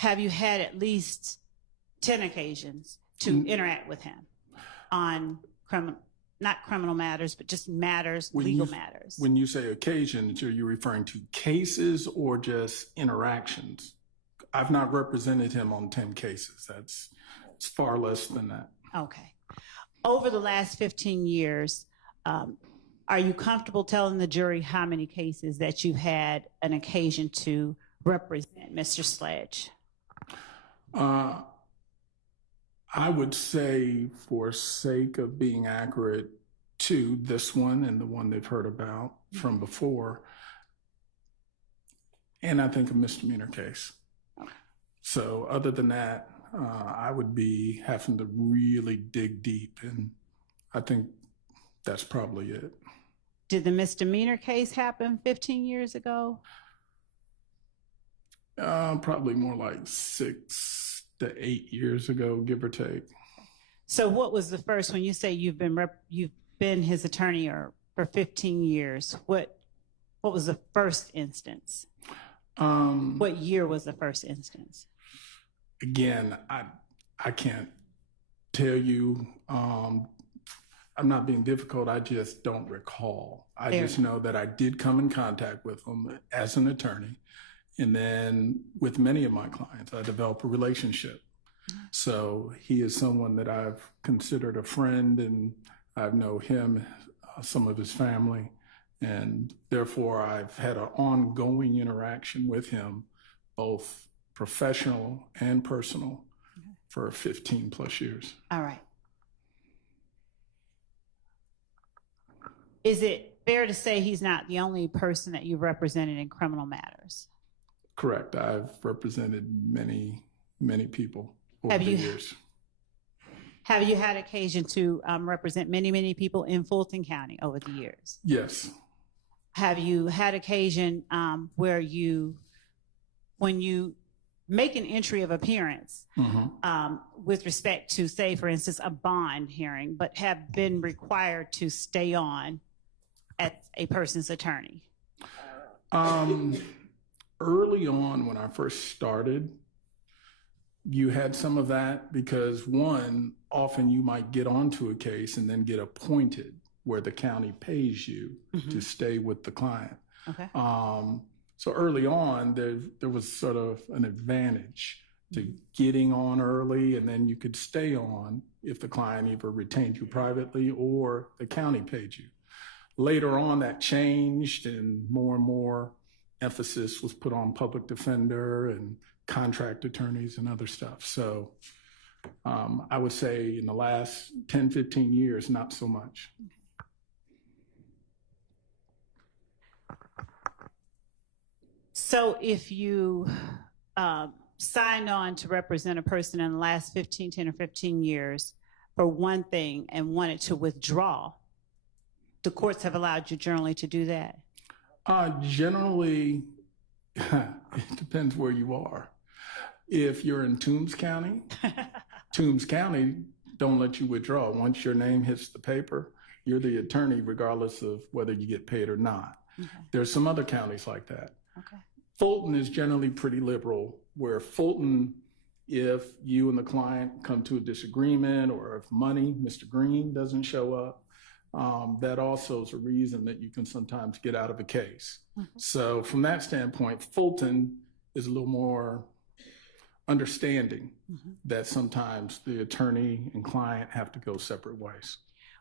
have you had at least 10 occasions to interact with him on not criminal matters, but just matters, legal matters? When you say occasions, are you referring to cases or just interactions? I've not represented him on 10 cases. It's far less than that. Okay. Over the last 15 years, are you comfortable telling the jury how many cases that you've had an occasion to represent Mr. Sledge? I would say, for sake of being accurate to this one and the one they've heard about from before, and I think a misdemeanor case. Okay. So other than that, I would be having to really dig deep, and I think that's probably it. Did the misdemeanor case happen 15 years ago? Probably more like 6 to 8 years ago, give or take. So what was the first, when you say you've been his attorney for 15 years, what was the first instance? What year was the first instance? Again, I can't tell you. I'm not being difficult. I just don't recall. I just know that I did come in contact with him as an attorney. And then with many of my clients, I developed a relationship. So he is someone that I've considered a friend, and I know him, some of his family. And therefore, I've had an ongoing interaction with him, both professional and personal, for 15 plus years. All right. Is it fair to say he's not the only person that you've represented in criminal matters? Correct. I've represented many, many people over the years. Have you had occasion to represent many, many people in Fulton County over the years? Yes. Have you had occasion where when you make an entry of appearance with respect to, say, for instance, a bond hearing, but have been required to stay on as a person's attorney? Early on, when I first started, you had some of that because, one, often you might get onto a case and then get appointed where the county pays you to stay with the client. Okay. So early on, there was sort of an advantage to getting on early, and then you could stay on if the client either retained you privately or the county paid you. Later on, that changed, and more emphasis was put on public defender and contract attorneys and other stuff. So I would say in the last 10, 15 years, not so much. So if you signed on to represent a person in the last 10 or 15 years for one thing and wanted to withdraw, the courts have allowed you generally to do that? Generally, it depends where you are. If you're in Toombs County, Toombs County don't let you withdraw. Once your name hits the paper, you're the attorney regardless of whether you get paid or not. Okay. There's some other counties like that. Okay. Fulton is generally pretty liberal, where Fulton, if you and the client come to a disagreement or if money, Mr. Green doesn't show up, that also is a reason that you can sometimes get out of a case. Mm-hmm. So from that standpoint, Fulton is a little more understanding mm-hmm. that sometimes the attorney and client have to go separate ways.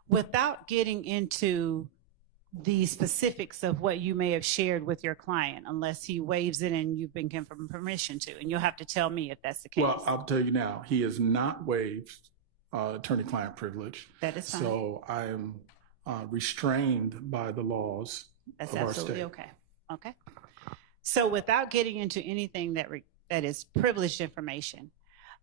Without getting into the specifics of what you may have shared with your client, unless he waives it and you've been given permission to, and you'll have to tell me if that's the case. Well, I'll tell you now, he has not waived attorney-client privilege. That is fine. So I am restrained by the laws that's of our state. Absolutely okay. Okay. So without getting into anything that is privileged information,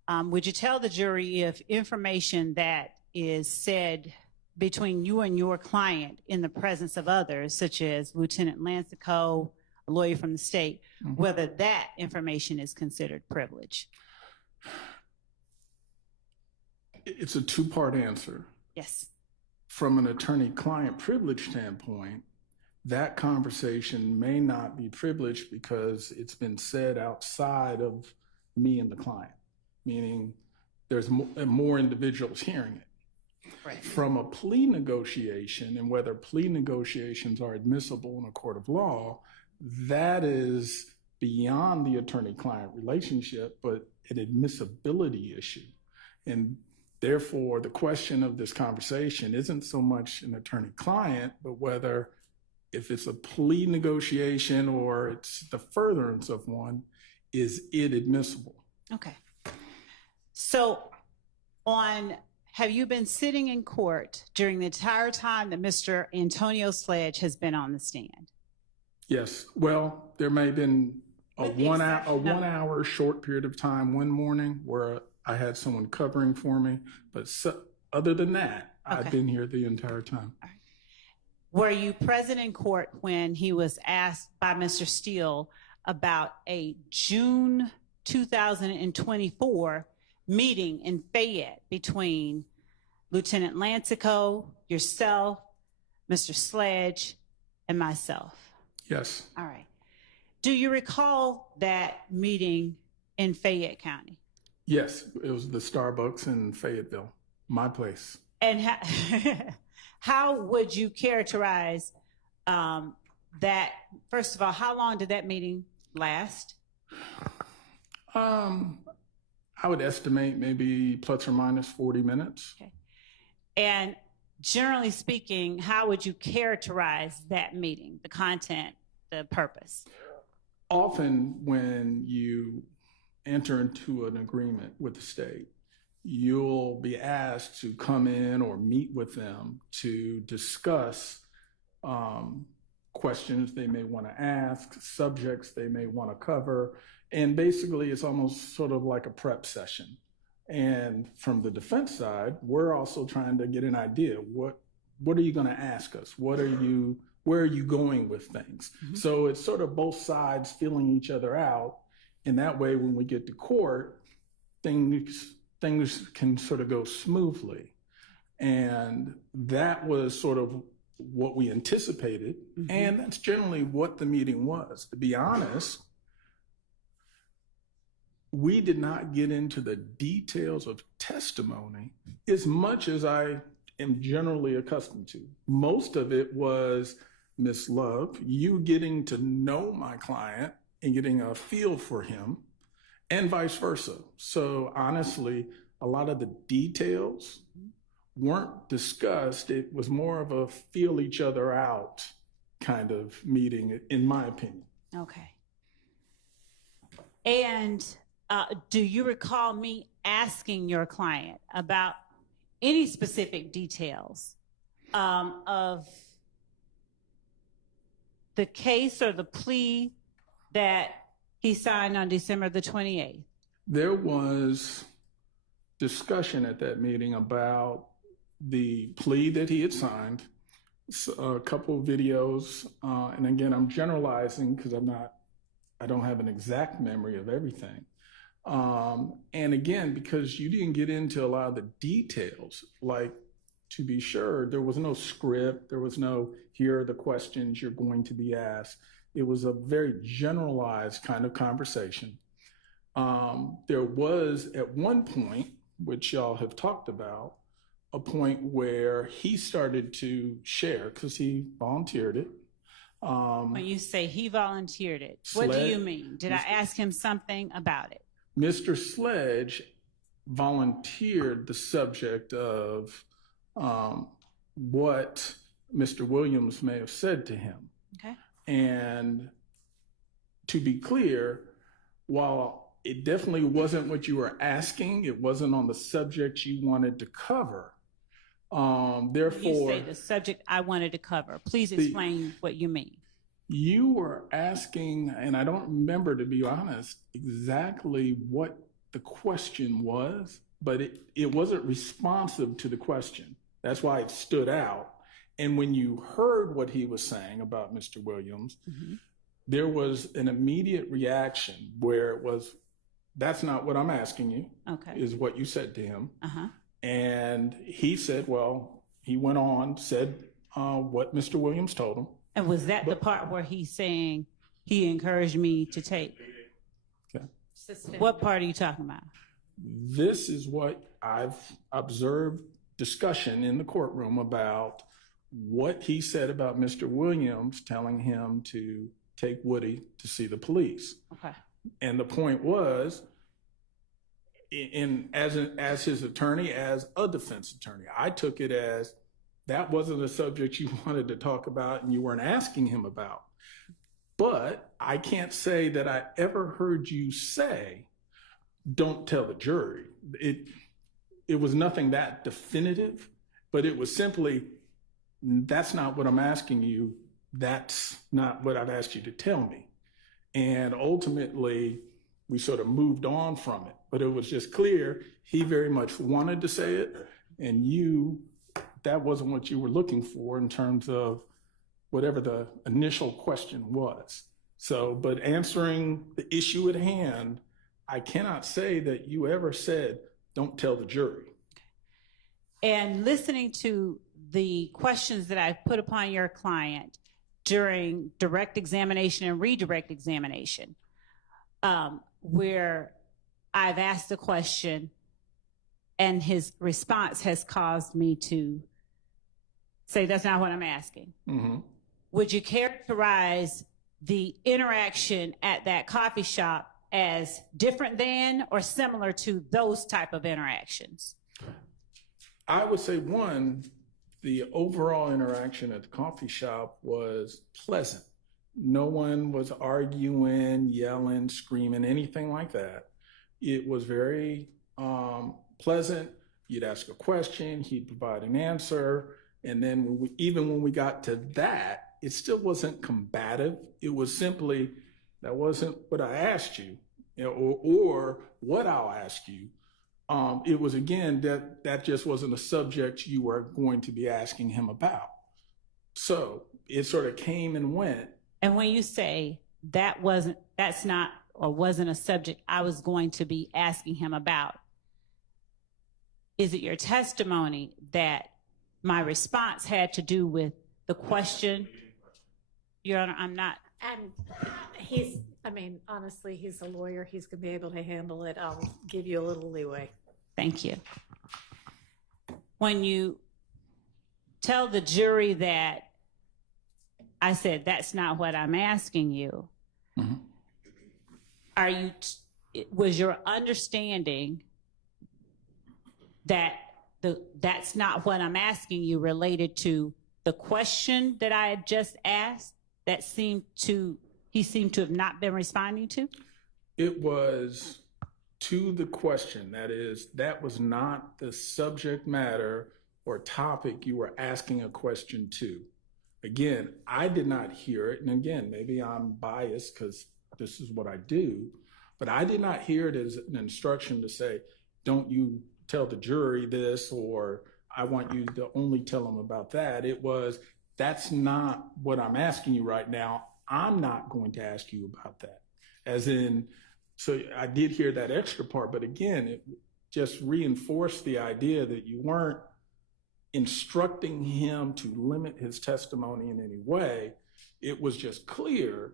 would you tell the jury if information that is said between you and your client in the presence of others, such as Lieutenant Lancico, a lawyer from the state, mm-hmm. whether that information is considered privilege? It's a two-part answer. Yes. From an attorney-client privilege standpoint, that conversation may not be privileged because it's been said outside of me and the client, meaning there's more individuals hearing it. Right. From a plea negotiation and whether plea negotiations are admissible in a court of law, that is beyond the attorney-client relationship, but an admissibility issue. And therefore, the question of this conversation isn't so much an attorney-client, but whether if it's a plea negotiation or it's the furtherance of one, is it admissible? Okay. So have you been sitting in court during the entire time that Mr. Antonio Sledge has been on the stand? Yes. Well, there may have been a one hour short period of time one morning where I had someone covering for me. But other than that, okay. I've been here the entire time. All right. Were you present in court when he was asked by Mr. Steele about a June 2024 meeting in Fayette between Lieutenant Lancico, yourself, Mr. Sledge, and myself? Yes. All right. Do you recall that meeting in Fayette County? Yes, it was the Starbucks in Fayetteville, my place. And how would you characterize that? First of all, how long did that meeting last? I would estimate maybe plus or minus 40 minutes. Okay. And generally speaking, how would you characterize that meeting, the content, the purpose? Often when you enter into an agreement with the state, you'll be asked to come in or meet with them to discuss questions they may want to ask, subjects they may want to cover. And basically, it's almost sort of like a prep session. And from the defense side, we're also trying to get an idea. What are you going to ask us? Where are you going with things? Mm-hmm. So it's sort of both sides feeling each other out. And that way, when we get to court, things can sort of go smoothly. And that was sort of what we anticipated. Mm-hmm. And that's generally what the meeting was. To be honest, we did not get into the details of testimony as much as I am generally accustomed to. Most of it was, Miss Love, you getting to know my client and getting a feel for him, and vice versa. So honestly, a lot of the details weren't discussed. It was more of a feel each other out kind of meeting, in my opinion. Okay. And Do you recall me asking your client about any specific details of the case or the plea that he signed on December the 28th? There was discussion at that meeting about the plea that he had signed, a couple of videos, and again, I'm generalizing because I don't have an exact memory of everything. And again, because you didn't get into a lot of the details, like, to be sure, there was no script, there was no, here are the questions you're going to be asked. It was a very generalized kind of conversation. There was, at one point, which y'all have talked about, a point where he started to share, because he volunteered it. When you say he volunteered it, what do you mean? Did I ask him something about it? Mr. Sledge volunteered the subject of what Mr. Williams may have said to him. Okay. And to be clear, while it definitely wasn't what you were asking, it wasn't on the subject you wanted to cover. Therefore, you say the subject I wanted to cover. Please explain what you mean. You were asking, and I don't remember, to be honest, exactly what the question was, but it wasn't responsive to the question. That's why it stood out. And when you heard what he was saying about Mr. Williams, there was an immediate reaction where it was, that's not what I'm asking you, is what you said to him. And he said, well, he went on, said what Mr. Williams told him. And was that the part where he's saying he encouraged me to take? Okay. What part are you talking about? This is what I've observed discussion in the courtroom about what he said about Mr. Williams telling him to take Woody to see the police. Okay. And the point was, as his attorney, as a defense attorney, I took it as that wasn't a subject you wanted to talk about and you weren't asking him about. But I can't say that I ever heard you say, don't tell the jury. It was nothing that definitive, but it was simply, that's not what I'm asking you. That's not what I've asked you to tell me. And ultimately, we sort of moved on from it. But it was just clear he very much wanted to say it, and that wasn't what you were looking for in terms of whatever the initial question was. So, but answering the issue at hand, I cannot say that you ever said, don't tell the jury. And listening to the questions that I put upon your client during direct examination and redirect examination, where I've asked a question and his response has caused me to say, that's not what I'm asking. Would you characterize the interaction at that coffee shop as different than or similar to those type of interactions? I would say, one, the overall interaction at the coffee shop was pleasant. No one was arguing, yelling, screaming, anything like that. It was very pleasant. You'd ask a question, he'd provide an answer. And then even when we got to that, it still wasn't combative. It was simply, that wasn't what I asked you, or what I'll ask you. It was, again, that just wasn't a subject you were going to be asking him about. So it sort of came and went. And when you say that's not or wasn't a subject I was going to be asking him about, is it your testimony that my response had to do with the question? Your Honor, I'm not. Honestly, he's a lawyer. He's going to be able to handle it. I'll give you a little leeway. Thank you. When you tell the jury that I said, that's not what I'm asking you, was your understanding that that's not what I'm asking you related to the question that I had just asked that he seemed to have not been responding to? It was to the question. That is, that was not the subject matter or topic you were asking a question to. Again, I did not hear it. And again, maybe I'm biased because this is what I do, but I did not hear it as an instruction to say, don't you tell the jury this, or I want you to only tell them about that. It was, that's not what I'm asking you right now. I'm not going to ask you about that. As in, so I did hear that extra part, but again, it just reinforced the idea that you weren't instructing him to limit his testimony in any way. It was just clear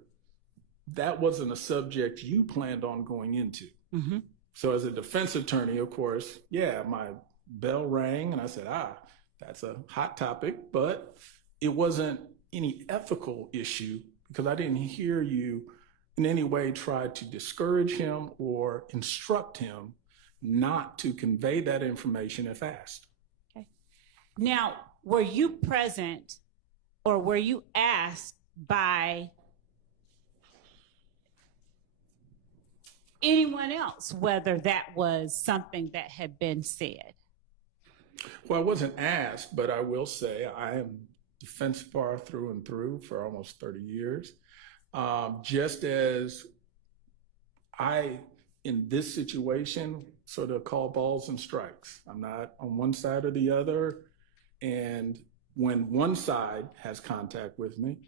that wasn't a subject you planned on going into. Mm-hmm. So as a defense attorney, of course, yeah, my bell rang and I said, that's a hot topic, but it wasn't any ethical issue because I didn't hear you in any way try to discourage him or instruct him not to convey that information if asked. Okay. Now, were you present or were you asked by anyone else whether that was something that had been said? Well, I wasn't asked, but I will say I am defense bar through and through for almost 30 years. Just as I, in this situation, sort of call balls and strikes. I'm not on one side or the other. And when one side has contact with me,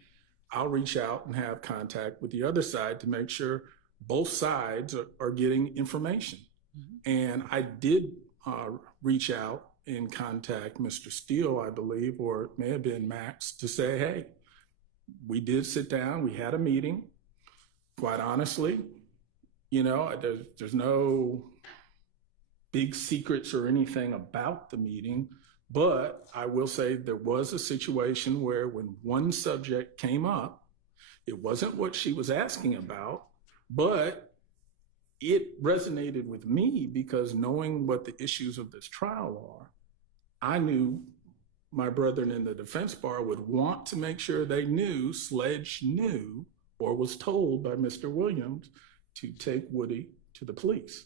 I'll reach out and have contact with the other side to make sure both sides are getting information. Mm-hmm. And I did reach out and contact Mr. Steele, I believe, or it may have been Max, to say, hey, we did sit down, we had a meeting. Quite honestly, you know, there's no big secrets or anything about the meeting, but I will say there was a situation where when one subject came up, it wasn't what she was asking about, but it resonated with me because knowing what the issues of this trial are, I knew my brethren in the defense bar would want to make sure they knew, Sledge knew, or was told by Mr. Williams to take Woody to the police.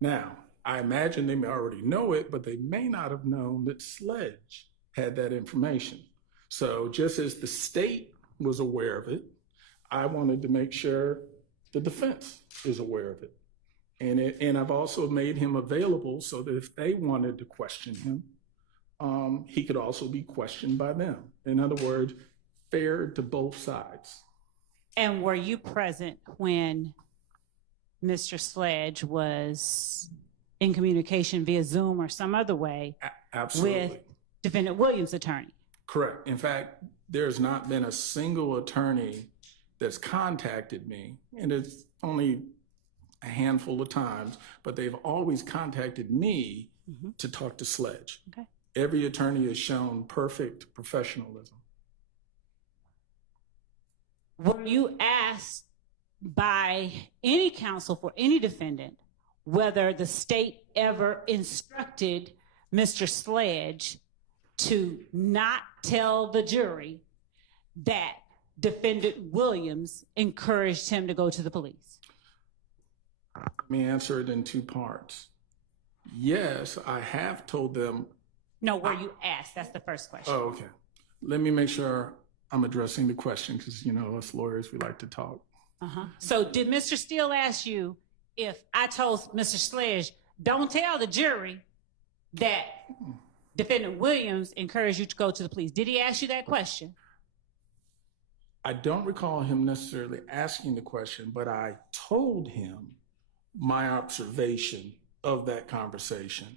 Now, I imagine they may already know it, but they may not have known that Sledge had that information. So just as the state was aware of it, I wanted to make sure the defense is aware of it. And I've also made him available so that if they wanted to question him, he could also be questioned by them. In other words, fair to both sides. And were you present when Mr. Sledge was in communication via Zoom or some other way Absolutely. With Defendant Williams' attorney? Correct. In fact, there's not been a single attorney that's contacted me, and it's only a handful of times, but they've always contacted me to talk to Sledge. Okay. Every attorney has shown perfect professionalism. Were you asked by any counsel for any defendant whether the state ever instructed Mr. Sledge to not tell the jury that Defendant Williams encouraged him to go to the police? Let me answer it in two parts. Yes, I have told them. No, were you asked? That's the first question. Oh, okay. Let me make sure I'm addressing the question because, you know, us lawyers, we like to talk. So did Mr. Steele ask you if I told Mr. Sledge, don't tell the jury that Defendant Williams encouraged you to go to the police? Did he ask you that question? I don't recall him necessarily asking the question, but I told him my observation of that conversation.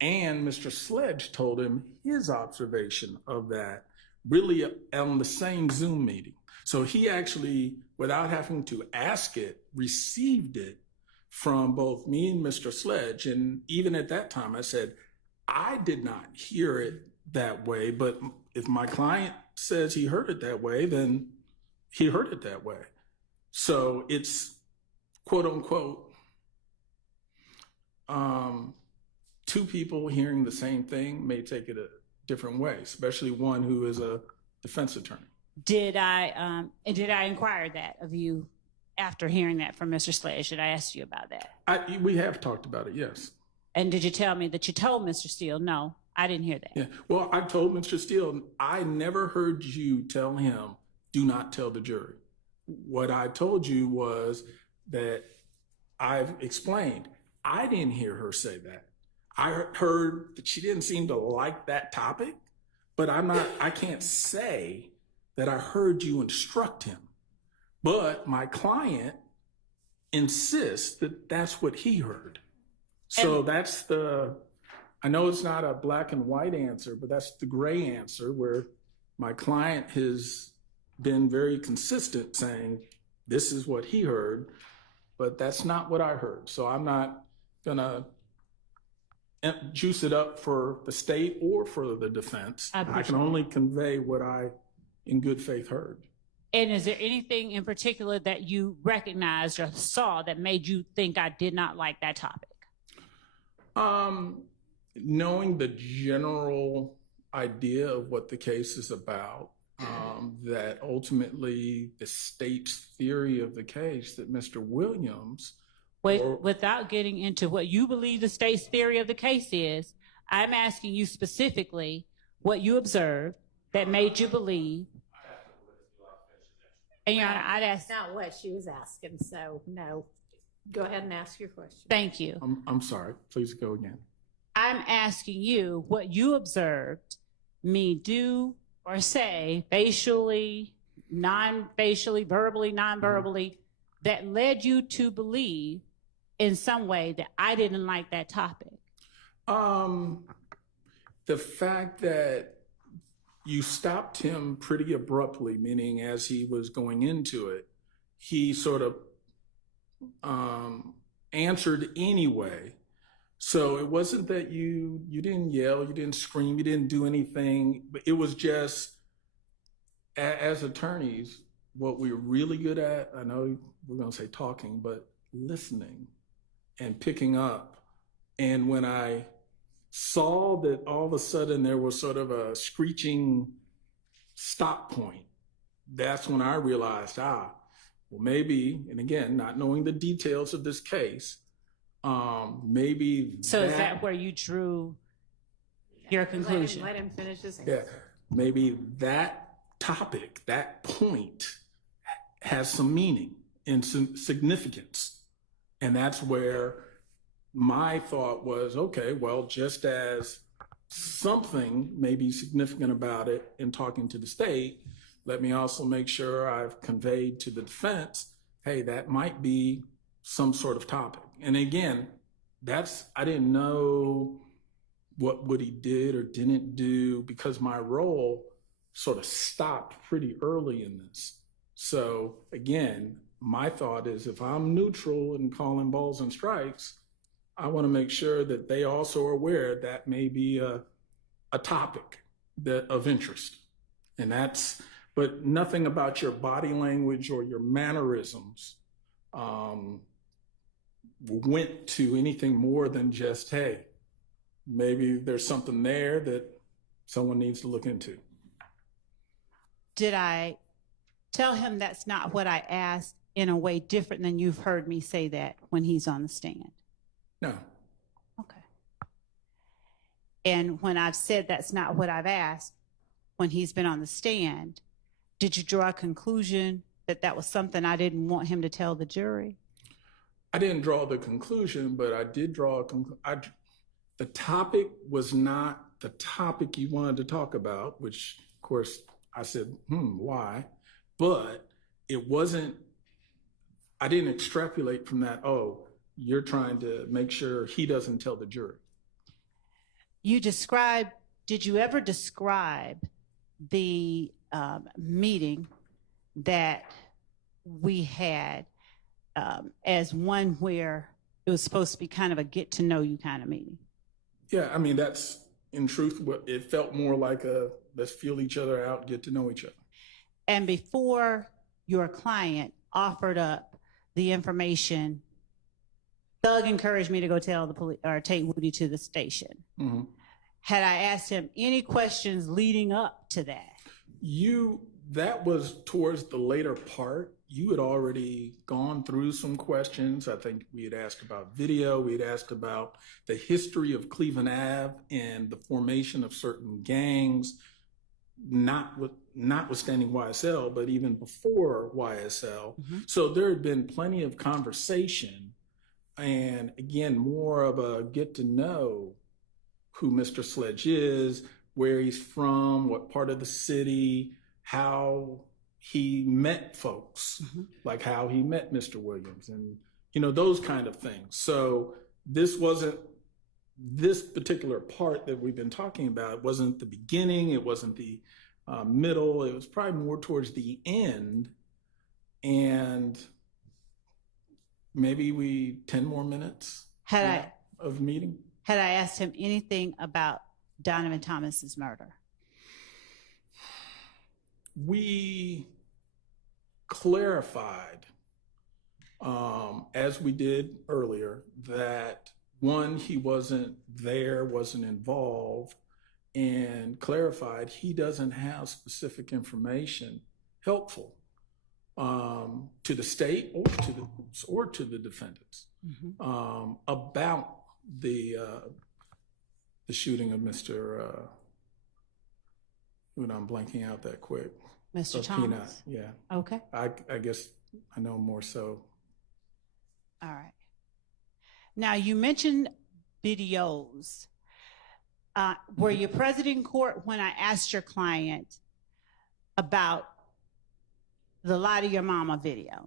And Mr. Sledge told him his observation of that, really on the same Zoom meeting. So he actually, without having to ask it, received it from both me and Mr. Sledge. And even at that time, I said, I did not hear it that way, but if my client says he heard it that way, then he heard it that way. So it's quote unquote, two people hearing the same thing may take it a different way, especially one who is a defense attorney. Did I inquire that of you after hearing that from Mr. Sledge? Did I ask you about that? We have talked about it, yes. And did you tell me that you told Mr. Steele? No, I didn't hear that. Yeah. Well, I told Mr. Steele, I never heard you tell him, do not tell the jury. What I told you was that I've explained, I didn't hear her say that. I heard that she didn't seem to like that topic, but I can't say that I heard you instruct him. But my client insists that that's what he heard. So that's I know it's not a black and white answer, but that's the gray answer where my client has been very consistent saying, this is what he heard, but that's not what I heard. So I'm not gonna juice it up for the state or for the defense. I can only convey what I, in good faith, heard. And is there anything in particular that you recognized or saw that made you think I did not like that topic? Knowing the general idea of what the case is about, that ultimately the state's theory of the case that Mr. Williams... Without getting into what you believe the state's theory of the case is, I'm asking you specifically what you observed that made you believe. And Your Honor, I'd ask. That's not what she was asking, so no. Go ahead and ask your question. Thank you. I'm sorry. Please go again. I'm asking you what you observed me do or say, facially, non-facially, verbally, non-verbally, that led you to believe in some way that I didn't like that topic. The fact that you stopped him pretty abruptly, meaning as he was going into it, he sort of answered anyway. So it wasn't that you didn't yell, you didn't scream, you didn't do anything, but it was just, as attorneys, what we're really good at, I know we're gonna say talking, but listening and picking up. And when I saw that all of a sudden there was sort of a screeching stop point, that's when I realized, well, maybe, and again, not knowing the details of this case, maybe. So is that where you drew your conclusion? Let him finish his answer. Yeah, maybe that topic, that point has some meaning and some significance. And that's where my thought was, okay, well, just as something may be significant about it in talking to the state, let me also make sure I've conveyed to the defense, hey, that might be some sort of topic. And again, I didn't know what he did or didn't do because my role sort of stopped pretty early in this. So again, my thought is if I'm neutral in calling balls and strikes, I want to make sure that they also are aware that may be a topic of interest. And but nothing about your body language or your mannerisms went to anything more than just, hey, maybe there's something there that someone needs to look into. Did I tell him that's not what I asked in a way different than you've heard me say that when he's on the stand? No. Okay. And when I've said that's not what I've asked, when he's been on the stand, did you draw a conclusion that that was something I didn't want him to tell the jury? I didn't draw the conclusion, but I did draw a conclusion. The topic was not the topic you wanted to talk about, which, of course, I said, why? But it wasn't, I didn't extrapolate from that, oh, you're trying to make sure he doesn't tell the jury. Did you ever describe the meeting that we had as one where it was supposed to be kind of a get to know you kind of meeting? Yeah, I mean, that's in truth what it felt more like let's feel each other out, get to know each other. And before your client offered up the information, Doug encouraged me to go tell the police or take Woody to the station. Mm-hmm. Had I asked him any questions leading up to that? That was towards the later part. You had already gone through some questions. I think we had asked about video. We had asked about the history of Cleveland Ave and the formation of certain gangs, notwithstanding YSL, but even before YSL. So there had been plenty of conversation, and again, more of a get to know who Mr. Sledge is, where he's from, what part of the city, how he met folks, like how he met Mr. Williams, and those kind of things. So this particular part that we've been talking about wasn't the beginning, it wasn't the middle, it was probably more towards the end. And maybe 10 more minutes of meeting. Had I asked him anything about Donovan Thomas's murder? We clarified, as we did earlier, that one, he wasn't there, wasn't involved, and clarified he doesn't have specific information helpful to the state or to the defendants about the shooting of Mr. I'm blanking out that quick. Mr. Thomas. Peanut, yeah. Okay. I guess I know more so. All right. Now, you mentioned videos. Were you present in court when I asked your client about the Lie to Your Mama video?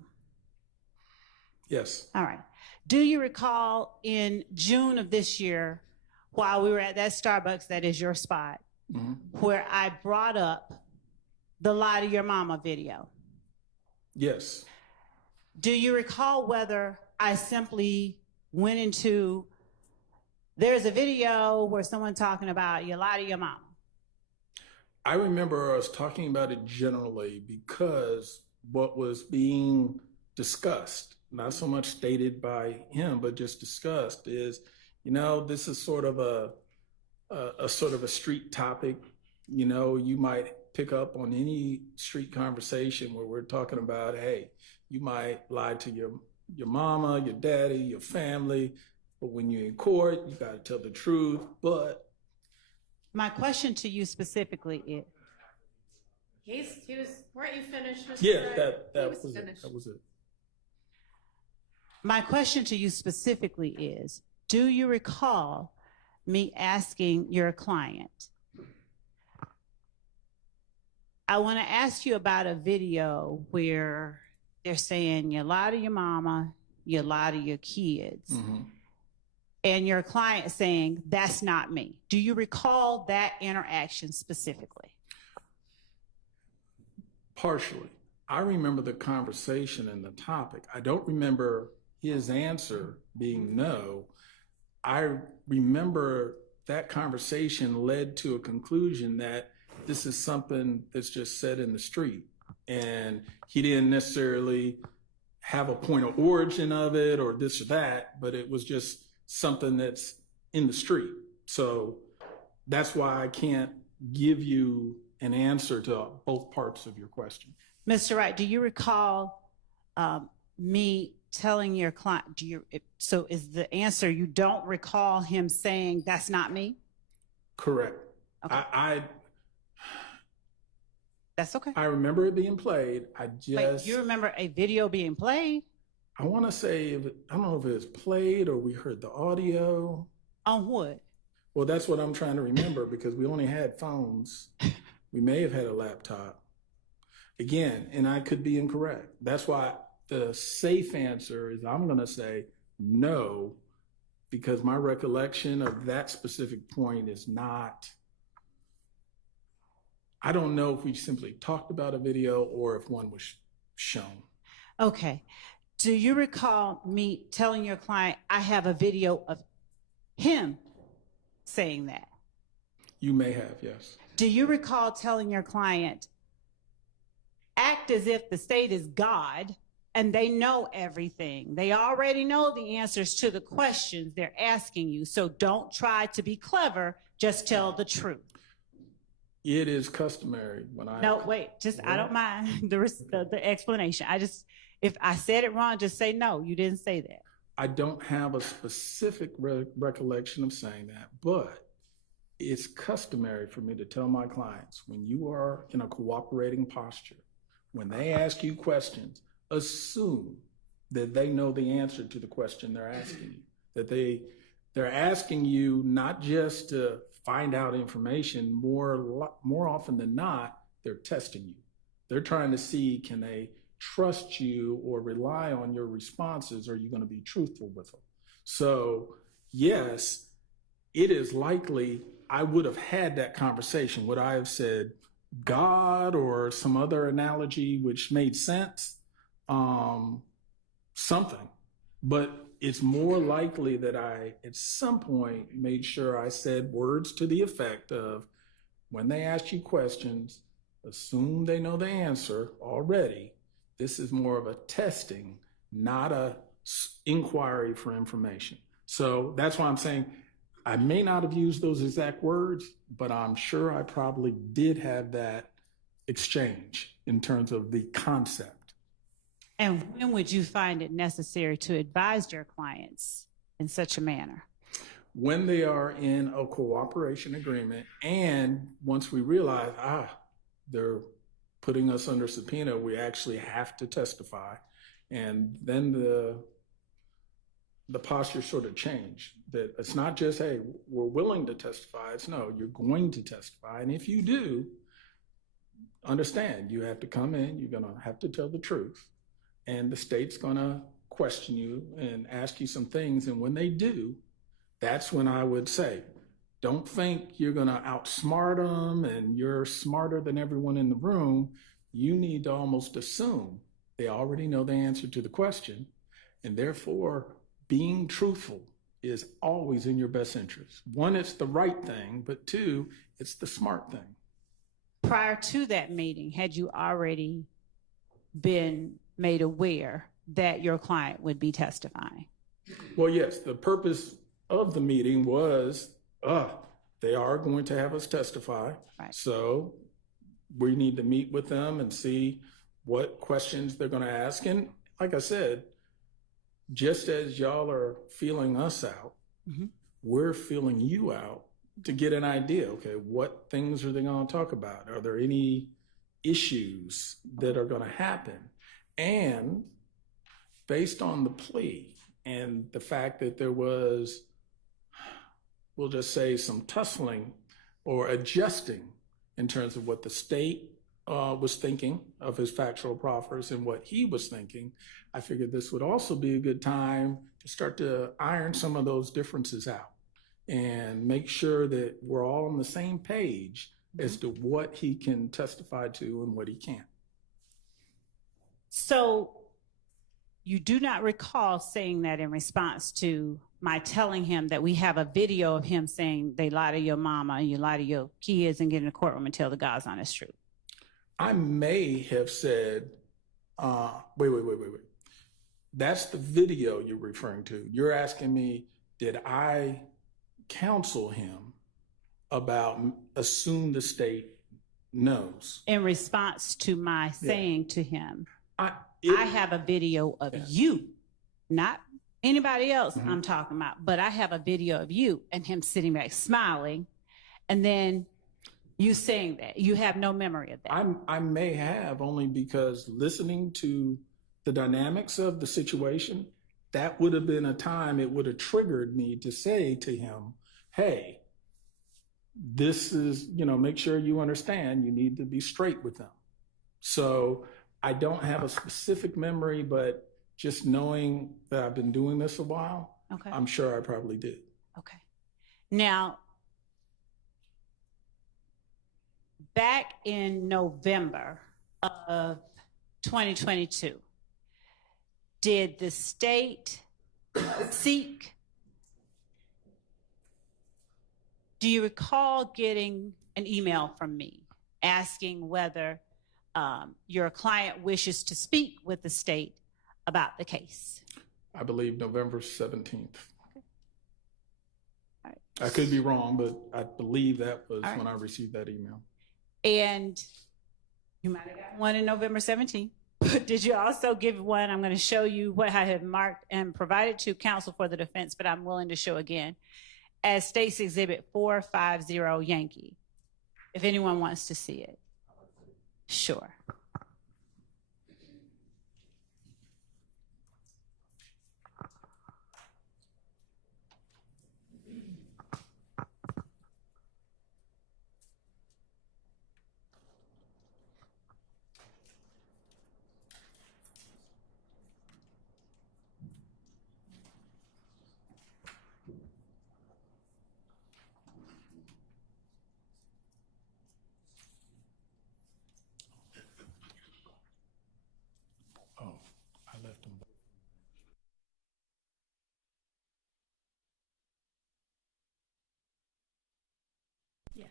Yes. All right. Do you recall in June of this year, while we were at that Starbucks, that is your spot, where I brought up the Lie to Your Mama video? Yes. Do you recall whether I simply went into, there's a video where someone talking about you lie to your mama? I remember us talking about it generally because what was being discussed, not so much stated by him, but just discussed, is, this is sort of a street topic. You might pick up on any street conversation where we're talking about, hey, you might lie to your mama, your daddy, your family, but when you're in court, you got to tell the truth. But my question to you specifically is, weren't you finished, Mr. yeah, Wright? that was it. My question to you specifically is, do you recall me asking your client, I want to ask you about a video where they're saying you lie to your mama, you lie to your kids, and your client saying, that's not me. Do you recall that interaction specifically? Partially. I remember the conversation and the topic. I don't remember his answer being no. I remember that conversation led to a conclusion that this is something that's just said in the street. And he didn't necessarily have a point of origin of it or this or that, but it was just something that's in the street. So that's why I can't give you an answer to both parts of your question. Mr. Wright, do you recall me telling your client, so is the answer you don't recall him saying, that's not me? Correct. Okay. That's okay. I remember it being played. Wait, you remember a video being played? I want to say, I don't know if it was played or we heard the audio. On what? Well, that's what I'm trying to remember because we only had phones. We may have had a laptop. Again, and I could be incorrect. That's why the safe answer is I'm going to say no, because my recollection of that specific point is not, I don't know if we simply talked about a video or if one was shown. Okay. Do you recall me telling your client, I have a video of him saying that? You may have, yes. Do you recall telling your client, act as if the state is God and they know everything? They already know the answers to the questions they're asking you. So don't try to be clever, just tell the truth. It is customary when I. No, wait, I don't mind the explanation. If I said it wrong, just say no, you didn't say that. I don't have a specific recollection of saying that, but it's customary for me to tell my clients, when you are in a cooperating posture, when they ask you questions, assume that they know the answer to the question they're asking you, that they're asking you not just to find out information, more often than not, they're testing you. They're trying to see, can they trust you or rely on your responses? Are you going to be truthful with them? So yes, it is likely I would have had that conversation. Would I have said God or some other analogy which made sense? Something. But it's more likely that I, at some point, made sure I said words to the effect of, when they ask you questions, assume they know the answer already. This is more of a testing, not a inquiry for information. So that's why I'm saying I may not have used those exact words, but I'm sure I probably did have that exchange in terms of the concept. And when would you find it necessary to advise your clients in such a manner? When they are in a cooperation agreement, and once we realize, they're putting us under subpoena, we actually have to testify. And then the posture sort of changed. That it's not just, hey, we're willing to testify. It's no, you're going to testify. And if you do, understand, you have to come in, you're going to have to tell the truth. And the state's going to question you and ask you some things. And when they do, that's when I would say, don't think you're going to outsmart them and you're smarter than everyone in the room. You need to almost assume they already know the answer to the question. And therefore, being truthful is always in your best interest. One, it's the right thing, but two, it's the smart thing. Prior to that meeting, had you already been made aware that your client would be testifying? Well, yes, the purpose of the meeting was, they are going to have us testify. Right. So we need to meet with them and see what questions they're going to ask. And like I said, just as y'all are feeling us out, we're feeling you out to get an idea. Okay, what things are they going to talk about? Are there any issues that are going to happen? And based on the plea and the fact that there was, we'll just say, some tussling or adjusting in terms of what the state was thinking of his factual proffers and what he was thinking, I figured this would also be a good time to start to iron some of those differences out and make sure that we're all on the same page as to what he can testify to and what he can't. So you do not recall saying that in response to my telling him that we have a video of him saying they lie to your mama and you lie to your kids and get in the courtroom and tell the God's honest truth? I may have said, wait. That's the video you're referring to. You're asking me, did I counsel him about assume the state knows? In response to my saying to him, I have a video of you, not anybody else I'm talking about, but I have a video of you and him sitting back smiling, and then you saying that. You have no memory of that. I may have, only because listening to the dynamics of the situation, that would have been a time it would have triggered me to say to him, hey, this is, make sure you understand you need to be straight with them. So I don't have a specific memory, but just knowing that I've been doing this a while, okay, I'm sure I probably did. Okay. Now, back in November of 2022, did the state seek, do you recall getting an email from me asking whether your client wishes to speak with the state about the case? I believe November 17th. Okay. All right. I could be wrong, but I believe that was when I received that email. And you might have got one in November 17th. But did you also give one? I'm going to show you what I have marked and provided to counsel for the defense, but I'm willing to show again as State's Exhibit 450 Yankee, if anyone wants to see it. Sure. Oh, I left them. Yes.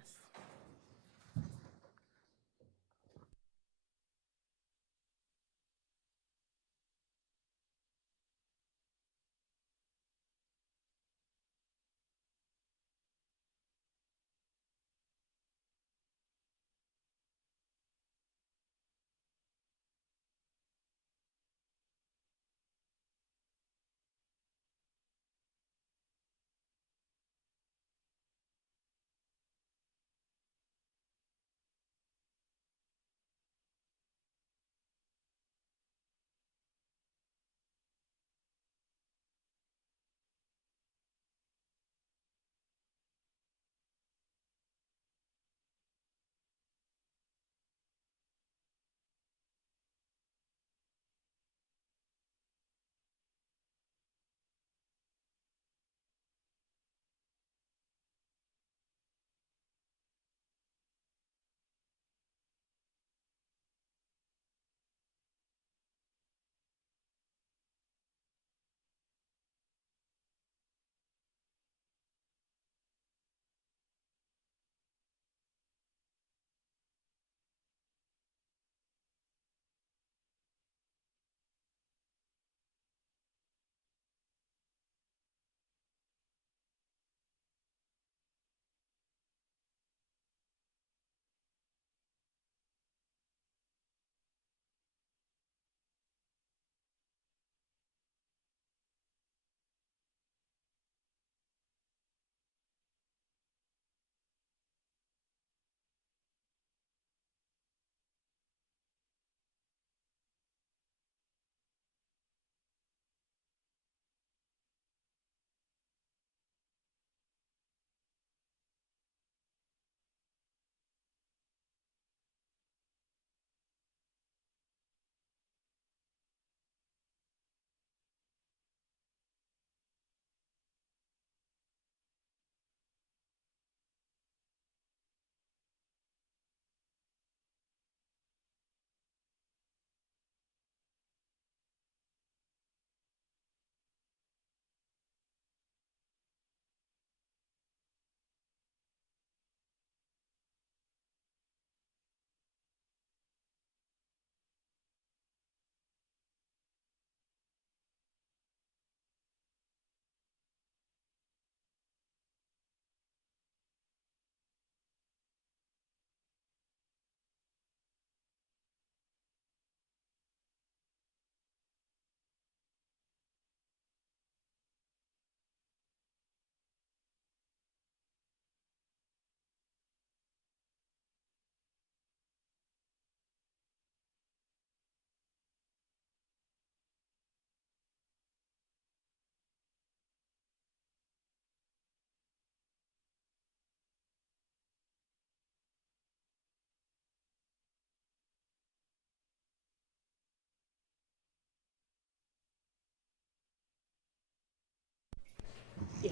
Yeah.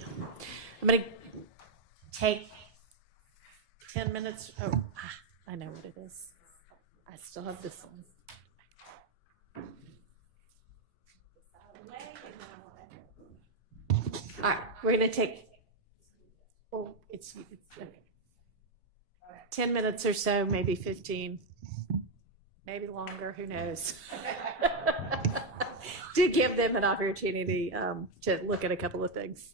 I'm going to take 10 minutes. Oh, I know what it is. I still have this one. All right, we're going to take, oh, it's okay. 10 minutes or so, maybe 15, maybe longer, who knows? To give them an opportunity to look at a couple of things.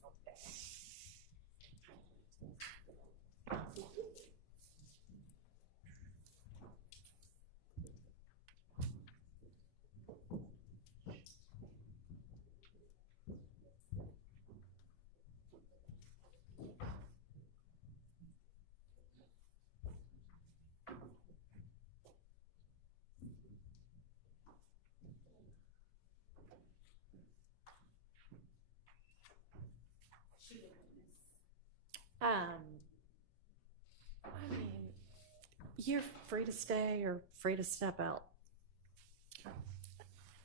You're free to stay or free to step out.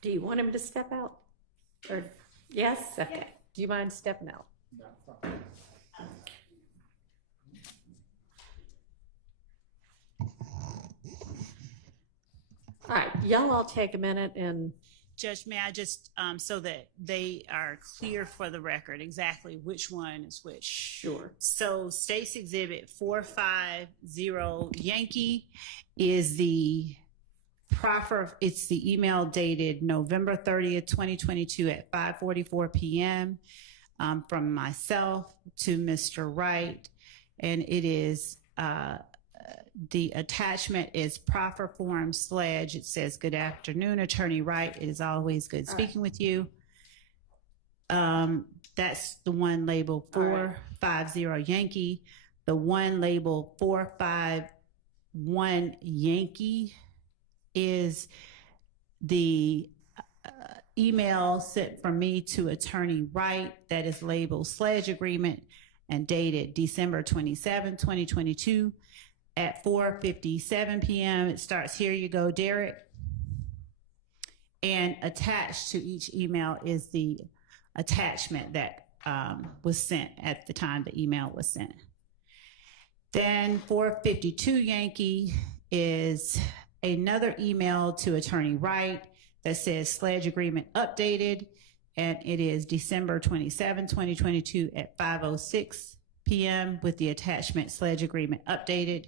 Do you want him to step out? Or yes? Okay. Do you mind stepping out? All right, y'all all take a minute and Judge, may I just, so that they are clear for the record, exactly which one is which? sure. So State's Exhibit 450 Yankee is the proffer, it's the email dated November 30th, 2022 at 5:44 p.m. From myself to Mr. Wright. And it is, the attachment is proffer form Sledge. It says, "Good afternoon, Attorney Wright. It is always good speaking with you." That's the one labeled 450 Yankee. The one labeled 451 Yankee is the email sent from me to Attorney Wright that is labeled Sledge Agreement and dated December 27, 2022 at 4:57 p.m. It starts, "Here you go, Derek." And attached to each email is the attachment that was sent at the time the email was sent. Then 452 Yankee is another email to Attorney Wright that says Sledge Agreement updated, and it is December 27, 2022 at 5:06 p.m. with the attachment Sledge Agreement updated.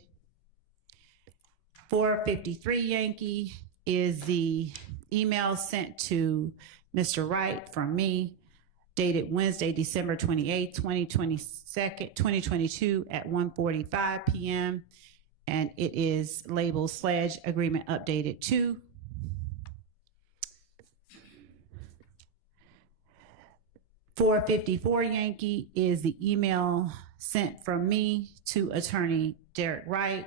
453 Yankee is the email sent to Mr. Wright from me, dated Wednesday, December 28, 2022 at 1:45 p.m. And it is labeled Sledge Agreement Updated 2. .454 Yankee is the email sent from me to Attorney Derek Wright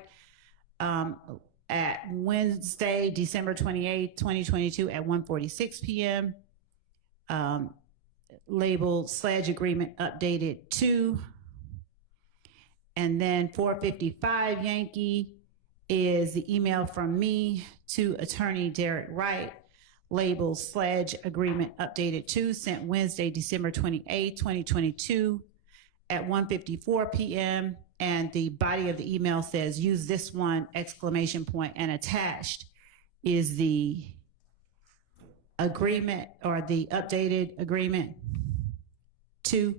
at Wednesday, December 28, 2022 at 1:46 p.m. Labeled Sledge Agreement Updated 2. And then 455 Yankee is the email from me to Attorney Derek Wright, labeled Sledge Agreement Updated 2, sent Wednesday, December 28, 2022 at 1:54 p.m. And the body of the email says, "Use this one!" And attached is the agreement or the updated agreement 2.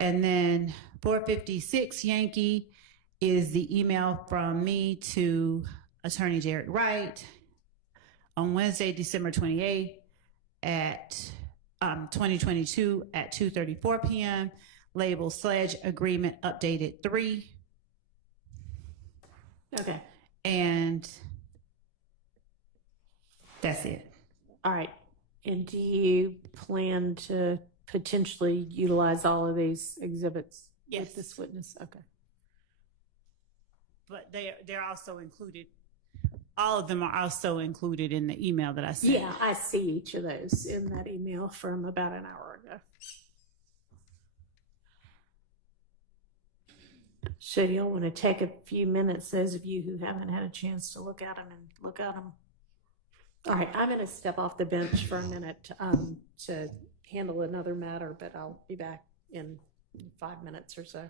And then 456 Yankee is the email from me to Attorney Derek Wright on Wednesday, December 28th at 2022 at 2:34 p.m. labeled Sledge Agreement Updated 3. Okay. And that's it. All right. And do you plan to potentially utilize all of these exhibits Yes. with this witness? Okay. But they're also included. All of them are also included in the email that I sent. Yeah, I see each of those in that email from about an hour ago. So you'll want to take a few minutes, those of you who haven't had a chance to look at them, and look at them. All right, I'm going to step off the bench for a minute to handle another matter, but I'll be back in 5 minutes or so.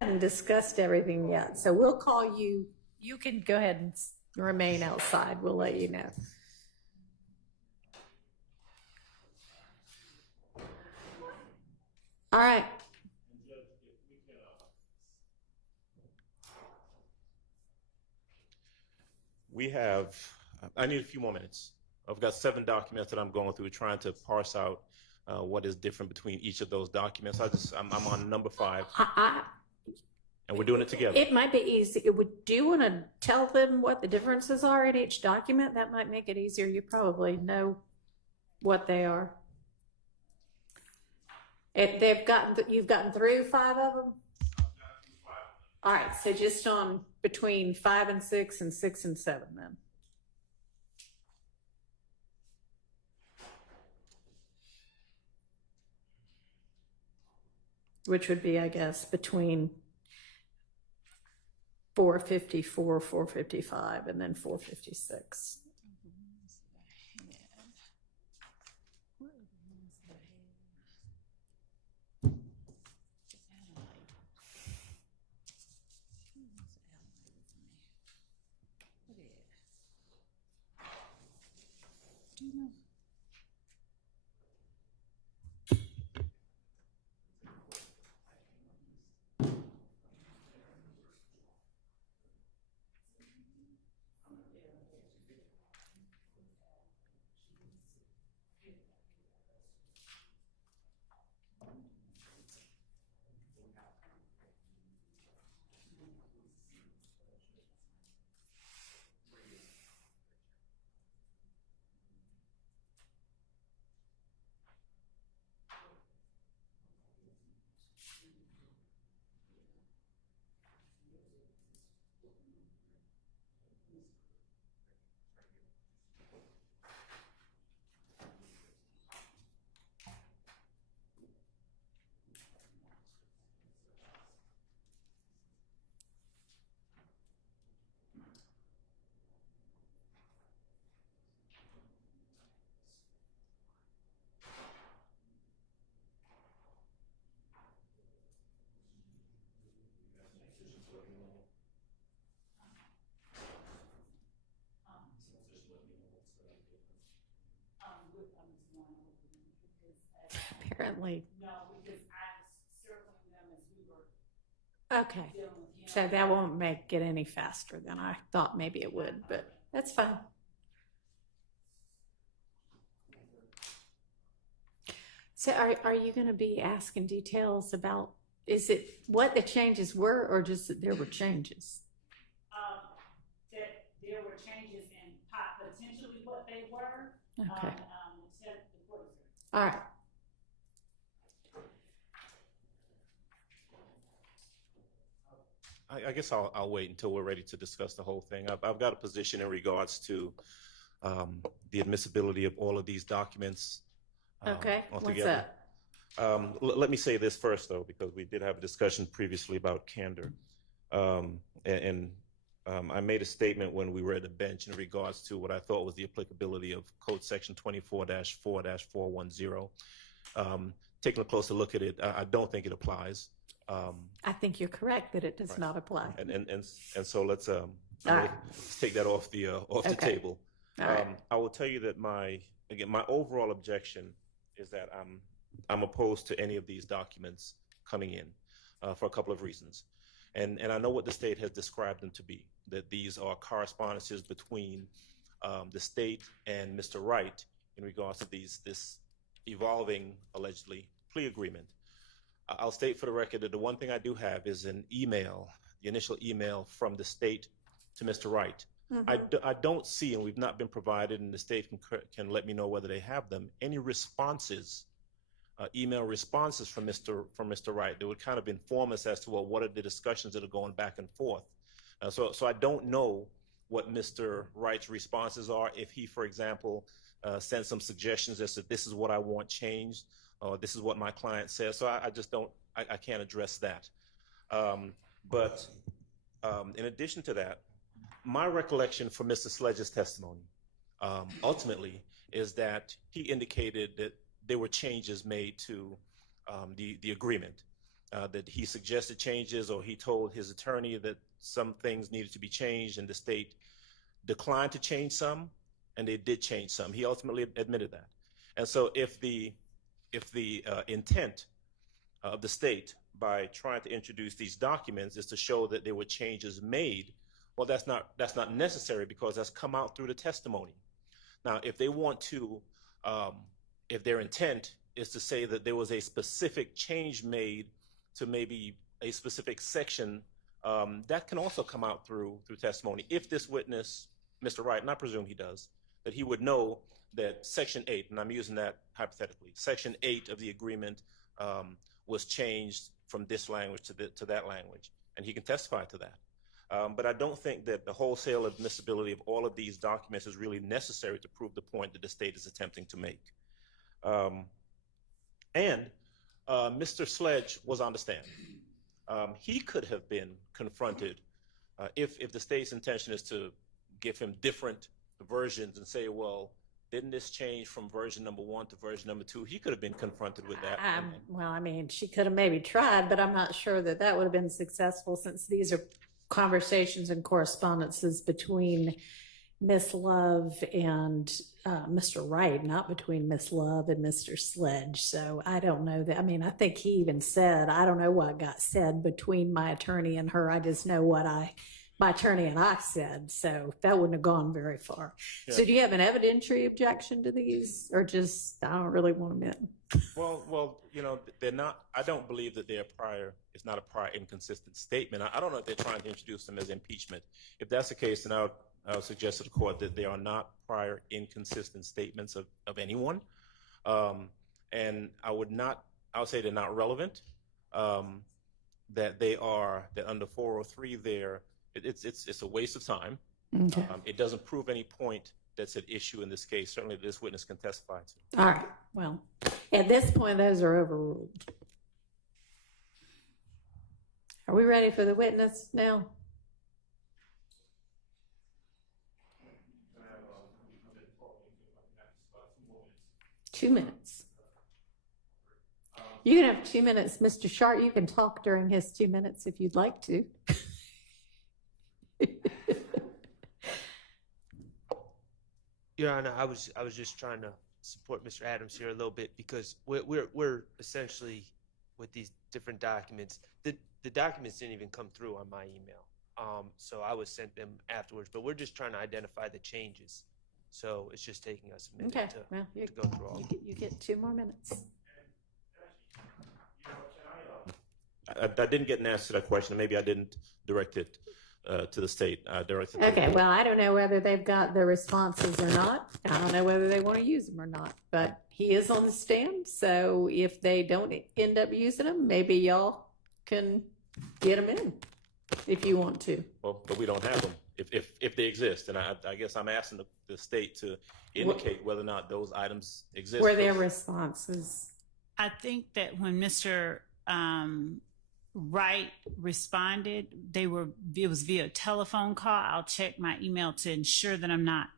haven't discussed everything yet, so we'll call you. You can go ahead and remain outside. We'll let you know. All right. I need a few more minutes. I've got 7 documents that I'm going through, trying to parse out what is different between each of those documents. I'm on number 5, and we're doing it together. It might be easy. Do you want to tell them what the differences are in each document? That might make it easier. You probably know what they are. If you've gotten through 5 of them? All right, so just on between 5 and 6 and 6 and 7 then. Which would be, I guess, between 454, 455, and then 456. Apparently. No, because I was circling them as we were. Okay. So that won't make it any faster than I thought maybe it would, but that's fine. So are you going to be asking details about, is it what the changes were or just that there were changes? That there were changes and potentially what they were. Okay. All right. I guess I'll wait until we're ready to discuss the whole thing. I've got a position in regards to the admissibility of all of these documents. Okay, altogether. What's that? Let me say this first, though, because we did have a discussion previously about candor. I made a statement when we were at the bench in regards to what I thought was the applicability of Code Section 24-4-410. Taking a closer look at it, I don't think it applies. I think you're correct that it does not apply. And so let's right. take that off the table. All right. I will tell you that my overall objection is that I'm opposed to any of these documents coming in for a couple of reasons. And I know what the state has described them to be, that these are correspondences between the state and Mr. Wright in regards to this evolving, allegedly, plea agreement. I'll state for the record that the one thing I do have is an email, the initial email from the state to Mr. Wright. Mm-hmm. I don't see, and we've not been provided, and the state can let me know whether they have them, any responses, email responses from Mr. Wright that would kind of inform us as to, well, what are the discussions that are going back and forth. So I don't know what Mr. Wright's responses are. If he, for example, sent some suggestions as to this is what I want changed, or this is what my client says. So I just don't, I can't address that. But in addition to that, my recollection from Mr. Sledge's testimony ultimately is that he indicated that there were changes made to the agreement. that he suggested changes, or he told his attorney that some things needed to be changed, and the state declined to change some, and they did change some. He ultimately admitted that. And so if the intent of the state by trying to introduce these documents is to show that there were changes made, well, that's not necessary, because that's come out through the testimony. Now, if they want to, if their intent is to say that there was a specific change made to maybe a specific section, that can also come out through testimony. If this witness, Mr. Wright, and I presume he does, that he would know that Section 8, and I'm using that hypothetically, Section 8 of the agreement was changed from this language to that language, and he can testify to that. But I don't think that the wholesale admissibility of all of these documents is really necessary to prove the point that the state is attempting to make. Mr. Sledge was on the stand. He could have been confronted if the state's intention is to give him different versions and say, well, didn't this change from version number 1 to version number 2? He could have been confronted with that. Well, I mean, she could have maybe tried, but I'm not sure that that would have been successful, since these are conversations and correspondences between Miss Love and Mr. Wright, not between Miss Love and Mr. Sledge. So I don't know that. I mean, I think he even said, I don't know what got said between my attorney and her. I just know what my attorney and I said. So that wouldn't have gone very far. Yeah. So do you have an evidentiary objection to these, or just, I don't really want them in? Well, you know, they're not, I don't believe that they're prior, it's not a prior inconsistent statement. I don't know if they're trying to introduce them as impeachment. If that's the case, then I would suggest to the court that they are not prior inconsistent statements of anyone. And I would say they're not relevant, that under 403 it's a waste of time. Okay. It doesn't prove any point that's at issue in this case. Certainly this witness can testify to. All right. Well, at this point, those are overruled. Are we ready for the witness now? Two minutes. You can have 2 minutes. Mr. Sharp, you can talk during his 2 minutes if you'd like to. Your Honor, I was just trying to support Mr. Adams here a little bit, because we're essentially with these different documents. The documents didn't even come through on my email, so I was sent them afterwards. But we're just trying to identify the changes. So it's just taking us a minute to go through all. You get 2 more minutes. I didn't get an answer to that question. Maybe I didn't direct it to the state. Okay, well, I don't know whether they've got the responses or not. I don't know whether they want to use them or not, but he is on the stand. So if they don't end up using them, maybe y'all can get them in if you want to. Well, but we don't have them if they exist. And I guess I'm asking the state to indicate whether or not those items exist. Were their responses? I think that when Mr. Wright responded, it was via telephone call. I'll check my email to ensure that I'm not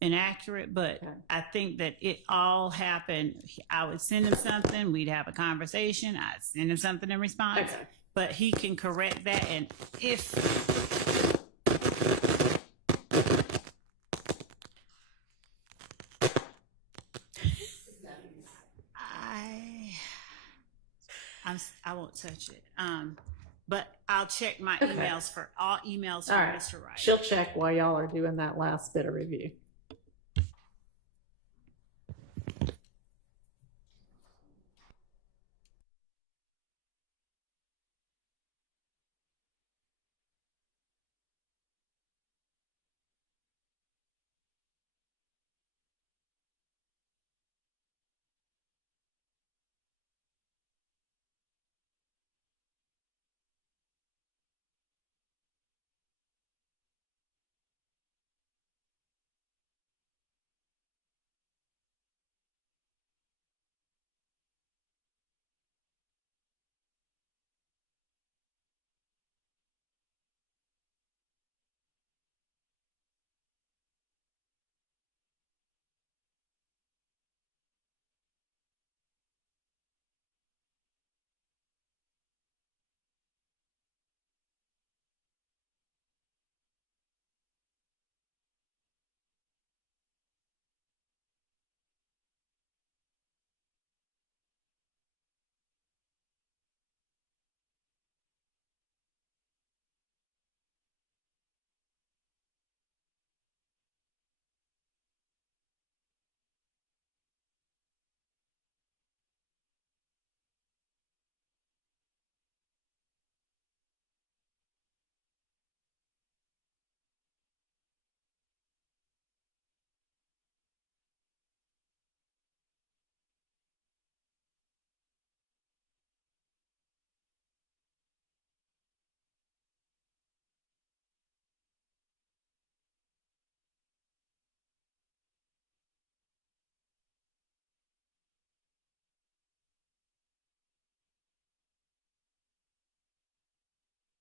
inaccurate, but okay. I think that it all happened. I would send him something, we'd have a conversation, I'd send him something in response, okay. But he can correct that. And if I won't touch it. But I'll check my emails for all emails from Mr. Wright. She'll check while y'all are doing that last bit of review.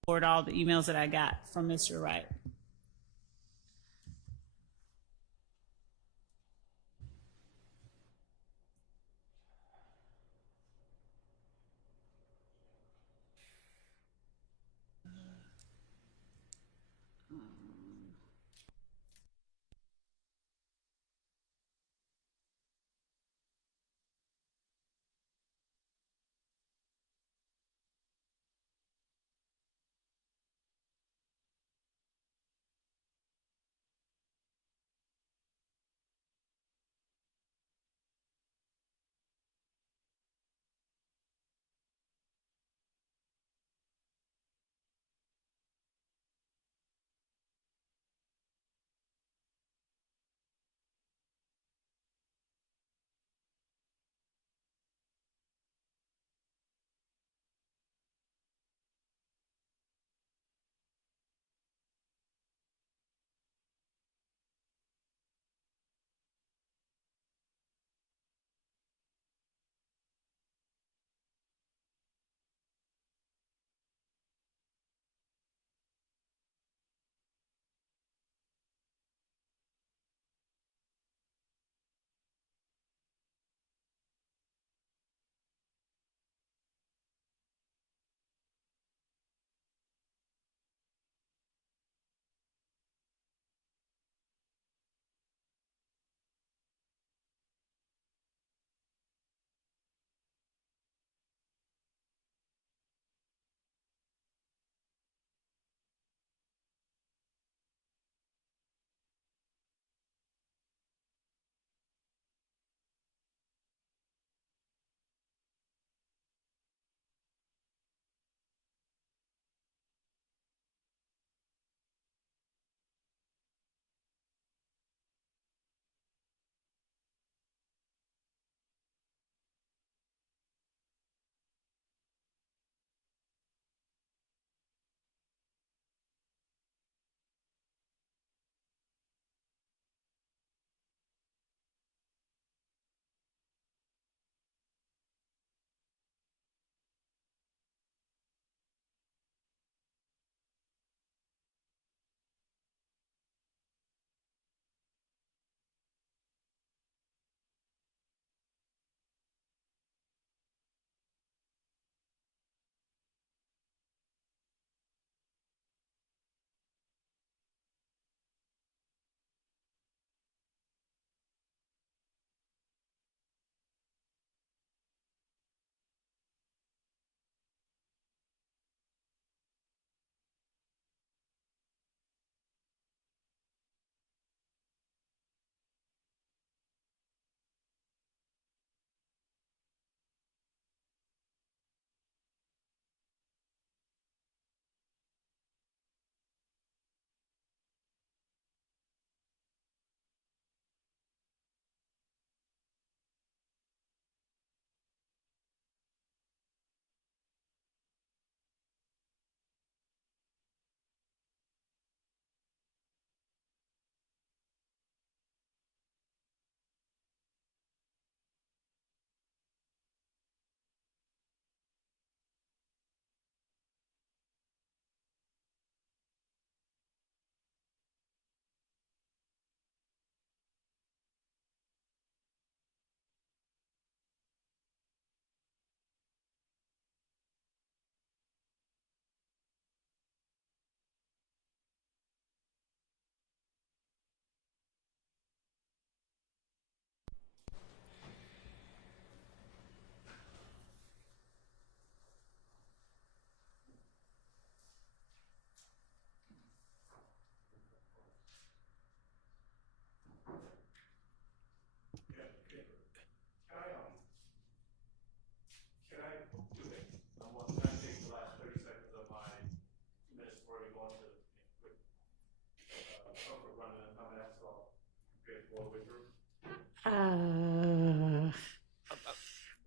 forward all the emails that I got from Mr. Wright.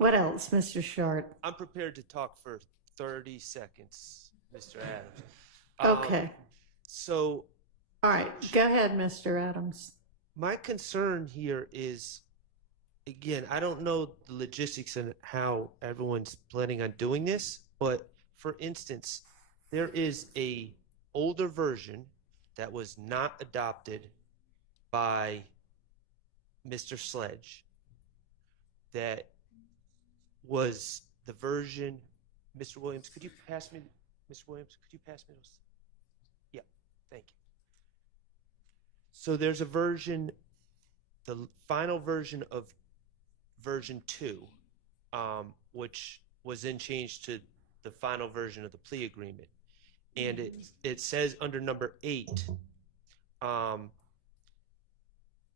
What else, Mr. Short? I'm prepared to talk for 30 seconds, Mr. Adams. Okay. So, All right, go ahead, Mr. Adams. my concern here is, again, I don't know the logistics and how everyone's planning on doing this, but for instance, there is a older version that was not adopted by Mr. Sledge that was the version. Mr. Williams, could you pass me, Mr. Williams, could you pass me those? Yeah, thank you. So there's a version, the final version of version 2, which was then changed to the final version of the plea agreement. And it says under number 8,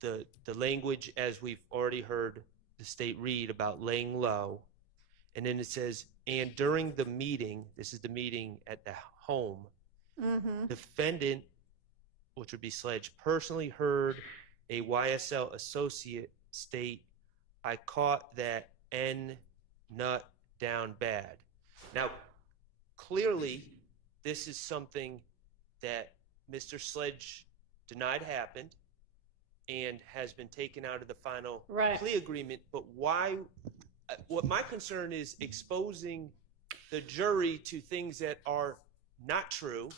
the language, as we've already heard the state read about laying low, and then it says, and during the meeting, this is the meeting at the home, defendant, which would be Sledge, personally heard a YSL associate state, I caught that N nut down bad. Now, clearly, this is something that Mr. Sledge denied happened and has been taken out of the final plea agreement. But why? What my concern is exposing the jury to things that are not true.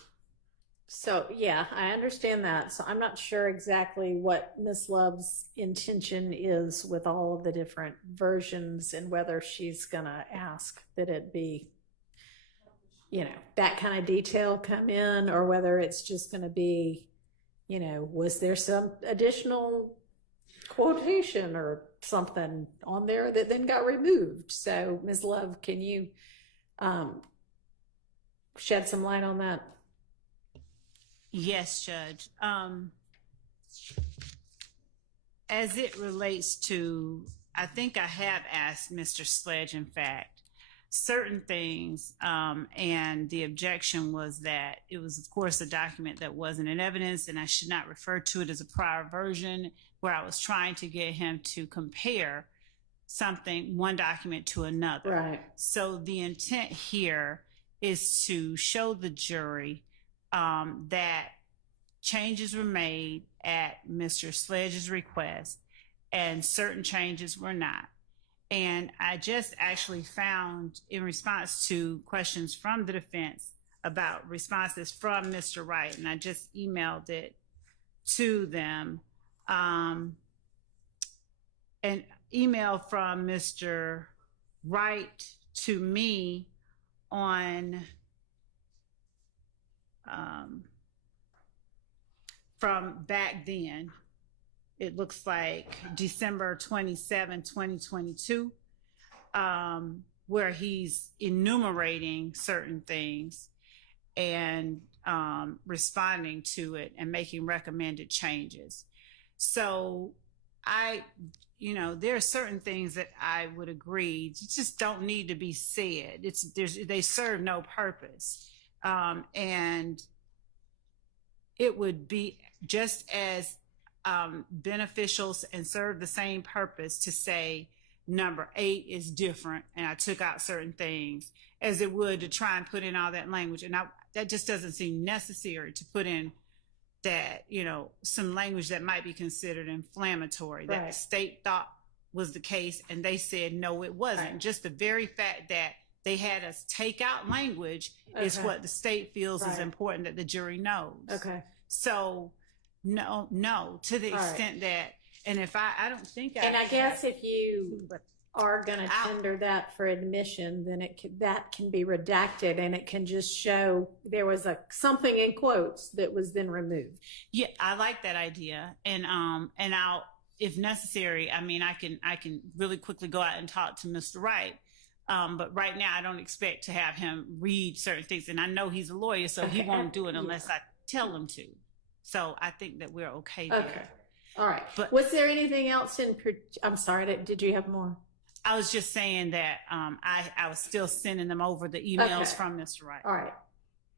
So, yeah, I understand that. So I'm not sure exactly what Ms. Love's intention is with all of the different versions and whether she's going to ask that it be, you know, that kind of detail come in, or whether it's just going to be, you know, was there some additional quotation or something on there that then got removed? So, Ms. Love, can you shed some light on that? Yes, Judge. As it relates to, I think I have asked Mr. Sledge, in fact, certain things, and the objection was that it was, of course, a document that wasn't in evidence, and I should not refer to it as a prior version, where I was trying to get him to compare something, one document to another. Right. So the intent here is to show the jury that changes were made at Mr. Sledge's request and certain changes were not. And I just actually found, in response to questions from the defense about responses from Mr. Wright, and I just emailed it to them, an email from Mr. Wright to me on from back then. It looks like December 27, 2022, where he's enumerating certain things and responding to it and making recommended changes. So there are certain things that I would agree just don't need to be said. They serve no purpose. And it would be just as beneficial and serve the same purpose to say number 8 is different and I took out certain things as it would to try and put in all that language. And that just doesn't seem necessary to put in that, some language that might be considered inflammatory, that the state thought was the case and they said, no, it wasn't. Right. Just the very fact that they had us take out language is what the state feels is important that the jury knows. Okay. So no, to the extent that, and if I don't think and I guess if you are going to tender that for admission, then that can be redacted and it can just show there was something in quotes that was then removed. Yeah, I like that idea, and I'll, if necessary, I can really quickly go out and talk to Mr. Wright. But right now I don't expect to have him read certain things, and I know he's a lawyer, so he won't do it unless I tell him to. So I think that we're okay there. Okay. All right. But was there anything else I'm sorry, did you have more? I was just saying that I was still sending them over the emails from Mr. Wright. All right.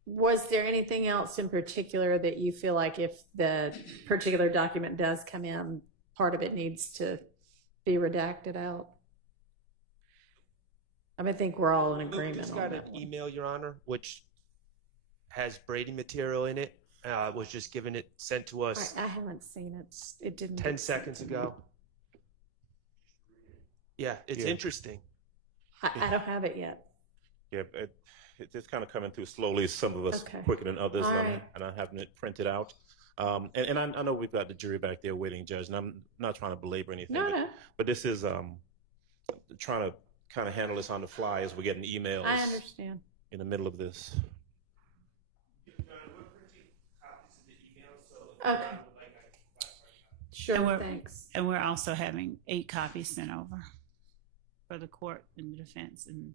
Was there anything else in particular that you feel like if the particular document does come in, part of it needs to be redacted out? I think we're all in agreement. Just got an email, Your Honor, which has Brady material in it. Was just sent to us. I haven't seen it. It didn't. 10 seconds ago. Yeah, it's interesting. I don't have it yet. Yeah, it's kind of coming through slowly. Some of us Okay. quicker than others, All and right. I'm having it printed out. And I know we've got the jury back there waiting, Judge, and I'm not trying to belabor anything. No, no. But this is trying to kind of handle this on the fly as we're getting emails I understand. in the middle of this. Okay. Sure, And thanks. And we're also having 8 copies sent over for the court and the defense and.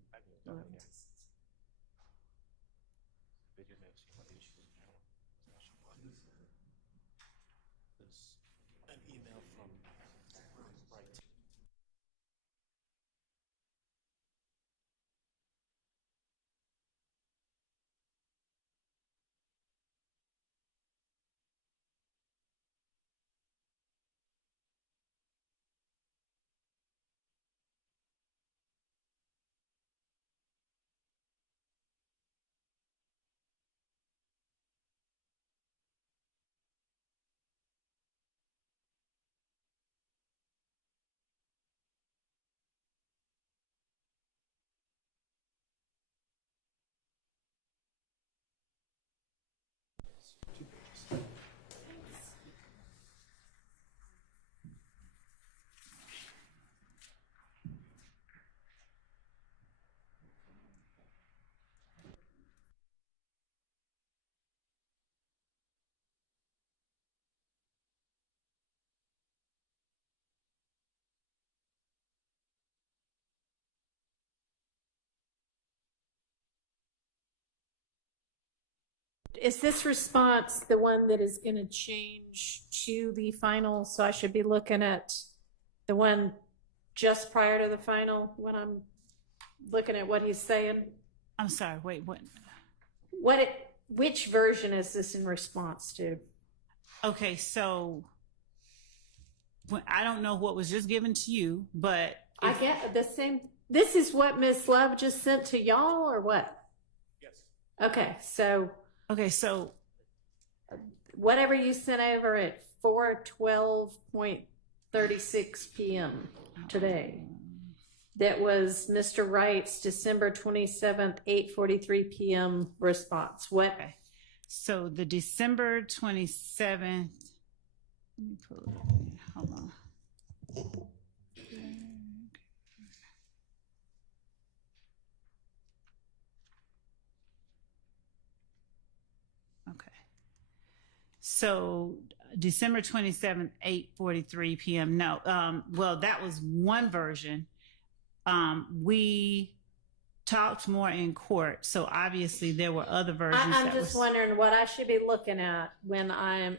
An email from Wright. Is this response the one that is going to change to the final? So I should be looking at the one just prior to the final when I'm looking at what he's saying? I'm sorry, wait, what? Which version is this in response to? Okay, so I don't know what was just given to you, but I get the same. This is what Ms. Love just sent to y'all, or what? Yes. Okay, so whatever you sent over at 4:12.36 p.m. today, that was Mr. Wright's December 27th, 8:43 p.m. response. What? Okay. So the December 27th, let me pull it up. Hold on. Okay. So December 27th, 8:43 p.m. No, well, that was one version. We talked more in court, so obviously there were other versions. I'm just wondering what I should be looking at when I'm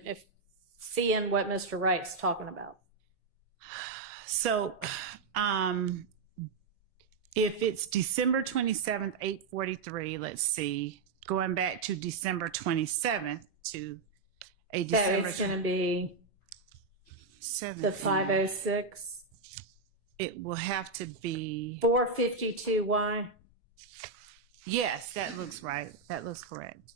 seeing what Mr. Wright's talking about. So, if it's December 27th, 8:43, let's see, going back to December 27th to a December. So it's going to be 7th. the 5:06. It will have to be 4:52. Yes, that looks right. That looks correct.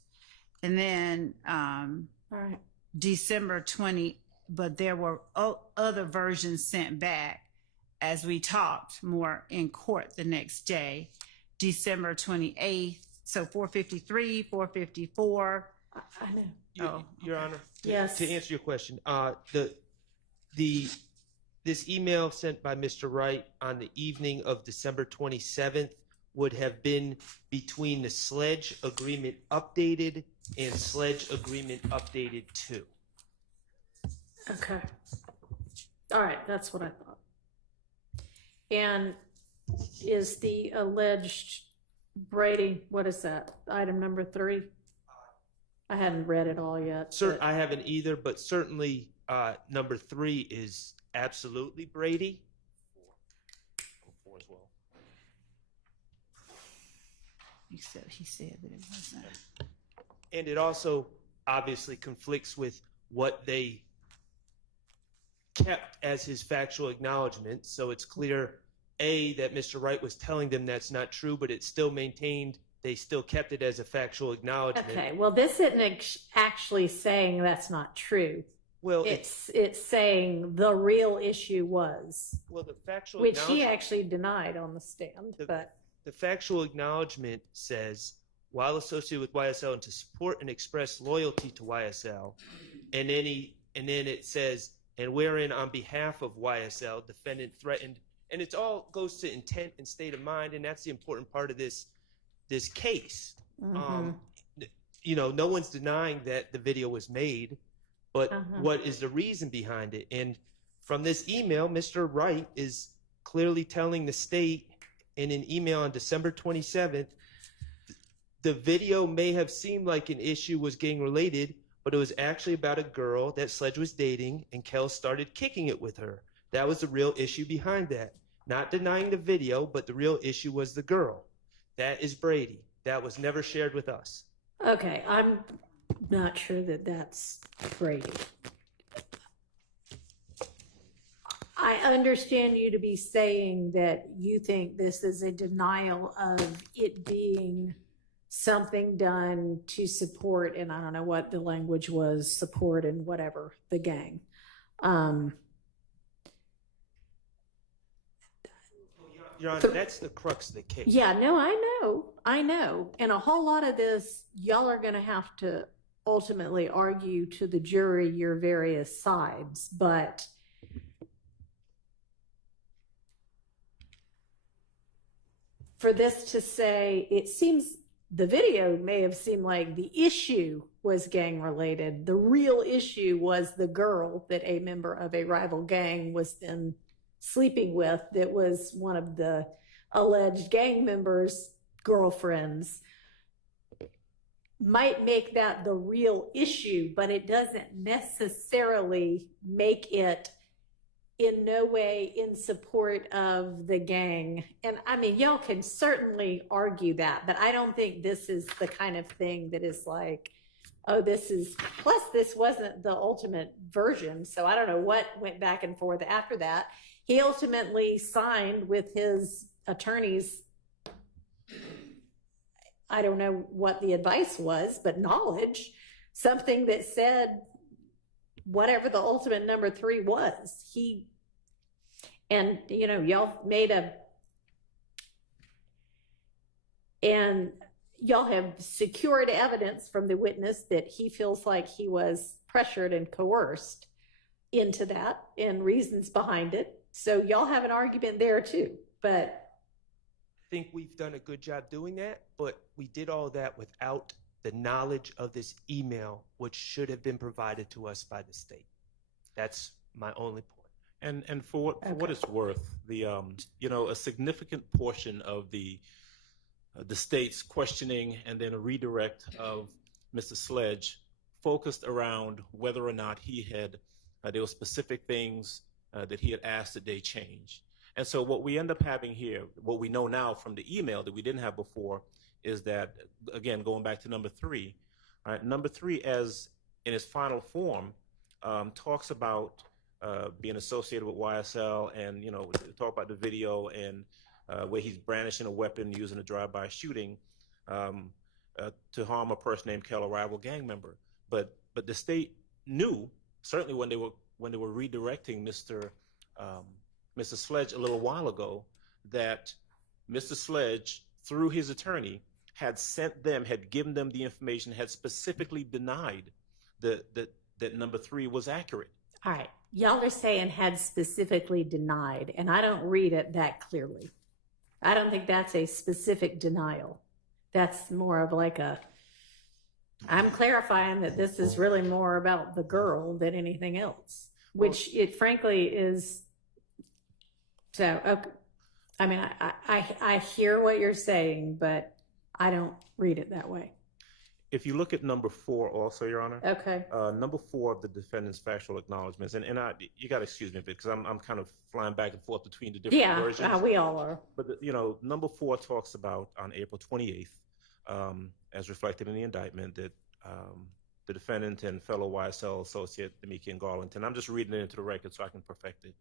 And then All right. December 20, but there were other versions sent back as we talked more in court the next day. December 28th, so 4:53, 4:54. I know. Your Honor, Yes. to answer your question, this email sent by Mr. Wright on the evening of December 27th would have been between the Sledge agreement updated and Sledge agreement updated 2. Okay. All right, that's what I thought. And is the alleged Brady, what is that? Item number 3? I hadn't read it all yet. Sir, I haven't either, but certainly number 3 is absolutely Brady. 4 as well. Except he said that it wasn't. And it also obviously conflicts with what they kept as his factual acknowledgement. So it's clear, A, that Mr. Wright was telling them that's not true, but it's still maintained. They still kept it as a factual acknowledgement. Okay, well, this isn't actually saying that's not true. Well, It's saying the real issue was, well, the factual which he acknowledgement- actually denied on the stand, but The factual acknowledgement says while associated with YSL and to support and express loyalty to YSL. And then it says, and wherein on behalf of YSL, defendant threatened, and it all goes to intent and state of mind, and that's the important part of this case. No one's denying that the video was made, but what is the reason behind it? And from this email, Mr. Wright is clearly telling the state in an email on December 27th, the video may have seemed like an issue was gang related, but it was actually about a girl that Sledge was dating, and Kel started kicking it with her. That was the real issue behind that. Not denying the video, but the real issue was the girl. That is Brady. That was never shared with us. Okay, I'm not sure that that's Brady. I understand you to be saying that you think this is a denial of it being something done to support, and I don't know what the language was, support and whatever, the gang. Your Honor, that's the crux of the case. Yeah, no, I know. And a whole lot of this, y'all are going to have to ultimately argue to the jury your various sides, but for this to say, it seems the video may have seemed like the issue was gang related. The real issue was the girl that a member of a rival gang was then sleeping with, that was one of the alleged gang members' girlfriends. Might make that the real issue, but it doesn't necessarily make it in no way in support of the gang. And I mean, y'all can certainly argue that, but I don't think this is the kind of thing that is like, oh, this is, plus this wasn't the ultimate version. So I don't know what went back and forth after that. He ultimately signed with his attorneys, I don't know what the advice was, but knowledge, something that said whatever the ultimate number 3 was. Y'all made and y'all have secured evidence from the witness that he feels like he was pressured and coerced into that and reasons behind it. So y'all have an argument there too, but I think we've done a good job doing that, but we did all that without the knowledge of this email, which should have been provided to us by the state. That's my only point. And for what it's worth, the a significant portion of the state's questioning and then a redirect of Mr. Sledge focused around whether or not he had there were specific things that he had asked that they change. And so what we end up having here, what we know now from the email that we didn't have before, is that, again, going back to number 3, right? Number 3, as in its final form, talks about being associated with YSL, and talk about the video and where he's brandishing a weapon using a drive-by shooting to harm a person named Kel, a rival gang member. But the state knew, certainly when they were redirecting Mr. Sledge a little while ago, that Mr. Sledge, through his attorney, had given them the information, had specifically denied that number 3 was accurate. all right. Y'all are saying had specifically denied, and I don't read it that clearly. I don't think that's a specific denial. That's more of like I'm clarifying that this is really more about the girl than anything else, which it frankly is. So, okay. I mean, I hear what you're saying, but I don't read it that way. If you look at number 4 also, Your Honor. Okay. Number 4 of the defendant's factual acknowledgments, and you got to excuse me because I'm kind of flying back and forth between the different versions. Yeah, we all are. But, number 4 talks about on April 28th, as reflected in the indictment, that the defendant and fellow YSL associate, Demikian Garlington, I'm just reading it into the record so I can perfect it,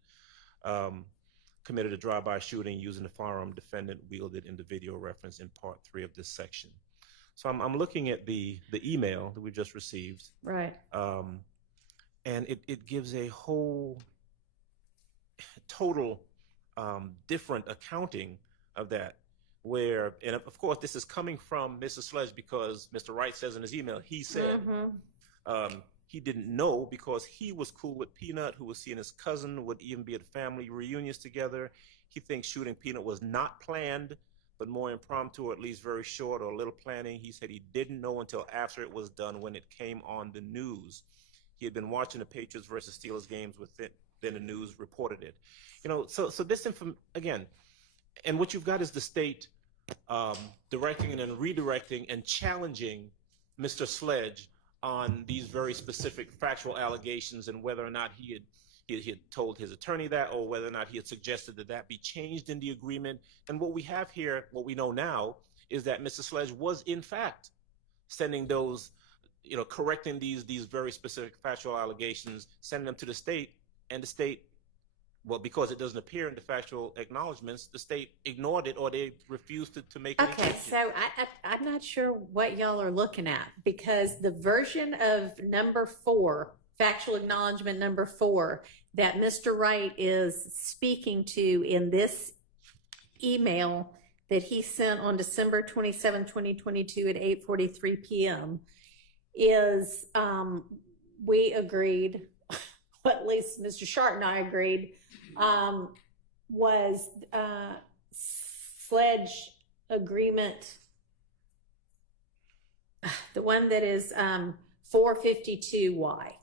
committed a drive-by shooting using the firearm defendant wielded in the video referenced in part 3 of this section. So I'm looking at the email that we just received. Right. And it gives a whole total different accounting of that. where, and of course, this is coming from Mr. Sledge because Mr. Wright says in his email, he said he didn't know because he was cool with Peanut, who was seeing his cousin, would even be at family reunions together. He thinks shooting Peanut was not planned, but more impromptu, or at least very short or a little planning. He said he didn't know until after it was done when it came on the news. He had been watching the Patriots versus Steelers games with it, then the news reported it. You know, so this again, and what you've got is the state directing and then redirecting and challenging Mr. Sledge on these very specific factual allegations and whether or not he had told his attorney that, or whether or not he had suggested that that be changed in the agreement. And what we have here, what we know now, is that Mr. Sledge was in fact sending those, you know, correcting these very specific factual allegations, sending them to the state, and the state, well, because it doesn't appear in the factual acknowledgments, the state ignored it or they refused to make any changes. So I'm not sure what y'all are looking at, because the version of number 4, factual acknowledgement number 4, that Mr. Wright is speaking to in this email that he sent on December 27, 2022 at 8:43 p.m. is, we agreed, at least Mr. Shart and I agreed, was Sledge agreement, the one that is 452Y,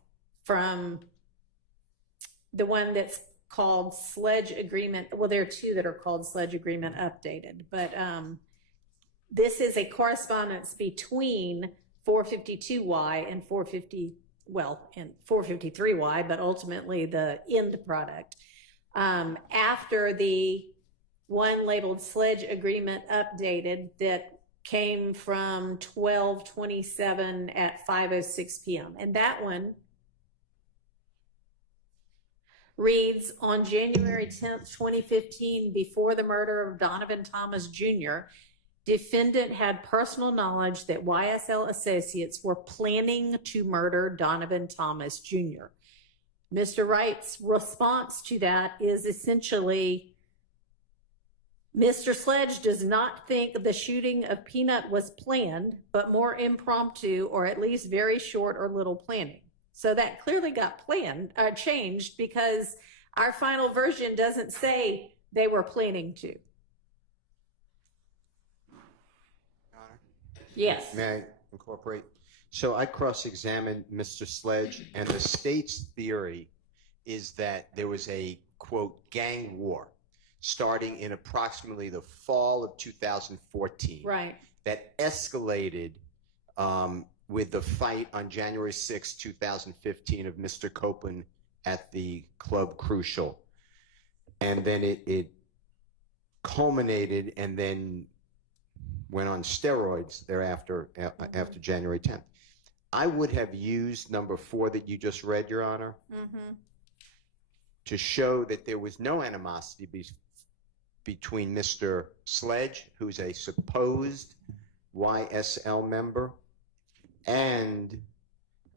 from the one that's called Sledge Agreement. Well, there are 2 that are called Sledge Agreement Updated, but this is a correspondence between 452Y and 453Y, but ultimately the end product. After the one labeled Sledge Agreement Updated that came from 12/27 at 5:06 p.m. And that one reads, on January 10th, 2015, before the murder of Donovan Thomas Jr., defendant had personal knowledge that YSL associates were planning to murder Donovan Thomas Jr. Mr. Wright's response to that is essentially, Mr. Sledge does not think the shooting of Peanut was planned, but more impromptu, or at least very short or little planning. So that clearly got changed, because our final version doesn't say they were planning to. Yes. May I incorporate? So I cross-examined Mr. Sledge, and the state's theory is that there was a, quote, gang war starting in approximately the fall of 2014. Right. That escalated with the fight on January 6, 2015 of Mr. Copeland at the Club Crucial. And then it culminated and then went on steroids thereafter, after January 10th. I would have used number 4 that you just read, Your Honor, to show that there was no animosity between Mr. Sledge, who's a supposed YSL member, and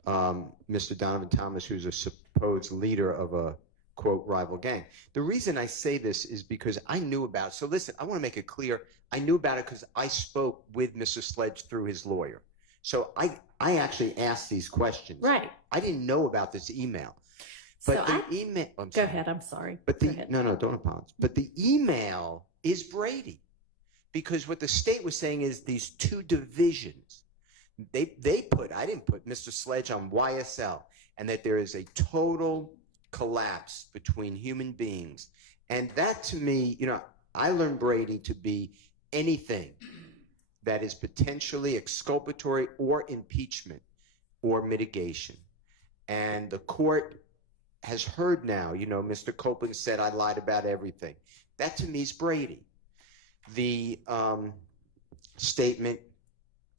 Mr. Donovan Thomas, who's a supposed leader of a, quote, rival gang. The reason I say this is because I knew about it. So listen, I want to make it clear. I knew about it because I spoke with Mr. Sledge through his lawyer. So I actually asked these questions. Right. I didn't know about this email. But So the email. Go ahead. I'm sorry. But no, don't apologize. But the email is Brady, because what the state was saying is these 2 divisions. They put, I didn't put Mr. Sledge on YSL, and that there is a total collapse between human beings. And that, to me, you know, I learned Brady to be anything that is potentially exculpatory or impeachment or mitigation. And the court has heard now, you know, Mr. Copeland said I lied about everything. That to me is Brady. The statement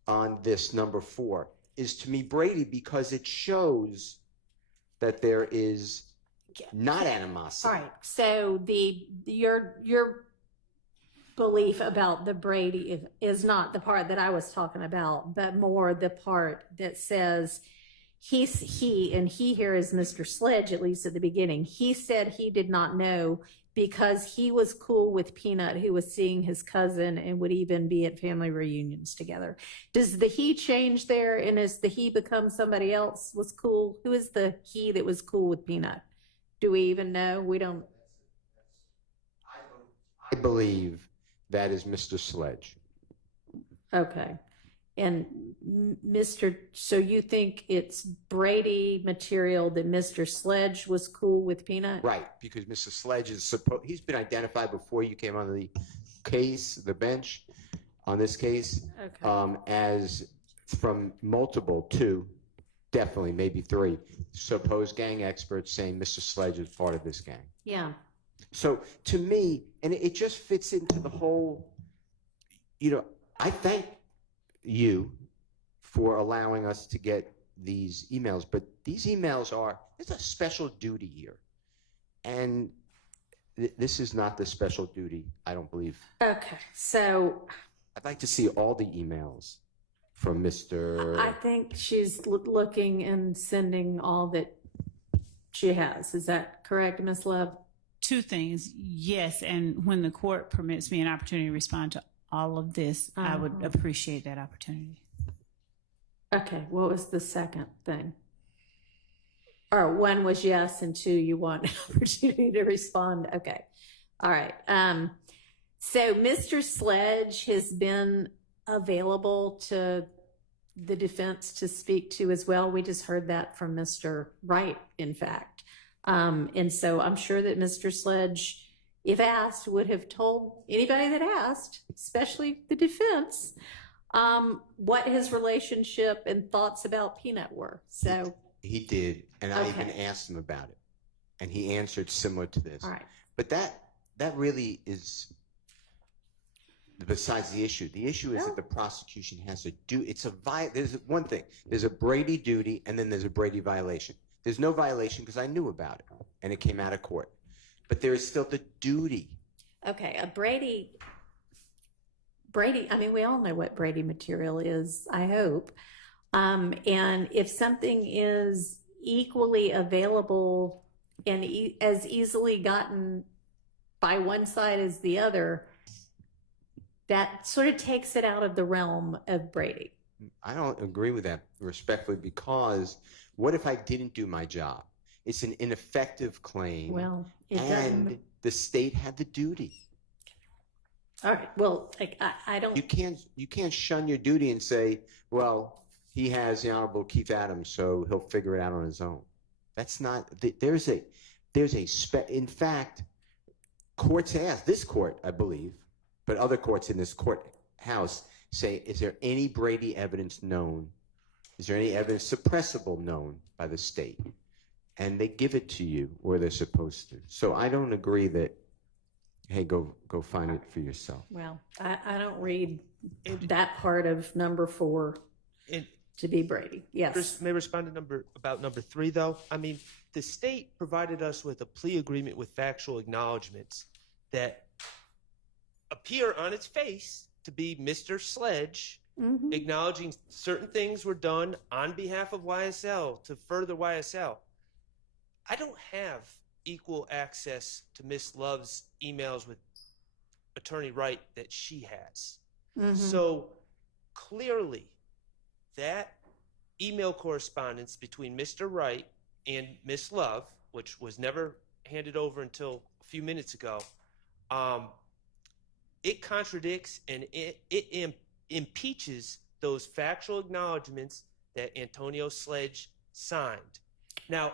on this number 4 is to me Brady, because it shows that there is not animosity. All right. So your belief about the Brady is not the part that I was talking about, but more the part that says he, and he here is Mr. Sledge, at least at the beginning. He said he did not know because he was cool with Peanut, who was seeing his cousin and would even be at family reunions together. Does the he change there? And as the he become somebody else was cool? Who is the he that was cool with Peanut? Do we even know? We don't. I believe that is Mr. Sledge. Okay. And so you think it's Brady material that Mr. Sledge was cool with Peanut? Right, because Mr. Sledge is he's been identified before you came on the case, the bench on this case, Okay. as from multiple, 2, definitely, maybe 3, supposed gang experts saying Mr. Sledge is part of this gang. Yeah. So to me, and it just fits into the whole, I thank you for allowing us to get these emails, but these emails there's a special duty here. And this is not the special duty, I don't believe. Okay. So I'd like to see all the emails from Mr. I think she's looking and sending all that she has. Is that correct, Ms. Love? 2 things. Yes. And when the court permits me an opportunity to respond to all of this, I would appreciate that opportunity. Okay. What was the second thing? Or 1 was yes, and 2, you want an opportunity to respond. Okay. All right. So Mr. Sledge has been available to the defense to speak to as well. We just heard that from Mr. Wright, in fact. And so I'm sure that Mr. Sledge, if asked, would have told anybody that asked, especially the defense, what his relationship and thoughts about Peanut were. So He did, and I even asked him about it, and he answered similar to this. all right. But that really is besides the issue. The issue is that the prosecution has to do. There's one thing. There's a Brady duty, and then there's a Brady violation. There's no violation because I knew about it, and it came out of court. But there is still the duty. Okay, a Brady, I mean, we all know what Brady material is, I hope. And if something is equally available and as easily gotten by one side as the other, that sort of takes it out of the realm of Brady. I don't agree with that respectfully, because what if I didn't do my job? It's an ineffective claim. Well, it and doesn't. the state had the duty. All right. Well, I don't. You can't shun your duty and say, well, he has the Honorable Keith Adams, so he'll figure it out on his own. That's not. In fact, courts ask, this court, I believe, but other courts in this courthouse say, is there any Brady evidence known? Is there any evidence suppressible known by the state? And they give it to you, or they're supposed to. So I don't agree that, hey, go find it for yourself. Well, I don't read that part of number 4 to be Brady. Yes. May I respond to number 3, though? I mean, the state provided us with a plea agreement with factual acknowledgments that appear on its face to be Mr. Sledge acknowledging certain things were done on behalf of YSL to further YSL. I don't have equal access to Miss Love's emails with Attorney Wright that she has. So clearly, that email correspondence between Mr. Wright and Miss Love, which was never handed over until a few minutes ago, it contradicts and it impeaches those factual acknowledgments that Antonio Sledge signed. Now,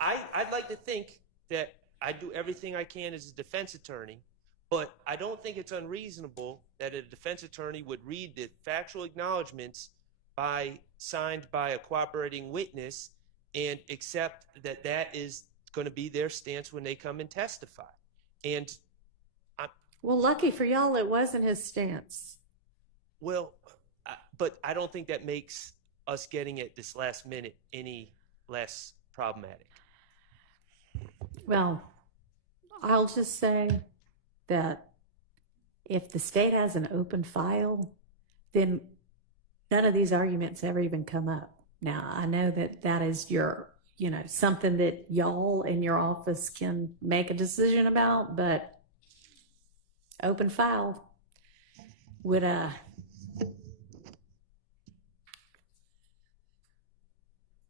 I'd like to think that I do everything I can as a defense attorney, but I don't think it's unreasonable that a defense attorney would read the factual acknowledgments signed by a cooperating witness and accept that that is going to be their stance when they come and testify. And well, lucky for y'all, it wasn't his stance. Well, but I don't think that makes us getting it this last minute any less problematic. Well, I'll just say that if the state has an open file, then none of these arguments ever even come up. Now, I know that is your something that y'all in your office can make a decision about, but open file would,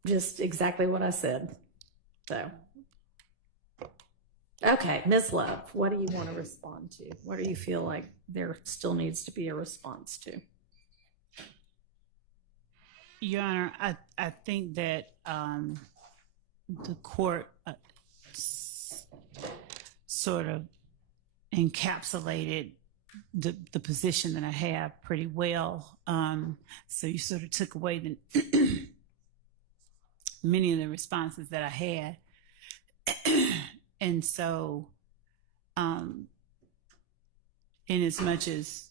just exactly what I said. So, okay, Ms. Love, what do you want to respond to? What do you feel like there still needs to be a response to? Your Honor, I think that the court sort of encapsulated the position that I have pretty well. So you sort of took away the many of the responses that I had. And so, in as much as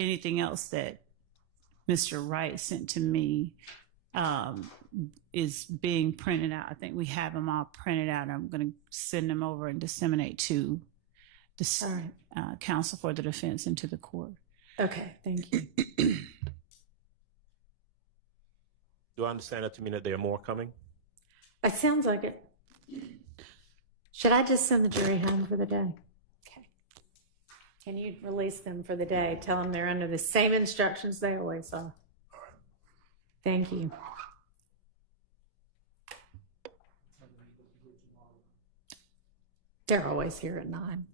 anything else that Mr. Wright sent to me is being printed out, I think we have them all printed out. I'm going to send them over and disseminate to the counsel for the defense and to the court. Okay, thank you. Do I understand that to mean that there are more coming? It sounds like it. Should I just send the jury home for the day? Okay. Can you release them for the day? Tell them they're under the same instructions they always are. Thank you. They're always here at 9.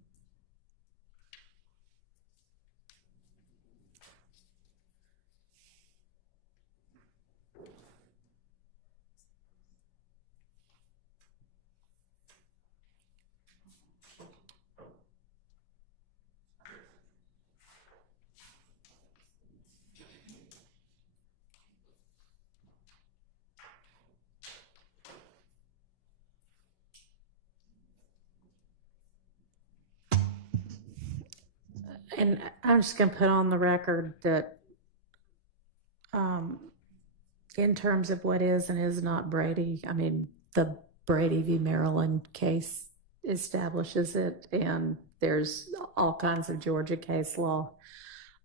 And I'm just going to put on the record that in terms of what is and is not Brady, I mean, the Brady v. Maryland case establishes it, and there's all kinds of Georgia case law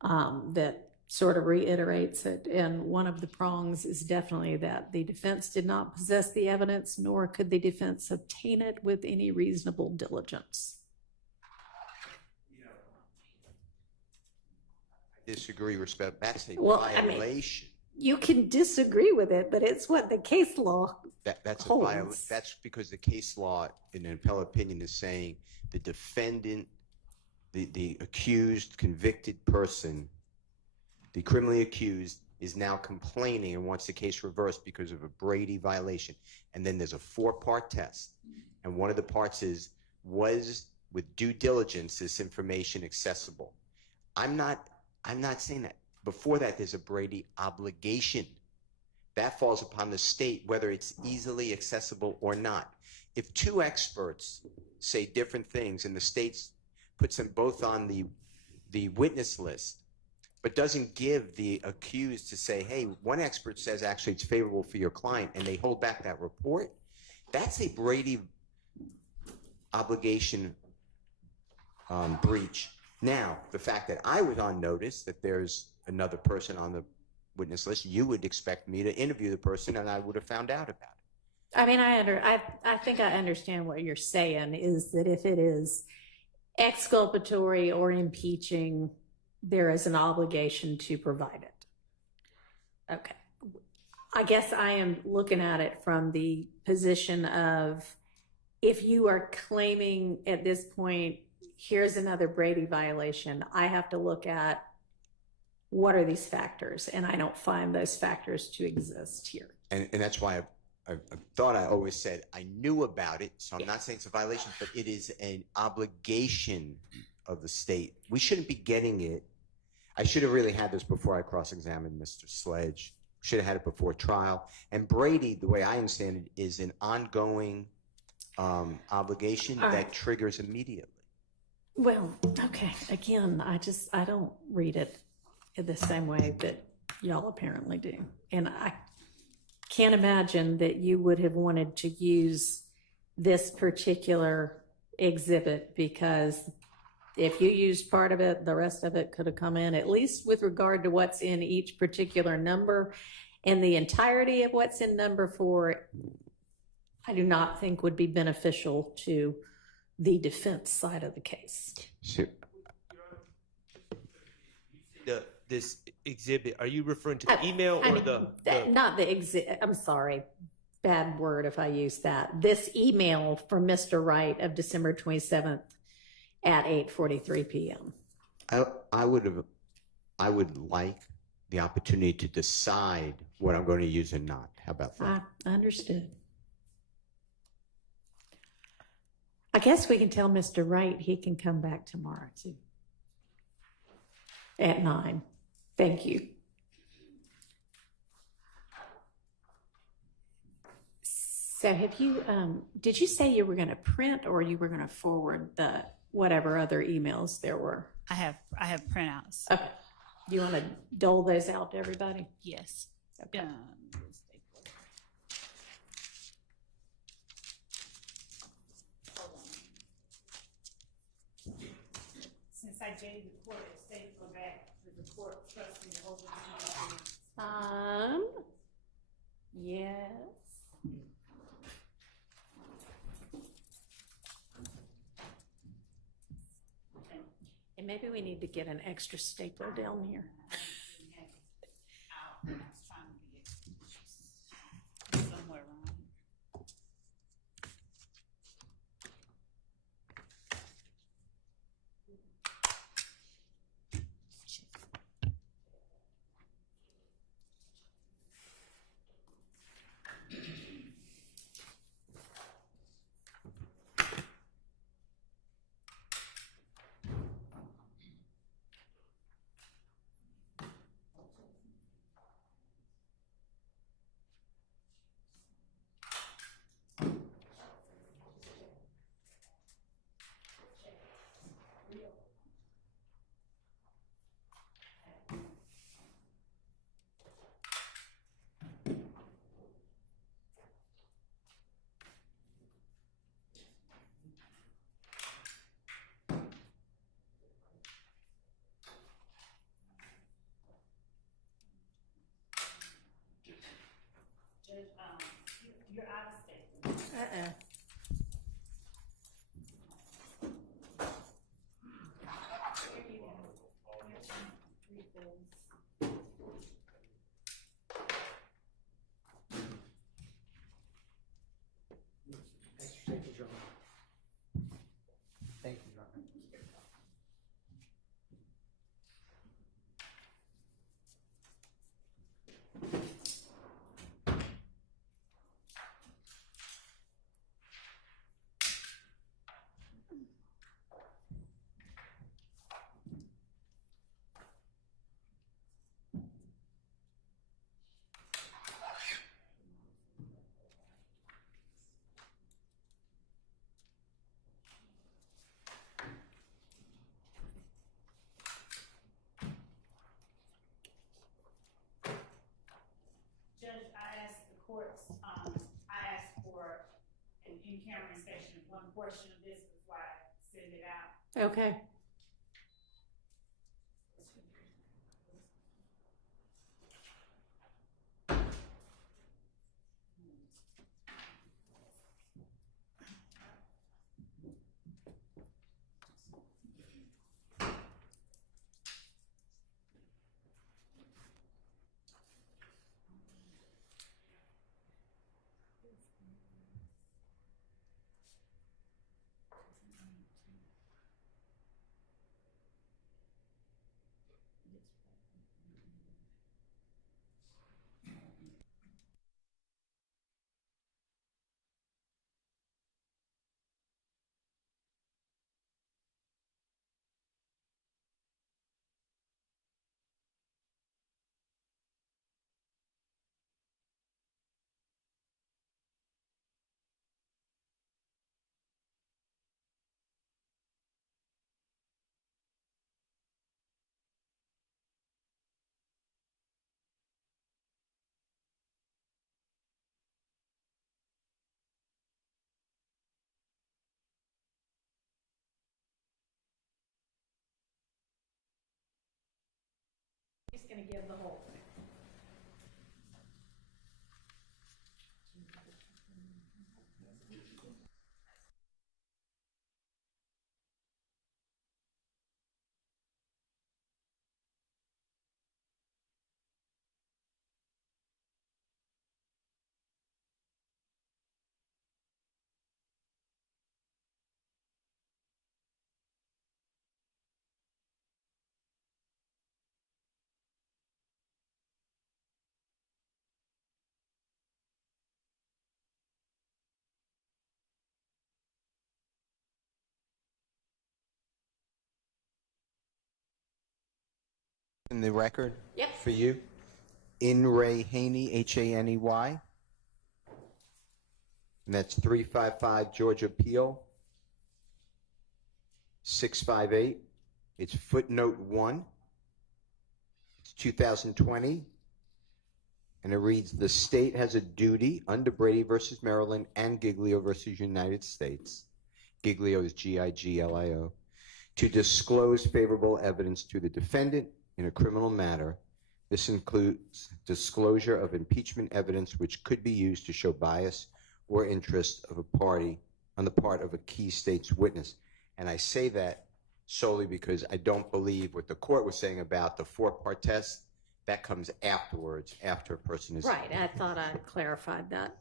that sort of reiterates it. And one of the prongs is definitely that the defense did not possess the evidence, nor could the defense obtain it with any reasonable diligence. Disagree, respect. That's a I violation. mean, you can disagree with it, but it's what the case law That's holds. a violation. That's because the case law in an appellate opinion is saying the defendant, the accused, convicted person, the criminally accused, is now complaining and wants the case reversed because of a Brady violation. And then there's a 4-part test. And one of the parts is, was with due diligence this information accessible? I'm not saying that. Before that, there's a Brady obligation. That falls upon the state, whether it's easily accessible or not. If 2 experts say different things and the state puts them both on the witness list, but doesn't give the accused to say, hey, one expert says actually it's favorable for your client, and they hold back that report, that's a Brady obligation breach. Now, the fact that I was on notice that there's another person on the witness list, you would expect me to interview the person, and I would have found out about it. I mean, I think I understand what you're saying, is that if it is exculpatory or impeaching, there is an obligation to provide it. Okay. I guess I am looking at it from the position of, if you are claiming at this point, here's another Brady violation, I have to look at what are these factors, and I don't find those factors to exist here. And that's why I thought I always said I knew about it, so I'm not saying it's a violation, but it is an obligation of the state. We shouldn't be getting it. I should have really had this before I cross-examined Mr. Sledge. Should have had it before trial. And Brady, the way I understand it, is an ongoing obligation that triggers immediately. Well, okay. Again, I don't read it in the same way that y'all apparently do. And I can't imagine that you would have wanted to use this particular exhibit, because if you used part of it, the rest of it could have come in, at least with regard to what's in each particular number, and the entirety of what's in number 4 I do not think would be beneficial to the defense side of the case. So, This exhibit, are you referring to the email or not the exhibit? I'm sorry, bad word if I use that. This email from Mr. Wright of December 27th at 8:43 p.m. I would like the opportunity to decide what I'm going to use and not. How about that? I understood. I guess we can tell Mr. Wright he can come back tomorrow too. At 9. Thank you. So have you, did you say you were going to print or you were going to forward the whatever other emails there were? I have printouts. Okay. You want to dole those out to everybody? Yes. Okay. Since I gave the court a statement back, does the court trust me to hold it? Yes. And maybe we need to get an extra stapler down here. I was trying to be expeditious somewhere around here. You're out of state. Thank you, Your Honor. Judge, I asked the courts, I asked for an in-camera inspection of one portion of this before I send it out. Okay. He's going to give the whole thing. In the record? Yep. For you? In Ray Haney, Haney. And that's 355 Georgia Appeal, 658. It's footnote 1. It's 2020. And it reads, the state has a duty under Brady versus Maryland and Giglio versus United States. Giglio is Giglio, to disclose favorable evidence to the defendant in a criminal matter. This includes disclosure of impeachment evidence which could be used to show bias or interest of a party on the part of a key state's witness. And I say that solely because I don't believe what the court was saying about the 4-part test. That comes afterwards, after a person is... Right, I thought I clarified that.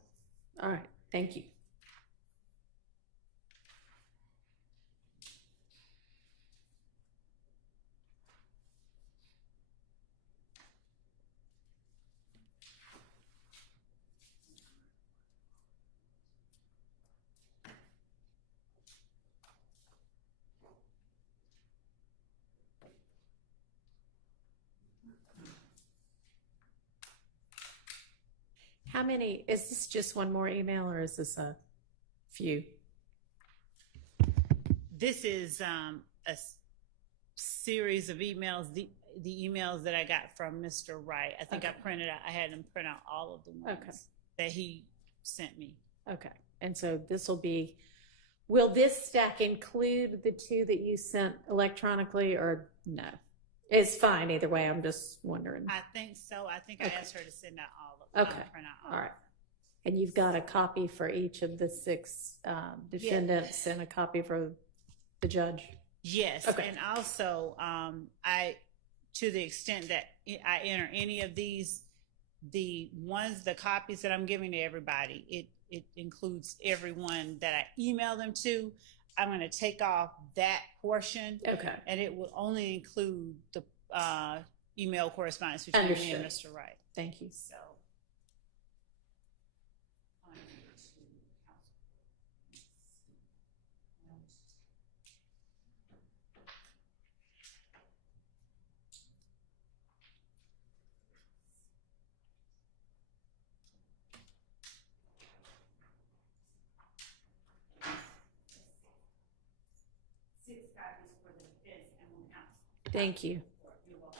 All right, thank you. How many, is this just one more email or is this a few? This is a series of emails, the emails that I got from Mr. Wright. I think I had him print out all of the ones that he sent me. Okay, and so this will be, will this stack include the 2 that you sent electronically or no? It's fine either way, I'm just wondering. I think so. I think I asked her to send out all of them. Okay, all right. And you've got a copy for each of the 6 defendants and a copy for the judge? Yes, okay. And also, to the extent that I enter any of these, the copies that I'm giving to everybody, it includes everyone that I email them to. I'm going to take off that portion, and it will only include the email correspondence between me and Mr. Wright. Thank you. So. Thank you. You're welcome.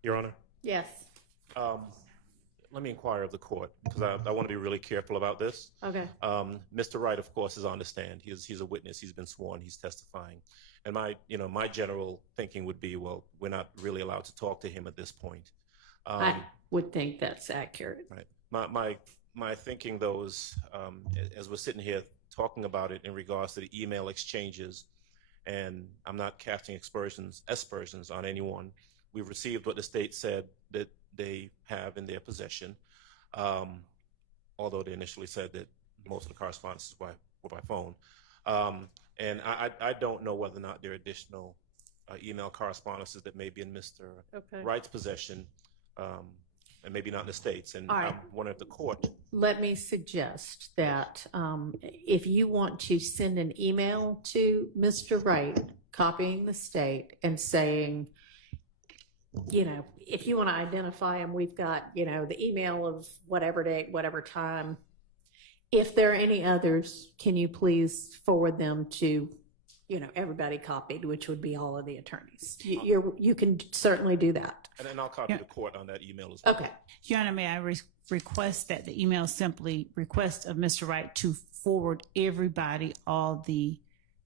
Your Honor? Yes. Let me inquire of the court, because I want to be really careful about this. Okay. Mr. Wright, of course, is on the stand. He's a witness. He's been sworn. He's testifying. And my general thinking would be, well, we're not really allowed to talk to him at this point. I would think that's accurate. Right. My thinking, though, is as we're sitting here talking about it in regards to the email exchanges, and I'm not casting aspersions on anyone. We've received what the state said that they have in their possession, although they initially said that most of the correspondence were by phone. And I don't know whether or not there are additional email correspondences that may be in Mr. Wright's possession, and maybe not in the States. And All right. I'm wondering if the court. Let me suggest that if you want to send an email to Mr. Wright, copying the state and saying, you know, if you want to identify him, we've got, you know, the email of whatever date, whatever time. If there are any others, can you please forward them to, you know, everybody copied, which would be all of the attorneys. You can certainly do that. And then I'll copy the court on that email as well. Okay. Your Honor, may I request that the email simply request of Mr. Wright to forward everybody all the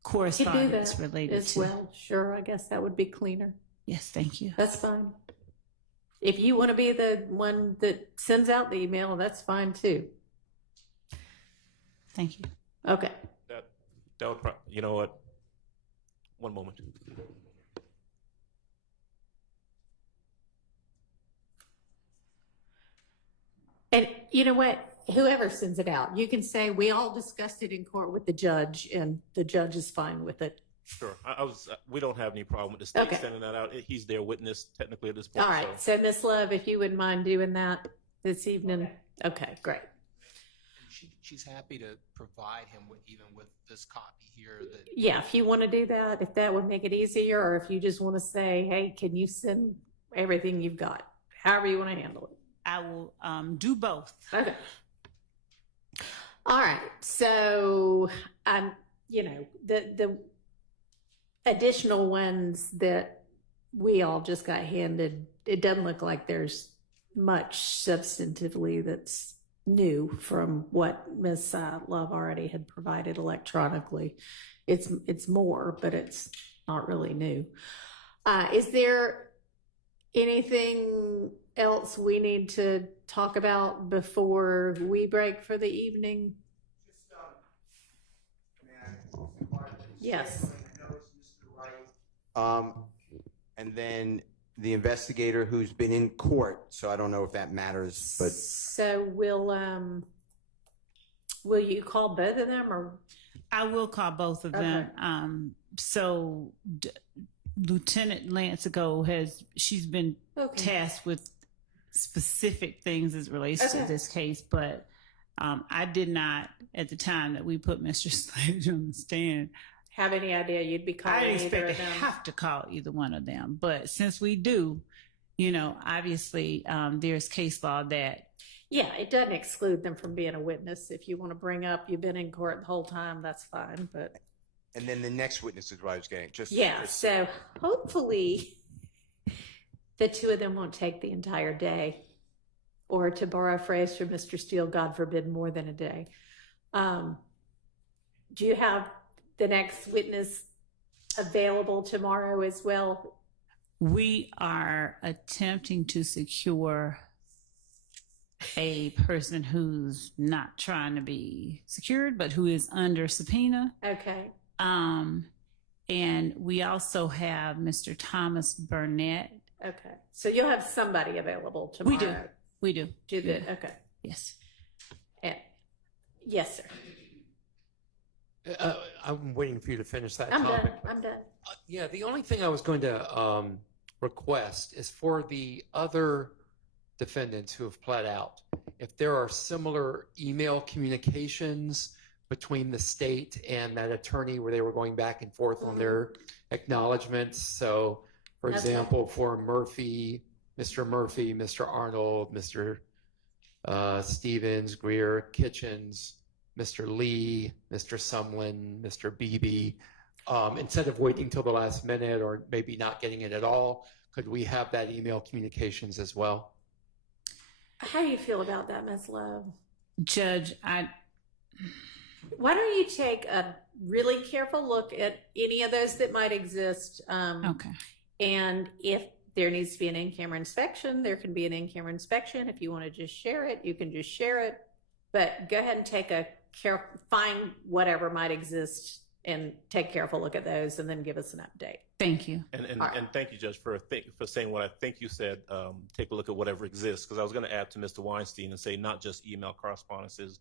correspondence related as to. well. Sure, I guess that would be cleaner. Yes, thank you. That's fine. If you want to be the one that sends out the email, that's fine too. Thank you. Okay. That would you know what? One moment. And you know what? Whoever sends it out, you can say, we all discussed it in court with the judge and the judge is fine with it. Sure. We don't have any problem with the state Okay. sending that out. He's their witness technically at this point. All right. So Miss Love, if you wouldn't mind doing that this evening. Okay, great. She's happy to provide him with even with this copy here. That Yeah, if you want to do that, if that would make it easier, or if you just want to say, hey, can you send everything you've got? However you want to handle it. I will do both. Okay. All right. So, you know, the additional ones that we all just got handed, it doesn't look like there's much substantively that's new from what Ms. Love already had provided electronically. It's more, but it's not really new. Is there anything else we need to talk about before we break for the evening? Yes. And then the investigator who's been in court, so I don't know if that matters, but So will you call both of them, or? I will call both of them. So Lieutenant Lancigo she's been tasked with specific things as it relates to this case, but I did not, at the time that we put Mr. Sledge on the stand, have any idea you'd be calling I didn't either expect of to them? have to call either one of them. But since we do, you know, obviously there's case law that. Yeah, it doesn't exclude them from being a witness. If you want to bring up you've been in court the whole time, that's fine. But and then the next witness is what I was getting. so hopefully the two of them won't take the entire day, or to borrow a phrase from Mr. Steele, God forbid, more than a day. Do you have the next witness available tomorrow as well? We are attempting to secure a person who's not trying to be secured, but who is under subpoena. Okay. And we also have Mr. Thomas Burnett. Okay. So you'll have somebody available tomorrow. We do. Okay. Yes. Yes, sir. I'm waiting for you to finish that I'm topic. done. I'm done. Yeah, the only thing I was going to request is for the other defendants who have pled out, if there are similar email communications between the state and that attorney where they were going back and forth on their acknowledgments. So, for example, for Murphy, Mr. Arnold, Mr. Stevens, Greer, Kitchens, Mr. Lee, Mr. Sumlin, Mr. Beebe, instead of waiting till the last minute or maybe not getting it at all, could we have that email communications as well? How do you feel about that, Ms. Love? Judge, why don't you take a really careful look at any of those that might exist? Okay. And if there needs to be an in-camera inspection, there can be an in-camera inspection. If you want to just share it, you can just share it. But go ahead and find whatever might exist and take a careful look at those, and then give us an update. Thank you. And thank you, Judge, for saying what I think you said. Take a look at whatever exists, because I was going to add to Mr. Weinstein and say not just email correspondences,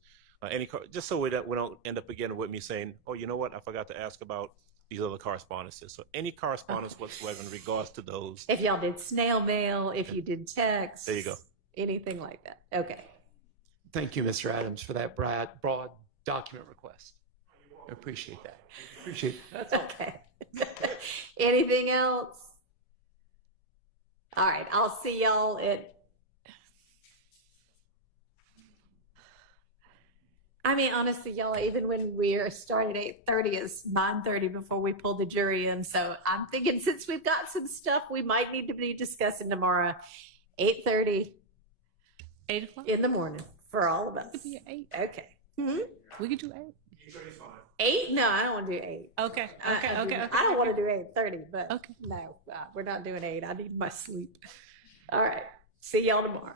Just so we don't end up again with me saying, oh, you know what, I forgot to ask about these other correspondences. So any correspondence whatsoever in regards to those. If y'all did snail mail, if you did text. There you go. Anything like that. Okay. Thank you, Mr. Adams, for that broad document request. I appreciate that. Appreciate that. That's all. Okay. Anything else? All right. I'll see y'all at. I mean, honestly, y'all, even when we're starting at 8:30, it's 9:30 before we pull the jury in. So I'm thinking since we've got some stuff we might need to be discussing tomorrow, 8:30. 8 o'clock? In the morning for all of us. It could be at 8. Okay. Hmm? We could do 8. 8? No, I don't want to do 8. Okay. Okay. I don't want to do 8:30, but Okay. no, we're not doing 8. I need my sleep. All right. See y'all tomorrow.